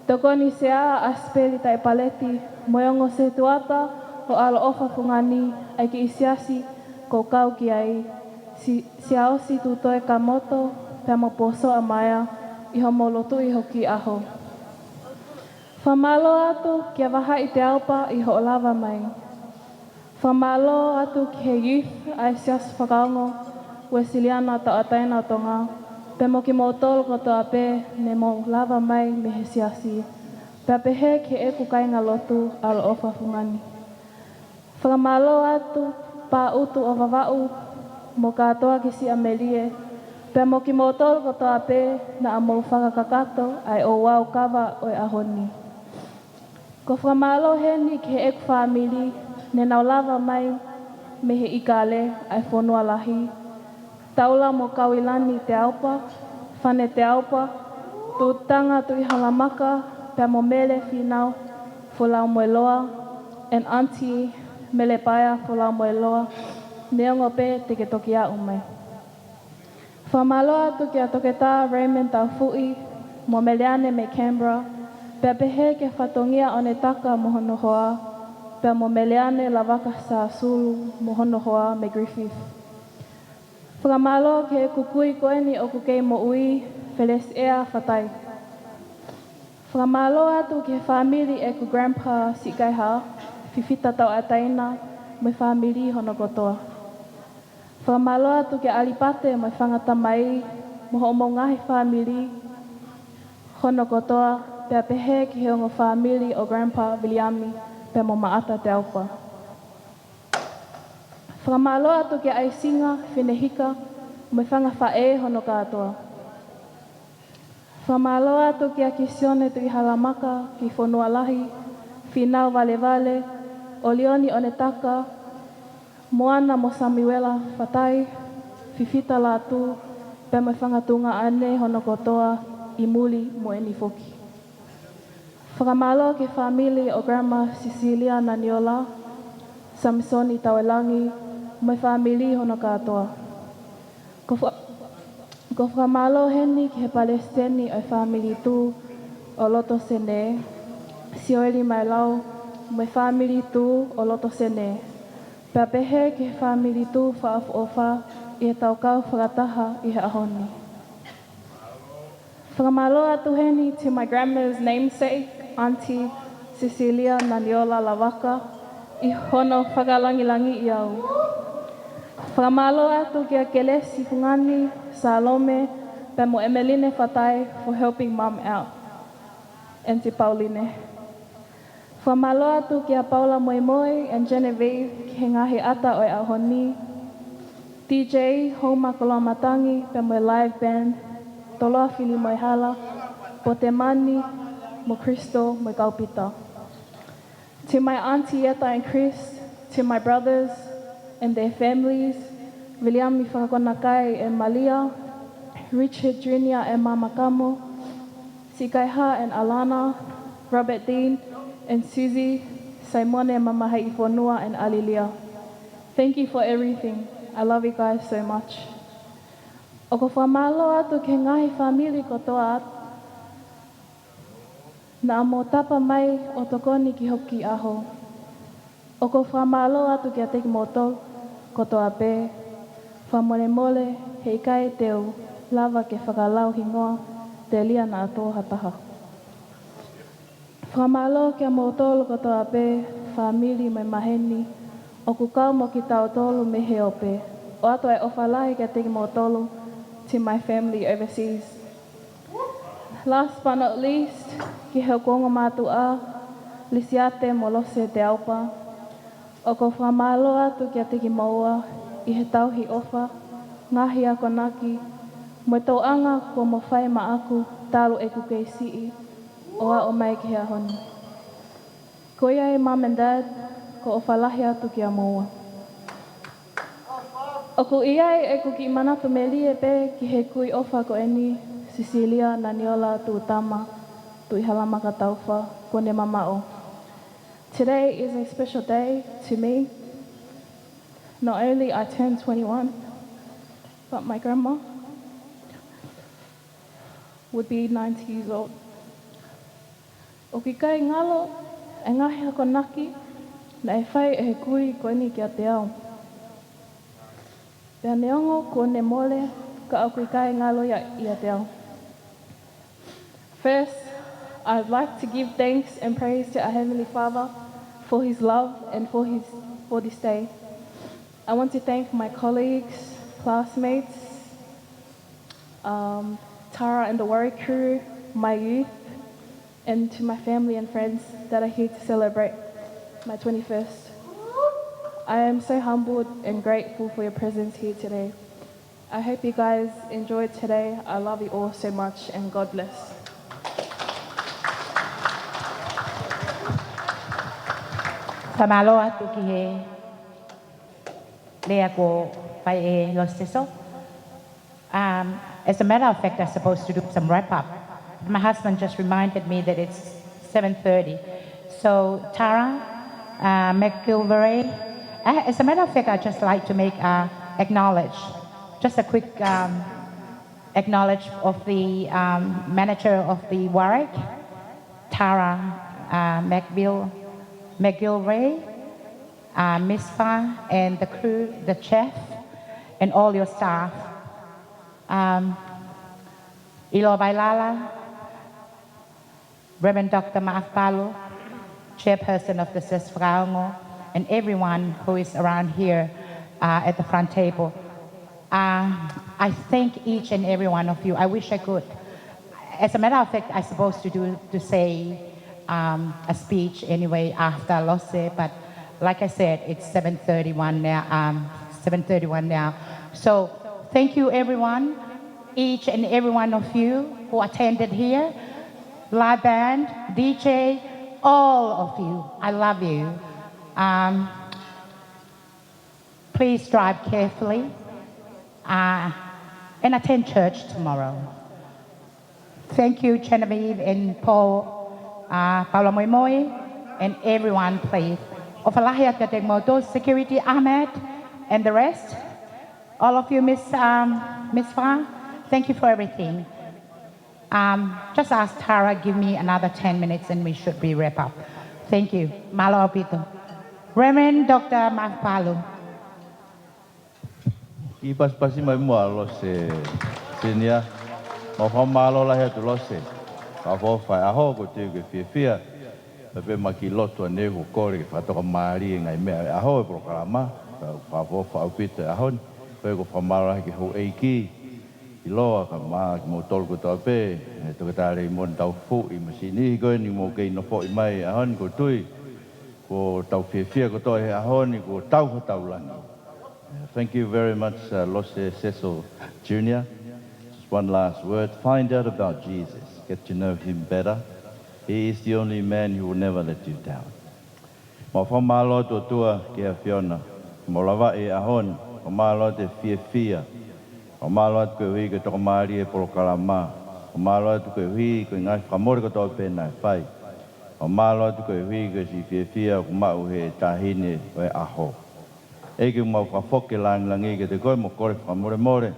tokoni sea aspeli tai paleti, mo ongo se tuata o alo ofa fungani, ai ki isiasi ko kau ki ai, si aosi tutoe ka moto, pia mo poso a maea, iho mo lotu iho ki aho. Whamalo atu kia waha i te aupa iho o lava mai. Whamalo atu ki he youth ai sias whakaongo, Wesiliana tau ataina o tonga, pe mo ki mo tolu ko toa pe ne mo lava mai me he siasi. Pea pehe ke e kukainga lotu alo ofa fungani. Whamalo atu pa utu o vavau mo katoa ki si amelie, pea mo ki mo tolu ko toa pe na amo whakakakato ai o wau kawa o e ahoni. Ko whamalo heni ki he eku whamili, ne nau lava mai me he ikale ai whonua lahi. Taula mo kawilani te aupa, whane te aupa, tu tanga tu i halamaka, pia mo mele whinau, whulau moe loa, and auntie mele paia whulau moe loa, neongo pe te ke toki a umai. Whamaloa tu kia toke tā Raymond tau fui, mo meleane me Canberra, pia pehe ke whatongia o ne taka mo hono hoa, pia mo meleane la waka sa sulu mo hono hoa me Griffith. Whakamalo ke kukui koeni o kukei mo ui, Feles ea whatai. Whakamalo atu ke whamiri e ku grandpa si kaiha, fifita tau ataina, me whamiri hono kotoa. Whakamalo atu ke alipate mo whangata mai, mo homo ngahi whamiri, hono kotoa, pia pehe ki heongo whamiri o grandpa Viliami, pia mo maata te aupa. Whakamalo atu ke aisinga, whenehika, mo whanga whae hono katoa. Whamalo atu ke a kisione tu i halamaka, ki whonua lahi, whinau vale vale, o leoni o ne taka, moana mo Samuela whatai, fifita la tu, pe mo whangatunga ane hono kotoa, i muli mo eni foki. Whakamalo ke whamili o grandma Cecilia Naniola, Samsoni Tawelangi, mo whamili hono katoa. Ko whamalo heni ki he Palestini o whamili tu o loto sene, Sioeli mai lau, mo whamili tu o loto sene. Pea pehe ki he whamili tu whaaf ofa, i he taukau whakataha i he ahoni. Whakamalo atu heni to my grandma's namesake, Auntie Cecilia Naniola Lavaka, i hono whakalangilangi i au. Whakamalo atu ki a Kelesi Fungani, Salome, pe mo Emeline Whatai for helping mom out. Auntie Pauline. Whamalo atu ki a Paula Moimoe and Genevieve ki he ngahi ata o e ahoni. DJ Homa Kolomatangi pe mo live band. Toloa Fili Moihala, Potemani, Mo Cristo, Mo Kaupita. To my auntie Etta and Chris, to my brothers and their families, William Whakakonakai and Malia, Richard Jr. and Mama Kamo, Sikaiha and Alana, Robert Dean and Susie, Simone and Mama Haifonua and Alilia. Thank you for everything. I love you guys so much. O ko whamalo atu ke ngahi whamili kotoa atu. Na amo tapa mai o tokoni ki hoki aho. O ko whamalo atu ki a teki moto kotoa pe. Whamole mole hei kai teo lava ke whakalau hingoa te lia na atoa hataha. Whamalo ki a motolo kotoa pe, whamili mai maheni. O kukau mo ki tau tolu me he ope. O ato e ofalahi ki a teki motolo to my family overseas. Last but not least, ki heo kongo mātua, lisiate mo lose te aupa. O ko whamalo atu ki a teki maua, i he tauhi ofa, ngahi ako naki, mo tau anga ko mo whai ma aku, talu e kukei sii, o a o mai ki hea honi. Ko ia e mom and dad, ko o whalahi atu ki a maua. O ku iai e ku ki manatu me lie pe ki he kui ofa ko eni Cecilia Naniola tu tama tui halama ka tauwha, kone mamao. Today is a special day to me. Not only I turned 21, but my grandma would be 90 years old. O ki kai ngalo, e ngahi ako naki, na e whai e he kui koe ni kia te ao. Pea neongo ko ne mole, ka au kui kai ngalo ia te ao. First, I'd like to give thanks and praise to our Heavenly Father for His love and for this day. I want to thank my colleagues, classmates, Tara and the Warri crew, my youth, and to my family and friends that are here to celebrate my 21st. I am so humbled and grateful for your presence here today. I hope you guys enjoyed today. I love you all so much, and God bless. Pamalo atu ki he lea ko pai e los teso. As a matter of fact, I'm supposed to do some wrap-up. My husband just reminded me that it's 7:30. So Tara, McGilvery, as a matter of fact, I'd just like to make just a quick acknowledge of the manager of the Warwick, Tara McGilvery, Misfa, and the crew, the chef, and all your staff. Ilo Bailala, Reverend Dr. Maafpalu, chairperson of the Sesfraungo, and everyone who is around here at the front table. I thank each and every one of you. I wish I could. As a matter of fact, I'm supposed to say a speech anyway after Losse, but like I said, it's 7:31 now. 7:31 now. So thank you, everyone, each and every one of you who attended here, live band, DJ, all of you. I love you. Please drive carefully and attend church tomorrow. Thank you, Genevieve and Paula Moimoy, and everyone, please. Ofalahia Kategmoto, Security Ahmed, and the rest. All of you, Miss Fa, thank you for everything. Just ask Tara, give me another 10 minutes and we should be wrap up. Thank you. Malo Apito. Reverend Dr. Maafpalu. I pasi mai mua lo se senia. Mo fa malo la he tu lo se. Ka fo fa aho ko te ke fia. Pe maki loto ne ko kore fa to mari ngai me aho e programa. Fa fo fa upite aho. Pe ko fa malo ki ho eiki. I loa ka ma mo tol ko to pe. To ka tare mon tau fu I masini ko ni mo ke no fo I mai ahon ko tui. Ko tau fia ko to he ahon ko tau ko tau lani. Thank you very much, Losse Cecil Jr. Just one last word. Find out about Jesus. Get to know him better. He is the only man who will never let you down. Mo fa malo to tua ke Fiona. Mo lava e ahon. Mo malo te fia. Mo malo ko wi ke to mari e por kalama. Mo malo ko wi ko ngai famor ko to pe na fai. Mo malo ko wi ke si fia ko ma u he tahine we aho. Ege mau ka foke langi ke te koe mo kore whamore.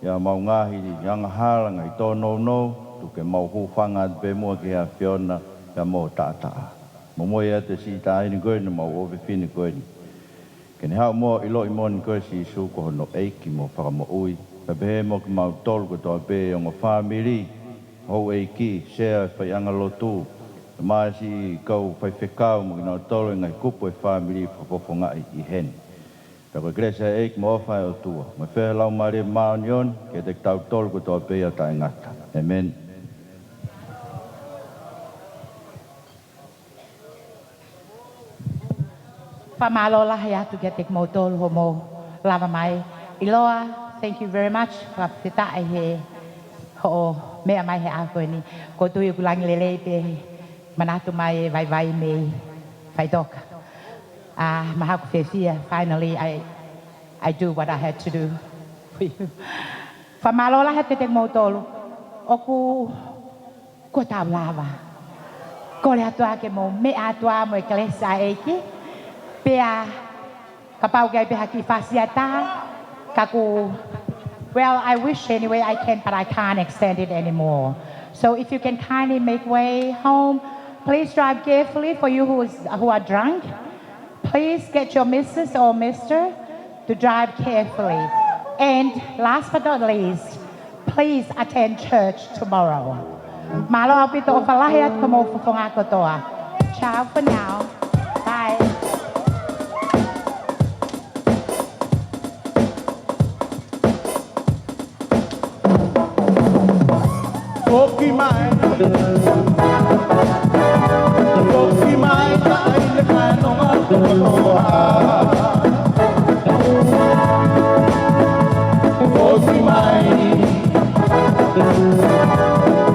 Ia mau ngahi yanga haranga I tō no, tu ke mau hūwhanga pe mua ke a Fiona, ka mau tātaa. Mo mo ia te si tāini koe ni mau owe whini koe ni. Ke ne hao mua ilo I moni koe si isu ko hono eiki mo whakamo ui. Ka pehe mo ki mau tolu ko tō pe o ngā whamiri, hou eiki, share whai anga lotu. Mai si kau whai whekau mo ki nau tolu ngai kupo e whamiri whapofo ngai I hen. Tako gresa eik mo whai o tua. Me whea lau mare maonion, ke te tau tolu ko tō pea tai ngata. Amen. Pamalo lahi atu ke te mo tolu ho mo lava mai. Iloa, thank you very much. Ka pita ai he ho mea mai he a koe ni. Ko tui kulangi lele pe manatu mai vai me vai doka. Mahaku Fefia, finally I do what I had to do for you. Famalola had to take motolu. Oku ko tau lava. Ko le atua ke mo me atua mo e kalesa eiki. Pea ka pau gai pe haki fasiata. Kaku, well, I wish anyway I can, but I can't extend it anymore. So if you can kindly make way home, please drive carefully for you who are drunk. Please get your Mrs. or Mr. to drive carefully. And last but not least, please attend church tomorrow. Malo au pito o whalahi at kamo fufonga kotoa. Ciao for now. Bye. Foki mai ta ile ka no ma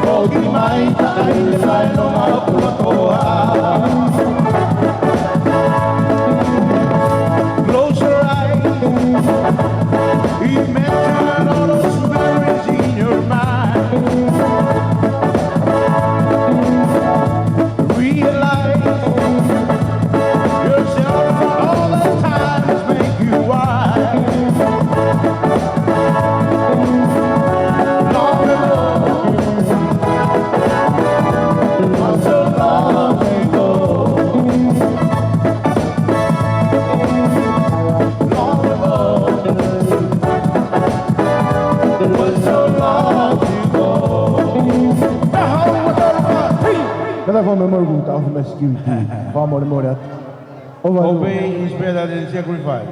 Foki mai ta ile ka no ma Close your eyes. Imagine all those memories in your mind. Realize yourself for all the times make you wise. Long ago, not so long ago. Long ago, was so long ago. Kada fa me morgu ta of security. Fa mo le morat. Obey is better than sacrifice.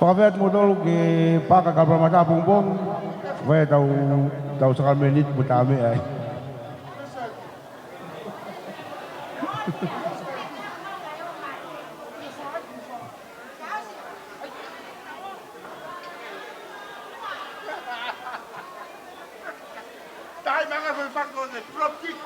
Pavet mo dolo ke paka kabra mata pungbong. Vai tau sakal menit butame ay. Dai mga bulbako de proptik.